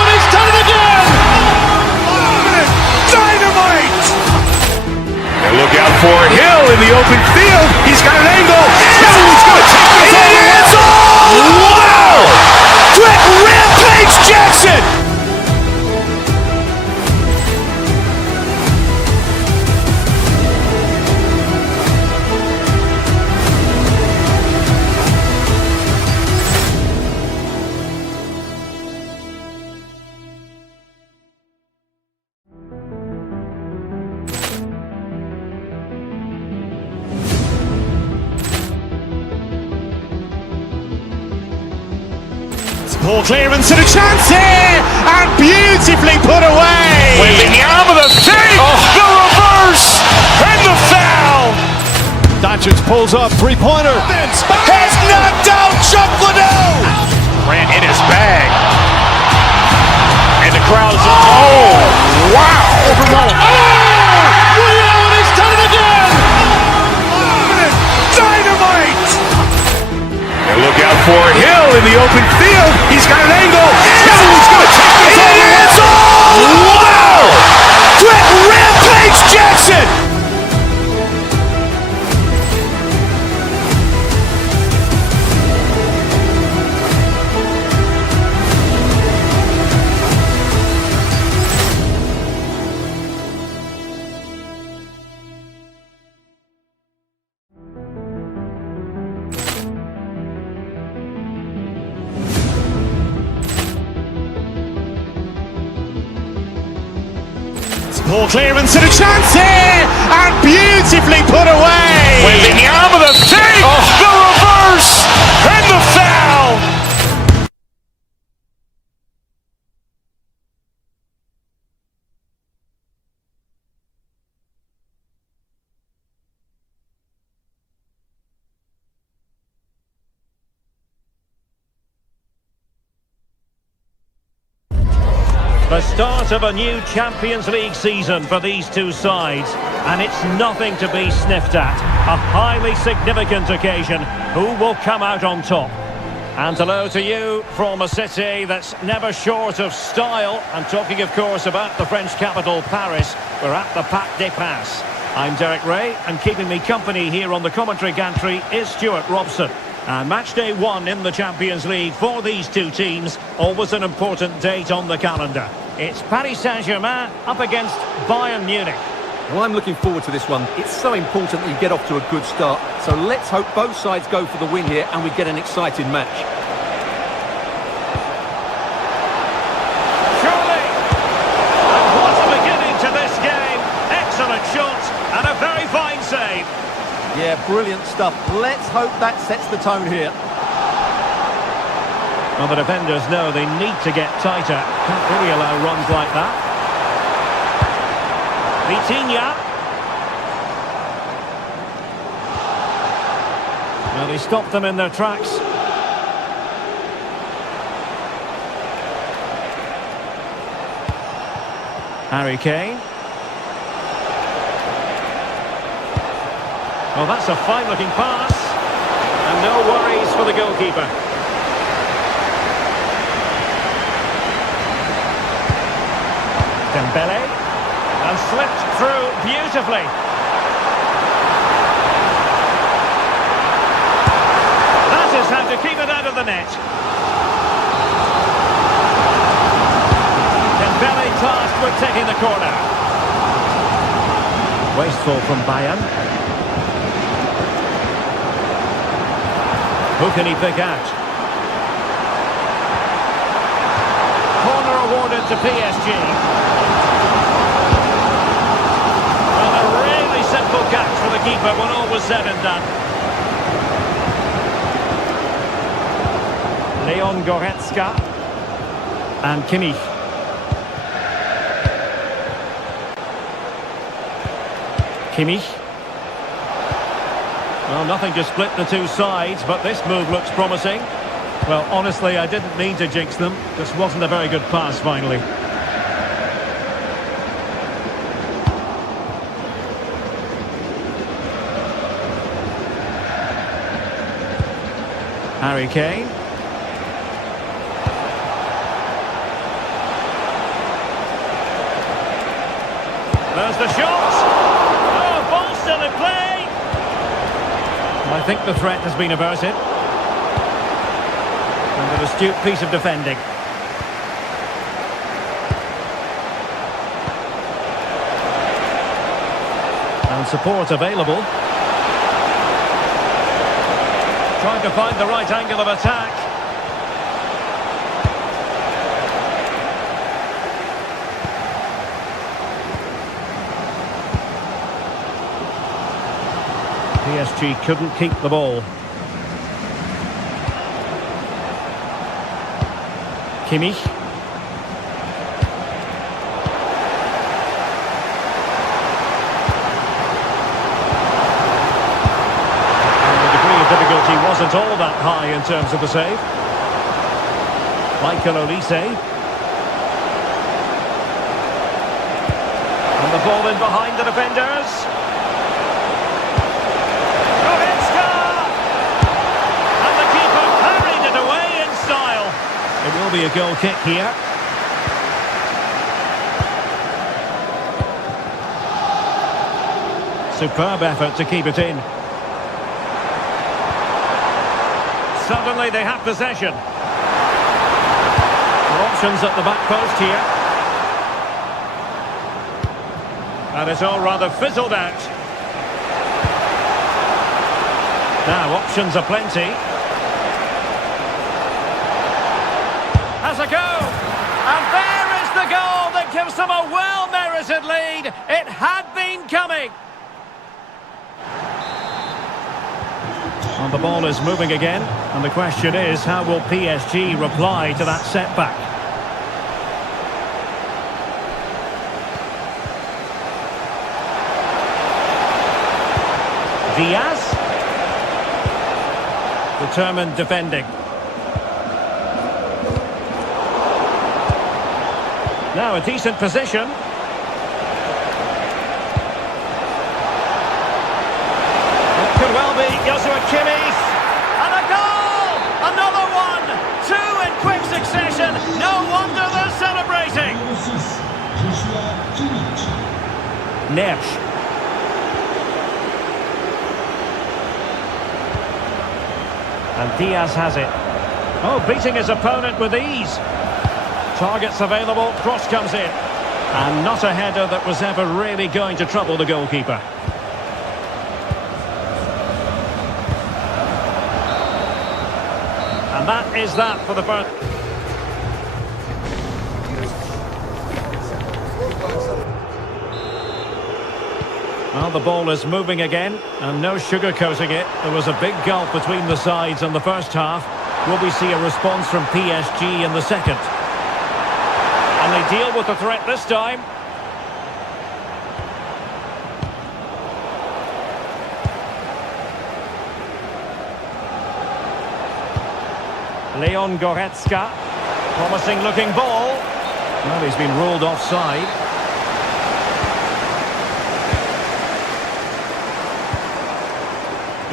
he's done it again. Dynamite. Poor clearance and a chance here, and beautifully put away. Waving the arm of the save. The reverse and the foul. Doncic pulls up, three-pointer. Has knocked out Chocolate. Ran in his bag. And the crowd is... Oh, wow. Over Roma. Leon has done it again. Dynamite. And look out for Hill in the open field. He's got an angle. He's going to take this all the way. Wow. Brett Rampage Jackson. Poor clearance and a chance here, and beautifully put away. Waving the arm of the save. The reverse and the foul. The start of a new Champions League season for these two sides, and it's nothing to be sniffed at. A highly significant occasion. Who will come out on top? And hello to you from a city that's never short of style. I'm talking, of course, about the French capital, Paris. We're at the Parc des Princes. I'm Derek Ray, and keeping me company here on the commentary gantry is Stuart Robson. And match day one in the Champions League for these two teams, always an important date on the calendar. It's Paris Saint-Germain up against Bayern Munich. Well, I'm looking forward to this one. It's so important that you get off to a good start. So let's hope both sides go for the win here and we get an exciting match. Surely! And what a beginning to this game. Excellent shot and a very fine save. Yeah, brilliant stuff. Let's hope that sets the tone here. Well, the defenders know they need to get tighter. Can't really allow runs like that. Vitinha. Well, they stopped them in their tracks. Harry Kane. Well, that's a fine-looking pass. And no worries for the goalkeeper. Dembele. And slipped through beautifully. That is how to keep it out of the net. Dembele tasked with taking the corner. Wasteful from Bayern. Who can he pick out? Corner awarded to PSG. Well, a really simple catch for the keeper when all was said and done. Leon Goretzka and Kimmich. Kimmich. Well, nothing to split the two sides, but this move looks promising. Well, honestly, I didn't mean to jinx them. This wasn't a very good pass, finally. Harry Kane. There's the shot! Oh, ball still in play! I think the threat has been averted. And an astute piece of defending. And support available. Trying to find the right angle of attack. PSG couldn't keep the ball. Kimmich. Difficulty wasn't all that high in terms of the save. Michael Olise. And the ball in behind the defenders. Goretzka! And the keeper parried it away in style. It will be a goal kick here. Superb effort to keep it in. Suddenly they have possession. Options at the back post here. And it's all rather fizzled out. Now options are plenty. Has a go. And there is the goal that gives them a well-merited lead. It had been coming. And the ball is moving again, and the question is, how will PSG reply to that setback? Diaz. Determined defending. Now a decent position. Could well be Joshua Kimmich, and a goal! Another one! Two in quick succession. No wonder they're celebrating. Neves. And Diaz has it. Oh, beating his opponent with ease. Targets available, cross comes in. And not a header that was ever really going to trouble the goalkeeper. And that is that for the first. Well, the ball is moving again, and no sugarcoating it. There was a big gulf between the sides in the first half. Will we see a response from PSG in the second? And they deal with the threat this time. Leon Goretzka, promising looking ball. Well, he's been ruled offside.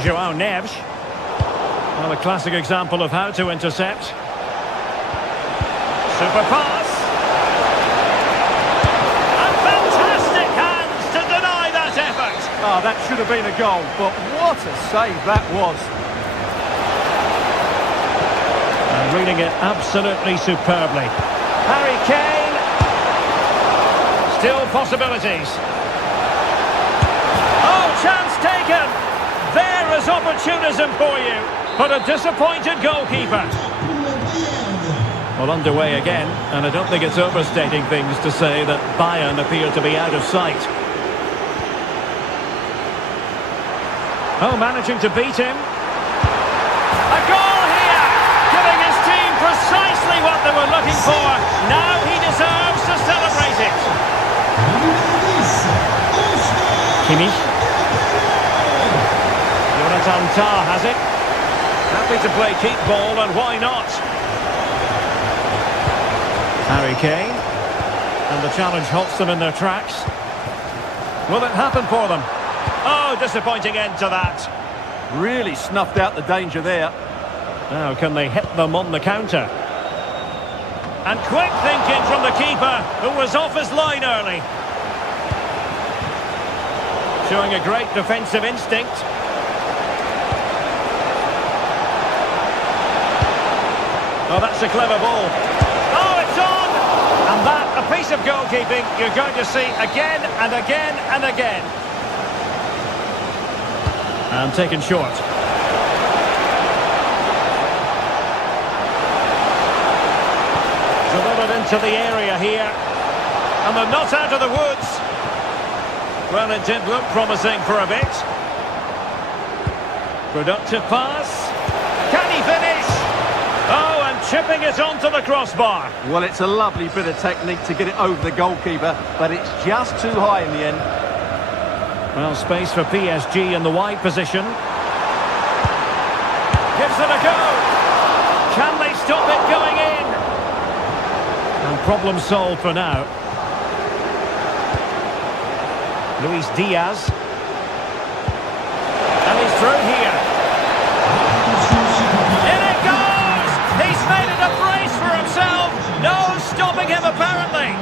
Joao Neves. Well, a classic example of how to intercept. Super pass. And fantastic hands to deny that effort. Oh, that should have been a goal, but what a save that was. Reading it absolutely superbly. Harry Kane. Still possibilities. Oh, chance taken. There is opportunism for you, but a disappointed goalkeeper. Well, underway again, and I don't think it's overstating things to say that Bayern appear to be out of sight. Oh, managing to beat him. A goal here! Giving his team precisely what they were looking for. Now he deserves to celebrate it. Kimmich. Jonathan Tah has it. Happy to play keep ball, and why not? Harry Kane. And the challenge halts them in their tracks. Will it happen for them? Oh, disappointing end to that. Really snuffed out the danger there. Now, can they hit them on the counter? And quick thinking from the keeper, who was off his line early. Showing a great defensive instinct. Oh, that's a clever ball. Oh, it's on! And that, a piece of goalkeeping you're going to see again and again and again. And taken short. Delivered into the area here. And they're not out of the woods. Well, it did look promising for a bit. Productive pass. Can he finish? Oh, and Chipping it onto the crossbar. Well, it's a lovely bit of technique to get it over the goalkeeper, but it's just too high in the end. Well, space for PSG in the wide position. Gives it a go. Can they stop it going in? And problem solved for now. Luis Diaz. And he's through here. In it goes! He's made it a brace for himself. No stopping him, apparently.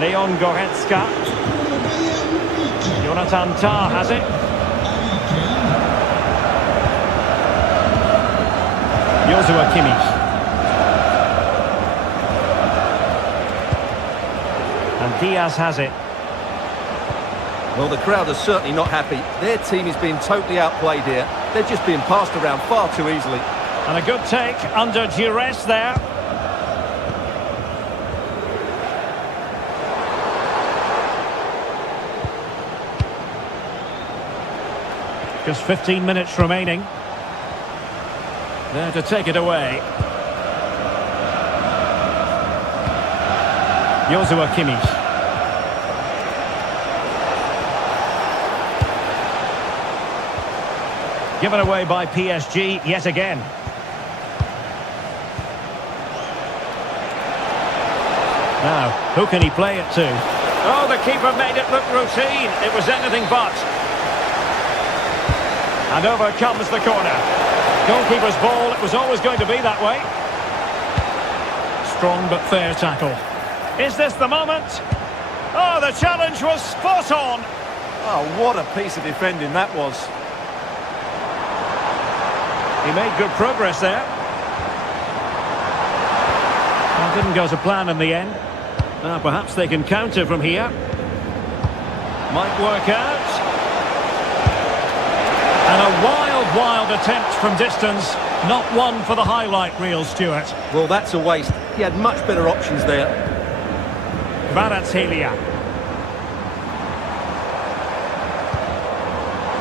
Leon Goretzka. Jonathan Tah has it. Joshua Kimmich. And Diaz has it. Well, the crowd are certainly not happy. Their team is being totally outplayed here. They're just being passed around far too easily. And a good take under duress there. Just 15 minutes remaining. There to take it away. Joshua Kimmich. Given away by PSG yet again. Now, who can he play it to? Oh, the keeper made it look routine. It was anything but. And over comes the corner. Goalkeeper's ball, it was always going to be that way. Strong but fair tackle. Is this the moment? Oh, the challenge was spot on. Oh, what a piece of defending that was. He made good progress there. Well, didn't go to plan in the end. Now perhaps they can counter from here. Might work out. And a wild attempt from distance. Not one for the highlight reel, Stuart. Well, that's a waste. He had much better options there. Kvaratskhelia.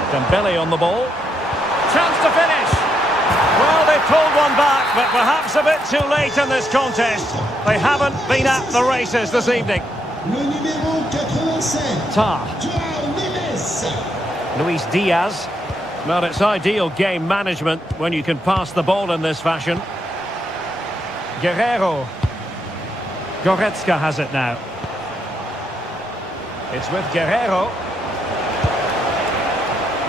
Dembele on the ball. Chance to finish. Well, they pulled one back, but perhaps a bit too late in this contest. They haven't been at the races this evening. Tah. Luis Diaz. Well, it's ideal game management when you can pass the ball in this fashion. Guerrero. Goretzka has it now. It's with Guerrero.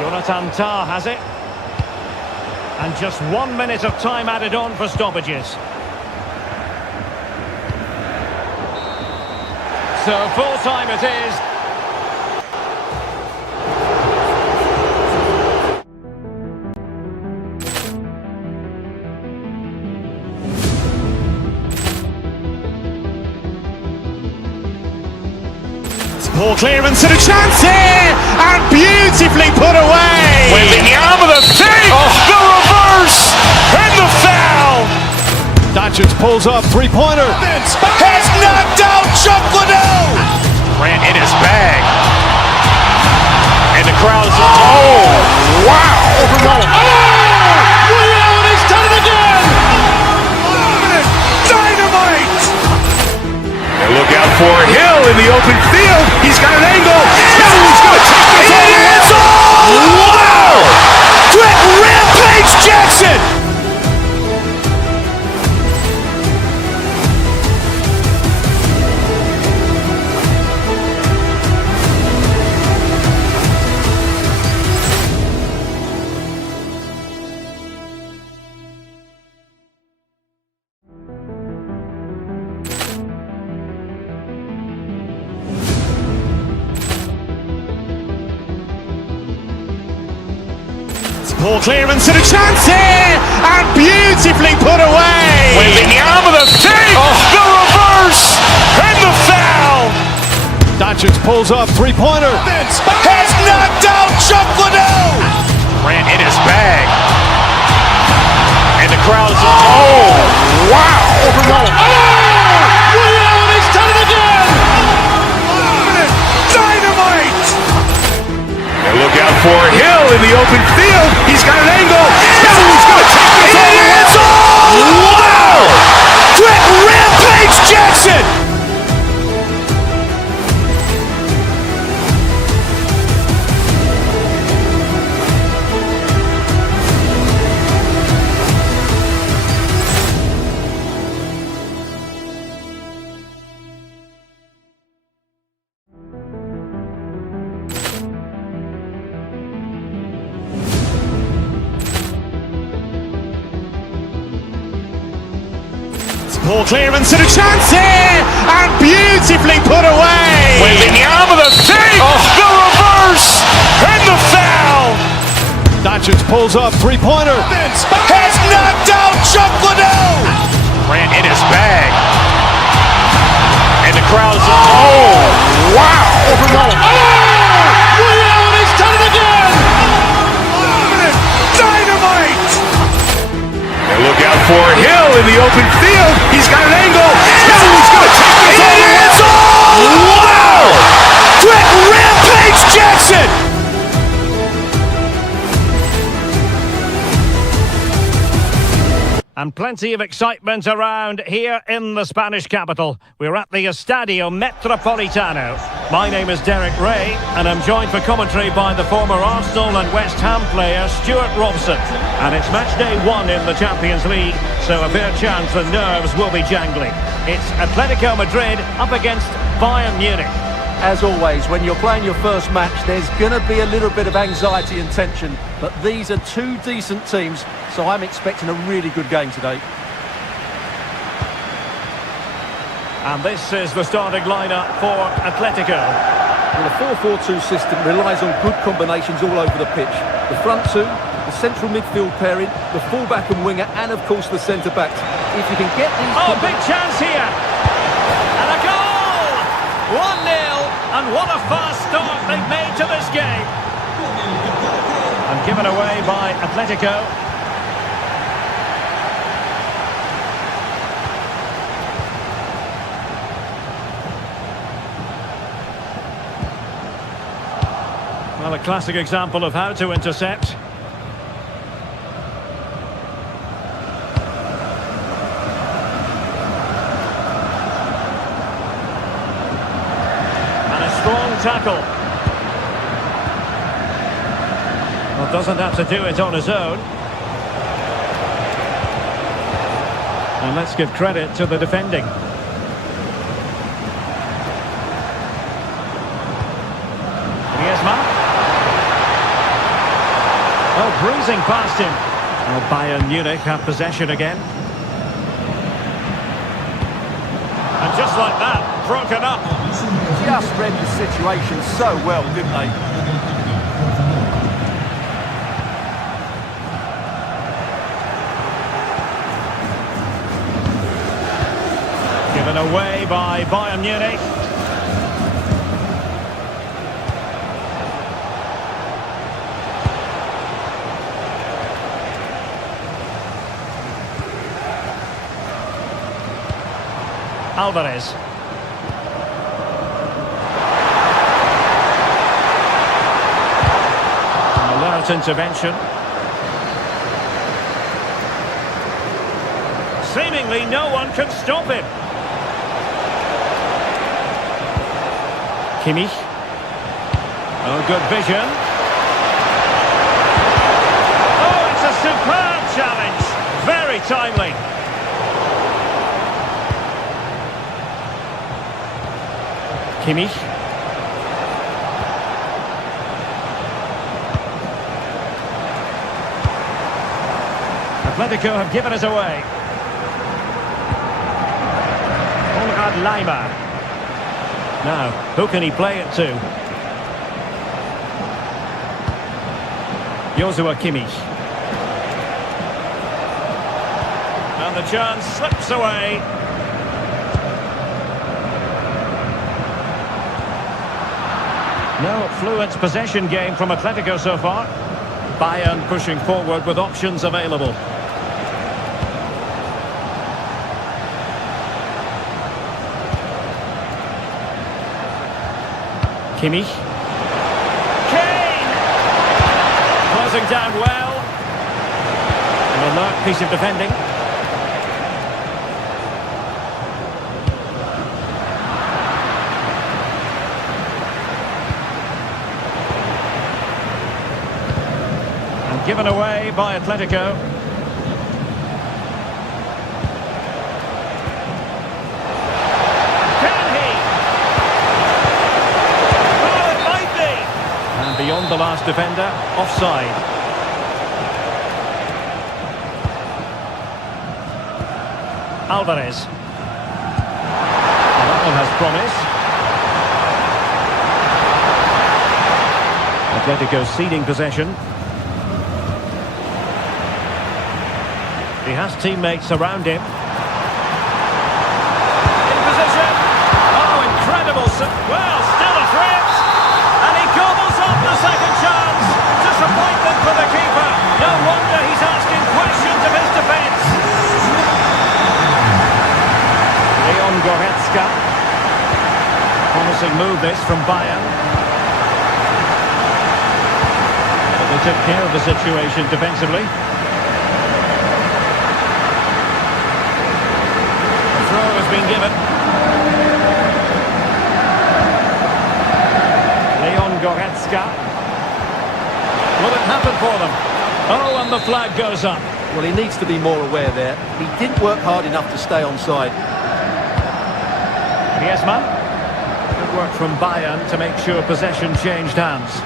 Jonathan Tah has it. And just 1 minute of time added on for stoppages. So full time it is. Ball clearance and a chance here, and beautifully put away. With the arm of the save, the reverse, and the foul. Doncic pulls up, three-pointer. Has knocked out Chocolate. Ran in his bag. And the crowd is, oh, wow. Over Roma. Oh, Milan has done it again. Dynamite. And look out for Hill in the open field. He's got an angle. He's going to take this all. It is all. Wow. Quick Rampage Jackson. Ball clearance and a chance here, and beautifully put away. With the arm of the save, the reverse, and the foul. Doncic pulls up, three-pointer. Has knocked out Chocolate. Ran in his bag. And the crowd is, oh, wow. Over Roma. Oh, Milan has done it again. Dynamite. And look out for Hill in the open field. Poor clearance and a chance here, and beautifully put away. Waving the arm of the save, the reverse, and the foul. Doncic pulls up, three-pointer. Has knocked out Chocolate. Ran in his bag. And the crowd is, oh, wow. He's done it again. Dynamite. And look out for Hill in the open field. He's got an angle. He's going to take this all the way. Wow. Quick Rampage Jackson. And plenty of excitement around here in the Spanish capital. We're at the Estadio Metropolitano. My name is Derek Ray, and I'm joined for commentary by the former Arsenal and West Ham player Stuart Robson. And it's match day 1 in the Champions League, so a fair chance the nerves will be jangling. It's Atletico Madrid up against Bayern Munich. As always, when you're playing your first match, there's going to be a little bit of anxiety and tension. But these are two decent teams, so I'm expecting a really good game today. And this is the starting lineup for Atletico. Well, the 4-4-2 system relies on good combinations all over the pitch. The front two, the central midfield pairing, the fullback and winger, and of course the centre-backs. If you can get these... Oh, big chance here! And a goal! 1-0, and what a fast start they've made to this game. And given away by Atletico. Well, a classic example of how to intercept. And a strong tackle. Well, doesn't have to do it on his own. And let's give credit to the defending. Oh, breezing past him. Well, Bayern Munich have possession again. And just like that, broken up. Just read the situation so well, didn't they? Given away by Bayern Munich. Alvarez. An alert intervention. Seemingly no one can stop him. Kimmich. Oh, good vision. Oh, it's a superb challenge. Very timely. Kimmich. Atletico have given us away. Lima. Now, who can he play it to? Joshua Kimmich. And the chance slips away. No fluent possession game from Atletico so far. Bayern pushing forward with options available. Kimmich. Kane! Closing down well. An alert piece of defending. And given away by Atletico. Beyond the last defender, offside. Alvarez. That one has promise. Atletico ceding possession. He has teammates around him. In position. Oh, incredible. Well, still a threat. And he gobbles up the second chance. Disappointment for the keeper. No wonder he's asking questions of his defence. Leon Goretzka. Promising move this from Bayern. But they took care of the situation defensively. The throw has been given. Leon Goretzka. Will it happen for them? Oh, and the flag goes up. Well, he needs to be more aware there. He didn't work hard enough to stay onside. Griezmann. Good work from Bayern to make sure possession changed hands.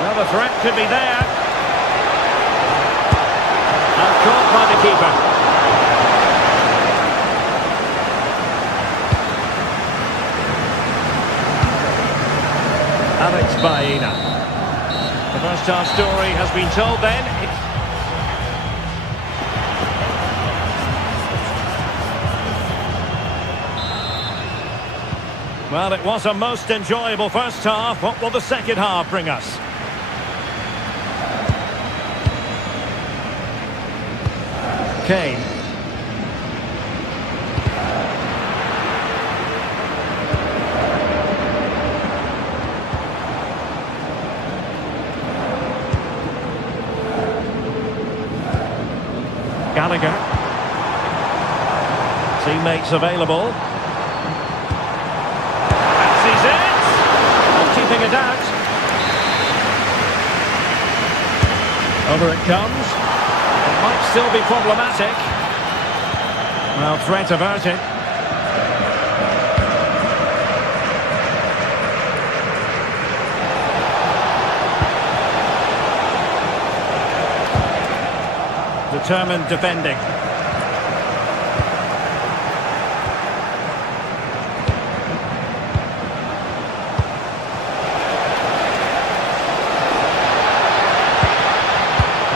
Well, the threat could be there. And caught by the keeper. Alex Baena. The first half story has been told then. Well, it was a most enjoyable first half. What will the second half bring us? Kane. Gallagher. Teammates available. Fancies it. And keeping it out. Over it comes. It might still be problematic. Well, threat averted. Determined defending.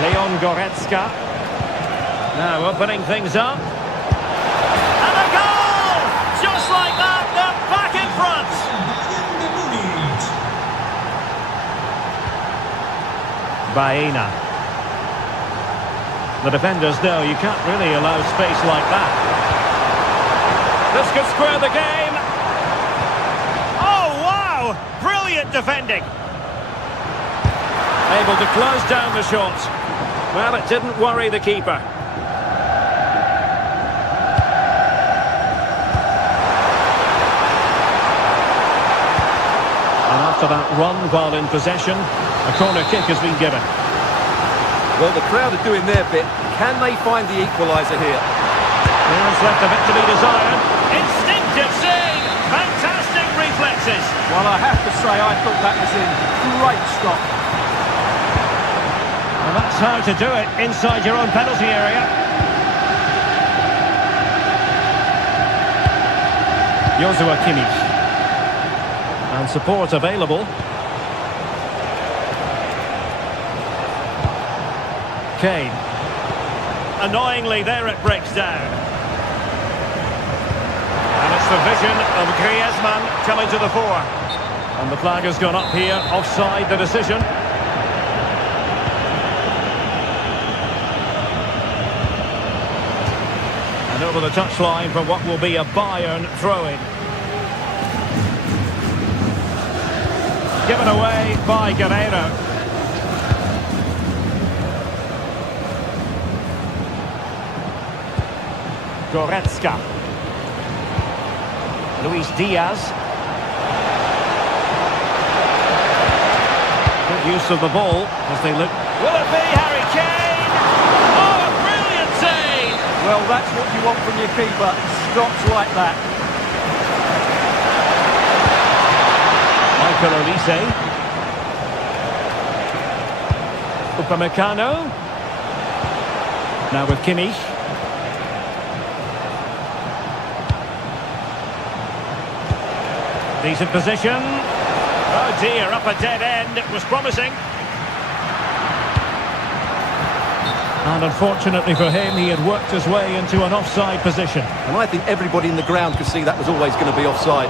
Leon Goretzka. Now opening things up. And a goal! Just like that, they're back in front. Baena. The defenders know you can't really allow space like that. This could square the game. Oh, wow! Brilliant defending. Able to close down the shot. Well, it didn't worry the keeper. And after that run while in possession, a corner kick has been given. Well, the crowd are doing their bit. Can they find the equaliser here? There's left a bit to be desired. Instinctive save. Fantastic reflexes. Well, I have to say, I thought that was in. Great stop. And that's how to do it inside your own penalty area. Joshua Kimmich. And support available. Kane. Annoyingly, there it breaks down. And it's the vision of Griezmann coming to the fore. And the flag has gone up here, offside the decision. And over the touchline for what will be a Bayern throw-in. Given away by Guerreiro. Goretzka. Luis Diaz. Good use of the ball as they look. Will it be Harry Kane? Oh, a brilliant save! Well, that's what you want from your keeper. Stops like that. Michael Olise. Upamecano. Now with Kimmich. Decent position. Oh dear, up a dead end. It was promising. And unfortunately for him, he had worked his way into an offside position. And I think everybody in the ground could see that was always going to be offside.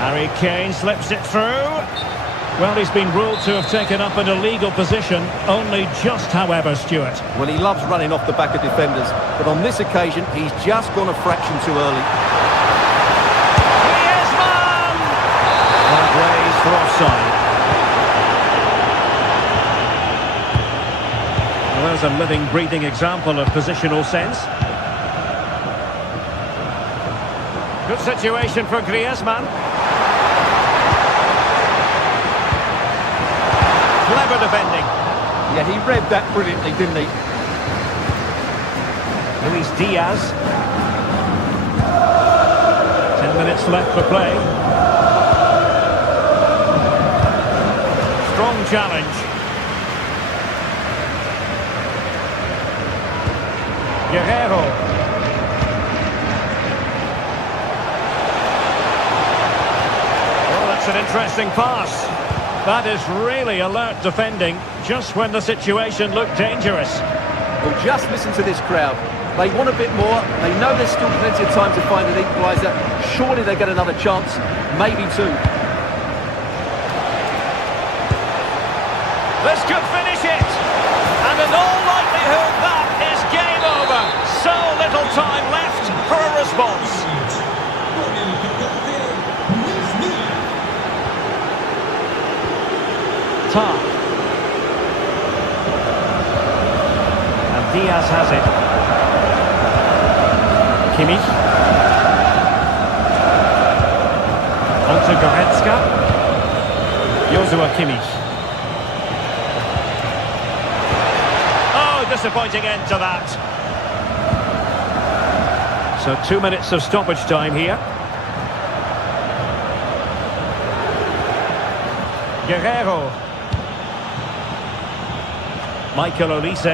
Harry Kane slips it through. Well, he's been ruled to have taken up an illegal position, only just, however, Stuart. Well, he loves running off the back of defenders, but on this occasion, he's just gone a fraction too early. Griezmann! That raised for offside. Well, there's a living, breathing example of positional sense. Good situation for Griezmann. Clever defending. Yeah, he read that brilliantly, didn't he? Luis Diaz. 10 minutes left for play. Strong challenge. Guerrero. Oh, that's an interesting pass. That is really alert defending, just when the situation looked dangerous. Well, just listen to this crowd. They want a bit more. They know there's still plenty of time to find an equaliser. Surely they get another chance, maybe two. This could finish it. And in all likelihood, that is game over. So little time left for a response. And Diaz has it. Kimmich. On to Goretzka. Joshua Kimmich. Oh, disappointing end to that. So 2 minutes of stoppage time here. Guerrero. Michael Olise.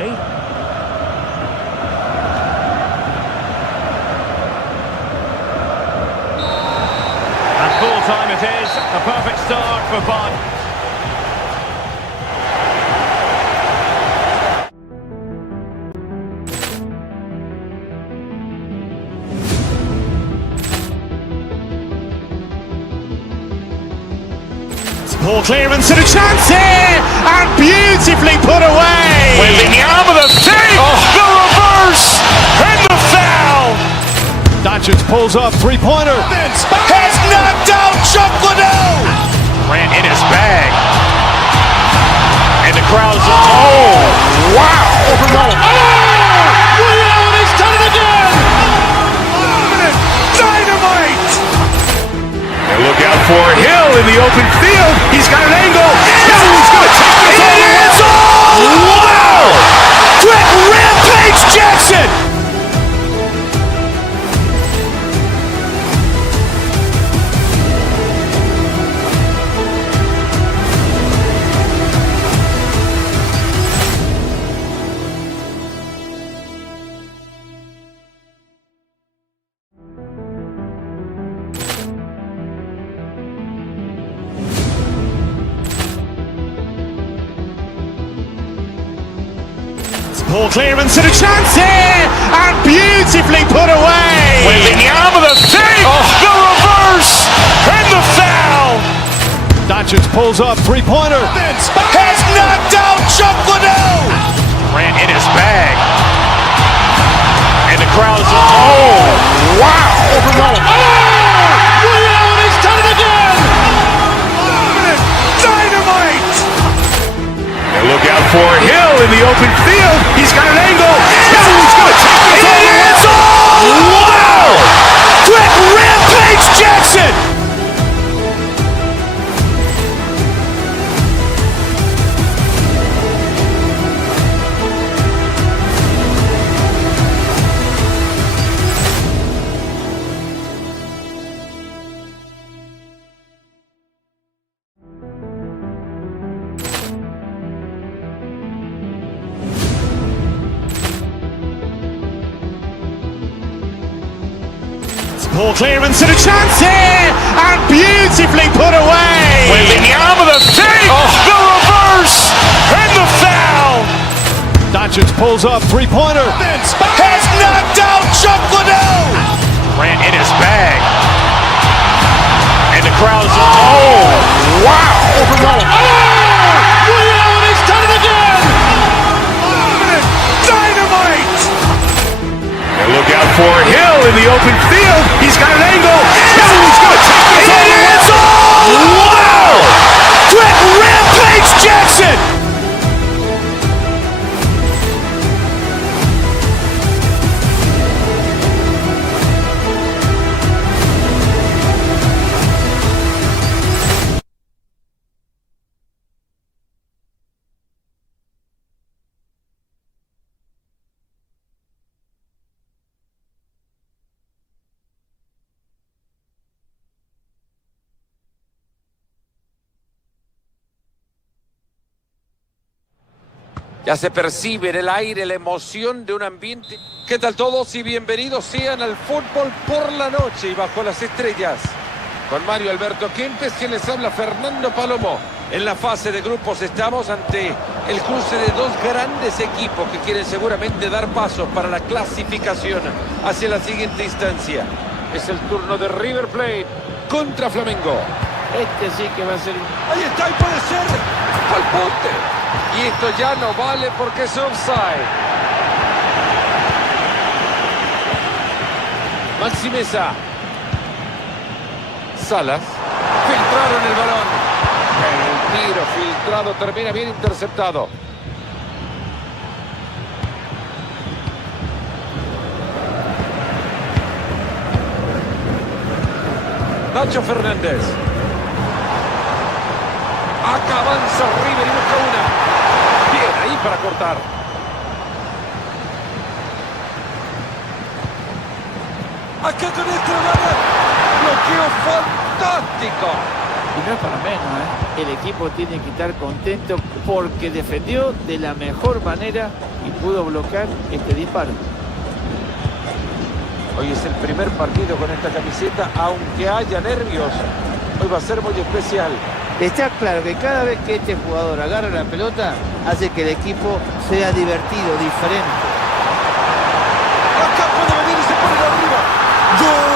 And full time it is. A perfect start for Bud. Poor clearance and a chance here, and beautifully put away. With the arm of the save, the reverse, and the foul. Doncic pulls up, three-pointer. Has knocked out Chocolate. Ran in his bag. And the crowd's, oh, wow. Oh, Leon has done it again. Dynamite. And look out for Hill in the open field. He's got an angle. He's going to take this all the way. Wow. Quick Rampage Jackson. Poor clearance and a chance here, and beautifully put away. With the arm of the save, the reverse, and the foul. Doncic pulls up, three-pointer. Has knocked out Chocolate. Ran in his bag. And the crowd's, oh, wow. Oh, Leon has done it again. Dynamite. And look out for Hill in the open field. He's got an angle. He's going to take this all the way. Wow. Quick Rampage Jackson. Poor clearance and a chance here, and beautifully put away. With the arm of the thing, the reverse, and the foul. Doncic pulls up, three-pointer. Has knocked out Chocolate. Ran in his bag. And the crowd is, oh, wow. Over Roma. And he's done it again. Dynamite. And look out for Hill in the open field. He's got an angle. He's going to take this all the way. Wow. Quick Rampage Jackson. Ya se percibe en el aire la emoción de un ambiente. ¿Qué tal todos y bienvenidos sean al fútbol por la noche y bajo las estrellas? Con Mario Alberto Kempes, quien les habla Fernando Palomo. En la fase de grupos estamos ante el cruce de dos grandes equipos que quieren seguramente dar pasos para la clasificación hacia la siguiente instancia. Es el turno de River Plate contra Flamengo. Este sí que va a ser... Ahí está, y puede ser al poste. Y esto ya no vale porque es offside. Maxi Mesa. Salas. Filtraron el balón. El tiro filtrado termina bien interceptado. Nacho Fernández. Acá avanza River y busca una. Bien, ahí para cortar. Acá con este bloqueo fantástico. Y no es para menos, ¿eh? El equipo tiene que estar contento porque defendió de la mejor manera y pudo bloquear este disparo. Hoy es el primer partido con esta camiseta, aunque haya nervios. Hoy va a ser muy especial. Está claro que cada vez que este jugador agarra la pelota, hace que el equipo sea divertido, diferente. Acá puede venir y se pone arriba. ¡Gol!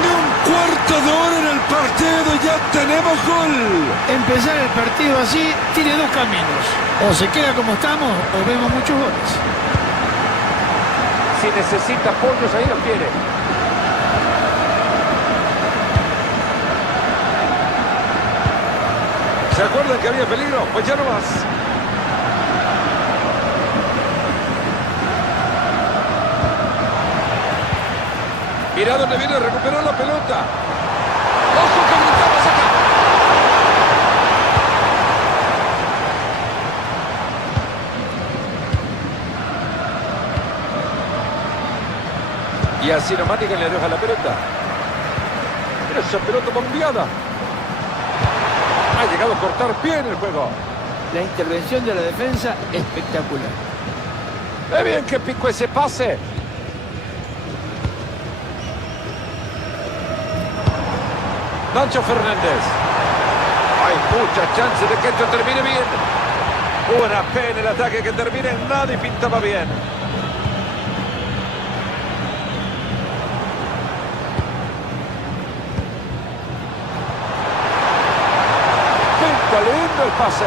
Ni un cuarto de hora en el partido y ya tenemos gol. Empezar el partido así tiene dos caminos. O se queda como estamos o vemos muchos goles. Si necesita apoyos, ahí los tiene. ¿Se acuerdan que había peligro? Pues ya no más. Mirá dónde viene, recuperó la pelota. ¡Ojo que gritamos acá! Y así nomás le deja la pelota. Mira esa pelota bombeada. Ha llegado a cortar bien el juego. La intervención de la defensa espectacular. ¡Qué bien que picó ese pase! Nacho Fernández. Hay muchas chances de que esto termine bien. Una pena el ataque que termina en nada y pintaba bien. Lindo el pase.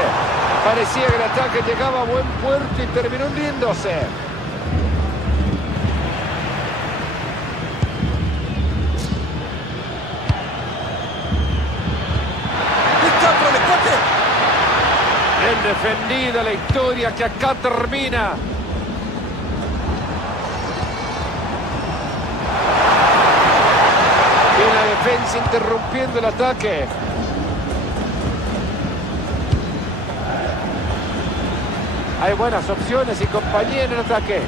Parecía que el ataque llegaba a buen puerto y terminó hundiéndose. Bien defendida la historia que acá termina. Bien la defensa interrumpiendo el ataque. Hay buenas opciones y compañía en el ataque.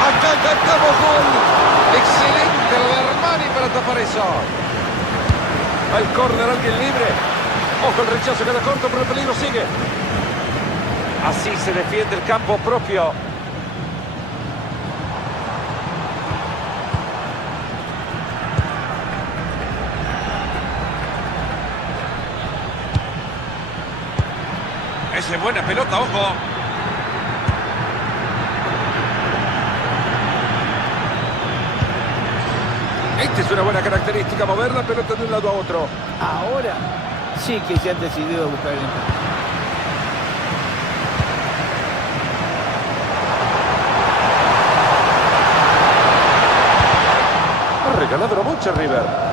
Acá cantamos gol. Excelente lo de Armani para tapar eso. Al córner, alguien libre. Ojo, el rechazo queda corto, pero el peligro sigue. Así se defiende el campo propio. Esa es buena pelota, ojo. Esta es una buena característica, mover la pelota de un lado a otro. Ahora sí que se han decidido a buscar el empate. Ha regalado mucho River.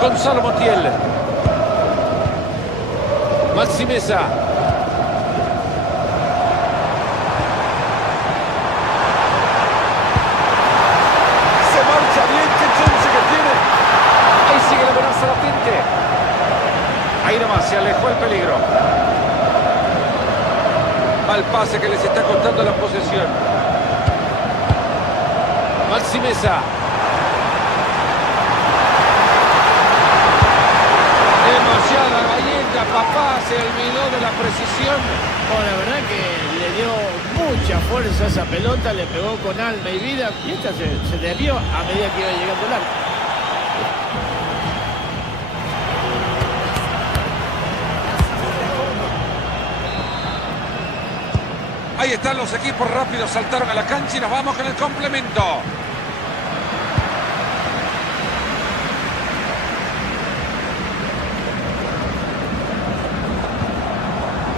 Gonzalo Montiel. Maxi Mesa. Se marcha bien, qué chance que tiene. Ahí sigue la amenaza latente. Ahí nomás, se alejó el peligro. Mal pase que les está costando la posesión. Maxi Mesa. Demasiada galleta, papá, se olvidó de la precisión. Bueno, la verdad que le dio mucha fuerza a esa pelota, le pegó con alma y vida y esta se desvió a medida que iba llegando el arco. Ahí están los equipos rápidos, saltaron a la cancha y nos vamos con el complemento.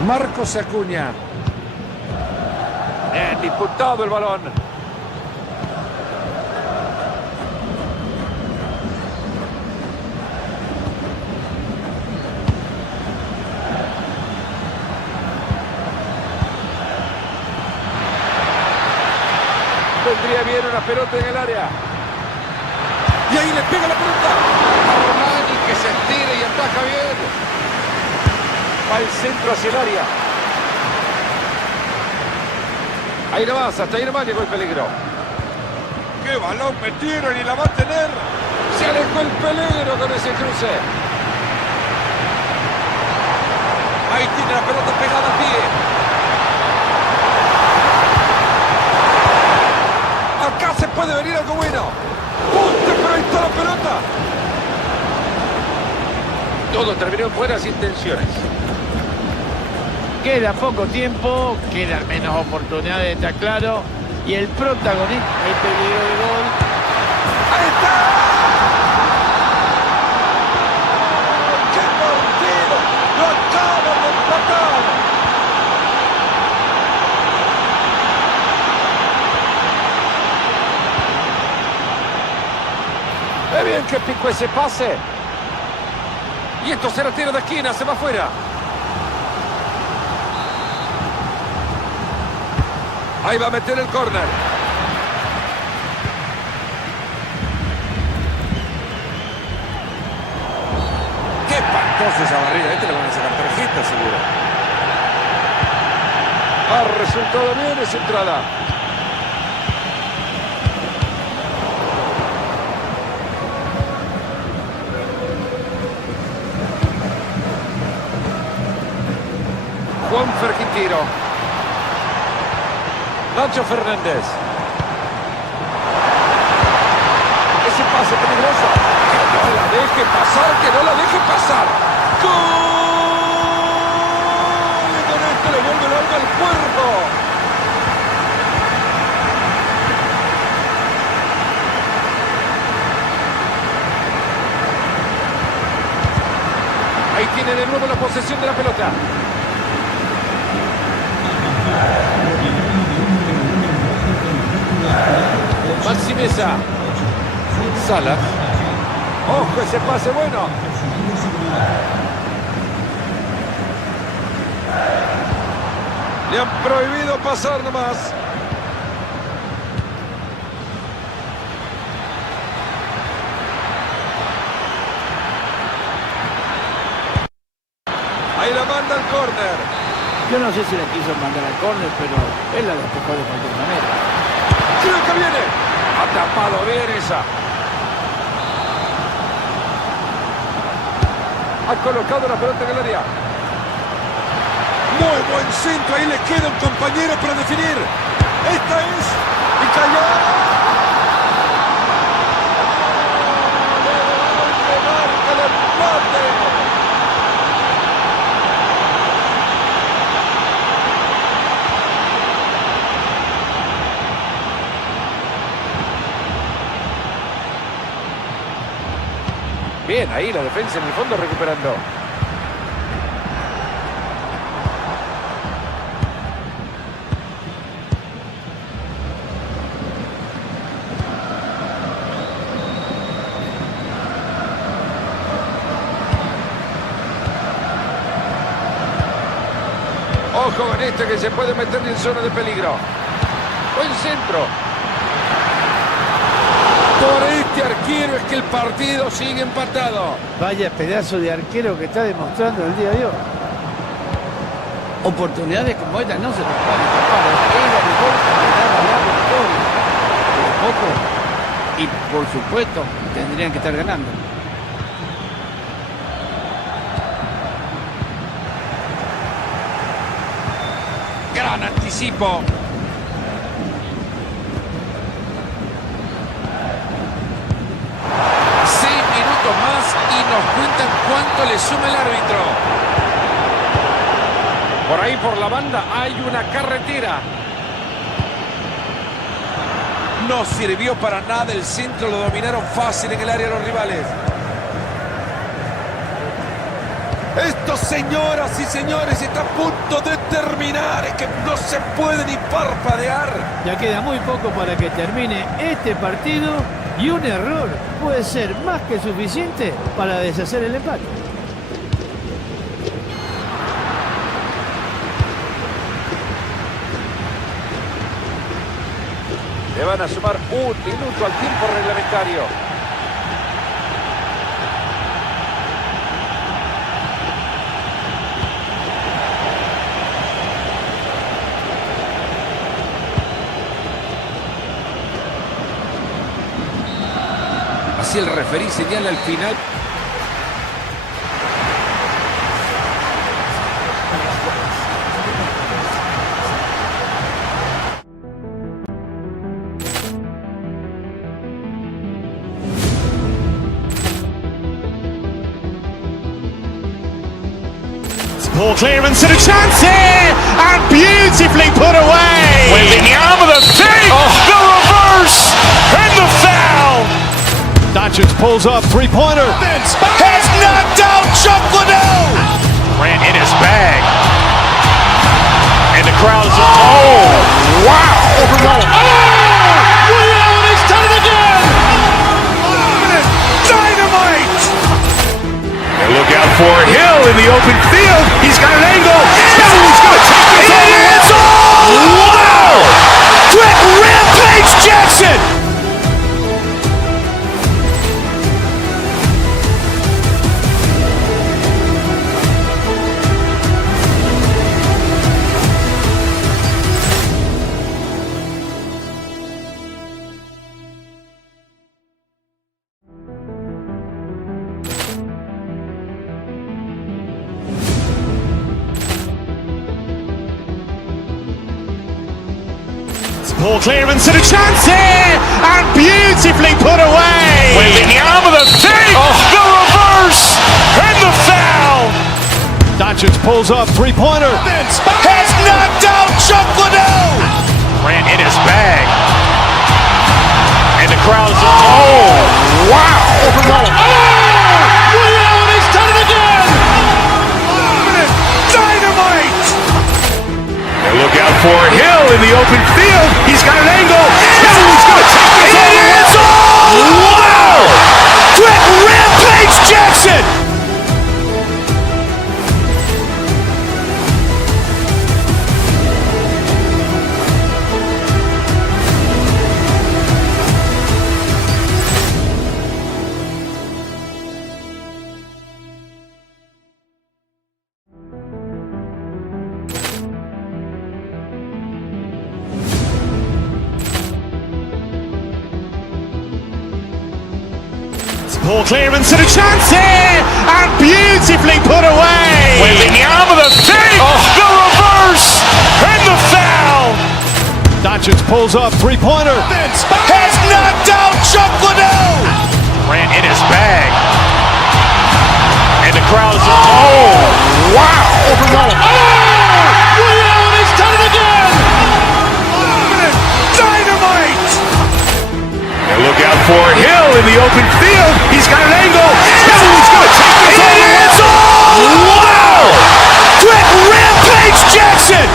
Marcos Acuña. Bien disputado el balón. Vendría bien una pelota en el área. Y ahí le pega la pelota. Romani que se estira y ataca bien. Va el centro hacia el área. Ahí nomás, hasta ahí nomás llegó el peligro. ¡Qué balón metieron y la va a tener! Se alejó el peligro con ese cruce. Ahí tiene la pelota pegada al pie. Acá se puede venir algo bueno. ¡Punte, pero ahí está la pelota! Todo terminó en buenas intenciones. Queda poco tiempo, quedan menos oportunidades, está claro. Y el protagonista, el peligro de gol. ¡Ahí está! ¡Qué partido! ¡Lo acaban de empatar! ¡Qué bien que picó ese pase! Y esto será tiro de esquina, se va afuera. Ahí va a meter el córner. ¡Qué espantosa esa barrida! Este le van a sacar tarjeta, seguro. Ha resultado bien esa entrada. Juan Ferquintiro. Nacho Fernández. Ese pase peligroso. Que no la deje pasar, que no la deje pasar. ¡Gol! Y con esto le vuelve el alma al cuerpo. Ahí tiene de nuevo la posesión de la pelota. Maxi Mesa. Sala. ¡Ojo ese pase bueno! Le han prohibido pasar nomás. Ahí la manda al córner. Yo no sé si la quiso mandar al córner, pero él la despejó de cualquier manera. ¡Creo que viene! Ha tapado bien esa. Ha colocado la pelota en el área. Muy buen centro. Ahí le queda un compañero para definir. Esta es Bien, ahí la defensa en el fondo recuperando. Ojo con este que se puede meter en zona de peligro. Buen centro. Por este arquero es que el partido sigue empatado. Vaya pedazo de arquero que está demostrando el día de hoy. Oportunidades como esta no se las pueden escapar. Era el gol que le daba la victoria. Pero poco. Y por supuesto tendrían que estar ganando. Gran anticipo. Más y nos cuentan cuánto le suma el árbitro. Por ahí por la banda hay una carretera. No sirvió para nada el centro, lo dominaron fácil en el área los rivales. Esto, señoras y señores, está a punto de terminar. Es que no se puede ni parpadear. Ya queda muy poco para que termine este partido y un error puede ser más que suficiente para deshacer el empate. Le van a sumar un minuto al tiempo reglamentario. Así el referí señala al final. Poor clearance and a chance here, and beautifully put away. With the arm of the save, the reverse, and the foul. Doncic pulls up, three-pointer. Has knocked out Chocolate. Ran in his bag. And the crowd is, oh, wow. William has done it again. Dynamite. And look out for Hill in the open field. He's got an angle. He's going to take this all the way. Wow. Quick Rampage Jackson. Poor clearance and a chance here, and beautifully put away. With the arm of the save, the reverse, and the foul. Doncic pulls up, three-pointer. Has knocked out Chocolate. Ran in his bag. And the crowd is, oh, wow. William has done it again. Dynamite. And look out for Hill in the open field. He's got an angle. He's going to take this all the way. Wow. Quick Rampage Jackson. Poor clearance and a chance here, and beautifully put away. With the arm of the save, the reverse, and the foul. Doncic Doncic pulls up, three-pointer. Has knocked out Chocolate. Grant in his bag. And the crowd's... Oh, wow! Over Roma. Oh! Milan has done it again! Dynamite. And look out for Hill in the open field. He's got an angle. Hill is going to take this all the way. Wow! Grant Rampage Jackson.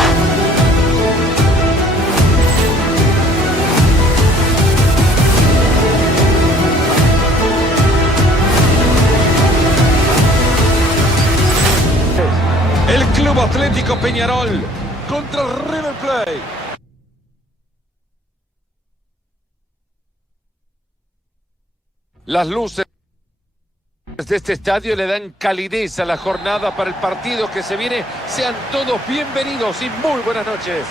El Club Atlético Peñarol contra el River Plate. Las luces de este estadio le dan calidez a la jornada para el partido que se viene. Sean todos bienvenidos y muy buenas noches.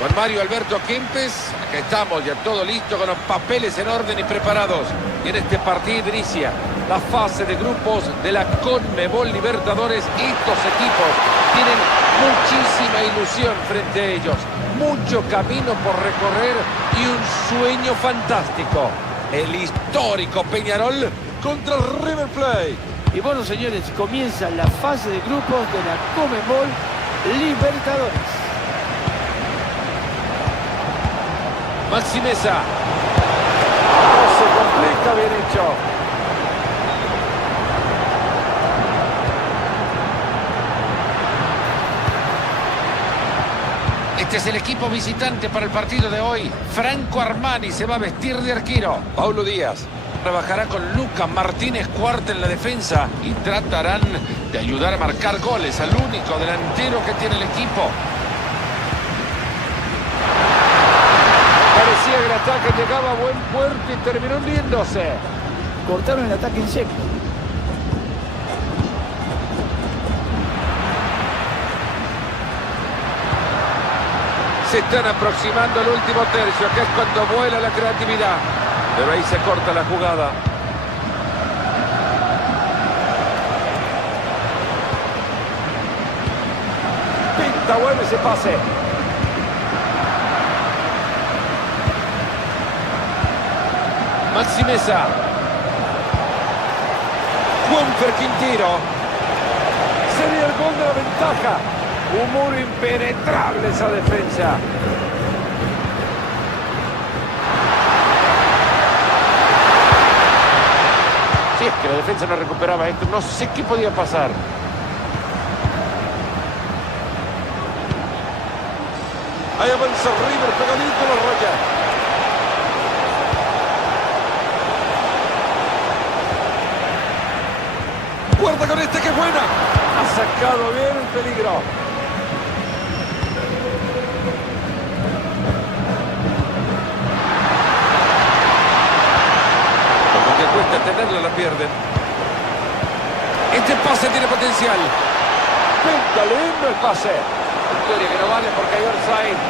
Juan Mario Alberto Kempes, acá estamos ya todo listo con los papeles en orden y preparados. Y en este partido inicia la fase de grupos de la CONMEBOL Libertadores. Estos equipos tienen muchísima ilusión frente a ellos, mucho camino por recorrer y un sueño fantástico. El histórico Peñarol contra el River Plate. Y bueno, señores, comienza la fase de grupos de la CONMEBOL Libertadores. Maxi Mesa. No se complica, bien hecho. Este es el equipo visitante para el partido de hoy. Franco Armani se va a vestir de arquero. Paulo Díaz trabajará con Luca Martínez Cuarta en la defensa y tratarán de ayudar a marcar goles al único delantero que tiene el equipo. Parecía que el ataque llegaba a buen puerto y terminó hundiéndose. Cortaron el ataque en seco. Se están aproximando al último tercio. Acá es cuando vuela la creatividad. Pero ahí se corta la jugada. Pinta bueno ese pase. Maxi Mesa. Juanfer Quintero. Sería el gol de la ventaja. Un muro impenetrable esa defensa. Si es que la defensa no recuperaba esto, no sé qué podía pasar. Ahí avanza River, pegadito a la raya. Guarda con este, que buena. Ha sacado bien el peligro. Como que cuesta tenerla, la pierden. Este pase tiene potencial. Pinta lindo el pase. Victoria que no vale porque hay offside.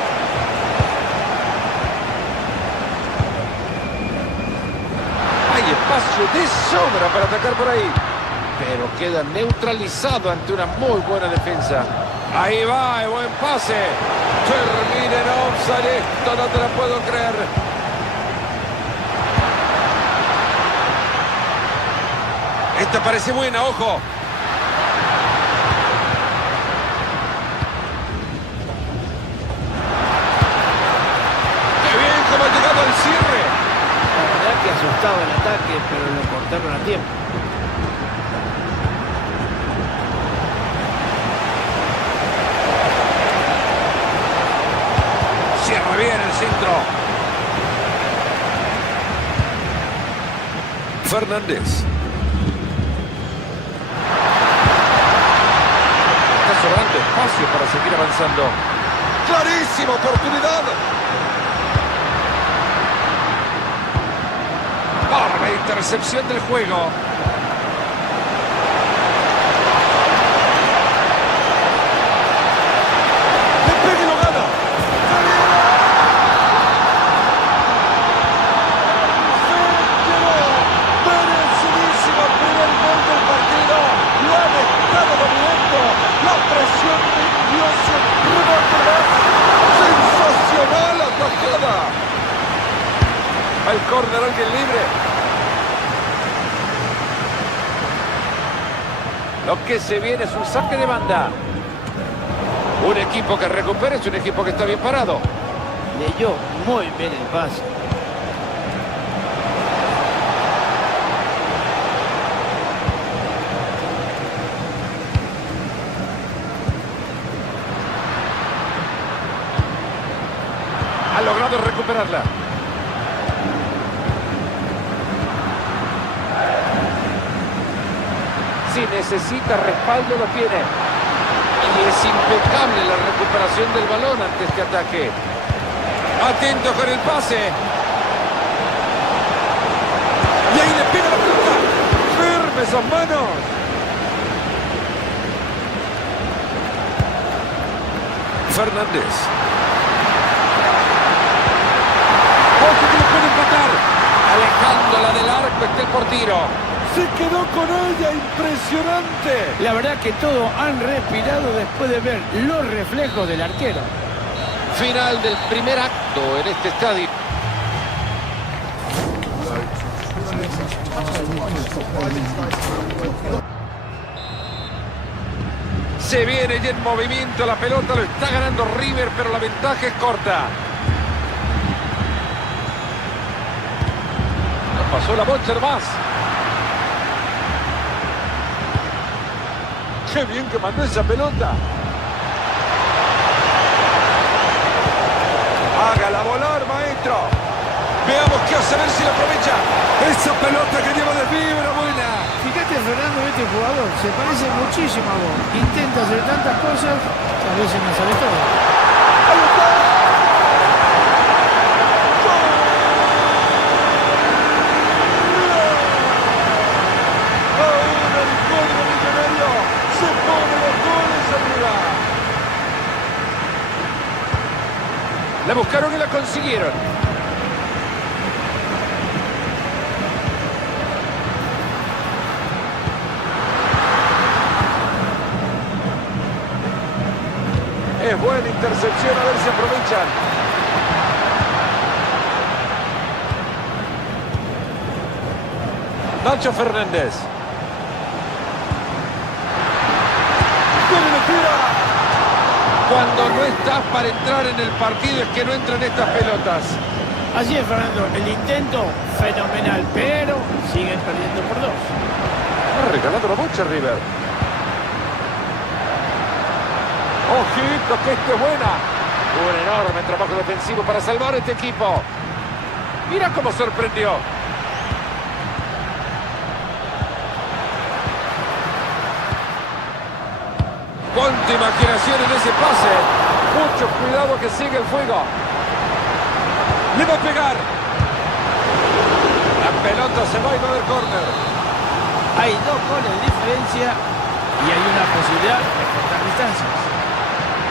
Hay espacio de sobra para atacar por ahí. Pero queda neutralizado ante una muy buena defensa. Ahí va, el buen pase. Termina en offside. Esto no te lo puedo creer. Esta parece buena, ojo. Qué bien cómo ha llegado al cierre. La verdad que asustaba el ataque, pero lo cortaron a tiempo. Cierra bien el centro. Fernández. Está sobrando espacio para seguir avanzando. Clarísima oportunidad. Bárbara intercepción del juego. Va el córner, alguien libre. Lo que se viene es un saque de banda. Un equipo que recupera es un equipo que está bien parado. Leyó muy bien el pase. Ha logrado recuperarla. Si necesita respaldo, lo tiene. Y es impecable la recuperación del balón ante este ataque. Atento con el pase. Y ahí le pega la pelota. Firme esas manos. Fernández. Ojo que lo puede empatar. Alejándola del arco está el portero. Se quedó con ella, impresionante. La verdad que todos han respirado después de ver los reflejos del arquero. Final del primer acto en este estadio. Se viene ya en movimiento la pelota, lo está ganando River, pero la ventaja es corta. No pasó la bocha más. ¡Qué bien que mandó esa pelota! ¡Hágala volar, maestro! Veamos qué hace, a ver si la aprovecha. ¡Esa pelota que lleva de fibra, buena! Fíjate, Fernando, este jugador se parece muchísimo a vos. Intenta hacer tantas cosas que a veces no sale todo. ¡Ahí está! ¡Ahora el cuadro millonario se pone los goles arriba! La buscaron y la consiguieron. Es buena intercepción, a ver si aprovechan. Nacho Fernández. ¡Cómo tira! Cuando no estás para entrar en el partido es que no entran estas pelotas. Así es, Fernando. El intento fenomenal, pero siguen perdiendo por 2. Ha regalado la bocha River. ¡Ojito que esto es buena! Un enorme trabajo defensivo para salvar a este equipo. Mira cómo sorprendió. ¡Cuánta imaginación en ese pase! Mucho cuidado que sigue el fuego. ¡Le va a pegar! La pelota se va y va a haber córner. Hay 2 goles de diferencia y hay una posibilidad de cortar distancias.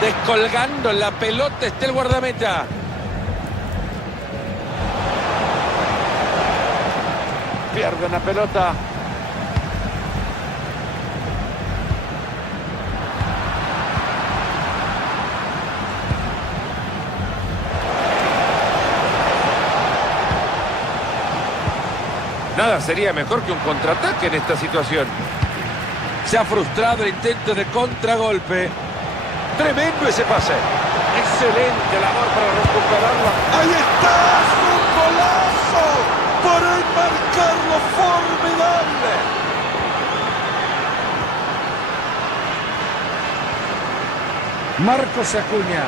Descolgando la pelota está el guardameta. Pierden la pelota. Nada sería mejor que un contraataque en esta situación. Se ha frustrado el intento de contragolpe. Tremendo ese pase. Excelente labor para recuperarla. ¡Ahí está! ¡Es un golazo! ¡Para enmarcarlo! ¡Formidable! Marcos Acuña.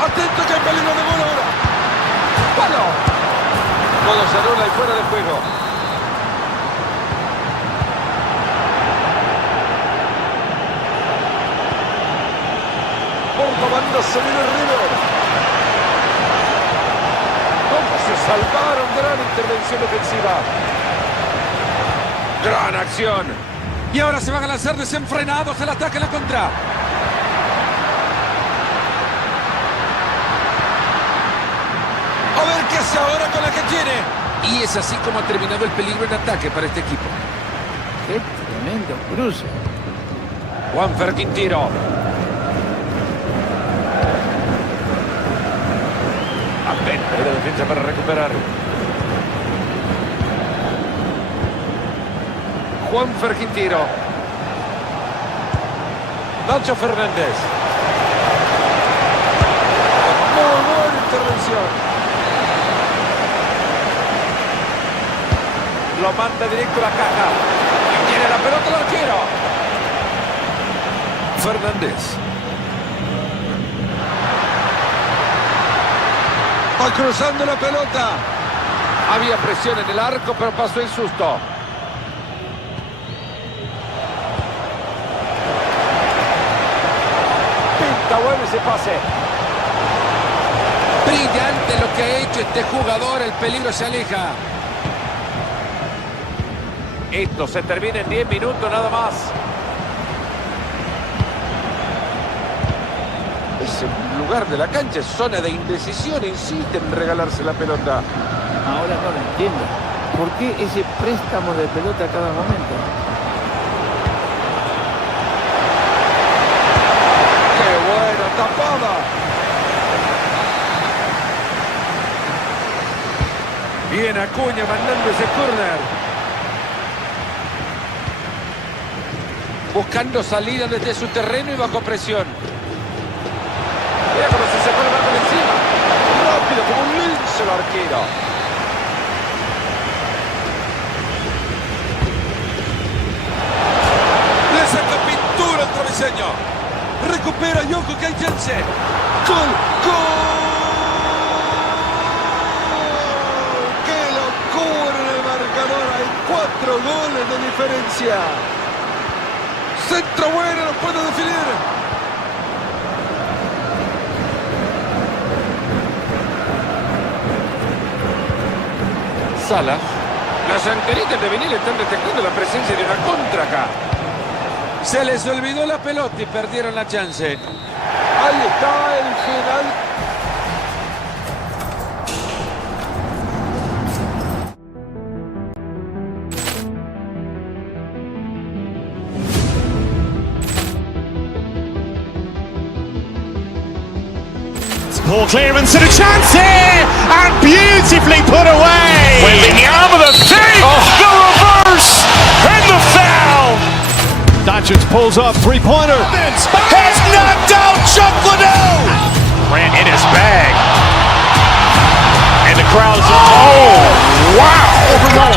¡Atento que hay peligro de gol ahora! ¡Palo! Todo se anula y fuera de juego. Por la banda se viene River. ¿Cómo se salvaron? Gran intervención defensiva. Gran acción. Y ahora se van a lanzar desenfrenados el ataque a la contra. A ver qué hace ahora con la que tiene. Y es así como ha terminado el peligro en ataque para este equipo. Qué tremendo cruce. Juanfer Quintero. Apenas la defensa para recuperar. Juan Ferquintiro. Nacho Fernández. Muy buena intervención. Lo manda directo a la caja. Y tiene la pelota el arquero. Fernández. Va cruzando la pelota. Había presión en el arco, pero pasó el susto. Pinta bueno ese pase. Brillante lo que ha hecho este jugador. El peligro se aleja. Esto se termina en 10 minutos nada más. Ese lugar de la cancha es zona de indecisión. Insiste en regalarse la pelota. Ahora no lo entiendo. ¿Por qué ese préstamo de pelota a cada momento? ¡Qué buena tapada! Bien Acuña mandando ese córner. Buscando salida desde su terreno y bajo presión. Mira cómo se sacó la mano encima. Rápido como un lince el arquero. Le saca pintura al travesaño. Recupera y ojo que hay chance. ¡Gol! ¡Gol! ¡Qué locura en el marcador! Hay 4 goles de diferencia. Centro bueno, lo puede definir. Sala. Las antenitas de vinil están detectando la presencia de una contra acá. Se les olvidó la pelota y perdieron la chance. Ahí está el final. Poor clearance and a chance here, and beautifully put away. With the arm of the save, the reverse, and the foul. Dacic pulls up, three-pointer. Has knocked out Chocolate. Ran in his bag. And the crowd's, oh, wow. Oh, Milan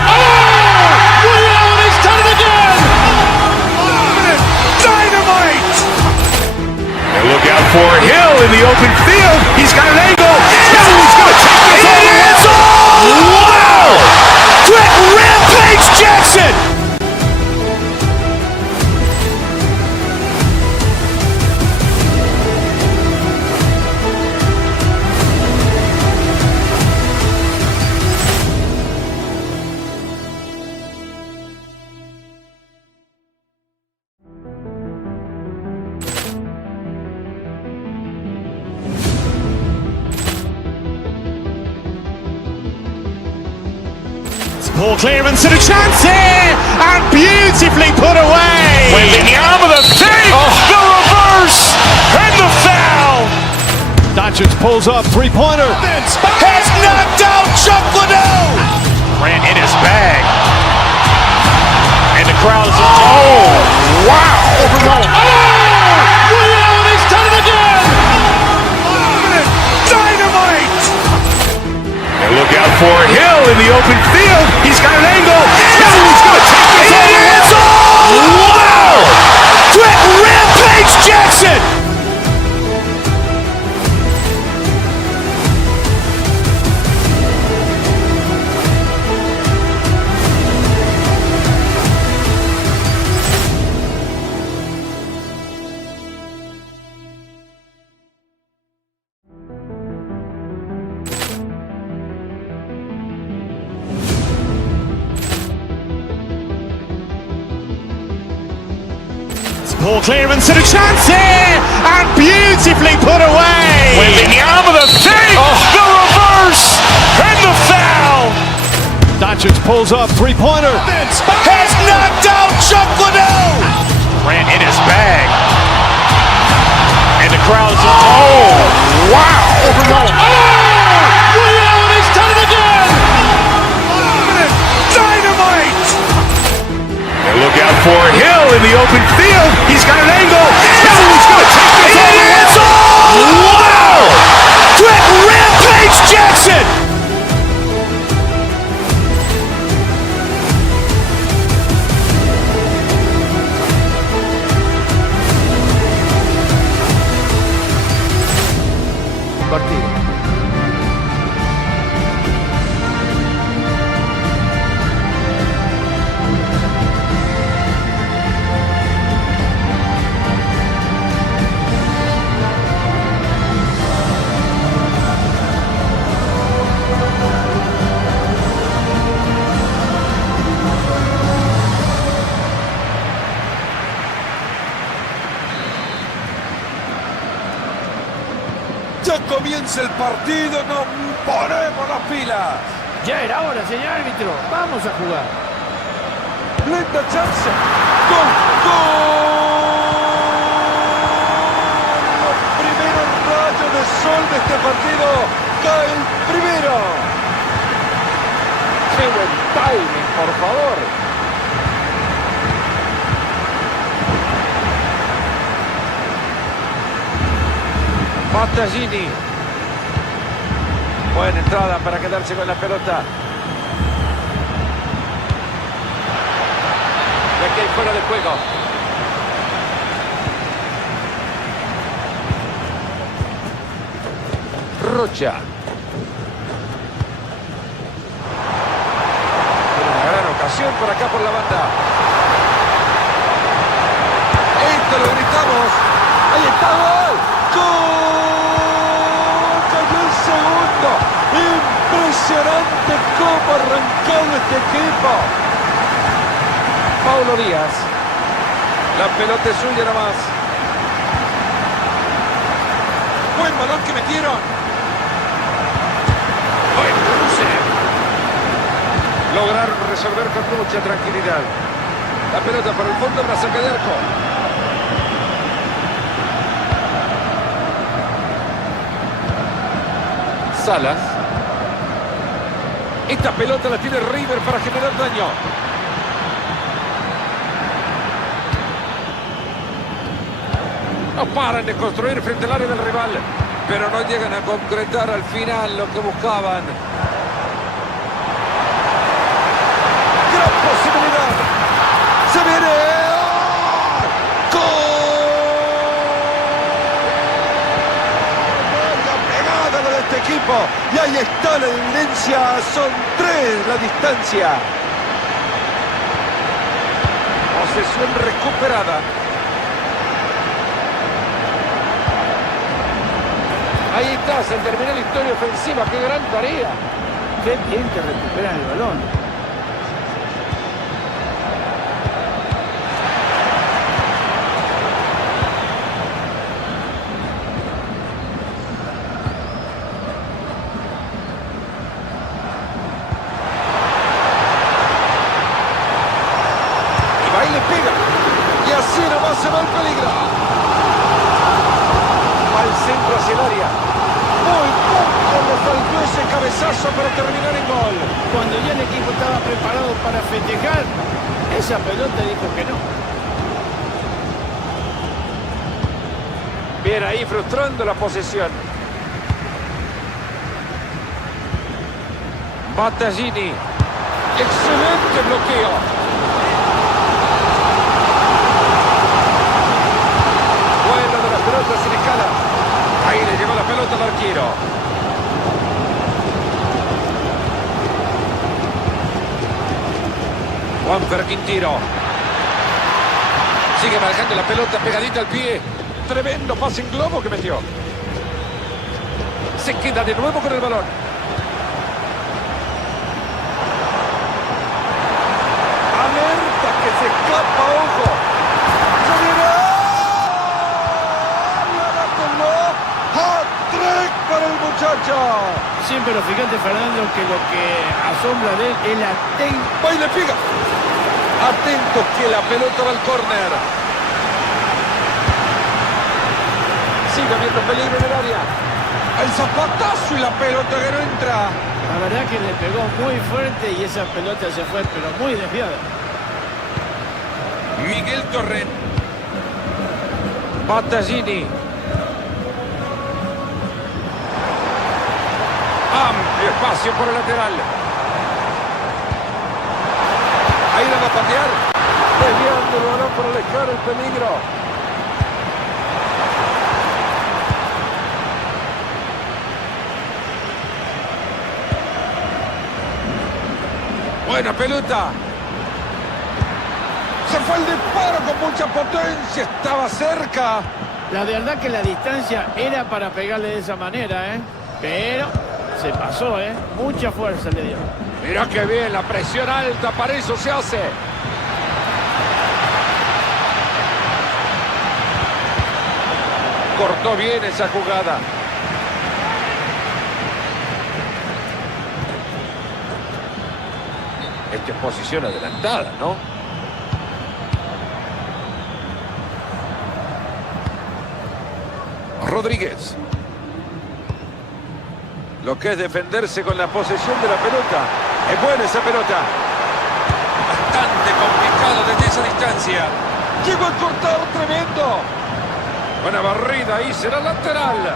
has done it again. Dynamite. And look out for Hill in the open field. He's got an angle. Hill is going to take this all the way. Wow! Brett Rampage Jackson. Poor clearance and a chance here, and beautifully put away. With the arm of the save, the reverse, and the foul. Dacic pulls up, three-pointer. Has knocked out Chocolate. Ran in his bag. And the crowd's, oh, wow. Milan has done it again. Dynamite. And look out for Hill in the open field. He's got an angle. Hill is going to take this all the way. Wow! Brett Rampage Jackson. Poor clearance and a chance here, and beautifully put away. With the arm of the save, the reverse, and the foul. Dacic pulls up, three-pointer. Has knocked out Chocolate. Ran in his bag. And the crowd's, oh, wow. Milan has done it again. Dynamite. And look partido. Ya comienza el partido, nos ponemos las pilas. Ya era hora, señor árbitro. Vamos a jugar. Linda chance. ¡Gol! ¡Gol! Los primeros rayos de sol de este partido. Cae el primero. ¡Qué buen timing, por favor! Battaglini. Buena entrada para quedarse con la pelota. Y aquí hay fuera de juego. Rocha. Una gran ocasión por acá por la banda. Esto lo gritamos. Ahí está, gol. ¡Gol! ¡Cayó el segundo! Impresionante cómo ha arrancado este equipo. Paulo Díaz. La pelota es suya nomás. Buen balón que metieron. Buen cruce. Lograron resolver con mucha tranquilidad. La pelota por el fondo, una saca de arco. Salas. Esta pelota la tiene River para generar daño. No paran de construir frente al área del rival, pero no llegan a concretar al final lo que buscaban. Gran posibilidad. Se viene. ¡Gol! Vaya pegada la de este equipo. Y ahí está la evidencia. Son 3 la distancia. Posesión recuperada. Ahí está, se terminó la historia ofensiva. ¡Qué gran tarea! Qué bien que recuperan el balón. Y va y le pega. Y así nomás se va el peligro. Al centro hacia el área. Muy poco le faltó ese cabezazo para terminar en gol. Cuando ya el equipo estaba preparado para festejar, esa pelota dijo que no. Bien ahí, frustrando la posesión. Battaglini. Excelente bloqueo. Vuelo de la pelota sin escala. Ahí le llegó la pelota al arquero. Juanfer Quintiro. Sigue marcando la pelota pegadita al pie. Tremendo pase en globo que metió. Se queda de nuevo con el balón. Alerta que se escapa, ojo. Se viene. ¡Hat-trick para el muchacho! Sí, pero fíjate, Fernando, que lo que asombra de él es la técnica. ¡Va y le pega! Atentos que la pelota va al córner. Sigue habiendo peligro en el área. El zapatazo y la pelota que no entra. La verdad que le pegó muy fuerte y esa pelota se fue, pero muy desviada. Miguel Torrent. Battaglini. Amplio espacio por el lateral. Ahí la va a patear. Desviando el balón para alejar el peligro. Buena pelota. Se fue el disparo con mucha potencia. Estaba cerca. La verdad que la distancia era para pegarle de esa manera, ¿eh? Pero se pasó, ¿eh? Mucha fuerza le dio. Mirá qué bien, la presión alta, para eso se hace. Cortó bien esa jugada. Esta es posición adelantada, ¿no? Rodríguez. Lo que es defenderse con la posesión de la pelota. Es buena esa pelota. Bastante complicado desde esa distancia. Llegó el cortado tremendo. Buena barrida ahí, será lateral.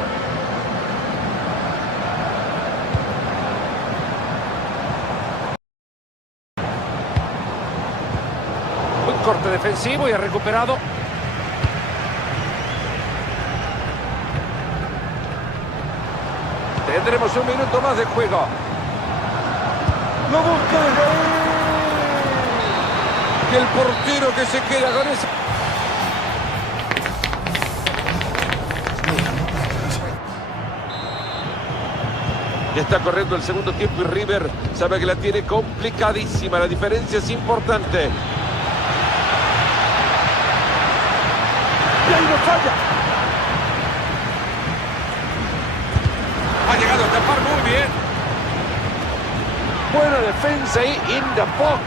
Un corte defensivo y ha recuperado. Tendremos un minuto más de juego. Lo busca y el portero que se queda con eso. Ya está corriendo el segundo tiempo y River sabe que la tiene complicadísima. La diferencia es importante. Y ahí no falla. Ha llegado a tapar muy bien. Buena defensa ahí in the box.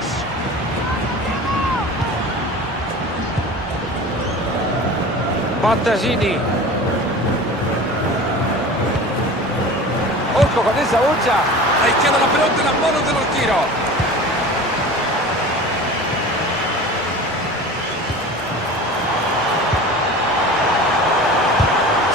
Battaglini. Ojo con esa bocha. Ahí queda la pelota en las manos de los tiros.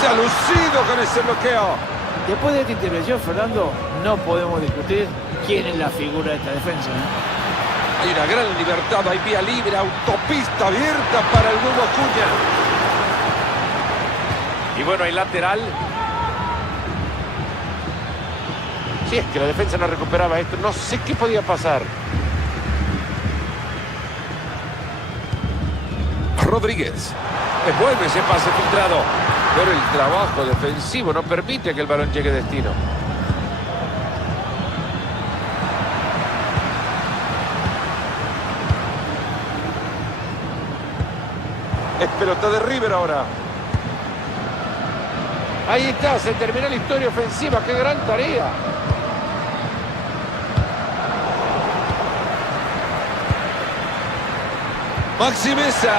Se ha lucido con ese bloqueo. Después de esta intervención, Fernando, no podemos discutir quién es la figura de esta defensa, ¿eh? Hay una gran libertad, hay vía libre, autopista abierta para el nuevo Acuña. Y bueno, hay lateral. Si es que la defensa no recuperaba esto, no sé qué podía pasar. Rodríguez. Es bueno ese pase filtrado. Pero el trabajo defensivo no permite que el balón llegue a destino. Es pelota de River ahora. Ahí está, se terminó la historia ofensiva. ¡Qué gran tarea! Maxi Mesa.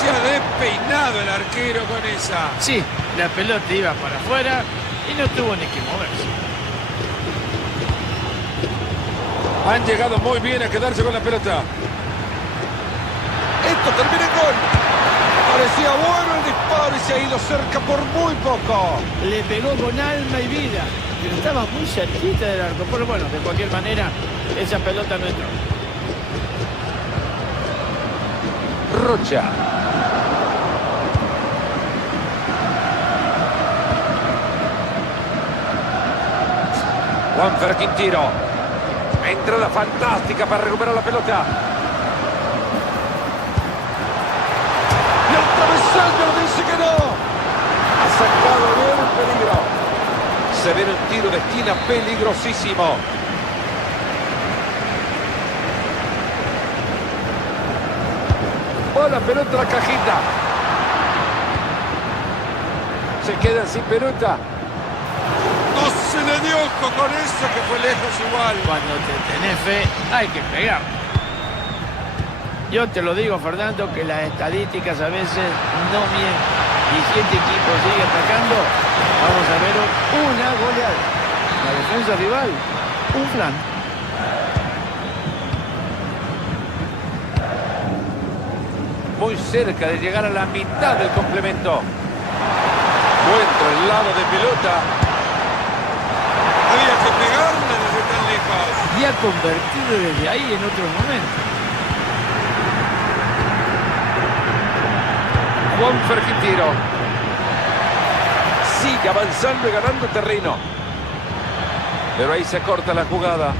Se ha despeinado el arquero con esa. Sí, la pelota iba para afuera y no tuvo ni que moverse. Han llegado muy bien a quedarse con la pelota. Esto termina en gol. Parecía bueno el disparo y se ha ido cerca por muy poco. Le pegó con alma y vida, pero estaba muy cerquita del arco. Pero bueno, de cualquier manera, esa pelota no entró. Rocha. Juanfer Quintiro. Entrada fantástica para recuperar la pelota. Y el travesaño dice que no. Ha sacado bien el peligro. Se viene un tiro de esquina peligrosísimo. Va la pelota a la cajita. Se quedan sin pelota. No se le dio ojo con eso, que fue lejos igual. Cuando te tenés fe, hay que pegar. Yo te lo digo, Fernando, que las estadísticas a veces no mienten. Y si este equipo sigue atacando, vamos a ver una goleada. La defensa rival, un flan. Muy cerca de llegar a la mitad del complemento. Buen traslado de pelota. Había que pegarle desde tan lejos. Y ha convertido desde ahí en otros momentos. Juanfer Quintiro. sigue avanzando y ganando terreno. Pero ahí se corta la jugada.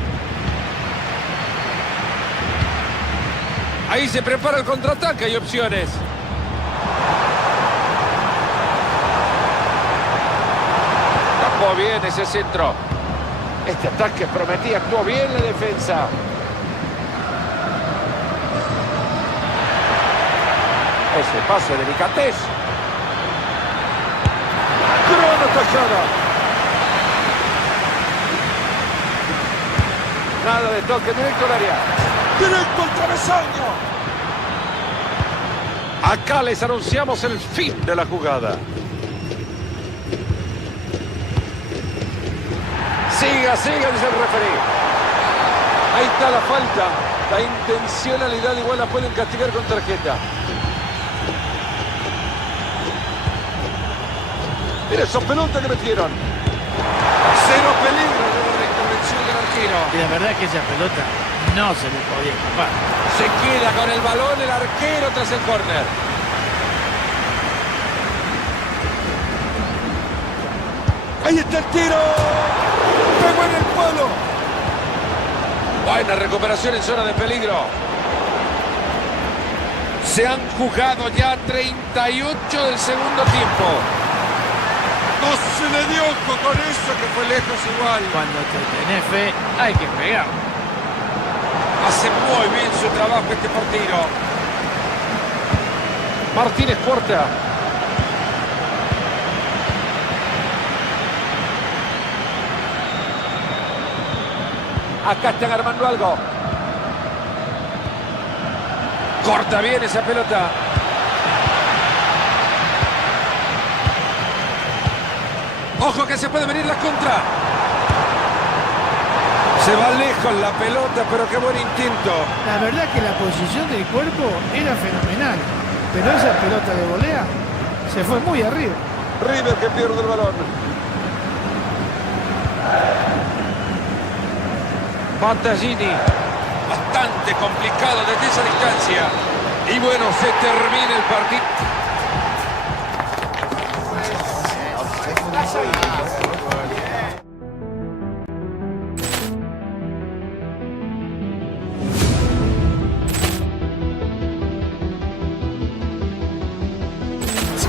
Ahí se prepara el contraataque, hay opciones. Tapó bien ese centro. Este ataque prometía, actuó bien la defensa. Ese pase delicatez. Gran atajada. Nada de toque, directo al área. Directo al travesaño. Acá les anunciamos el fin de la jugada. Siga, dice el referee. Ahí está la falta. La intencionalidad igual la pueden castigar con tarjeta. Mira esa pelota que metieron. Cero peligro de la intervención del arquero. Y la verdad es que esa pelota no se le podía escapar. Se queda con el balón el arquero tras el córner. Ahí está el tiro. Pegó en el palo. Buena recuperación en zona de peligro. Se han jugado ya 38 del segundo tiempo. No se le dio ojo con eso, que fue lejos igual. Cuando te tenés fe, hay que pegar. Hace muy bien su trabajo este partido. Martínez Puerta. Acá están armando algo. Corta bien esa pelota. Ojo que se puede venir la contra. Se va lejos la pelota, pero qué buen intento. La verdad que la posición del cuerpo era fenomenal, pero esa pelota de volea se fue muy arriba. River que pierde el balón. Battaglini. Bastante complicado desde esa distancia. Y bueno, se termina el partido.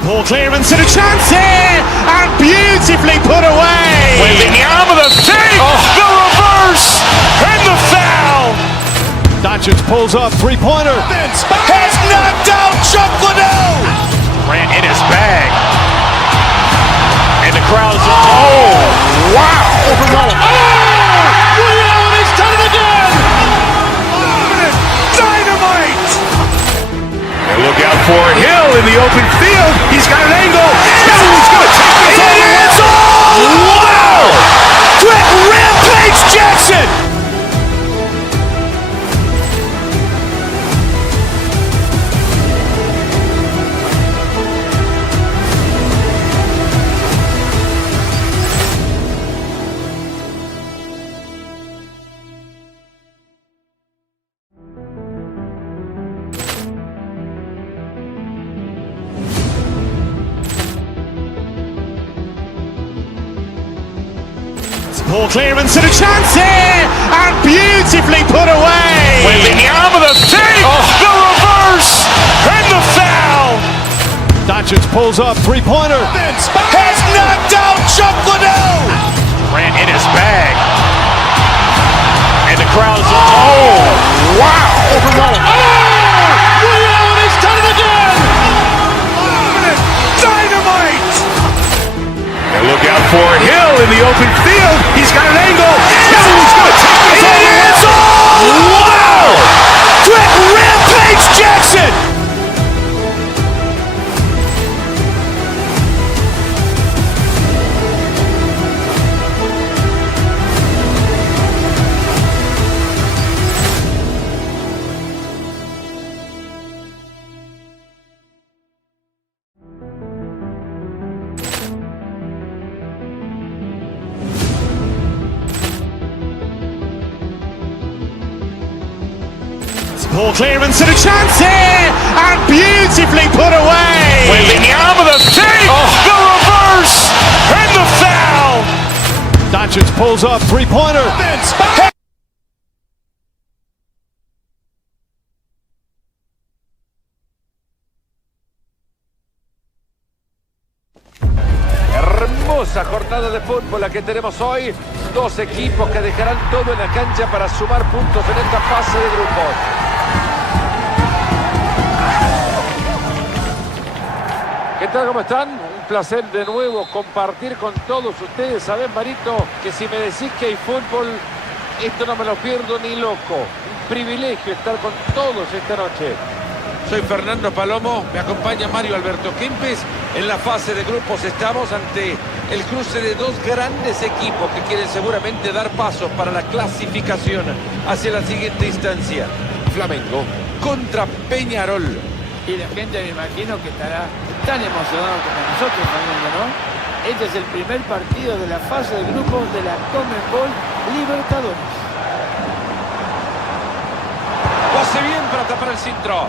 Ball clearance and a chance here, and beautifully put away. Waving the arm of the save, the reverse, and the foul. Doncic pulls up, three-pointer. Has knocked out Chocolate. Ran in his bag. And the crowd is... Oh, wow! Over Roma. Oh! Milan has done it again! Dynamite! And look out for Hill in the open field. He's got an angle. He's going to take this all the way. Wow! Quick Rampage Jackson! Ball clearance and a chance here, and beautifully put away. Waving the arm of the save, the reverse, and the foul. Doncic pulls up, three-pointer. Has knocked out Chocolate. Ran in his bag. And the crowd is... Oh, wow! Over Roma. Oh! Milan has done it again! Dynamite! And look out for Hill in the open field. He's got an angle. Hill is going to take this all the way. Wow! Quick Rampage Jackson! Ball clearance and a chance here, and beautifully put away. Waving the arm of the save, the reverse, Doncic pulls up, three-pointer. Hermosa jornada de fútbol la que tenemos hoy. Dos equipos que dejarán todo en la cancha para sumar puntos en esta fase de grupos. ¿Qué tal? ¿Cómo están? Un placer de nuevo compartir con todos ustedes. Saben, Marito, que si me decís que hay fútbol, esto no me lo pierdo ni loco. Un privilegio estar con todos esta noche. Soy Fernando Palomo, me acompaña Mario Alberto Kempes. En la fase de grupos estamos ante el cruce de dos grandes equipos que quieren seguramente dar pasos para la clasificación hacia la siguiente instancia. Flamengo contra Peñarol. Y la gente me imagino que estará tan emocionado como nosotros también, ¿no? Este es el primer partido de la fase de grupos de la Conmebol Libertadores. Lo hace bien para tapar el centro.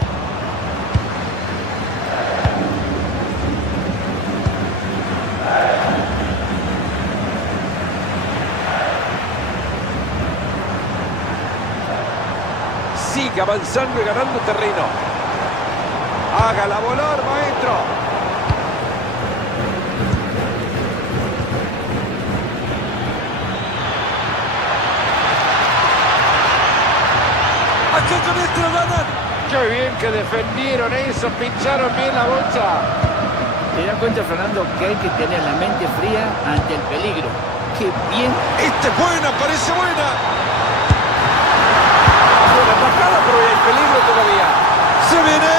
Sigue avanzando y ganando terreno. Hágala volar, maestro. Aquí con esto lo ganan. Qué bien que defendieron eso, pincharon bien la bolsa. ¿Te das cuenta, Fernando, que hay que tener la mente fría ante el peligro? ¡Qué bien! Esta es buena, parece buena. Buena tajada, pero hay peligro todavía. Se viene.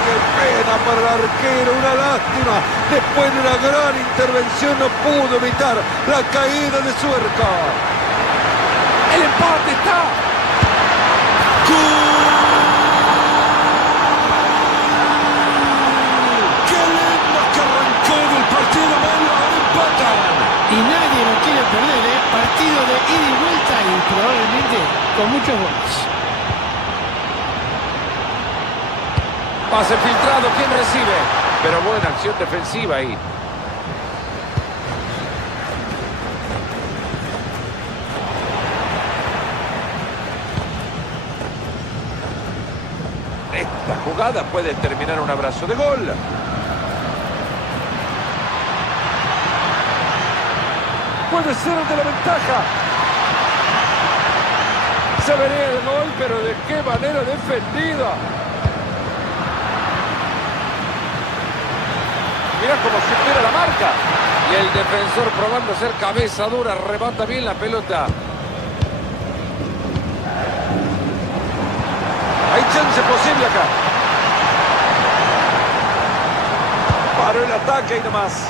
¡Qué pena para el arquero! Una lástima. Después de una gran intervención no pudo evitar la caída de su arco. El empate está. Y nadie lo quiere perder, ¿eh? Partido de ida y vuelta y probablemente con muchos goles. Pase filtrado, ¿quién recibe? Pero buena acción defensiva ahí. Esta jugada puede terminar un abrazo de gol. Puede ser el de la ventaja. Se vería el gol, pero de qué manera defendida. Mira cómo supera la marca. Y el defensor probando ser cabeza dura, rebata bien la pelota. Hay chance posible acá. Paró el ataque y nomás.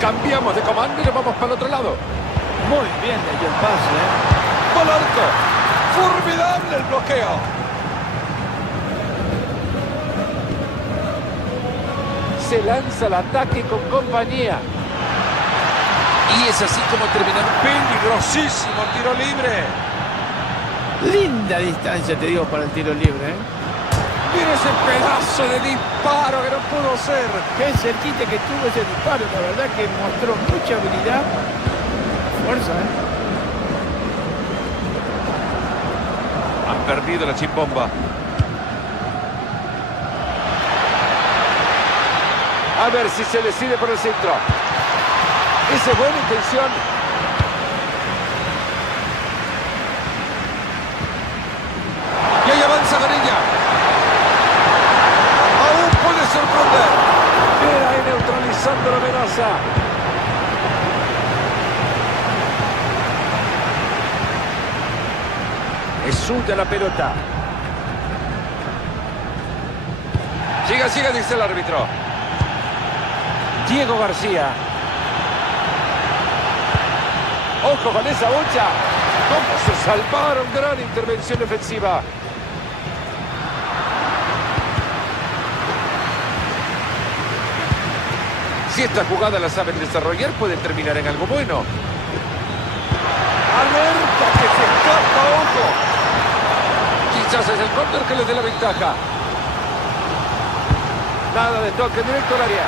Cambiamos de comando y nos vamos para el otro lado. Muy bien le dio el pase, ¿eh? ¡Gol arco! ¡Formidable el bloqueo! Se lanza el ataque con compañía. Y es así como termina. Peligrosísimo tiro libre. Linda distancia, te digo, para el tiro libre, ¿eh? Mira ese pedazo de disparo que no pudo ser. Qué cerquita que tuvo ese disparo, la verdad que mostró mucha habilidad, fuerza, ¿eh? Han perdido la chimbomba. A ver si se decide por el centro. Esa es buena intención. Y ahí avanza Garilla. Aún puede sorprender. Bien ahí neutralizando la amenaza. Es suya la pelota. Siga, siga, dice el árbitro. Diego García. Ojo con esa bocha. ¿Cómo se salvaron? Gran intervención defensiva. Si esta jugada la saben desarrollar, puede terminar en algo bueno. ¡Alerta! ojo. Quizás es el córner que les dé la ventaja. Nada de toque directo al área.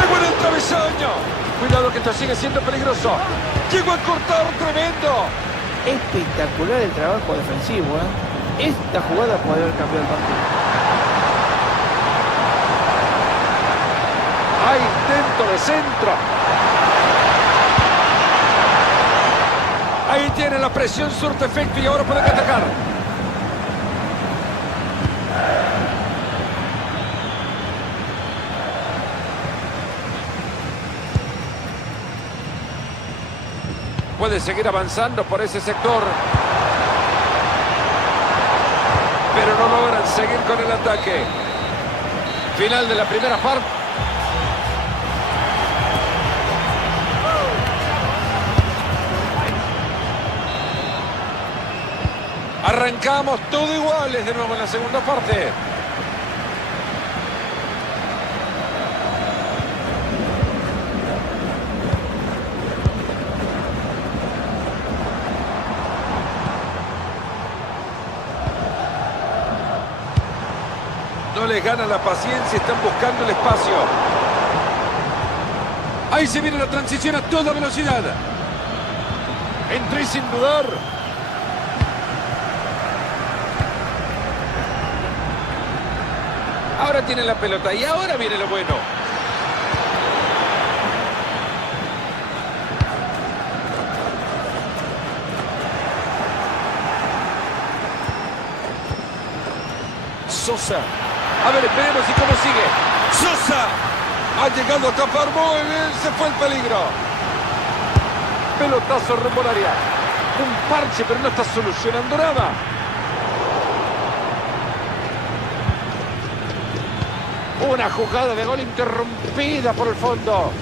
¡Pegó en el travesaño! Cuidado que esto sigue siendo peligroso. Llegó a cortar tremendo. Espectacular el trabajo defensivo, ¿eh? Esta jugada puede haber cambiado el partido. Hay intento de centro. Ahí tiene la presión, surte efecto y ahora pueden atacar. Puede seguir avanzando por ese sector. Pero no logran seguir con el ataque. Final de la primera parte. Arrancamos todo iguales de nuevo en la segunda parte. No les gana la paciencia, están buscando el espacio. Ahí se viene la transición a toda velocidad. Entré sin dudar. Ahora tiene la pelota y ahora viene lo bueno. Sosa. A ver, esperemos y cómo sigue. Sosa. Ha llegado a tapar muy bien. Se fue el peligro. Pelotazo rumbo al área. Un parche, pero no está solucionando nada. Una jugada de gol interrumpida por el fondo.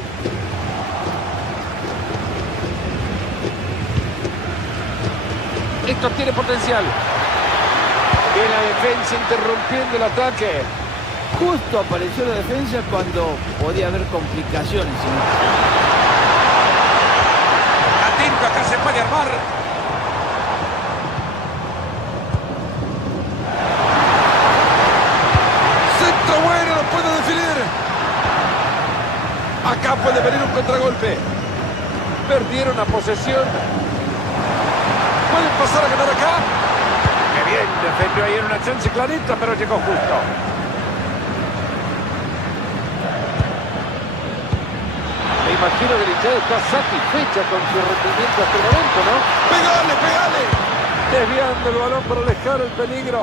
Esto tiene potencial. Y la defensa interrumpiendo el ataque. Justo apareció la defensa cuando podía haber complicaciones. Atento, acá se puede armar. Centro bueno, lo puede definir. Acá puede venir un contragolpe. Perdieron la posesión. Pueden pasar a ganar acá. Qué bien, defendió ahí en una chance clarita, pero llegó justo. Me imagino que el hinchada está satisfecha con su rendimiento hasta el momento, ¿no? ¡Pegale, pegale! Desviando el balón para alejar el peligro.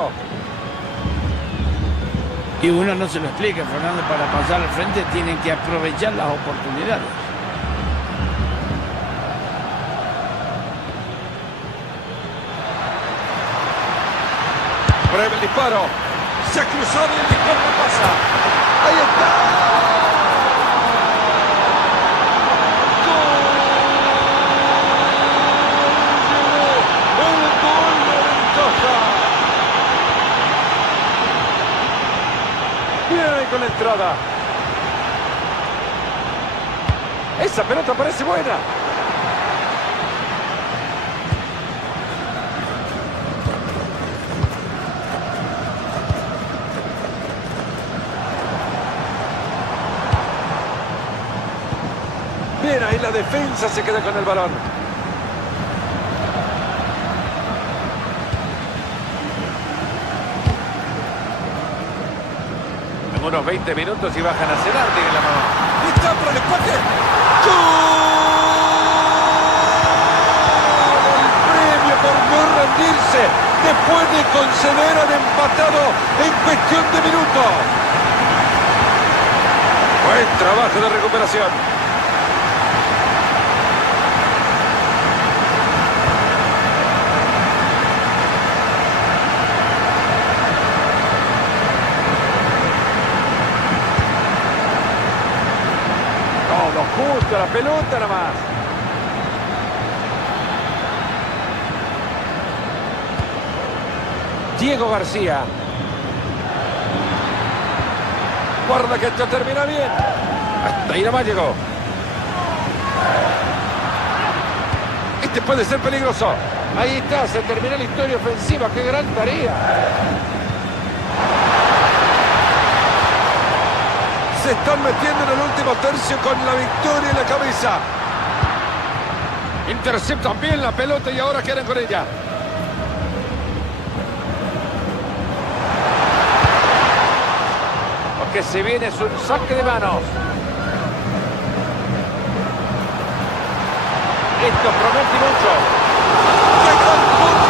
Y uno no se lo explica, Fernando, para pasar al frente tienen que aprovechar las oportunidades. Prueba el disparo. Se ha cruzado y el disparo no pasa. ¡Ahí está! ¡Gol! ¡El gol de ventaja! Bien ahí con la entrada. Esa pelota parece buena. Bien, ahí la defensa se queda con el balón. En unos 20 minutos y bajan a cenar, tiene la mano. ¡Está para el empate! ¡Gol! El premio por no rendirse después de conceder al empatado en cuestión de minutos. Buen trabajo de recuperación. Justo la pelota nada más. Diego García. Guarda que esto termina bien. Hasta ahí nomás llegó. Este puede ser peligroso. Ahí está, se terminó la historia ofensiva. ¡Qué gran tarea! Se están metiendo en el último tercio con la victoria en la cabeza. Interceptan bien la pelota y ahora quedan con ella. Lo que se viene es un saque de manos. Esto promete mucho. ¡Qué gran punto!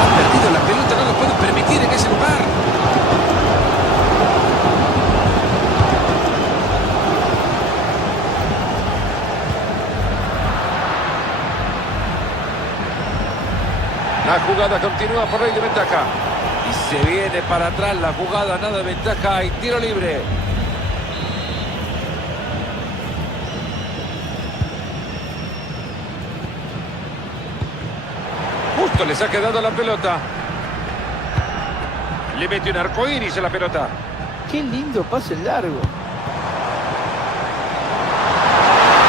Ha perdido la pelota, no lo puede permitir en ese lugar. La jugada continúa por ahí de ventaja. Y se viene para atrás la jugada, nada de ventaja y tiro libre. Justo les ha quedado la pelota. Le mete un arcoíris a la pelota. Qué lindo pase largo.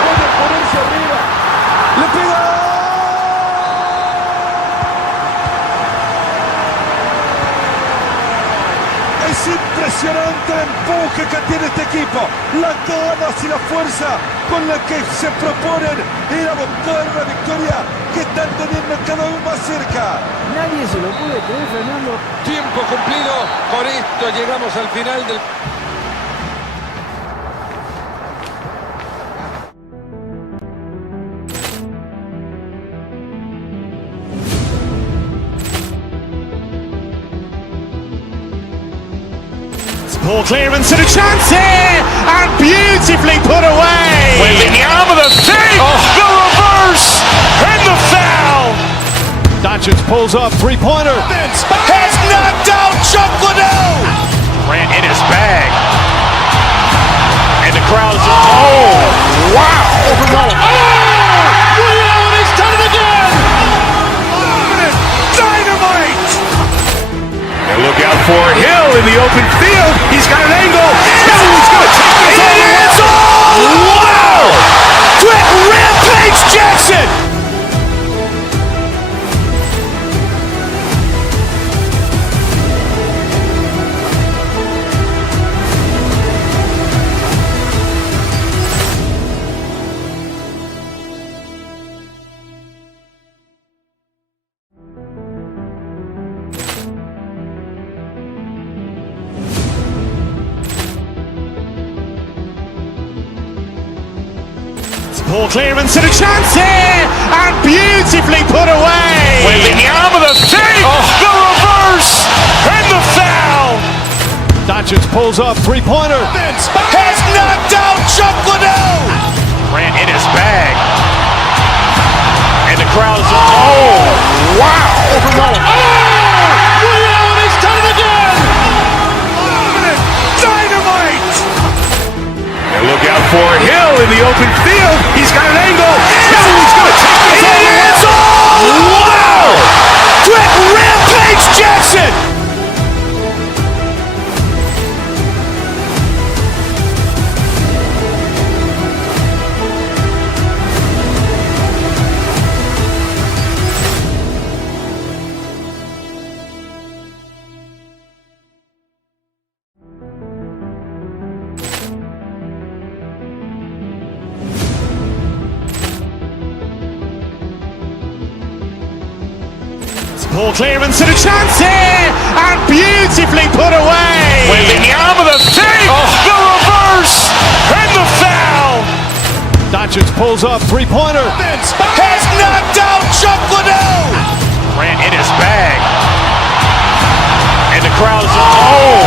Puede ponerse arriba. ¡Le pega! Es impresionante el empuje que tiene este equipo, las ganas y la fuerza con la que se proponen ir a buscar una victoria que están teniendo cada vez más cerca. Nadie se lo puede creer, Fernando. Tiempo cumplido. Con esto llegamos al final del... Ball clearance and a chance here, and beautifully put away. Waving the arm of the save, the reverse, and the foul. Doncic pulls up, three-pointer. Has knocked out Chocolate. Ran in his bag. And the crowd's... Oh, wow! Overruled. Oh, and he's done it again. Dynamite. And look out for Hill in the open field. He's got an angle. He's going to take this all the way. Wow! Quick rampage Jackson. Ball clearance and a chance here, and beautifully put away. Waving the arm of the save, the reverse, and the foul. Doncic pulls up, three-pointer. Has knocked out Chocolate. Ran in his bag. And the crowd's... Oh, wow! Overruled. And he's done it again. Dynamite. And look out for Hill in the open field. He's got an angle. He's going to take this all the way. Wow! Quick rampage Jackson. Ball clearance and a chance here, and beautifully put away. Waving the arm of the save, the reverse, and the foul. Doncic pulls up, three-pointer. Has knocked out Chocolate. Ran in his bag. And the crowd's... Oh,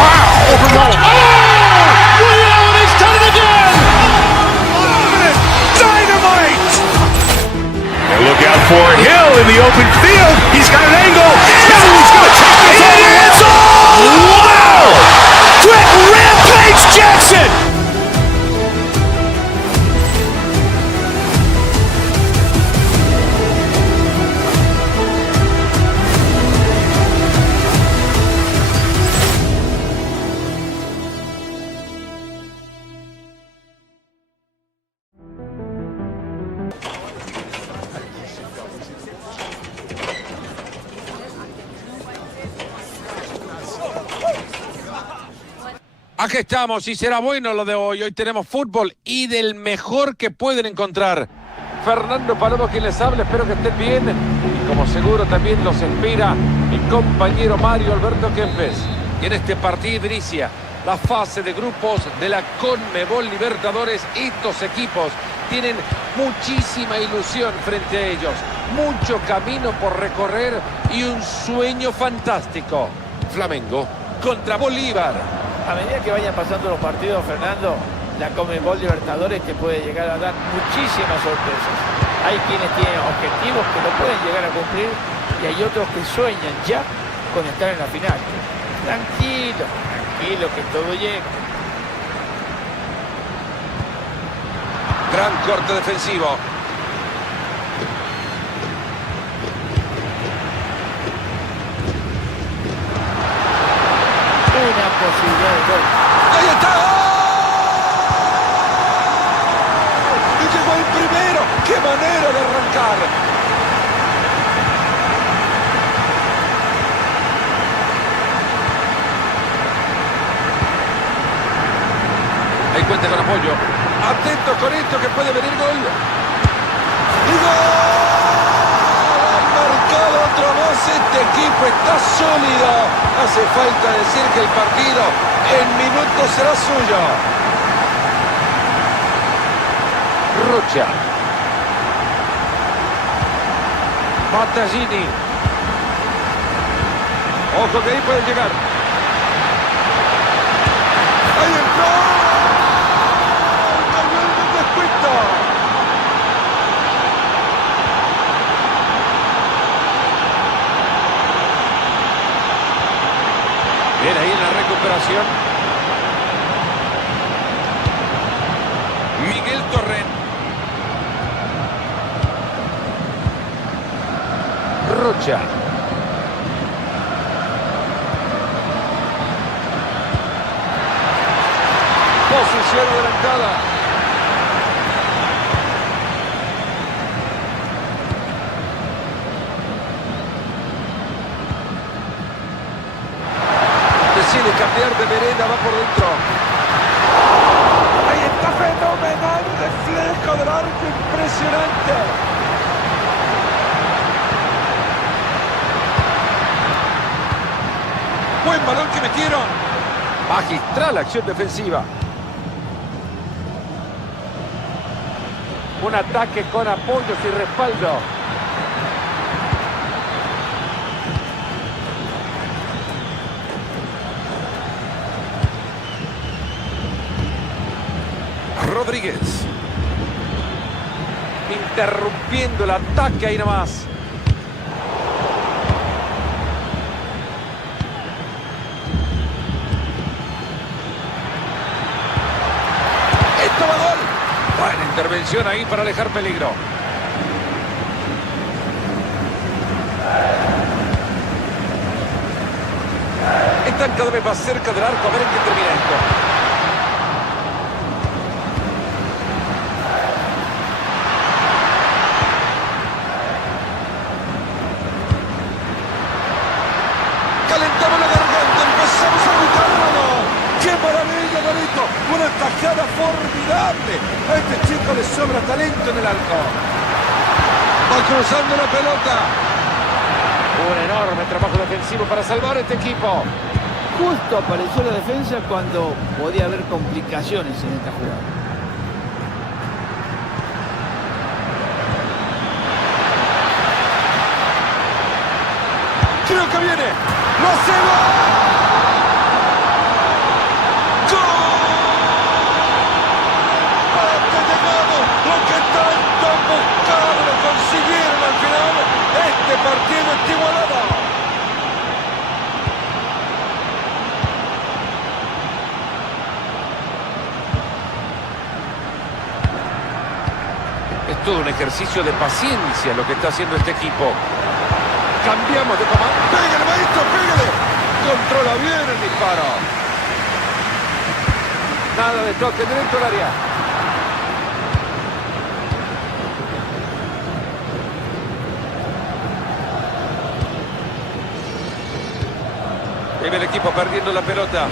wow! Overruled. And he's done it again. Dynamite. And look out for Hill in the open field. He's got an angle. He's going to take this all the way. Wow! Quick rampage Jackson. Aquí estamos y será bueno lo de hoy. Hoy tenemos fútbol y del mejor que pueden encontrar. Fernando Palomo quien les habla, espero que estén bien. Y como seguro también los espera mi compañero Mario Alberto Kempes. Y en este partido inicia la fase de grupos de la CONMEBOL Libertadores. Estos equipos tienen muchísima ilusión frente a ellos. Mucho camino por recorrer y un sueño fantástico. Flamengo contra Bolívar. A medida que vayan pasando los partidos, Fernando, la CONMEBOL Libertadores te puede llegar a dar muchísimas sorpresas. Hay quienes tienen objetivos que no pueden llegar a cumplir y hay otros que sueñan ya con estar en la final. Tranquilo, tranquilo, que todo llega. Gran corte defensivo. Una posibilidad de gol. ¡Ahí está! ¡Y llegó el primero! ¡Qué manera de arrancar! Ahí cuenta con apoyo. Atento con esto que puede venir gol. ¡Y gol! Han marcado otro más. Este equipo está sólido. Hace falta decir que el partido en minutos será suyo. Rocha. Battaglini. Ojo que ahí puede llegar. ¡Ahí entró! ¡Cayó el descuento! Bien ahí en la recuperación. Miguel Torrent. Rocha. Posición adelantada. Decide cambiar de vereda, va por dentro. Ahí está, fenomenal, reflejo del arco, impresionante. Buen balón que metieron. Magistral acción defensiva. Un ataque con apoyos y respaldo. Rodríguez. Interrumpiendo el ataque ahí nomás. Esto va a gol. Buena intervención ahí para alejar peligro. Están cada vez más cerca del arco. A ver en qué termina esto. Calentamos la garganta. Empezamos a buscarlo. ¡Qué maravilla, Dominic! Una tajada formidable. A este chico le sobra talento en el arco. Va cruzando la pelota. Un enorme trabajo defensivo para salvar a este equipo. Justo apareció la defensa cuando podía haber complicaciones en esta jugada. Creo que viene. ¡Lo hace! Consiguieron al final. Este partido está igualado. Es todo un ejercicio de paciencia lo que está haciendo este equipo. Cambiamos de comando. ¡Pégale, maestro, pégale! Controla bien el disparo. Nada de toque, directo al área. Y ve el equipo perdiendo la pelota.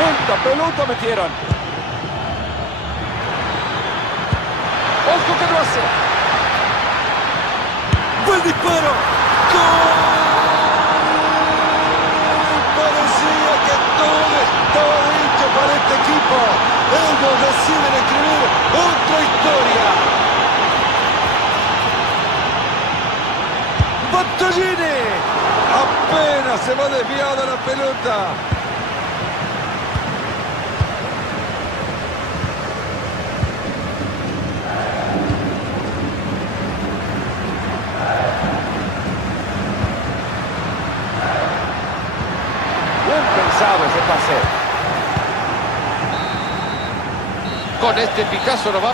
Tremenda pelota metieron. Ojo que lo hace. ¡Buen disparo! ¡Gol! Parecía que todo estaba dicho para este equipo. Ellos deciden escribir otra historia. ¡Battaglini! Apenas se va desviada la pelota. Ese pase. Con este Picasso no va.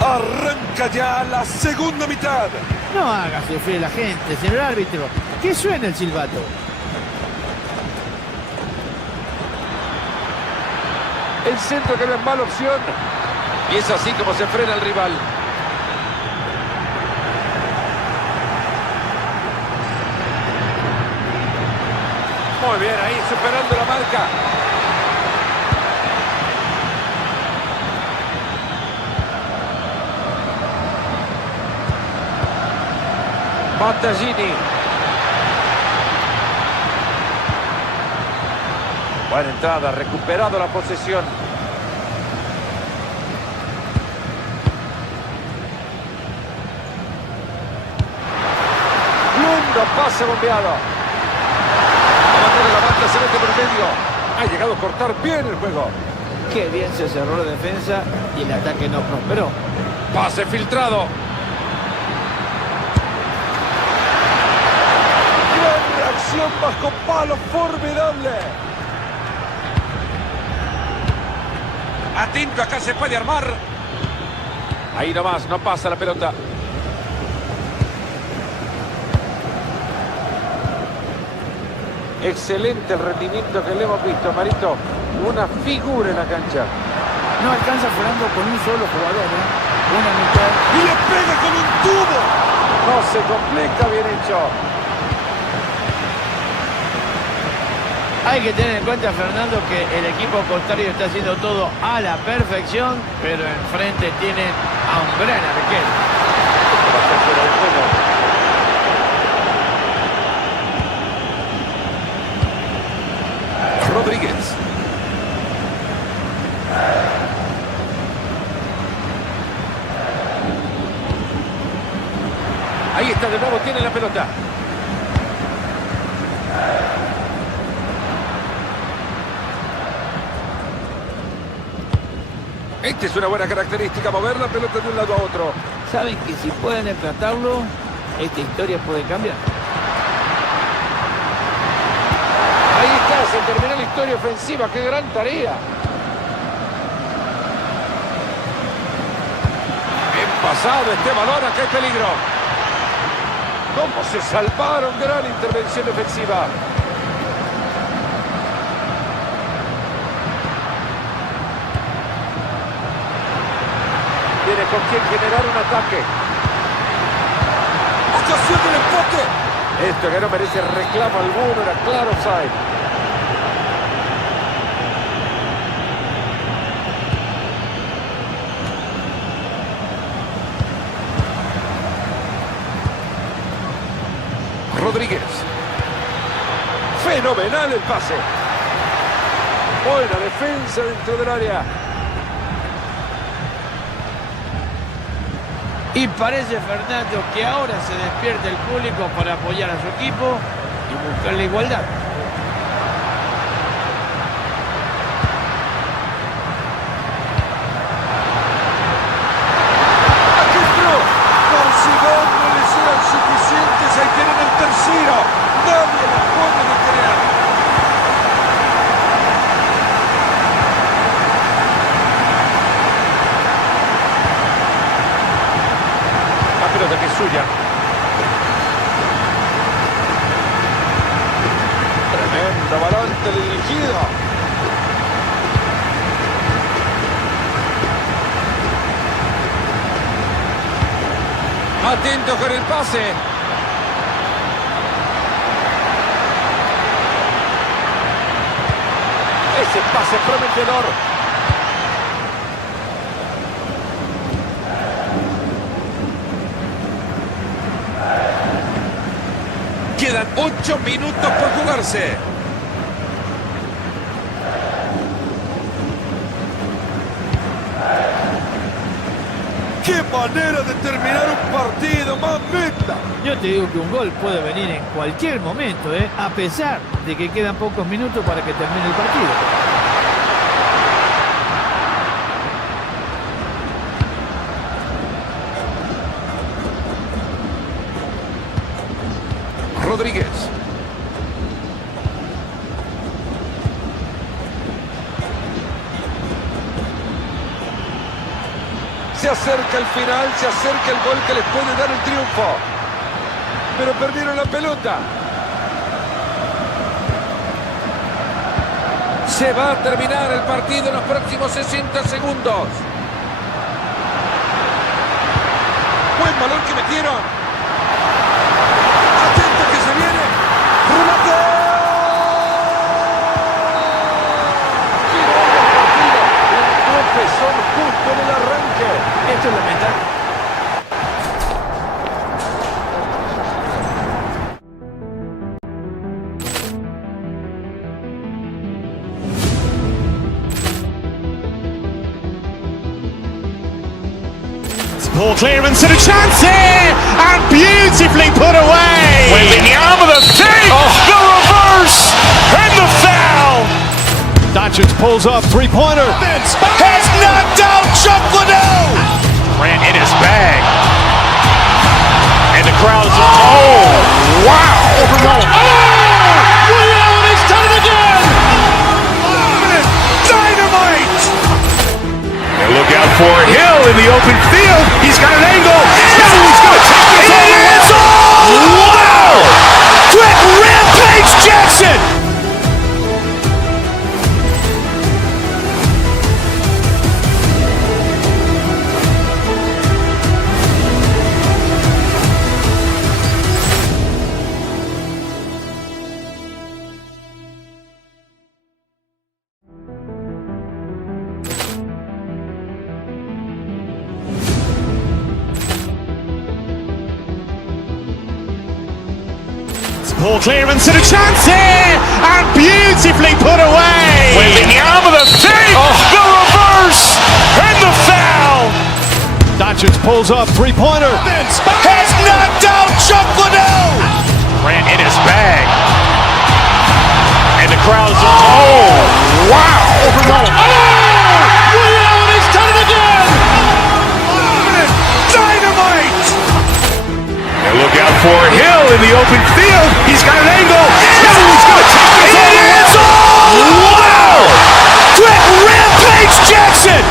Arranca ya la segunda mitad. No haga sufrir a la gente, señor árbitro. Que suene el silbato. El centro que no es mala opción. Y es así como se frena el rival. Muy bien, ahí superando la marca. Battaglini. Buena entrada, recuperado la posesión. Lindo pase bombeado. La banda se mete por el medio. Ha llegado a cortar bien el juego. Qué bien se cerró la defensa y el ataque no prosperó. Pase filtrado. Gran reacción bajo palo, formidable. Atento, acá se puede armar. Ahí nomás, no pasa la pelota. Excelente el rendimiento que le hemos visto, Marito. Una figura en la cancha. No alcanza Fernando con un solo jugador, ¿eh? Una mitad. Y le pega con un tubo. No se complica, bien hecho. Hay que tener en cuenta, Fernando, que el equipo contrario está haciendo todo a la perfección, pero enfrente tienen a un gran arquero. Rodríguez. Ahí está de nuevo, tiene la pelota. Esta es una buena característica, mover la pelota de un lado a otro. Saben que si pueden empatarlo, esta historia puede cambiar. Ahí está, se terminó la historia ofensiva, qué gran tarea. Bien pasado este balón, acá hay peligro. ¿Cómo se salvaron? Gran intervención defensiva. Tiene con quien generar un ataque. Ocasión del empate. Esto que no merece reclamo alguno, era claro offside. Rodríguez. Fenomenal el pase. Buena defensa dentro del área. Y parece, Fernando, que ahora se despierta el público para apoyar a su equipo y buscar la igualdad. Aquí entró. Por no les eran suficientes. Ahí tienen el tercero. Nadie les puede detener. Que es suya. Atento con el pase. Ese pase prometedor. Quedan 8 minutos por jugarse. ¡Qué manera de terminar un partido, mamita! Yo te digo que un gol puede venir en cualquier momento, a pesar de que quedan pocos minutos para que termine el partido. Rodríguez. Se acerca el final, se acerca el gol que les puede dar el triunfo. Pero perdieron la pelota. Se va a terminar el partido en los próximos 60 segundos. Buen balón que metieron. Atento que se viene. ¡Remate! Tropezón justo en el arranque. Esto es lamentable. Poor clearance and a chance here, and beautifully put away. With the arm of the save, the reverse, and the foul. Doncic pulls up, three-pointer. Has knocked out Chocolate. Ran in his bag. And the crowd is... Oh, wow! Over Roma. Oh! Milan has done it again! Dynamite! And look out for Hill in the open field. He's got an angle. Now he's going to take this all the way. Wow! Quick rampage Jackson! Poor clearance and a chance here, and beautifully put away. With the arm of the save, the reverse, and the foul. Doncic pulls up, three-pointer. Has knocked out Chocolate. Ran in his bag. And the crowd is... Oh, wow! Over Roma. Oh! Milan has done it again! Dynamite! And look out for Hill in the open field. He's got an angle. Now he's going to take this all the way. Wow! Quick rampage Jackson!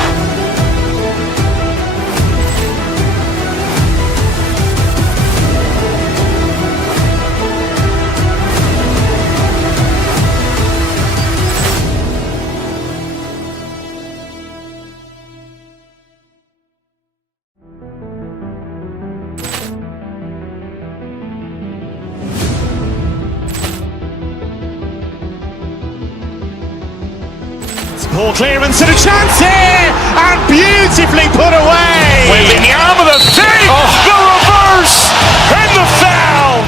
Poor clearance and a chance here, and beautifully put away. With the arm of the save, the reverse, and the foul.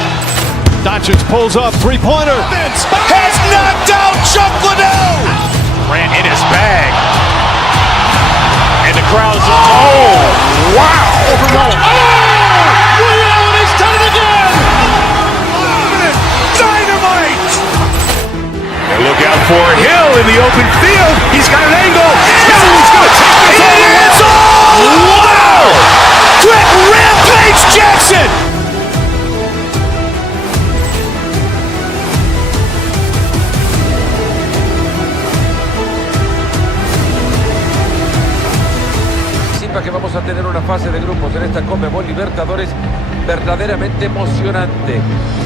Doncic pulls up, three-pointer. Has knocked out Chocolate. Ran in his bag. And the crowd is... Oh, wow! Over Roma. Oh! Milan has done it again! Dynamite! And look out for Hill in the open field. He's got an angle. Now he's going to take this all the way. Wow! Quick rampage Jackson! Que vamos a tener una fase de grupos en esta Conmebol Libertadores verdaderamente emocionante.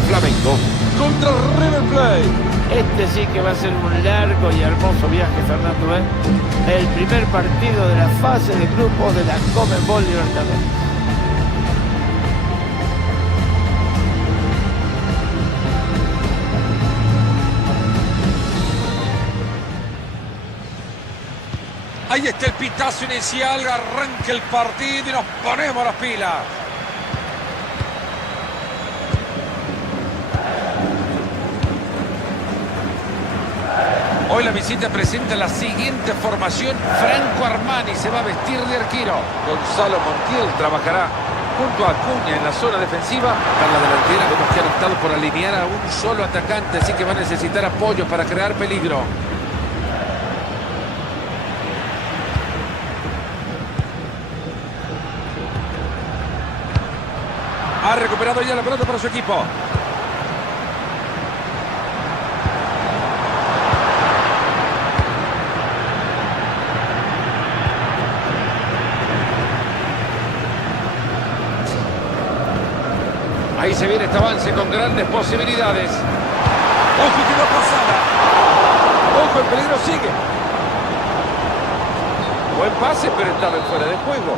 Flamengo contra River Plate. Este sí que va a ser un largo y hermoso viaje, Fernando. El primer partido de la fase de grupos de la Conmebol Libertadores. Ahí está el pitazo inicial, arranca el partido y nos ponemos las pilas. Hoy la visita presenta la siguiente formación. Franco Armani se va a vestir de arquero. Gonzalo Montiel trabajará junto a Acuña en la zona defensiva. Para la delantera vemos que han optado por alinear a un solo atacante, así que va a necesitar apoyo para crear peligro. Ha recuperado ya la pelota para su equipo. Ahí se viene este avance con grandes posibilidades. Ojo que no pasada. Ojo, el peligro sigue. Buen pase, pero estaba en fuera de juego.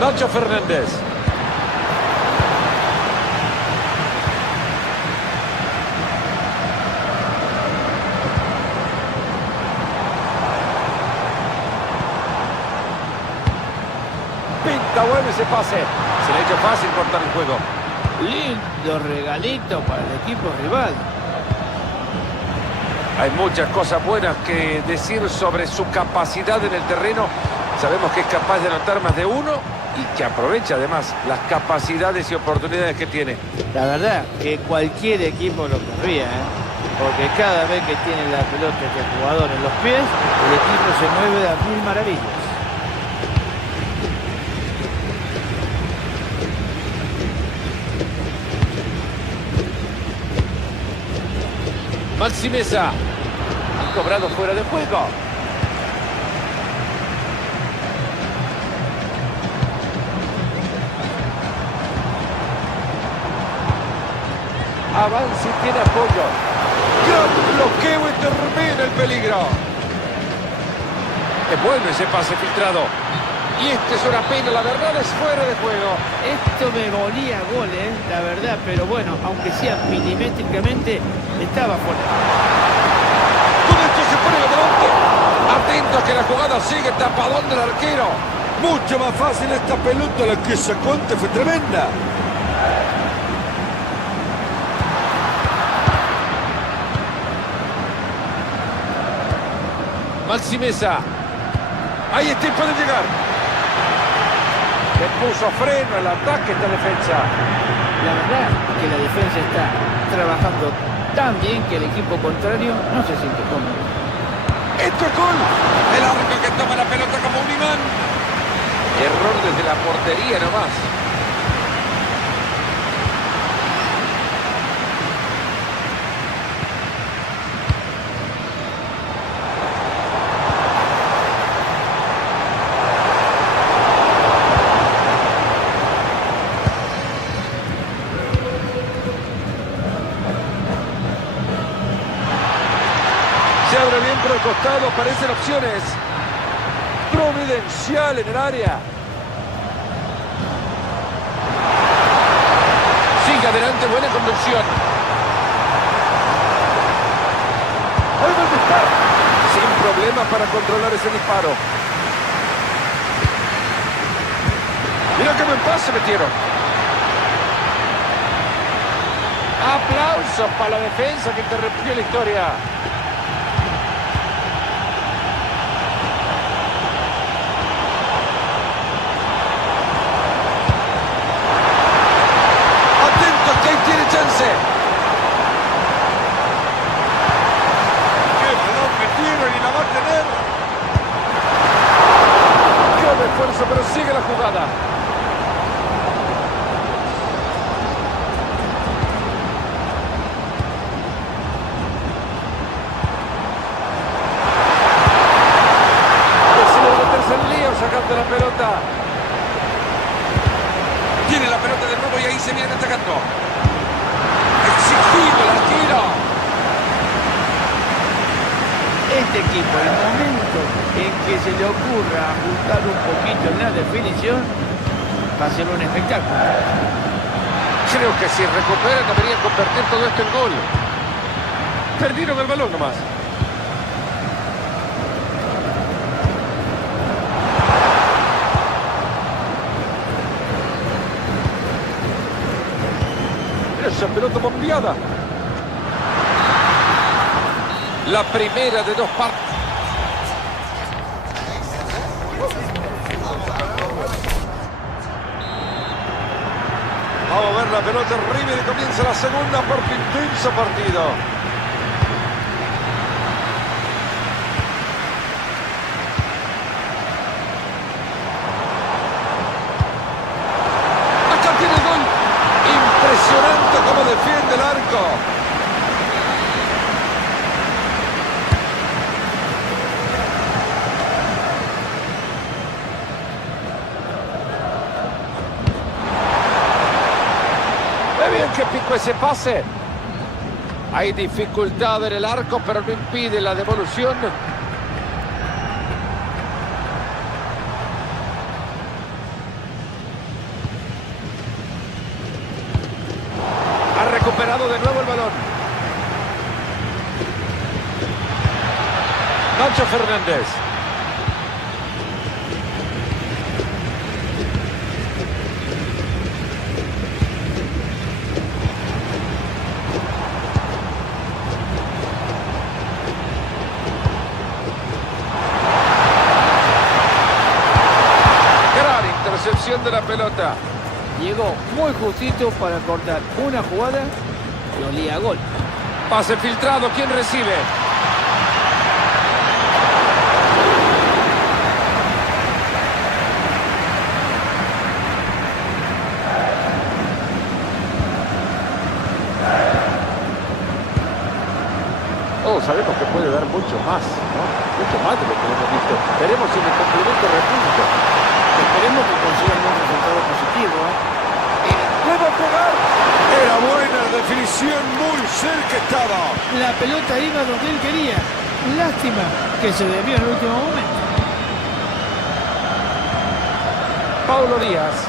Nacho Fernández. Pinta bueno ese pase. Se le ha hecho fácil cortar el juego. Lindo regalito para el equipo rival. Hay muchas cosas buenas que decir sobre su capacidad en el terreno. Sabemos que es capaz de anotar más de uno y que aprovecha además las capacidades y oportunidades que tiene. La verdad que cualquier equipo lo querría, porque cada vez que tiene la pelota este jugador en los pies, el equipo se mueve de a mil maravillas. Maxi Mesa. Han cobrado fuera de juego. Avanza y tiene apoyo. Gran bloqueo y termina el peligro. Es bueno ese pase filtrado. Y este es una pena, la verdad es fuera de juego. Esto me volía gol, la verdad, pero bueno, aunque sea milimétricamente, estaba fuera. Con esto se pone adelante. Atentos que la jugada sigue, tapadón del arquero. Mucho más fácil esta pelota, la que sacó antes fue tremenda. Maxi Mesa. Ahí está, puede llegar. Le puso freno al ataque esta defensa. La verdad que la defensa está trabajando tan bien que el equipo contrario no se siente cómodo. ¡Esto es gol! El árbitro que toma la pelota como un imán. Error desde la portería nomás. Se abre bien por el costado, aparecen opciones. Providencial en el área. Sigue adelante, buena conducción. Ahí va el disparo. Sin problemas para controlar ese disparo. Mira qué buen pase metieron. Aplausos para la defensa que interrumpió la historia. Tiene chance. ¡Qué balón metieron y la va a tener! ¡Qué esfuerzo, pero sigue la jugada! Decide meterse en lío sacando la pelota. Tiene la pelota de nuevo y ahí se viene atacando. Exigido el arquero. Este equipo, en el momento en que se le ocurra ajustar un poquito en la definición, va a ser un espectáculo. Creo que si recuperan deberían convertir todo esto en gol. Perdieron el balón nomás. Esa pelota bombeada. La primera de dos partes. Vamos a ver la pelota en River y comienza la segunda parte, intenso partido. Acá tiene el gol. Impresionante cómo defiende el arco. Ve bien que picó ese pase. Hay dificultad en el arco, pero no impide la devolución. Ha recuperado de nuevo el balón. Nacho Fernández. Gran intercepción de la pelota. Llegó muy justito para cortar una jugada que olía a gol. Pase filtrado, ¿quién recibe? Oh, sabemos que puede dar mucho más, ¿no? Mucho más de lo que hemos visto. Veremos si el complemento repunta. Esperemos que consigan un resultado positivo, ¿eh? ¡Puedo pegar! Era buena la definición, muy cerca estaba. La pelota iba donde él quería. Lástima que se desvió en el último momento. Paulo Díaz.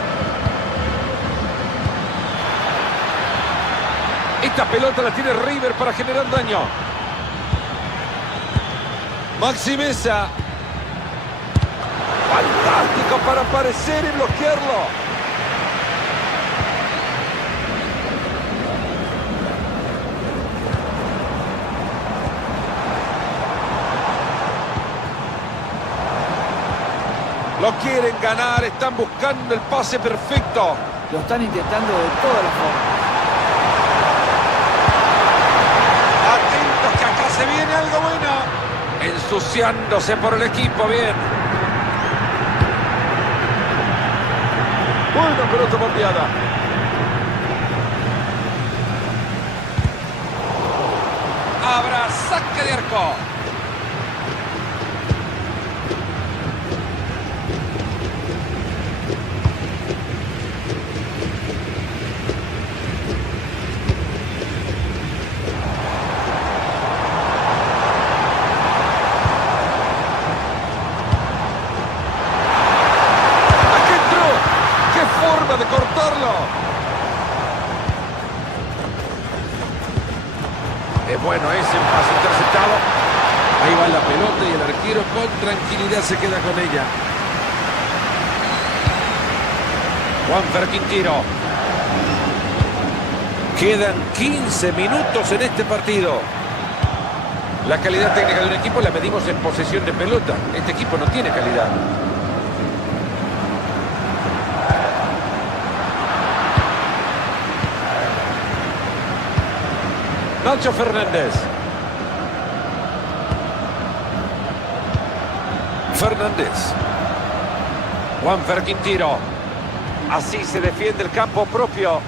Esta pelota la tiene River para generar daño. Maxi Mesa. Fantástico para aparecer y bloquearlo. Lo quieren ganar, están buscando el pase perfecto. Lo están intentando de todas las formas. Atentos que acá se viene algo bueno. Ensuciándose por el equipo, bien. Buena pelota bombeada. Habrá saque de arco. De cortarlo. Es bueno ese pase interceptado. Ahí va la pelota y el arquero con tranquilidad se queda con ella. Juanfer Quintero. Quedan 15 minutos en este partido. La calidad técnica de un equipo la medimos en posesión de pelota. Este equipo no tiene calidad. Nacho Fernández. Fernández. Juanfer Quintero. Así se defiende el campo propio.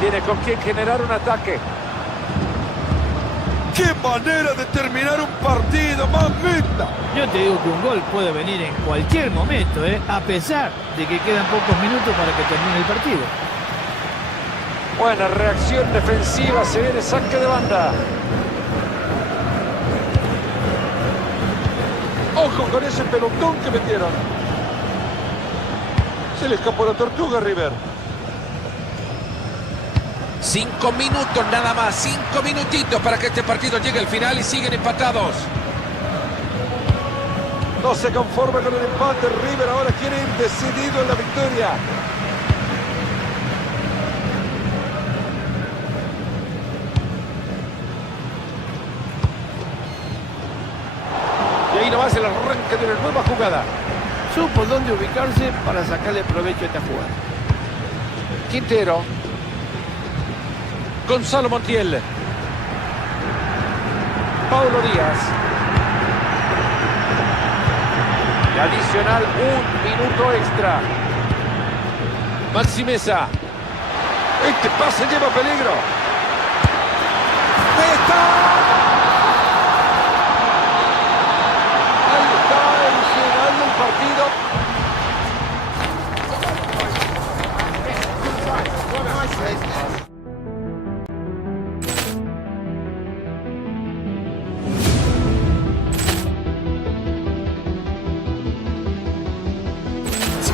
Tiene con quien generar un ataque. ¡Qué manera de terminar un partido, mamita! Yo te digo que un gol puede venir en cualquier momento, a pesar de que quedan pocos minutos para que termine el partido. Buena reacción defensiva, se viene saque de banda. Ojo con ese pelotón que metieron. Se le escapó la tortuga a River. 5 minutos nada más, 5 minutitos para que este partido llegue al final y siguen empatados. No se conforma con el empate. River ahora quiere ir decidido en la victoria. Y ahí nomás el arranque de una nueva jugada. Supo dónde ubicarse para sacarle provecho a esta jugada. Quintero. Gonzalo Montiel. Paulo Díaz. Y adicional 1 minuto extra. Maxi Mesa. Este pase lleva peligro. ¡Ahí está! Ahí está el final del partido.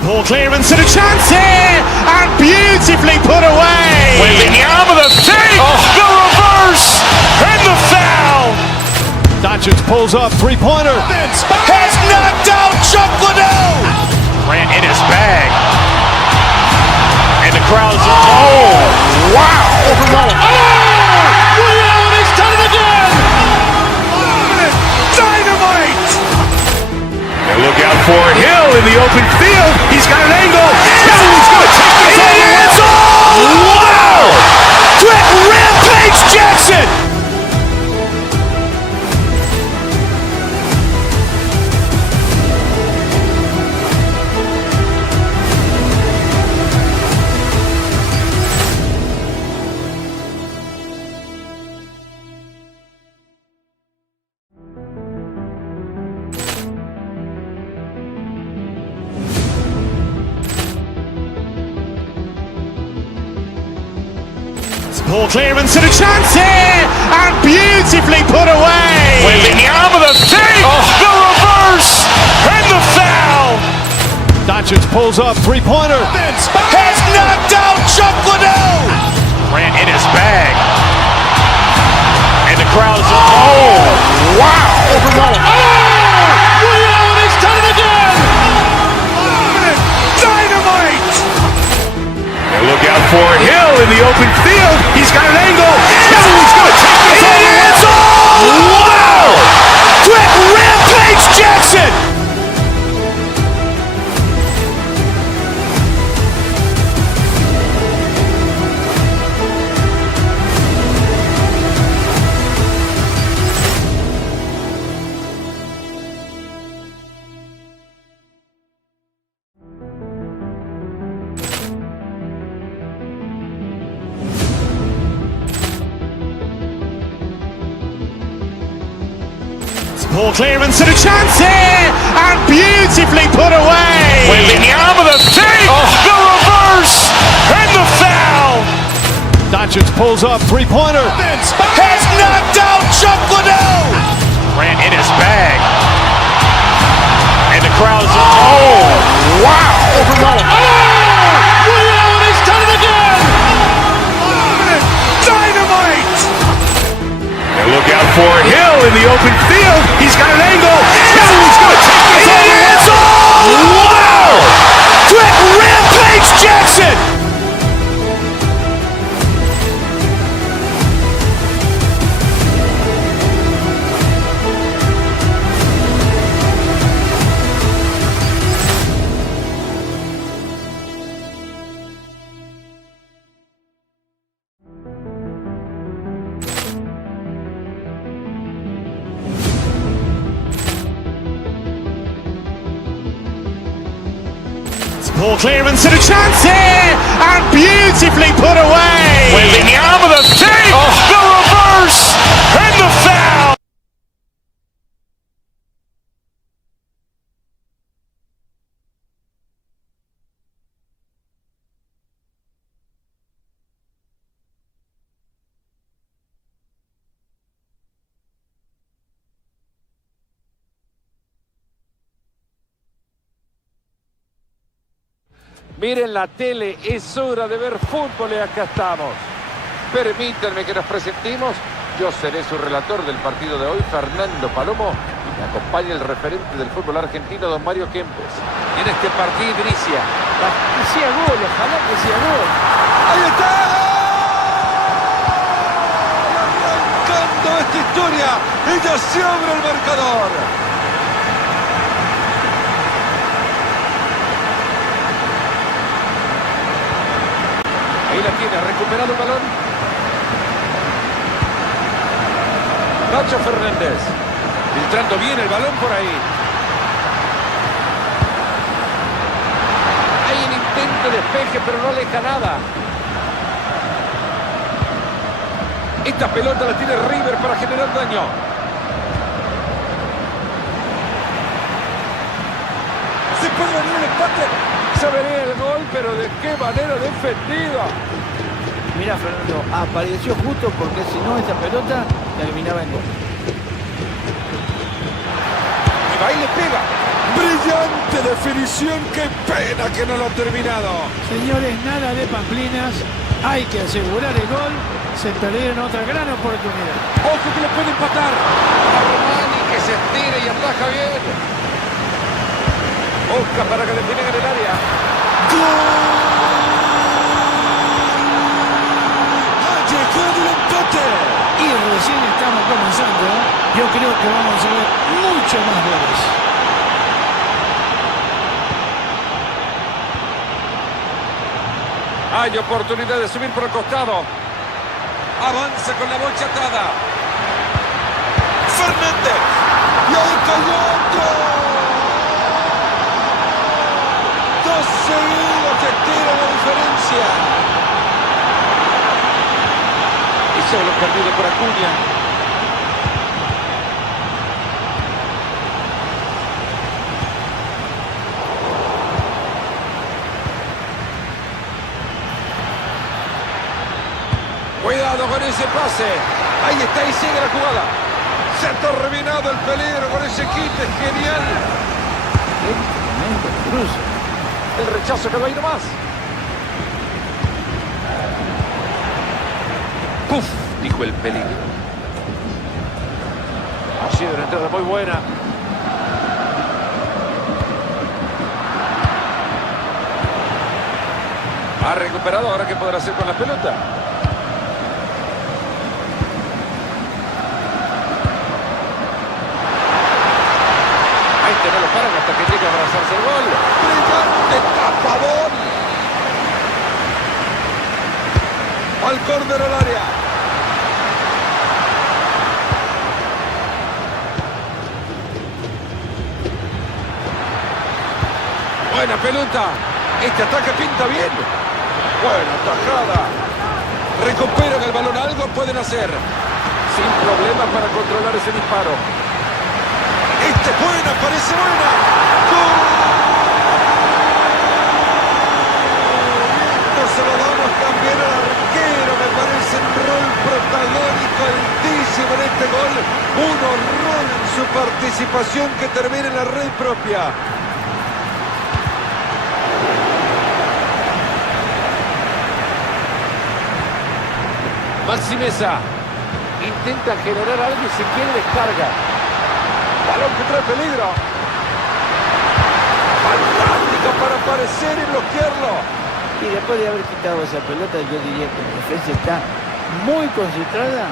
Poor clearance and a chance here, and beautifully put away. With the arm of the fake, the reverse, and the foul. Doncic pulls up, three-pointer. Has knocked out Chocolate. Ran in his bag. And the crowd's... Oh, wow! Over Roma. William, he's done it again. Dynamite. And look out for Hill in the open field. He's got an angle. He's going to take this all the way. Wow! Quick rampage Jackson. Poor clearance and a chance here, and beautifully put away. With the arm of the fake, the reverse, and the foul. Doncic pulls up, three-pointer. Has knocked out Chocolate. Ran in his bag. And the crowd's... Oh, wow! Over Roma. William, he's done it again. Dynamite. And look out for Hill in the open field. He's got an angle. He's going to take this all the way. Wow! Quick rampage Jackson. Poor clearance and a chance here, and beautifully put away. With the arm of the fake, the reverse, and the foul. Doncic pulls up, three-pointer. Has knocked out Chocolate. Ran in his bag. And the crowd's... Oh, wow! Over Roma. William, he's done it again. Dynamite. And look out for Hill in the open field. He's got an angle. He's going to take this all the way. Wow! Quick rampage Jackson. Poor clearance and a chance here, and beautifully put away. With the arm of the fake, the reverse, and the foul. Miren la tele, es hora de ver fútbol y acá estamos. Permítanme que nos presentemos. Yo seré su relator del partido de hoy, Fernando Palomo. Y me acompaña el referente del fútbol argentino, don Mario Kempes. En este partido inicia. Que sea gol, ojalá que sea gol. ¡Ahí está! Arrancando esta historia. Ella se abre el marcador. Ahí la tiene, ha recuperado el balón. Nacho Fernández. Filtrando bien el balón por ahí. Hay un intento de despeje, pero no aleja nada. Esta pelota la tiene River para generar daño. Se puede venir el empate. Se vería el gol, pero de qué manera defendida. Mira, Fernando, apareció justo porque si no esa pelota terminaba en gol. Y va y le pega. Brillante definición. Qué pena que no lo ha terminado. Señores, nada de pamplinas. Hay que asegurar el gol. Se perdieron otra gran oportunidad. Ojo que lo puede empatar. Armani que se estira y ataja bien. Busca para que definen en el área. ¡Gol! ¡Ha llegado el empate! Y recién estamos comenzando. Yo creo que vamos a ver mucho más goles. Hay oportunidad de subir por el costado. Avanza con la bolsa atada. Fernández. Y ahí cayó otro. Dos seguidos estira la diferencia. Y solo perdido por Acuña. Cuidado con ese pase. Ahí está y sigue la jugada. Se ha terminado el peligro con ese quite. Genial. El rechazo que va a ir más. ¡Puf! Dijo el peligro. Ha sido una entrada muy buena. Ha recuperado. Ahora qué podrá hacer con la pelota. No lo paran hasta que llegue a abrazarse el gol. Brillante tapadón. Al córner al área. Buena pelota. Este ataque pinta bien. Buena tajada. Recuperan el balón. Algo pueden hacer. Sin problemas para controlar ese disparo. Esta es buena, parece buena. ¡Gol! Esto se lo damos también al arquero. Me parece un rol protagónico altísimo en este gol. Un horror en su participación que termina en la red propia. Maxi Mesa intenta generar algo y se quiere descarga. Balón que trae peligro. Fantástico para aparecer y bloquearlo. Y después de haber quitado esa pelota, yo diría que la defensa está muy concentrada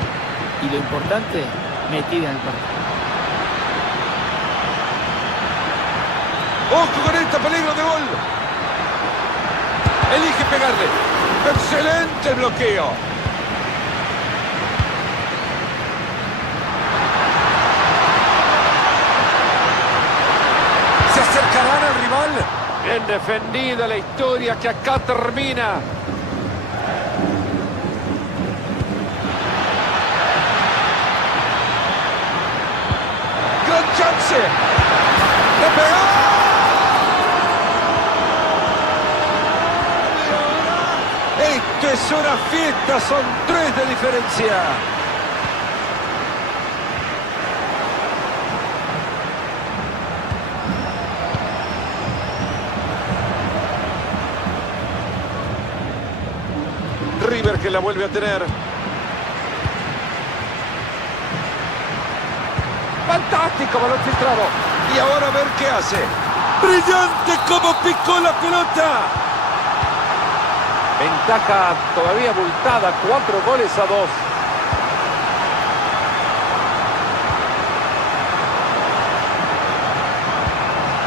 y lo importante, metida en el partido. Ojo con este peligro de gol. Elige pegarle. Excelente bloqueo. Se acercarán al rival. Bien defendida la historia que acá termina. Gran chance. ¡Le pegó! Esto es una fiesta, son 3 de diferencia. River que la vuelve a tener. fantástico, balón filtrado. Y ahora a ver qué hace. Brillante como picó la pelota. Ventaja todavía abultada, 4-2.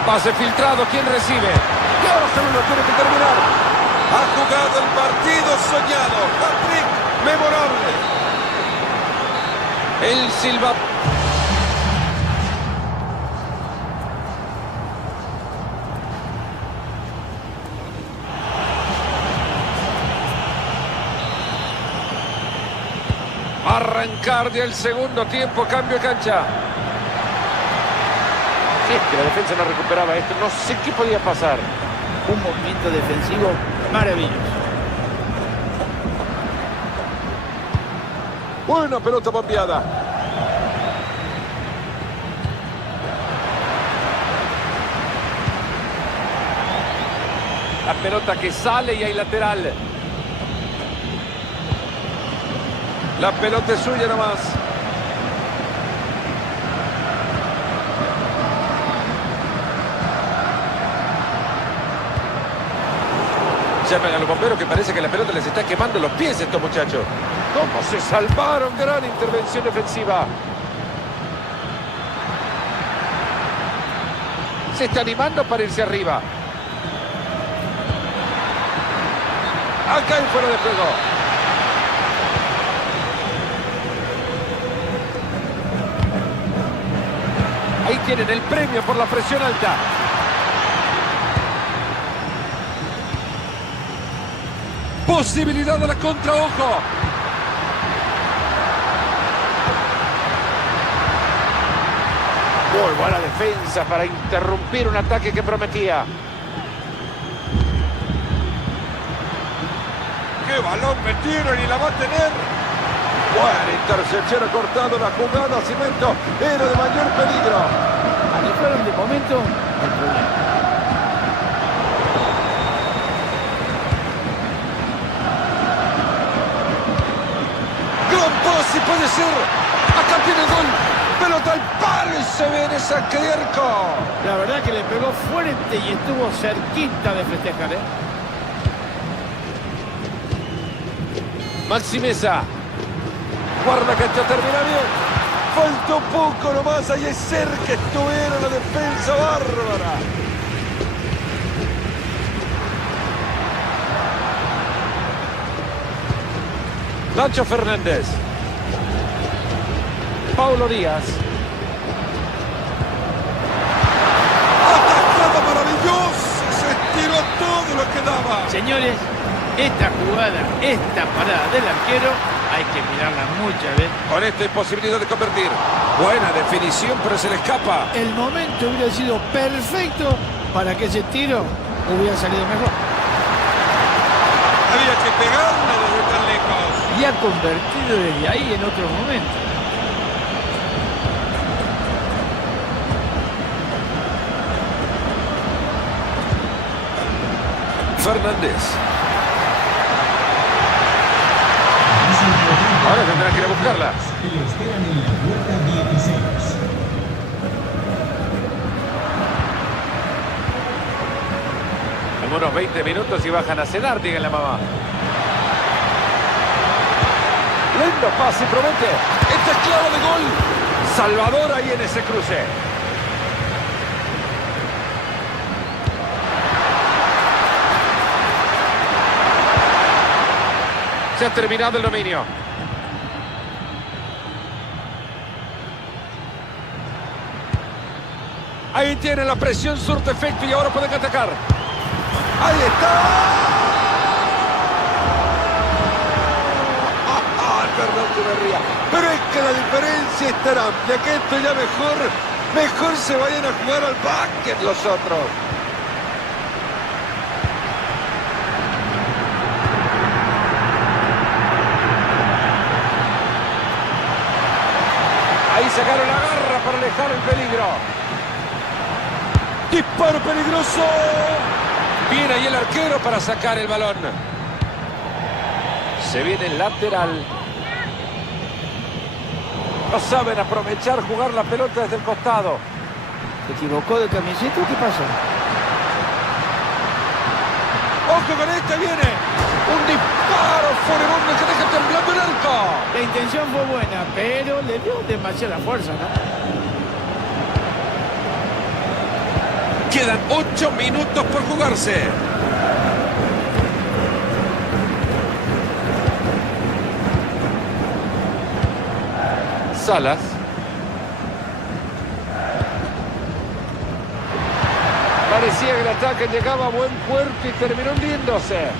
Pase filtrado, ¿quién recibe? Y ahora solo lo tiene que terminar. Ha jugado el partido soñado. Hat-trick memorable. El Silva. Arrancar del segundo tiempo, cambio de cancha. Si es que la defensa no recuperaba esto, no sé qué podía pasar. Un movimiento defensivo maravilloso. Buena pelota bombeada. La pelota que sale y hay lateral. La pelota es suya nomás. Llaman a los bomberos que parece que la pelota les está quemando los pies a estos muchachos. ¿Cómo se salvaron? Gran intervención defensiva. Se está animando para irse arriba. Acá hay fuera de juego. Ahí tienen el premio por la presión alta. Posibilidad de la contra, ojo. Muy buena defensa para interrumpir un ataque que prometía. ¡Qué balón metieron y la va a tener! Buena intercepción, ha cortado la jugada. Cimento era de mayor peligro. Alejaron de momento el problema. Gran pase, puede ser. Acá tiene el gol. Pelota al palo y se viene saque de arco. La verdad que le pegó fuerte y estuvo cerquita de festejar, ¿eh? Maxi Mesa. Guarda que esto termina bien. Faltó poco nomás. Ahí es cerca estuviera la defensa bárbara. Nacho Fernández. Paulo Díaz. Atacada maravillosa. Se estiró todo lo que daba. Señores, esta jugada, esta parada del arquero, hay que mirarla muchas veces. Con esta imposibilidad de convertir. Buena definición, pero se le escapa. El momento hubiera sido perfecto para que ese tiro hubiera salido mejor. Había que pegarle desde tan lejos. Y ha convertido desde ahí en otro momento. Fernández. Ahora tendrá que ir a buscarla. Le esperan en la puerta 16. En unos 20 minutos y bajan a cenar, diga la mamá. Lindo pase, promete. Esta es clave de gol. Salvador ahí en ese cruce. Se ha terminado el dominio. Ahí tiene la presión, surte efecto y ahora pueden atacar. Ahí está. Perdón que me ría. Pero es que la diferencia es tan amplia que esto ya mejor se vayan a jugar al básquet los otros. Ahí sacaron la garra para alejar el peligro. Disparo peligroso. Viene ahí el arquero para sacar el balón. Se viene el lateral. No saben aprovechar, jugar la pelota desde el costado. ¿Se equivocó de camiseta o qué pasó? ¡Ojo con este! ¡Viene! ¡Un disparo furibundo que deja temblando el arco! La intención fue buena, pero le dio demasiada fuerza, ¿no? Quedan 8 minutos por jugarse. Salas. Parecía que el ataque llegaba a buen puerto y terminó hundiéndose.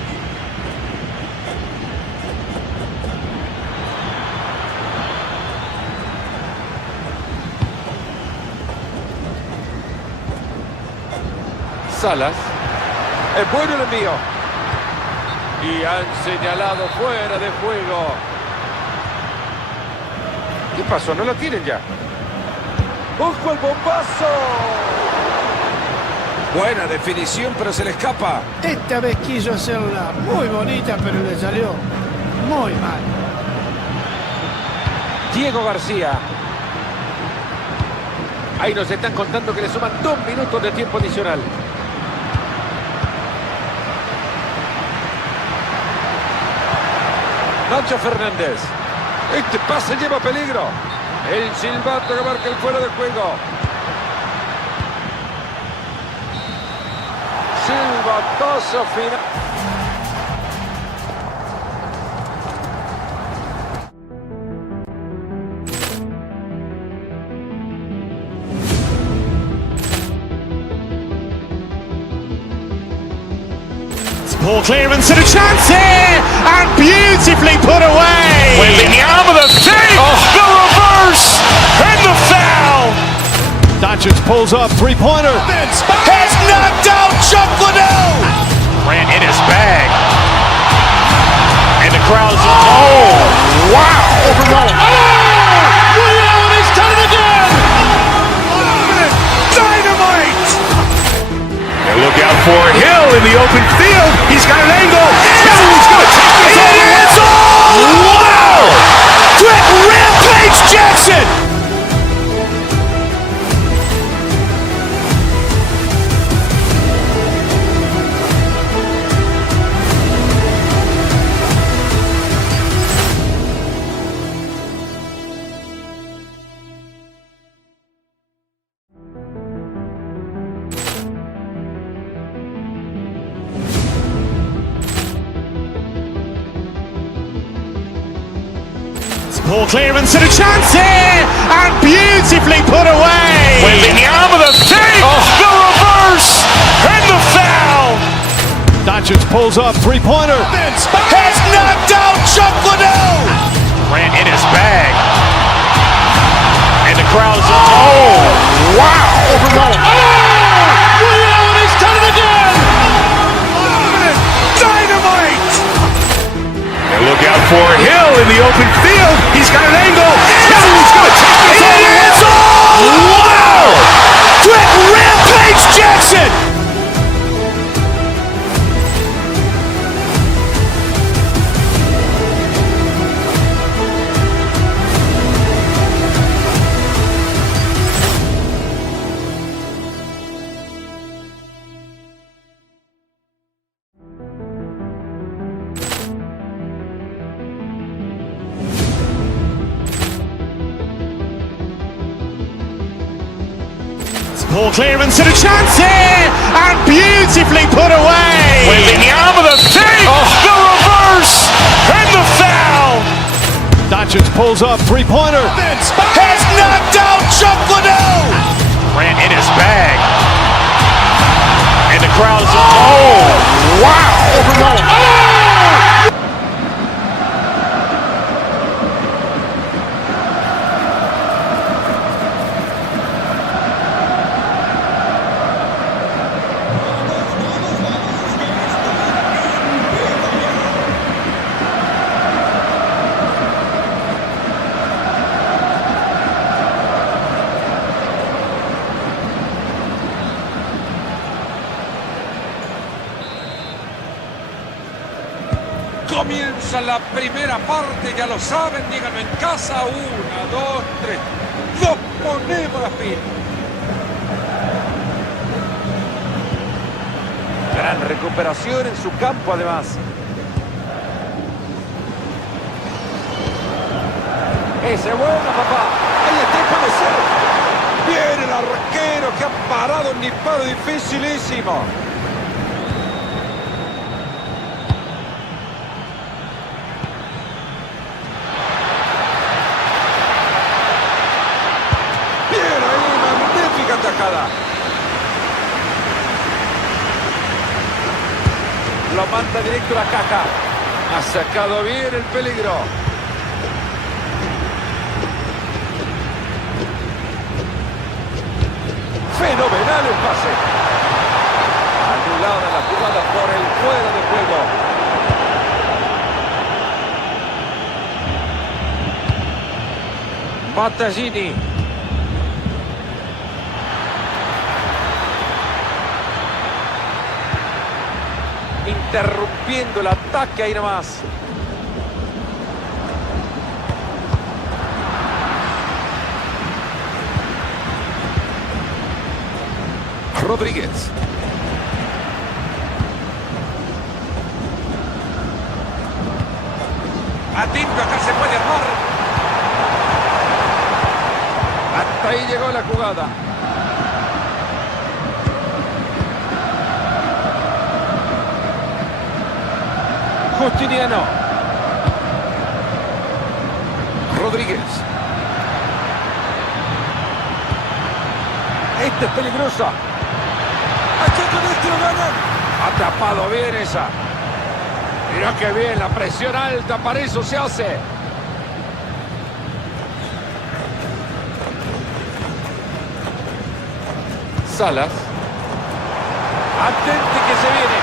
Salas. Es bueno el envío. Y han señalado fuera de juego. ¿Qué pasó? ¿No lo tienen ya? ¡Ojo al bombazo! Buena definición, pero se le escapa. Esta vez quiso hacerla muy bonita, pero le salió muy mal. Diego García. Ahí nos están contando que le suman 2 minutos de tiempo adicional. Nacho Fernández. Este pase lleva peligro. El silbato que marca el fuera de juego. Silbatazo final. Poor clearance and a chance here, and beautifully put away. With the arm of the save, the reverse, and the foul. Doncic pulls up, three-pointer. Has knocked out Chocolate. Ran in his bag. And the crowd's... Oh, wow! Over Roma. Oh! Leon has done it again! Dynamite! And look out for Hill in the open field. He's got an angle. He's going to take this all the way. Wow! Greg Rampage Jackson! Poor clearance and a chance here, and beautifully put away. With the arm of the save, the reverse, and the foul. Doncic pulls up, three-pointer. Has knocked out Chocolate. Ran in his bag. And the crowd's... Oh, wow! Over Roma. Leon has done it again! Dynamite! And look out for Hill in the open field. He's got an angle. He's going to take this all the way. Wow! Greg Rampage Jackson! Poor clearance and a chance here, and beautifully put away. With the arm of the save, the reverse, and the foul. Doncic pulls up, three-pointer. Has knocked out Chocolate. Ran in his bag. And the crowd's... Oh, wow! Over Roma. Comienza la primera parte, ya lo saben, díganlo en casa, 1, 2, 3. ¡Nos ponemos las pilas! Gran recuperación en su campo, además. Ese es bueno, papá. Ahí está, puede ser. Viene el arquero que ha parado un disparo dificilísimo. Bien ahí, magnífica atacada. Lo manda directo a la caja. Ha sacado bien el peligro. Fenomenal el pase. Anulada la jugada por el fuera de juego. Battaglini. Interrumpiendo el ataque ahí nomás. Rodríguez. Atento, acá se puede armar. Hasta ahí llegó la jugada. Justiniano. Rodríguez. Esta es peligrosa. Aquí con este lo ganan. Ha tapado bien esa. Mirá que bien, la presión alta, para eso se hace. Salas. Atente que se viene.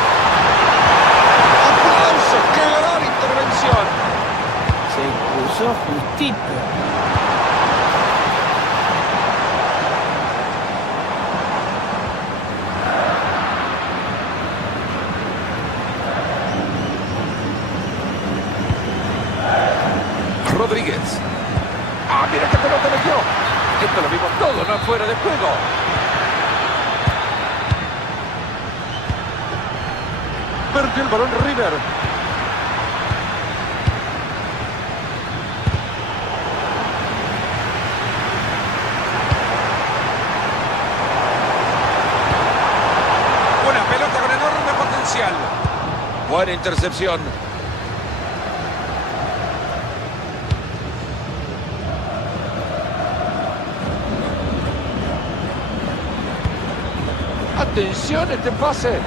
¡Aplausos! ¡Qué gran intervención! Se cruzó justito. Rodríguez. ¡Ah, mira qué pelota metió! Esto lo vimos todo, no fuera de juego. Perdió el balón River. Una pelota con enorme potencial. Buena intercepción. Atención, este pase.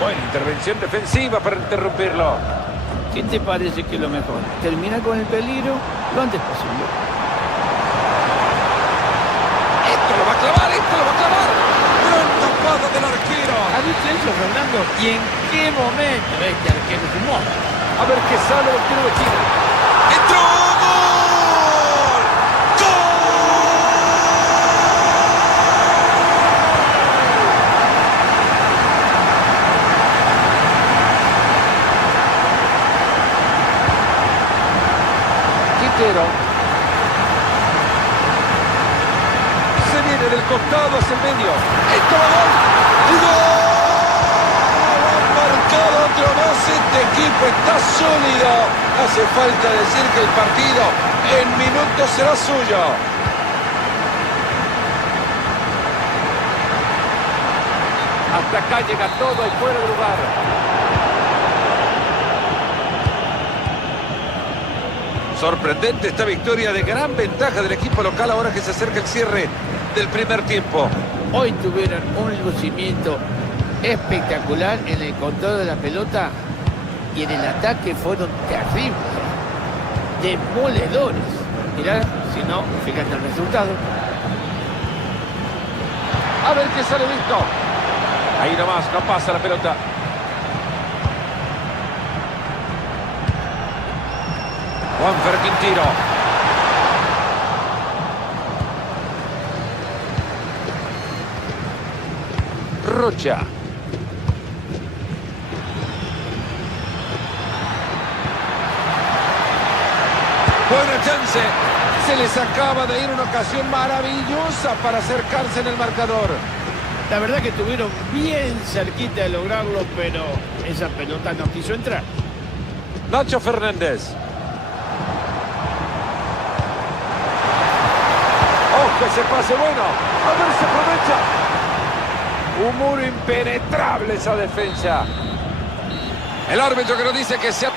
Buena intervención defensiva para interrumpirlo. ¿Qué te parece que es lo mejor? Termina con el peligro lo antes posible. Esto lo va a clavar, esto lo va a clavar. Gran tapada del arquero. ¿Has visto eso, Fernando? ¿Y en qué momento este arquero es un monstruo? A ver qué sale el arquero de China. ¡Entró! Se viene del costado hacia el medio. ¡Esto va a gol! ¡Y gol! Han marcado otro más. Este equipo está sólido. Hace falta decir que el partido en minutos será suyo. Hasta acá llega todo y fuera de lugar. Sorprendente esta victoria de gran ventaja del equipo local ahora que se acerca el cierre del primer tiempo. Hoy tuvieron un lucimiento espectacular en el control de la pelota y en el ataque fueron terribles, demoledores. Mirá, si no, fíjate el resultado. A ver qué sale listo. Ahí nomás, no pasa la pelota. Juanfer Quintiro. Rocha. Buena chance. Se les acaba de ir una ocasión maravillosa para acercarse en el marcador. La verdad que estuvieron bien cerquita de lograrlo, pero esa pelota no quiso entrar. Nacho Fernández. ¡Ojo ese pase bueno! A ver si aprovecha. Un muro impenetrable esa defensa. El árbitro que nos dice que se...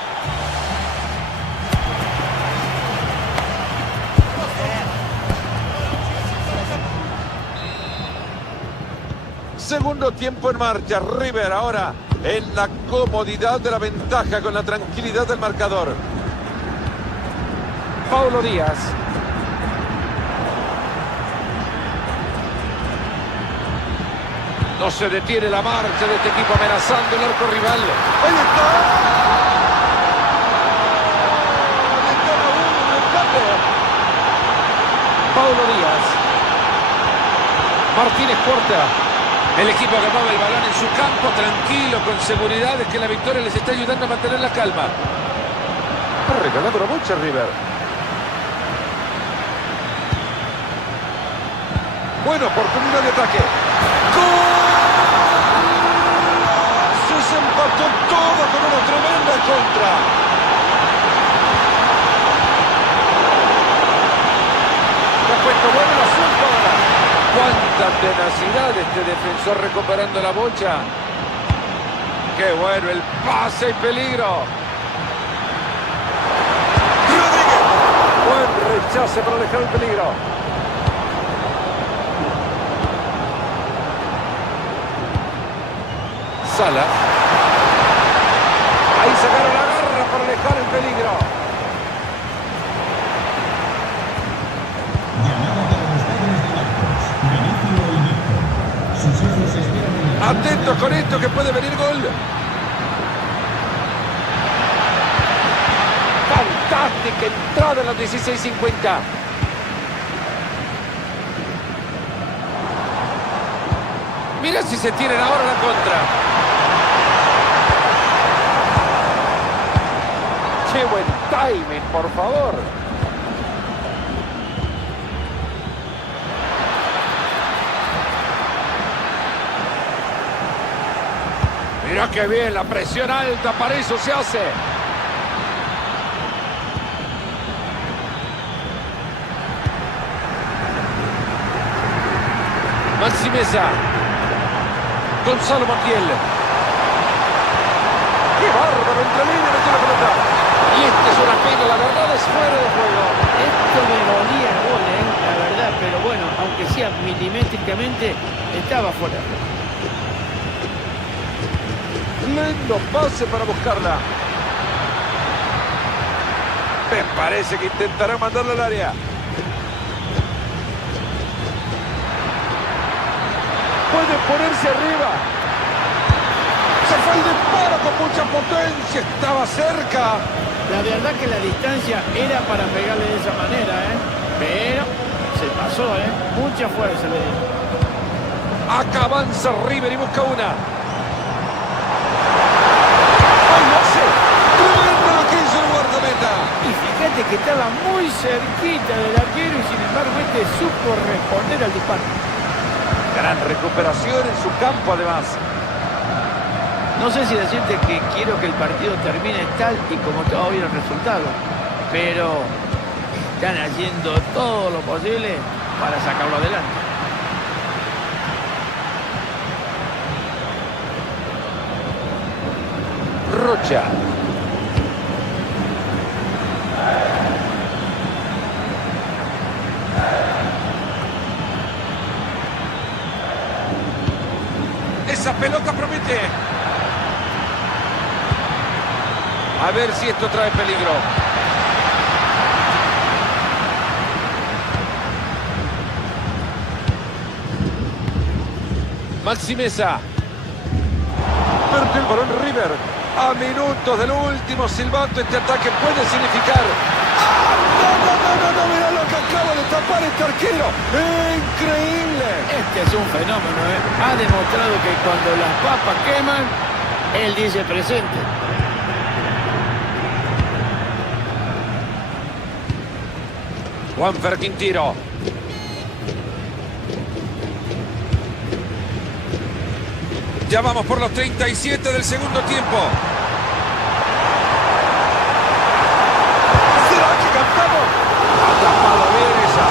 Segundo tiempo en marcha. River ahora en la comodidad de la ventaja con la tranquilidad del marcador. Paulo Díaz. No se detiene la marcha de este equipo amenazando el arco rival. ¡Ahí está! Paulo Díaz. Martínez corta. El equipo agarraba el balón en su campo, tranquilo, con seguridad, es que la victoria les está ayudando a mantener la calma. Ha regalado mucho River. Buena oportunidad de ataque. ¡Gol! Se empató todo con una tremenda contra. Se ha puesto bueno el asunto ahora. Cuánta tenacidad este defensor recuperando la bocha. Qué bueno el pase y peligro. Rodríguez. Buen rechace para dejar el peligro. Sala. Ahí sacaron la garra para alejar el peligro. Atentos con esto que puede venir gol. Fantástica entrada en los 16:50. Mira si se tienen ahora la contra. Qué buen timing, por favor. Mira qué bien, la presión alta, para eso se hace. Maxi Mesa. Gonzalo Montiel. ¡Qué bárbaro! Entre líneas metió la pelota. Y esta es una pena, la verdad es fuera de juego. Esto me dolía gol, la verdad, pero bueno, aunque sea milimétricamente, estaba fuera. Lindo pase para buscarla. Me parece que intentará mandarla al área. Puede ponerse arriba. Se fue el disparo con mucha potencia. Estaba cerca. La verdad que la distancia era para pegarle de esa manera, pero se pasó, mucha fuerza le dio. Acá avanza River y busca una. Y fíjate que estaba muy cerquita del arquero y sin embargo este supo responder al disparo. Gran recuperación en su campo además. No sé si decirte que quiero que el partido termine tal y como estaba bien el resultado, pero están haciendo todo lo posible para sacarlo adelante. Rocha. Esa pelota promete. A ver si esto trae peligro. Maxi Mesa. Perdió el balón River. A minutos del último silbato, este ataque puede significar... No, mira lo que acaba de tapar este arquero. ¡Increíble! Este es un fenómeno, Ha demostrado que cuando las papas queman, él dice presente. Juanfer Quintiro. Ya vamos por los 37 del segundo tiempo. ¿Será que cantamos? Ha tapado bien esa.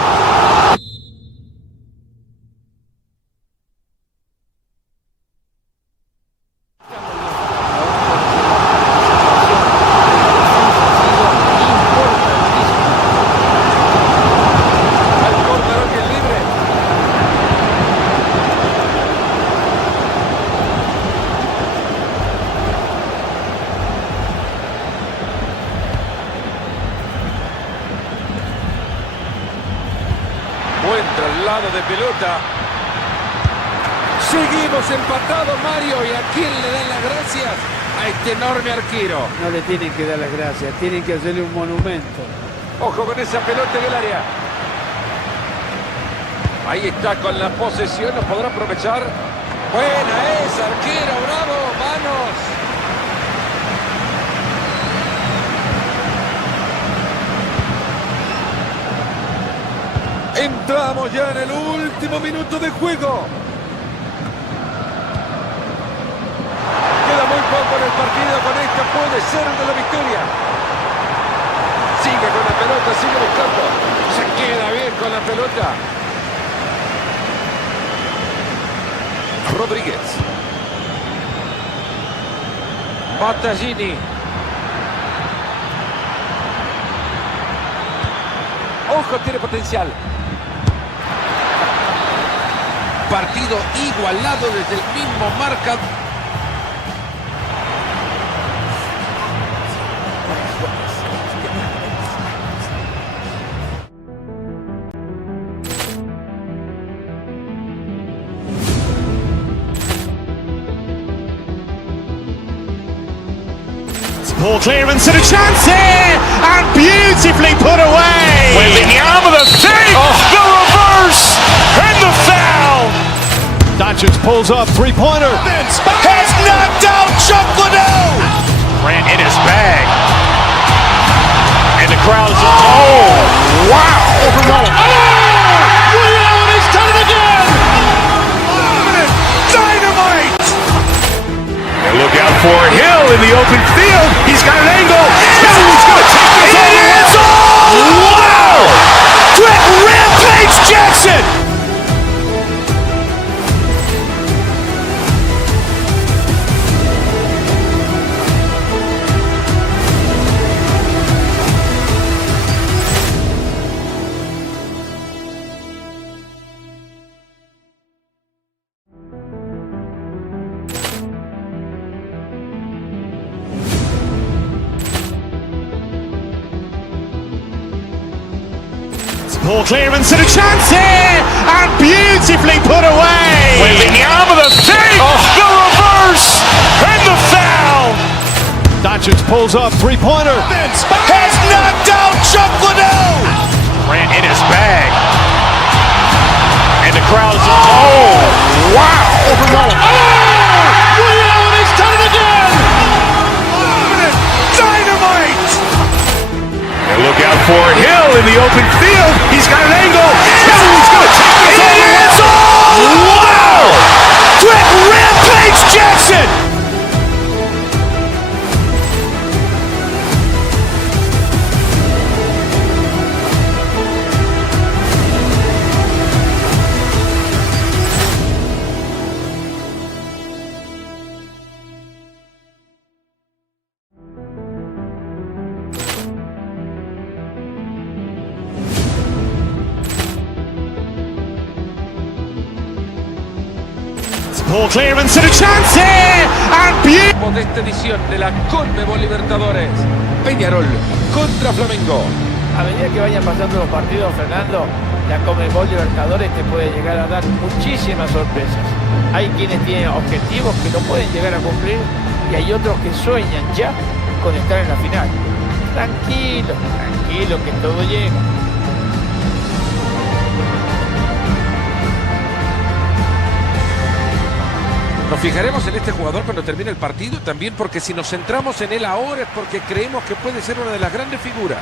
Buen traslado de pelota. Seguimos empatados, Mario. ¿Y a quién le dan las gracias? A este enorme arquero. No le tienen que dar las gracias, tienen que hacerle un monumento. Ojo con esa pelota en el área. Ahí está con la posesión, ¿lo podrá aprovechar? Buena esa, arquero, bravo, manos. Entramos ya en el último minuto de juego. Queda muy poco en el partido, con esta puede ser de la victoria. Sigue con la pelota, sigue buscando. Se queda bien con la pelota. Rodríguez. Battaglini. Ojo, tiene potencial. Partido igualado desde el mismo marcador. Ball clearance and a chance here, and beautifully put away. With the arm of the save, the reverse, and the foul. Doncic pulls up, three-pointer. Has knocked out Chocolate. Ran in his bag. And the crowd is... Oh, wow! Over Roma. Oh! And he's done it again! Dynamite! And look out for Hill in the open field. He's got an angle. He's going to take this all the way. Wow! Quick Rampage Jackson! Ball clearance and a chance here, and beautifully put away. With the arm of the save, the reverse, and the foul. Doncic pulls up, three-pointer. Has knocked out Chocolate. Ran in his bag. And the crowd is... Oh, wow! Over Roma. And he's done it again! Dynamite! And look out for Hill in the open field. He's got an angle. He's going to take this all the way. Wow! Quick Rampage Jackson! Ball clearance and a chance here, and beautiful. De esta edición de la Conmebol Libertadores. Peñarol contra Flamengo. A medida que vayan pasando los partidos, Fernando, la Conmebol Libertadores te puede llegar a dar muchísimas sorpresas. Hay quienes tienen objetivos que no pueden llegar a cumplir y hay otros que sueñan ya con estar en la final. Tranquilo, tranquilo, que todo llega. Nos fijaremos en este jugador cuando termine el partido, también porque si nos centramos en él ahora es porque creemos que puede ser una de las grandes figuras.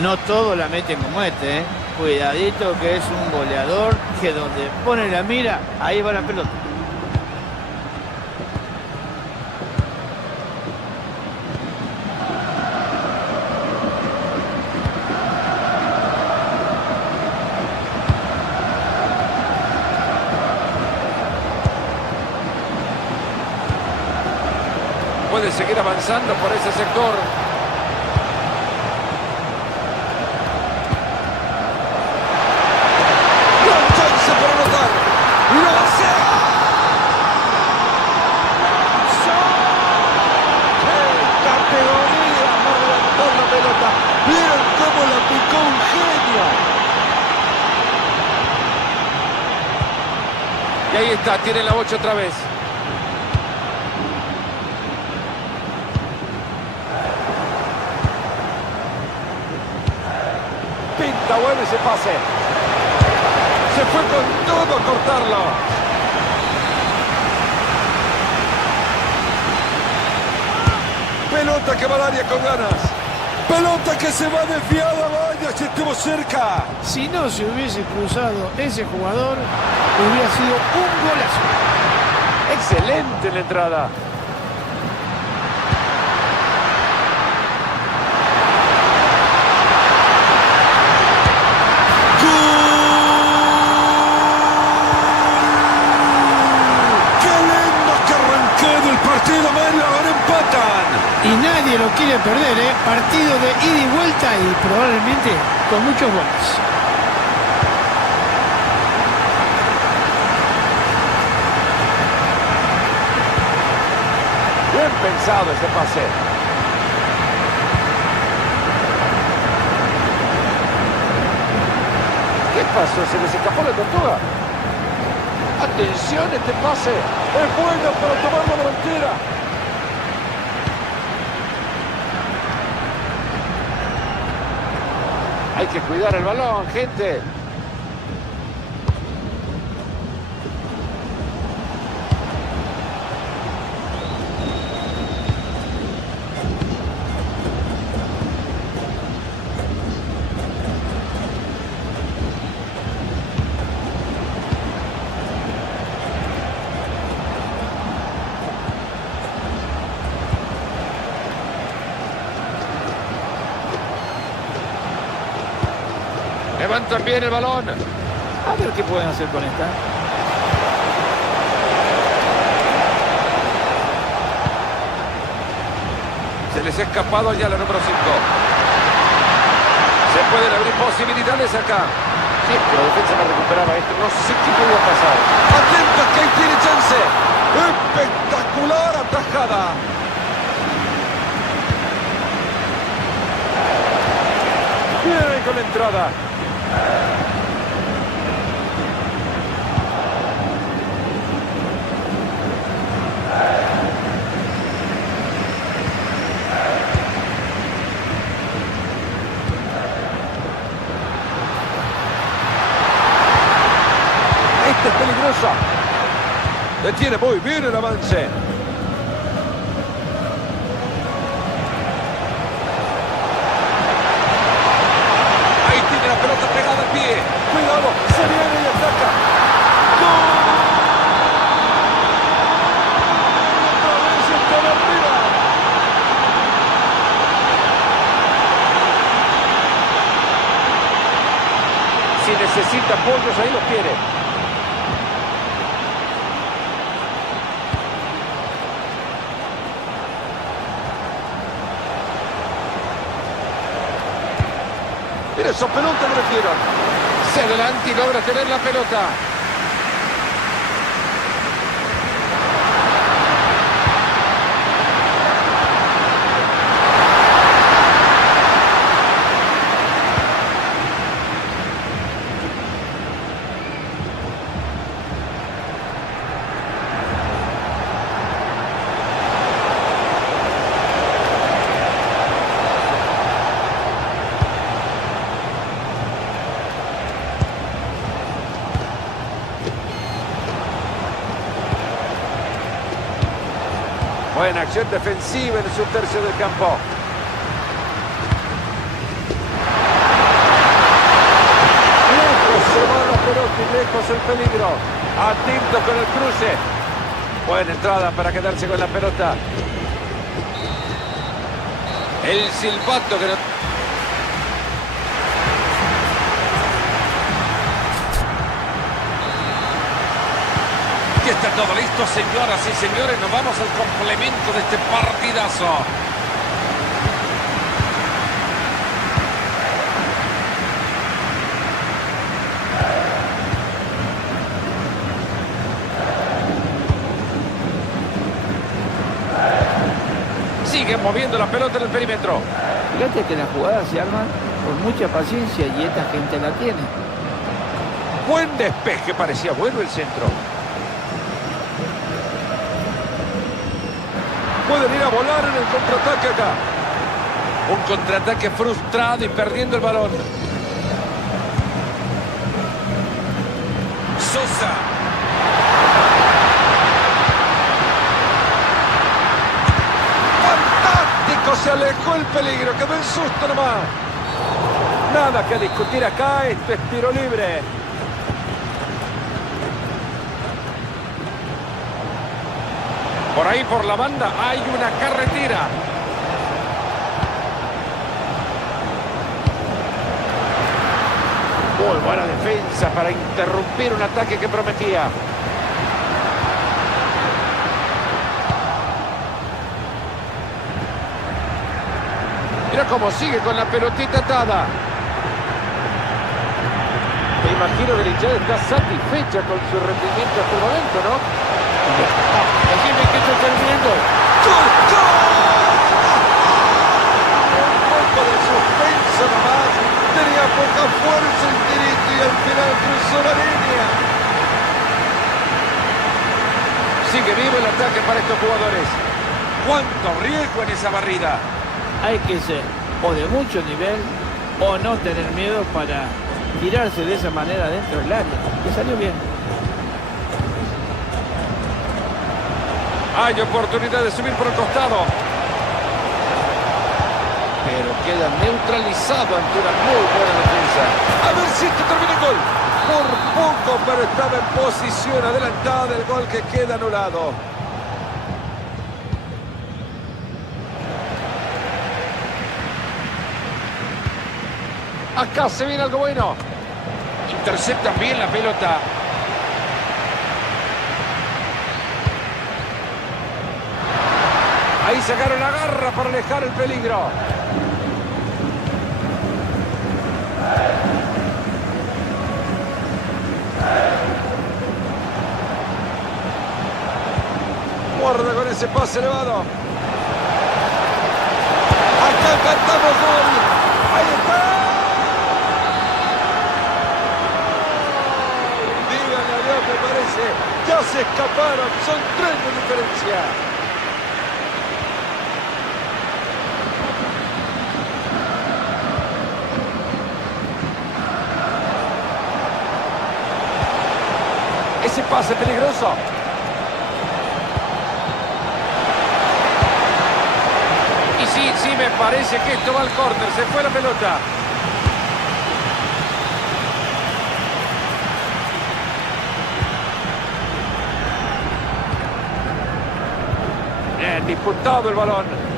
No todo la meten como este, ¿eh? Cuidadito que es un goleador que donde pone la mira, ahí va la pelota. Puede seguir avanzando por ese sector. Gran chance para anotar. ¡Y lo hace! ¡Qué categoría! No levantó la pelota. Miren cómo la picó un genio. Y ahí está, tiene la 8 otra vez. Pinta bueno ese pase. Se fue con todo a cortarlo. Pelota que va al área con ganas. Pelota que se va desviada. Vaya, se estuvo cerca. Si no se hubiese cruzado ese jugador, hubiera sido un golazo. Excelente la entrada. Y nadie lo quiere perder, ¿eh? Partido de ida y vuelta y probablemente con muchos goles. Bien pensado ese pase. ¿Qué pasó? ¿Se les escapó la tortuga? Atención, este pase es bueno para tomar la delantera. Hay que cuidar el balón, gente. Levantan bien el balón. A ver qué pueden hacer con esta. Se les ha escapado ya la número 5. Se pueden abrir posibilidades acá. Si es que la defensa no recuperaba esto, no sé qué podía pasar. Atenta que ahí tiene chance. Espectacular atajada. Bien ahí con la entrada. Esta es peligrosa. Detiene muy bien el avance. Ahí tiene la pelota pegada al pie. Cuidado, se viene y ataca. ¡Gol! Otra vez está arriba. Si necesita apoyos, ahí los tiene. Mira esa pelota que le dieron. Se adelanta y logra tener la pelota. Buena acción defensiva en su tercio del campo. Lejos se va la pelota y lejos el peligro. Atento con el cruce. Buena entrada para quedarse con la pelota. El silbato que no... Aquí está todo listo, señoras y señores. Nos vamos al complemento de este partidazo. Sigue moviendo la pelota en el perímetro. Fíjate que las jugadas se arman con mucha paciencia y esta gente la tiene. Buen despeje, parecía bueno el centro. Pueden ir a volar en el contraataque acá. Un contraataque frustrado y perdiendo el balón. Sosa. ¡Fantástico! Se alejó el peligro. Quedó el susto nomás. Nada que discutir acá. Esto es tiro libre. Por ahí, por la banda, hay una carretera. Muy buena defensa para interrumpir un ataque que prometía. Mira cómo sigue con la pelotita atada. Me imagino que el hinchada está satisfecha con su rendimiento hasta el momento, ¿no? Decime que esto está terminando. ¡Gol! Un poco de suspenso nomás. Tenía poca fuerza el tirito y al final cruzó la línea. Sigue vivo el ataque para estos jugadores. ¡Cuánto riesgo en esa barrida! Hay que ser o de mucho nivel o no tener miedo para tirarse de esa manera dentro del área. Le salió bien. Hay oportunidad de subir por el costado. Pero queda neutralizado ante una muy buena defensa. A ver si esto termina el gol. Por poco, pero estaba en posición adelantada del gol que queda anulado. Acá se viene algo bueno. Interceptan bien la pelota. Ahí sacaron la garra para alejar el peligro. Guarda con ese pase elevado. Acá cantamos gol. Ahí está. Díganle a Dios, me parece. Ya se escaparon. Son 3 de diferencia. Ese pase peligroso. Y sí, me parece que esto va al córner. Se fue la pelota. Bien disputado el balón.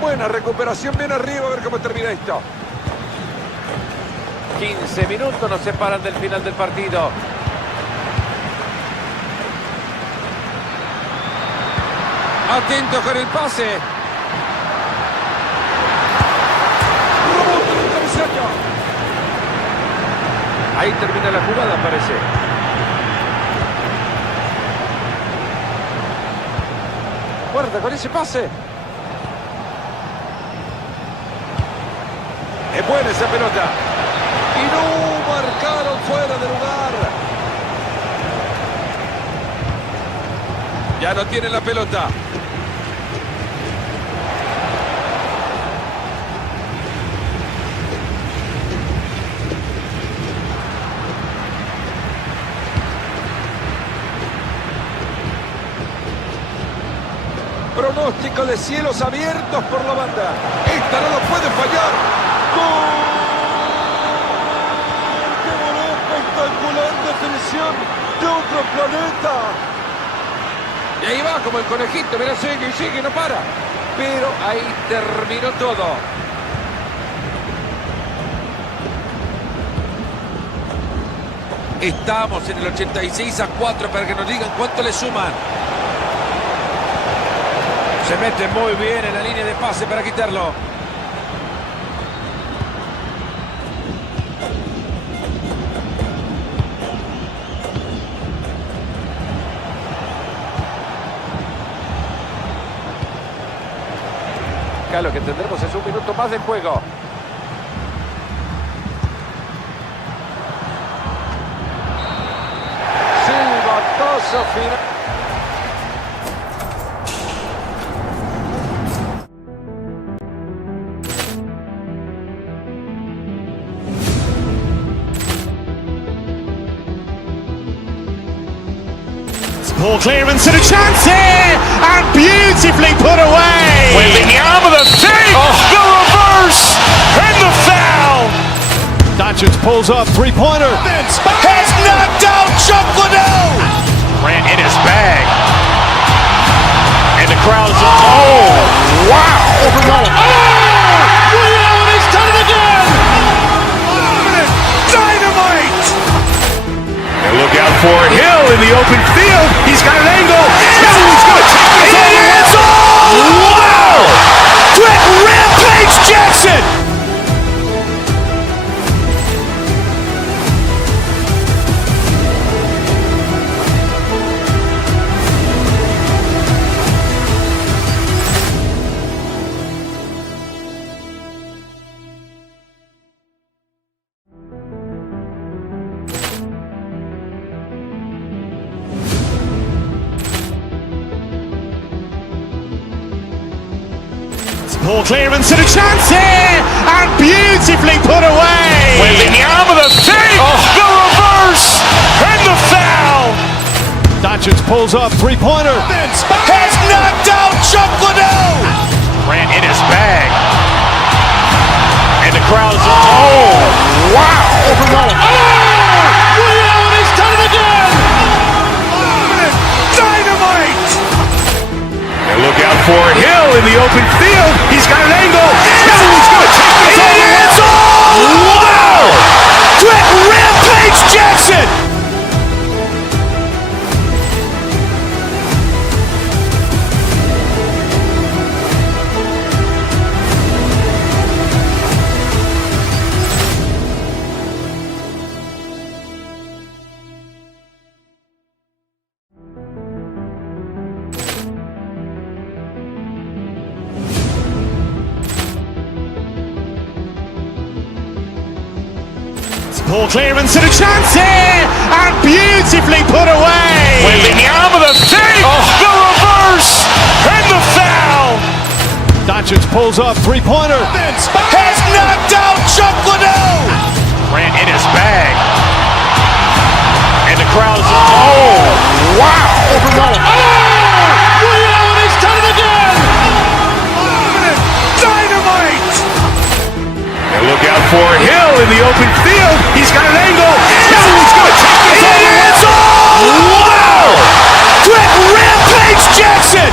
Buena recuperación, bien arriba, a ver cómo termina esto. 15 minutos nos separan del final del partido. Atento con el pase. Ahí termina la jugada, parece. Guarda con ese pase. Es buena esa pelota. Y no marcaron fuera de lugar. Ya no tiene la pelota. pronóstico de cielos abiertos por la banda. Esta no lo puede fallar. ¡Gol! ¡Qué gol espectacular! Definición de otro planeta. Y ahí va como el conejito, mira, sigue y sigue, no para. Pero ahí terminó todo. Estamos en el 86-4 para que nos digan cuánto le suman. Se mete muy bien en la línea de pase para quitarlo. Acá lo que tendremos es un minuto más de juego. Silbatazo final. Ball clearance and a chance here, and beautifully put away. Waving the arm of the save, the reverse, and the foul. Doncic pulls up, three-pointer. Has knocked out Chocolate. Ran in his bag. And the crowd is... Oh, wow! Overruled. Oh, and he's done it again. Dynamite. And look out for Hill in the open field. He's got an angle. He's going to take this all the way. Wow! Quick rampage Jackson. Ball clearance and a chance here, and beautifully put away. Waving the arm of the save, the reverse, and the foul. Doncic pulls up, three-pointer. Has knocked out Chocolate. Ran in his bag. And the crowd is... Oh, wow! Overruled. And he's done it again. Dynamite. And look out for Hill in the open field. He's got an angle. He's going to take this all the way. Wow! Quick rampage Jackson. Ball clearance and a chance here, and beautifully put away. Waving the arm of the save, the reverse, and the foul. Doncic pulls up, three-pointer. Has knocked out Chocolate. Ran in his bag. And the crowd is... Oh, wow! Overruled. And he's done it again. Dynamite. And look out for Hill in the open field. He's got an angle. He's going to take this all the way. Wow! Quick rampage Jackson.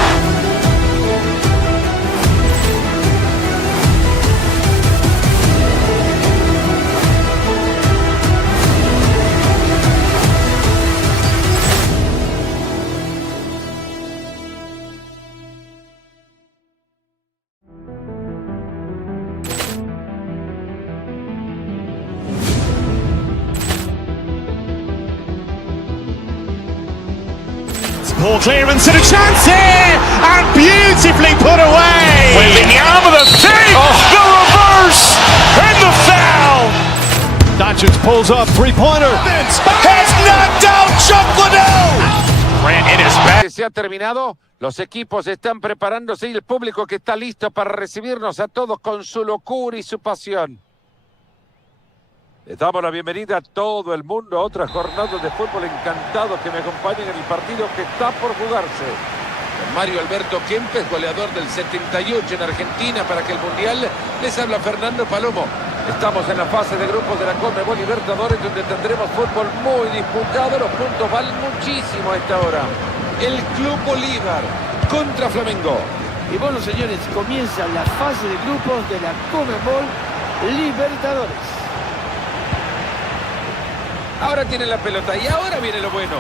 Ball clearance and a chance here, and beautifully put away. Waving the arm of the save, the reverse, and the foul. Doncic pulls up, three-pointer. Has knocked out Chocolate. Ran in his bag. Se ha terminado. Los equipos están preparándose y el público que está listo para recibirnos a todos con su locura y su pasión. Les damos la bienvenida a todo el mundo a otra jornada de fútbol. Encantado que me acompañen en el partido que está por jugarse. Mario Alberto Kempes, goleador del 78 en Argentina para aquel Mundial. Les habla Fernando Palomo. Estamos en la fase de grupos de la Conmebol Libertadores, donde tendremos fútbol muy disputado. Los puntos valen muchísimo a esta hora. El Club Bolívar contra Flamengo. Y bueno, señores, comienza la fase de grupos de la Conmebol Libertadores. Ahora tienen la pelota y ahora viene lo bueno.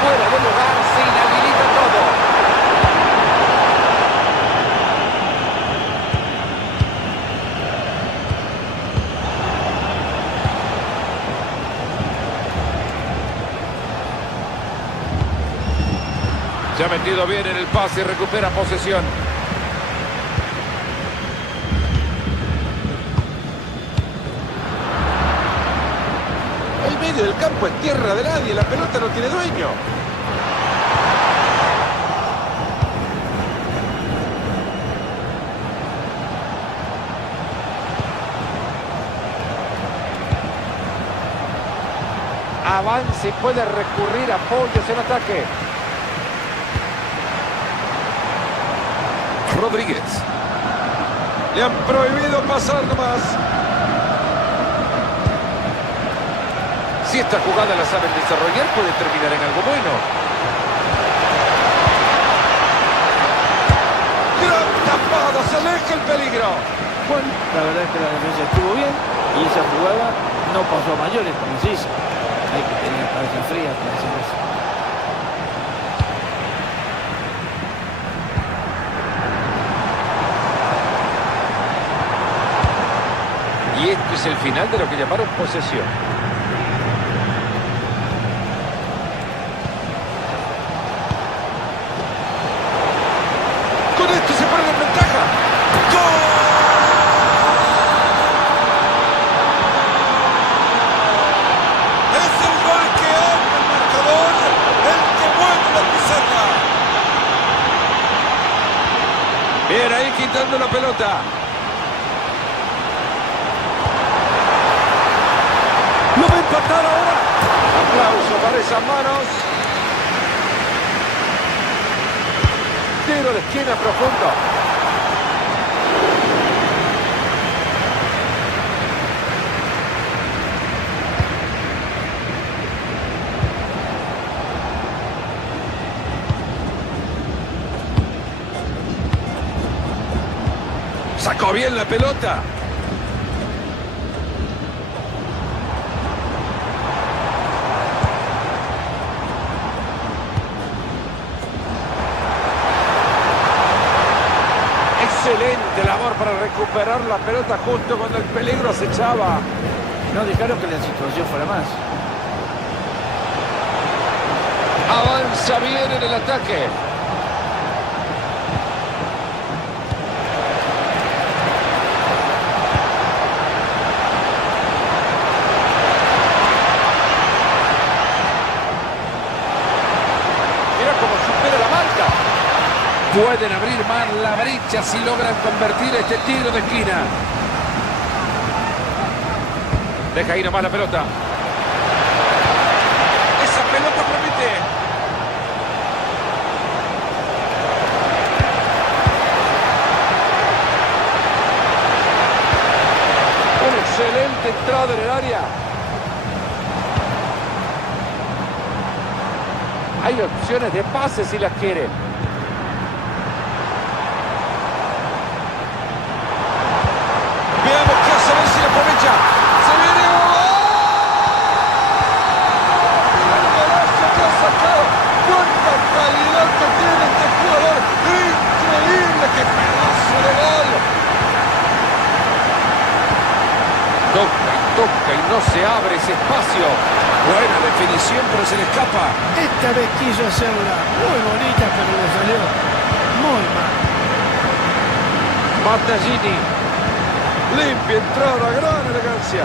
Fuera de lugar, se inhabilita todo. Se ha metido bien en el pase y recupera posesión. El medio del campo es tierra de nadie, la pelota no tiene dueño. Avanza y puede recurrir a apoyos en ataque. Rodríguez. Le han prohibido pasar nomás. Si esta jugada la saben desarrollar, puede terminar en algo bueno. ¡Gran tapada! ¡Se aleja el peligro! Bueno, la verdad es que la defensa estuvo bien y esa jugada no pasó a mayores, como se dice. Hay que tener la cabeza fría para hacer eso. Y este es el final de lo que llamaron posesión. Con esto se pone en ventaja. ¡Gol! Es el gol que abre el marcador, el que mueve la pizarra. Bien, ahí quitando la pelota. Lo va a empatar ahora. Aplauso para esas manos. Tiro de esquina profundo. Sacó bien la pelota. Excelente labor para recuperar la pelota justo cuando el peligro acechaba. No dejaron que la situación fuera más. Avanza bien en el ataque. Mira cómo supera la marca. Pueden abrir más la brecha si logran convertir este tiro de esquina. Deja ir nomás la pelota. Esa pelota promete. Una excelente entrada en el área. Hay opciones de pase si las quiere. Veamos qué hace, a ver si la aprovecha. Se viene gol. El golazo que ha sacado. Cuánta calidad que tiene este jugador. Increíble, qué pedazo de gol. Toca y no se abre ese espacio. Buena definición, pero se le escapa. Esta vez quiso hacerla muy bonita, pero le salió muy mal. Battaglini. Limpia entrada, gran elegancia.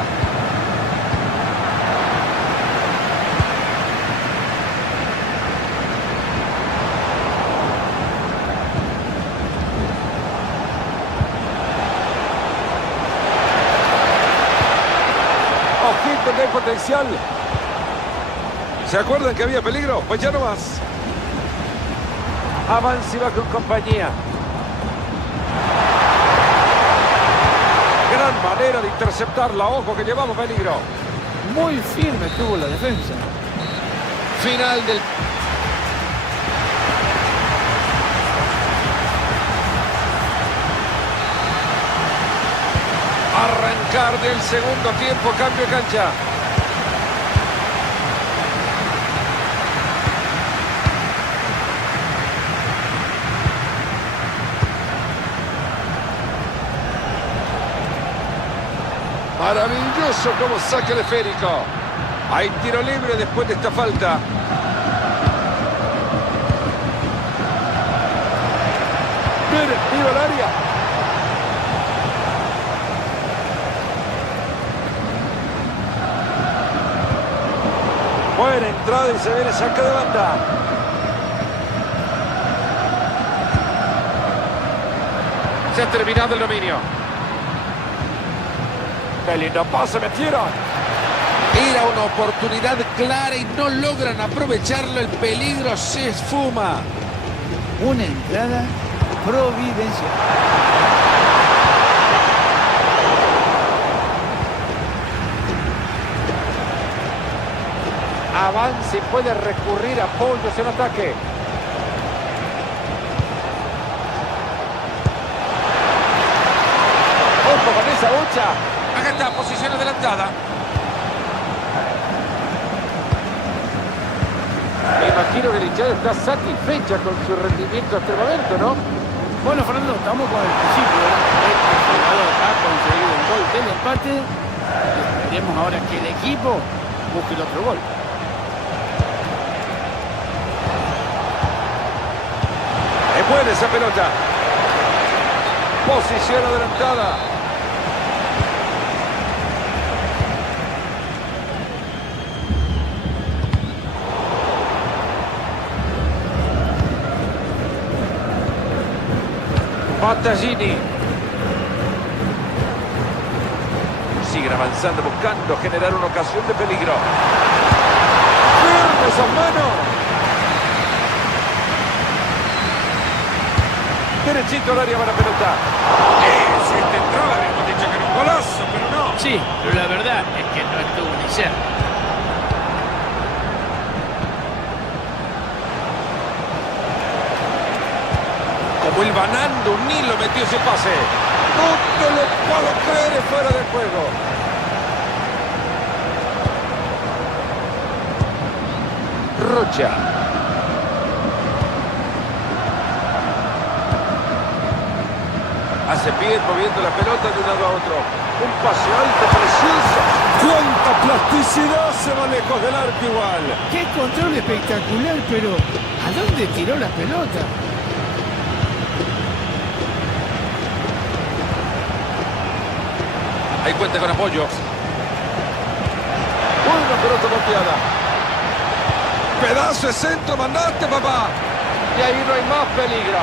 potencial. ¿Se acuerdan que había peligro? Pues ya no más. Avanza y va con compañía. Gran manera de interceptarla. Ojo que llevamos peligro. Muy firme estuvo la defensa. Final del... Arrancar del segundo tiempo, cambio de cancha. Maravilloso como saque el esférico. Hay tiro libre después de esta falta. Viene, tiro al área. Buena entrada y se viene saque de banda. Se ha terminado el dominio. ¡Qué lindo pase metieron! Era una oportunidad clara y no logran aprovecharlo. El peligro se esfuma. Una entrada providencial. Avanza y puede recurrir a apoyos en ataque. Ojo con esa lucha. Acá está, posición adelantada. Me imagino que el hinchado está satisfecha con su rendimiento hasta el momento, ¿no? Bueno, Fernando, estamos con el principio. Este jugador ha conseguido el gol del empate. Esperemos ahora que el equipo busque el otro gol. Es buena esa pelota. Posición adelantada. Battaglini. Siguen avanzando buscando generar una ocasión de peligro. ¡Firme esas manos! Derechito al área para la pelota. Si este entraba, habíamos dicho que era un golazo, pero no. Sí, pero la verdad es que no estuvo ni cerca. Como el banando, un hilo metió ese pase. No te lo puedo creer, es fuera de juego. Rocha. Hace pie moviendo la pelota de un lado a otro. Un pase alto, precioso. ¡Cuánta plasticidad se va lejos del arco igual! Qué control espectacular, pero ¿a dónde tiró la pelota? Ahí cuenta con apoyo. Buena pelota golpeada. Pedazo de centro, mandaste, papá. Y ahí no hay más peligro.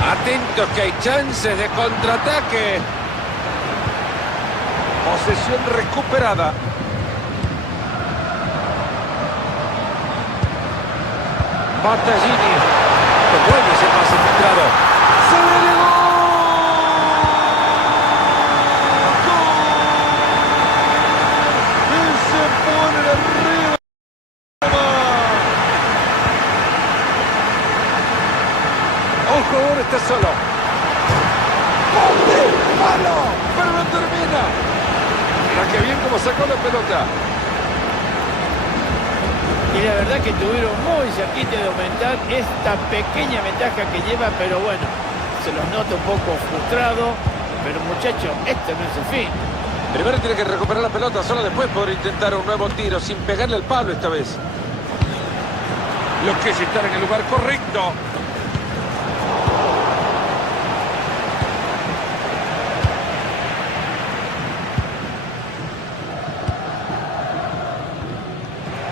Atentos que hay chances de contraataque. Posesión recuperada. Battaglini. Devuelve ese pase filtrado. ¡Se viene gol! ¡Y se pone arriba! Ojo, ahora está solo. ¡Ponte! ¡Malo! ¡Pero no termina! Mira qué bien como sacó la pelota. Y la verdad que estuvieron muy cerquita de aumentar esta pequeña ventaja que lleva, pero bueno, se los nota un poco frustrado. Pero muchachos, esto no es el fin. Primero tiene que recuperar la pelota, solo después poder intentar un nuevo tiro, sin pegarle al palo esta vez. Lo que es estar en el lugar correcto.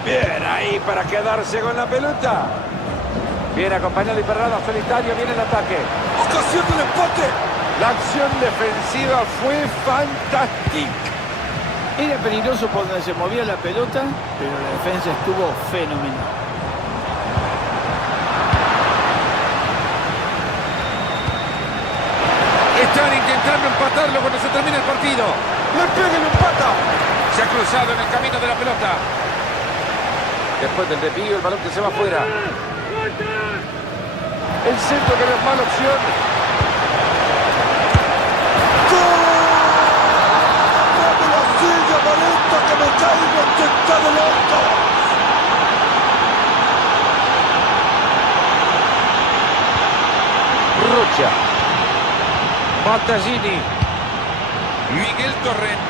Bien ahí para quedarse con la pelota. Bien acompañado y Perrada solitario, viene el ataque. ¡Ocasión del empate! La acción defensiva fue fantástica. Era peligroso por donde se movía la pelota, pero la defensa estuvo fenomenal. Están intentando empatarlo cuando se termina el partido. Le pega y lo empata. Se ha cruzado en el camino de la pelota. Después del desvío, el balón que se va afuera. El centro que no es mala opción. ¡Dame la silla, Marenta, que me caigo tentado loco! Rocha. Battaglini. Miguel Torrent.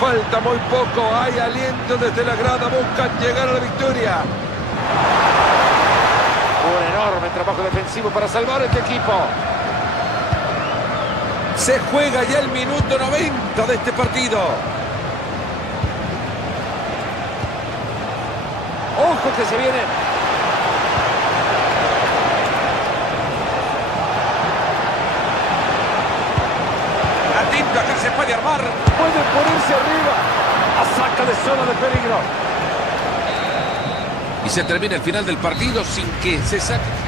Falta muy poco, hay aliento desde la grada, buscan llegar a la victoria. Un enorme trabajo defensivo para salvar este equipo. Se juega ya el minuto 90 de este partido. Ojo que se viene. Atento, acá se puede armar. Puede ponerse arriba. La saca de zona de peligro. Y se termina el final del partido sin que se saque.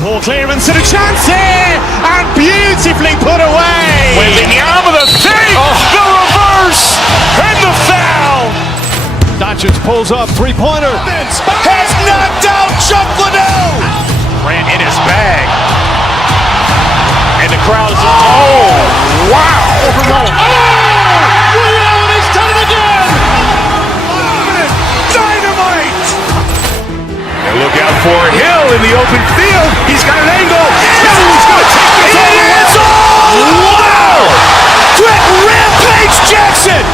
Poor clearance and a chance here, and beautifully put away. With the arm of the thing, the reverse, and the foul. Dodgers pulls up, three-pointer. Has knocked out Chocolate. Ran in his bag. And the crowd is... Oh, wow! Overruled. Oh, and he's done it again. Dynamite. And look out for Hill in the open field. He's got an angle. He's going to take this all the way. Wow! Quick rampage Jackson.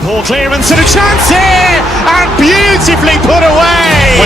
Poor clearance and a chance here, and beautifully put away.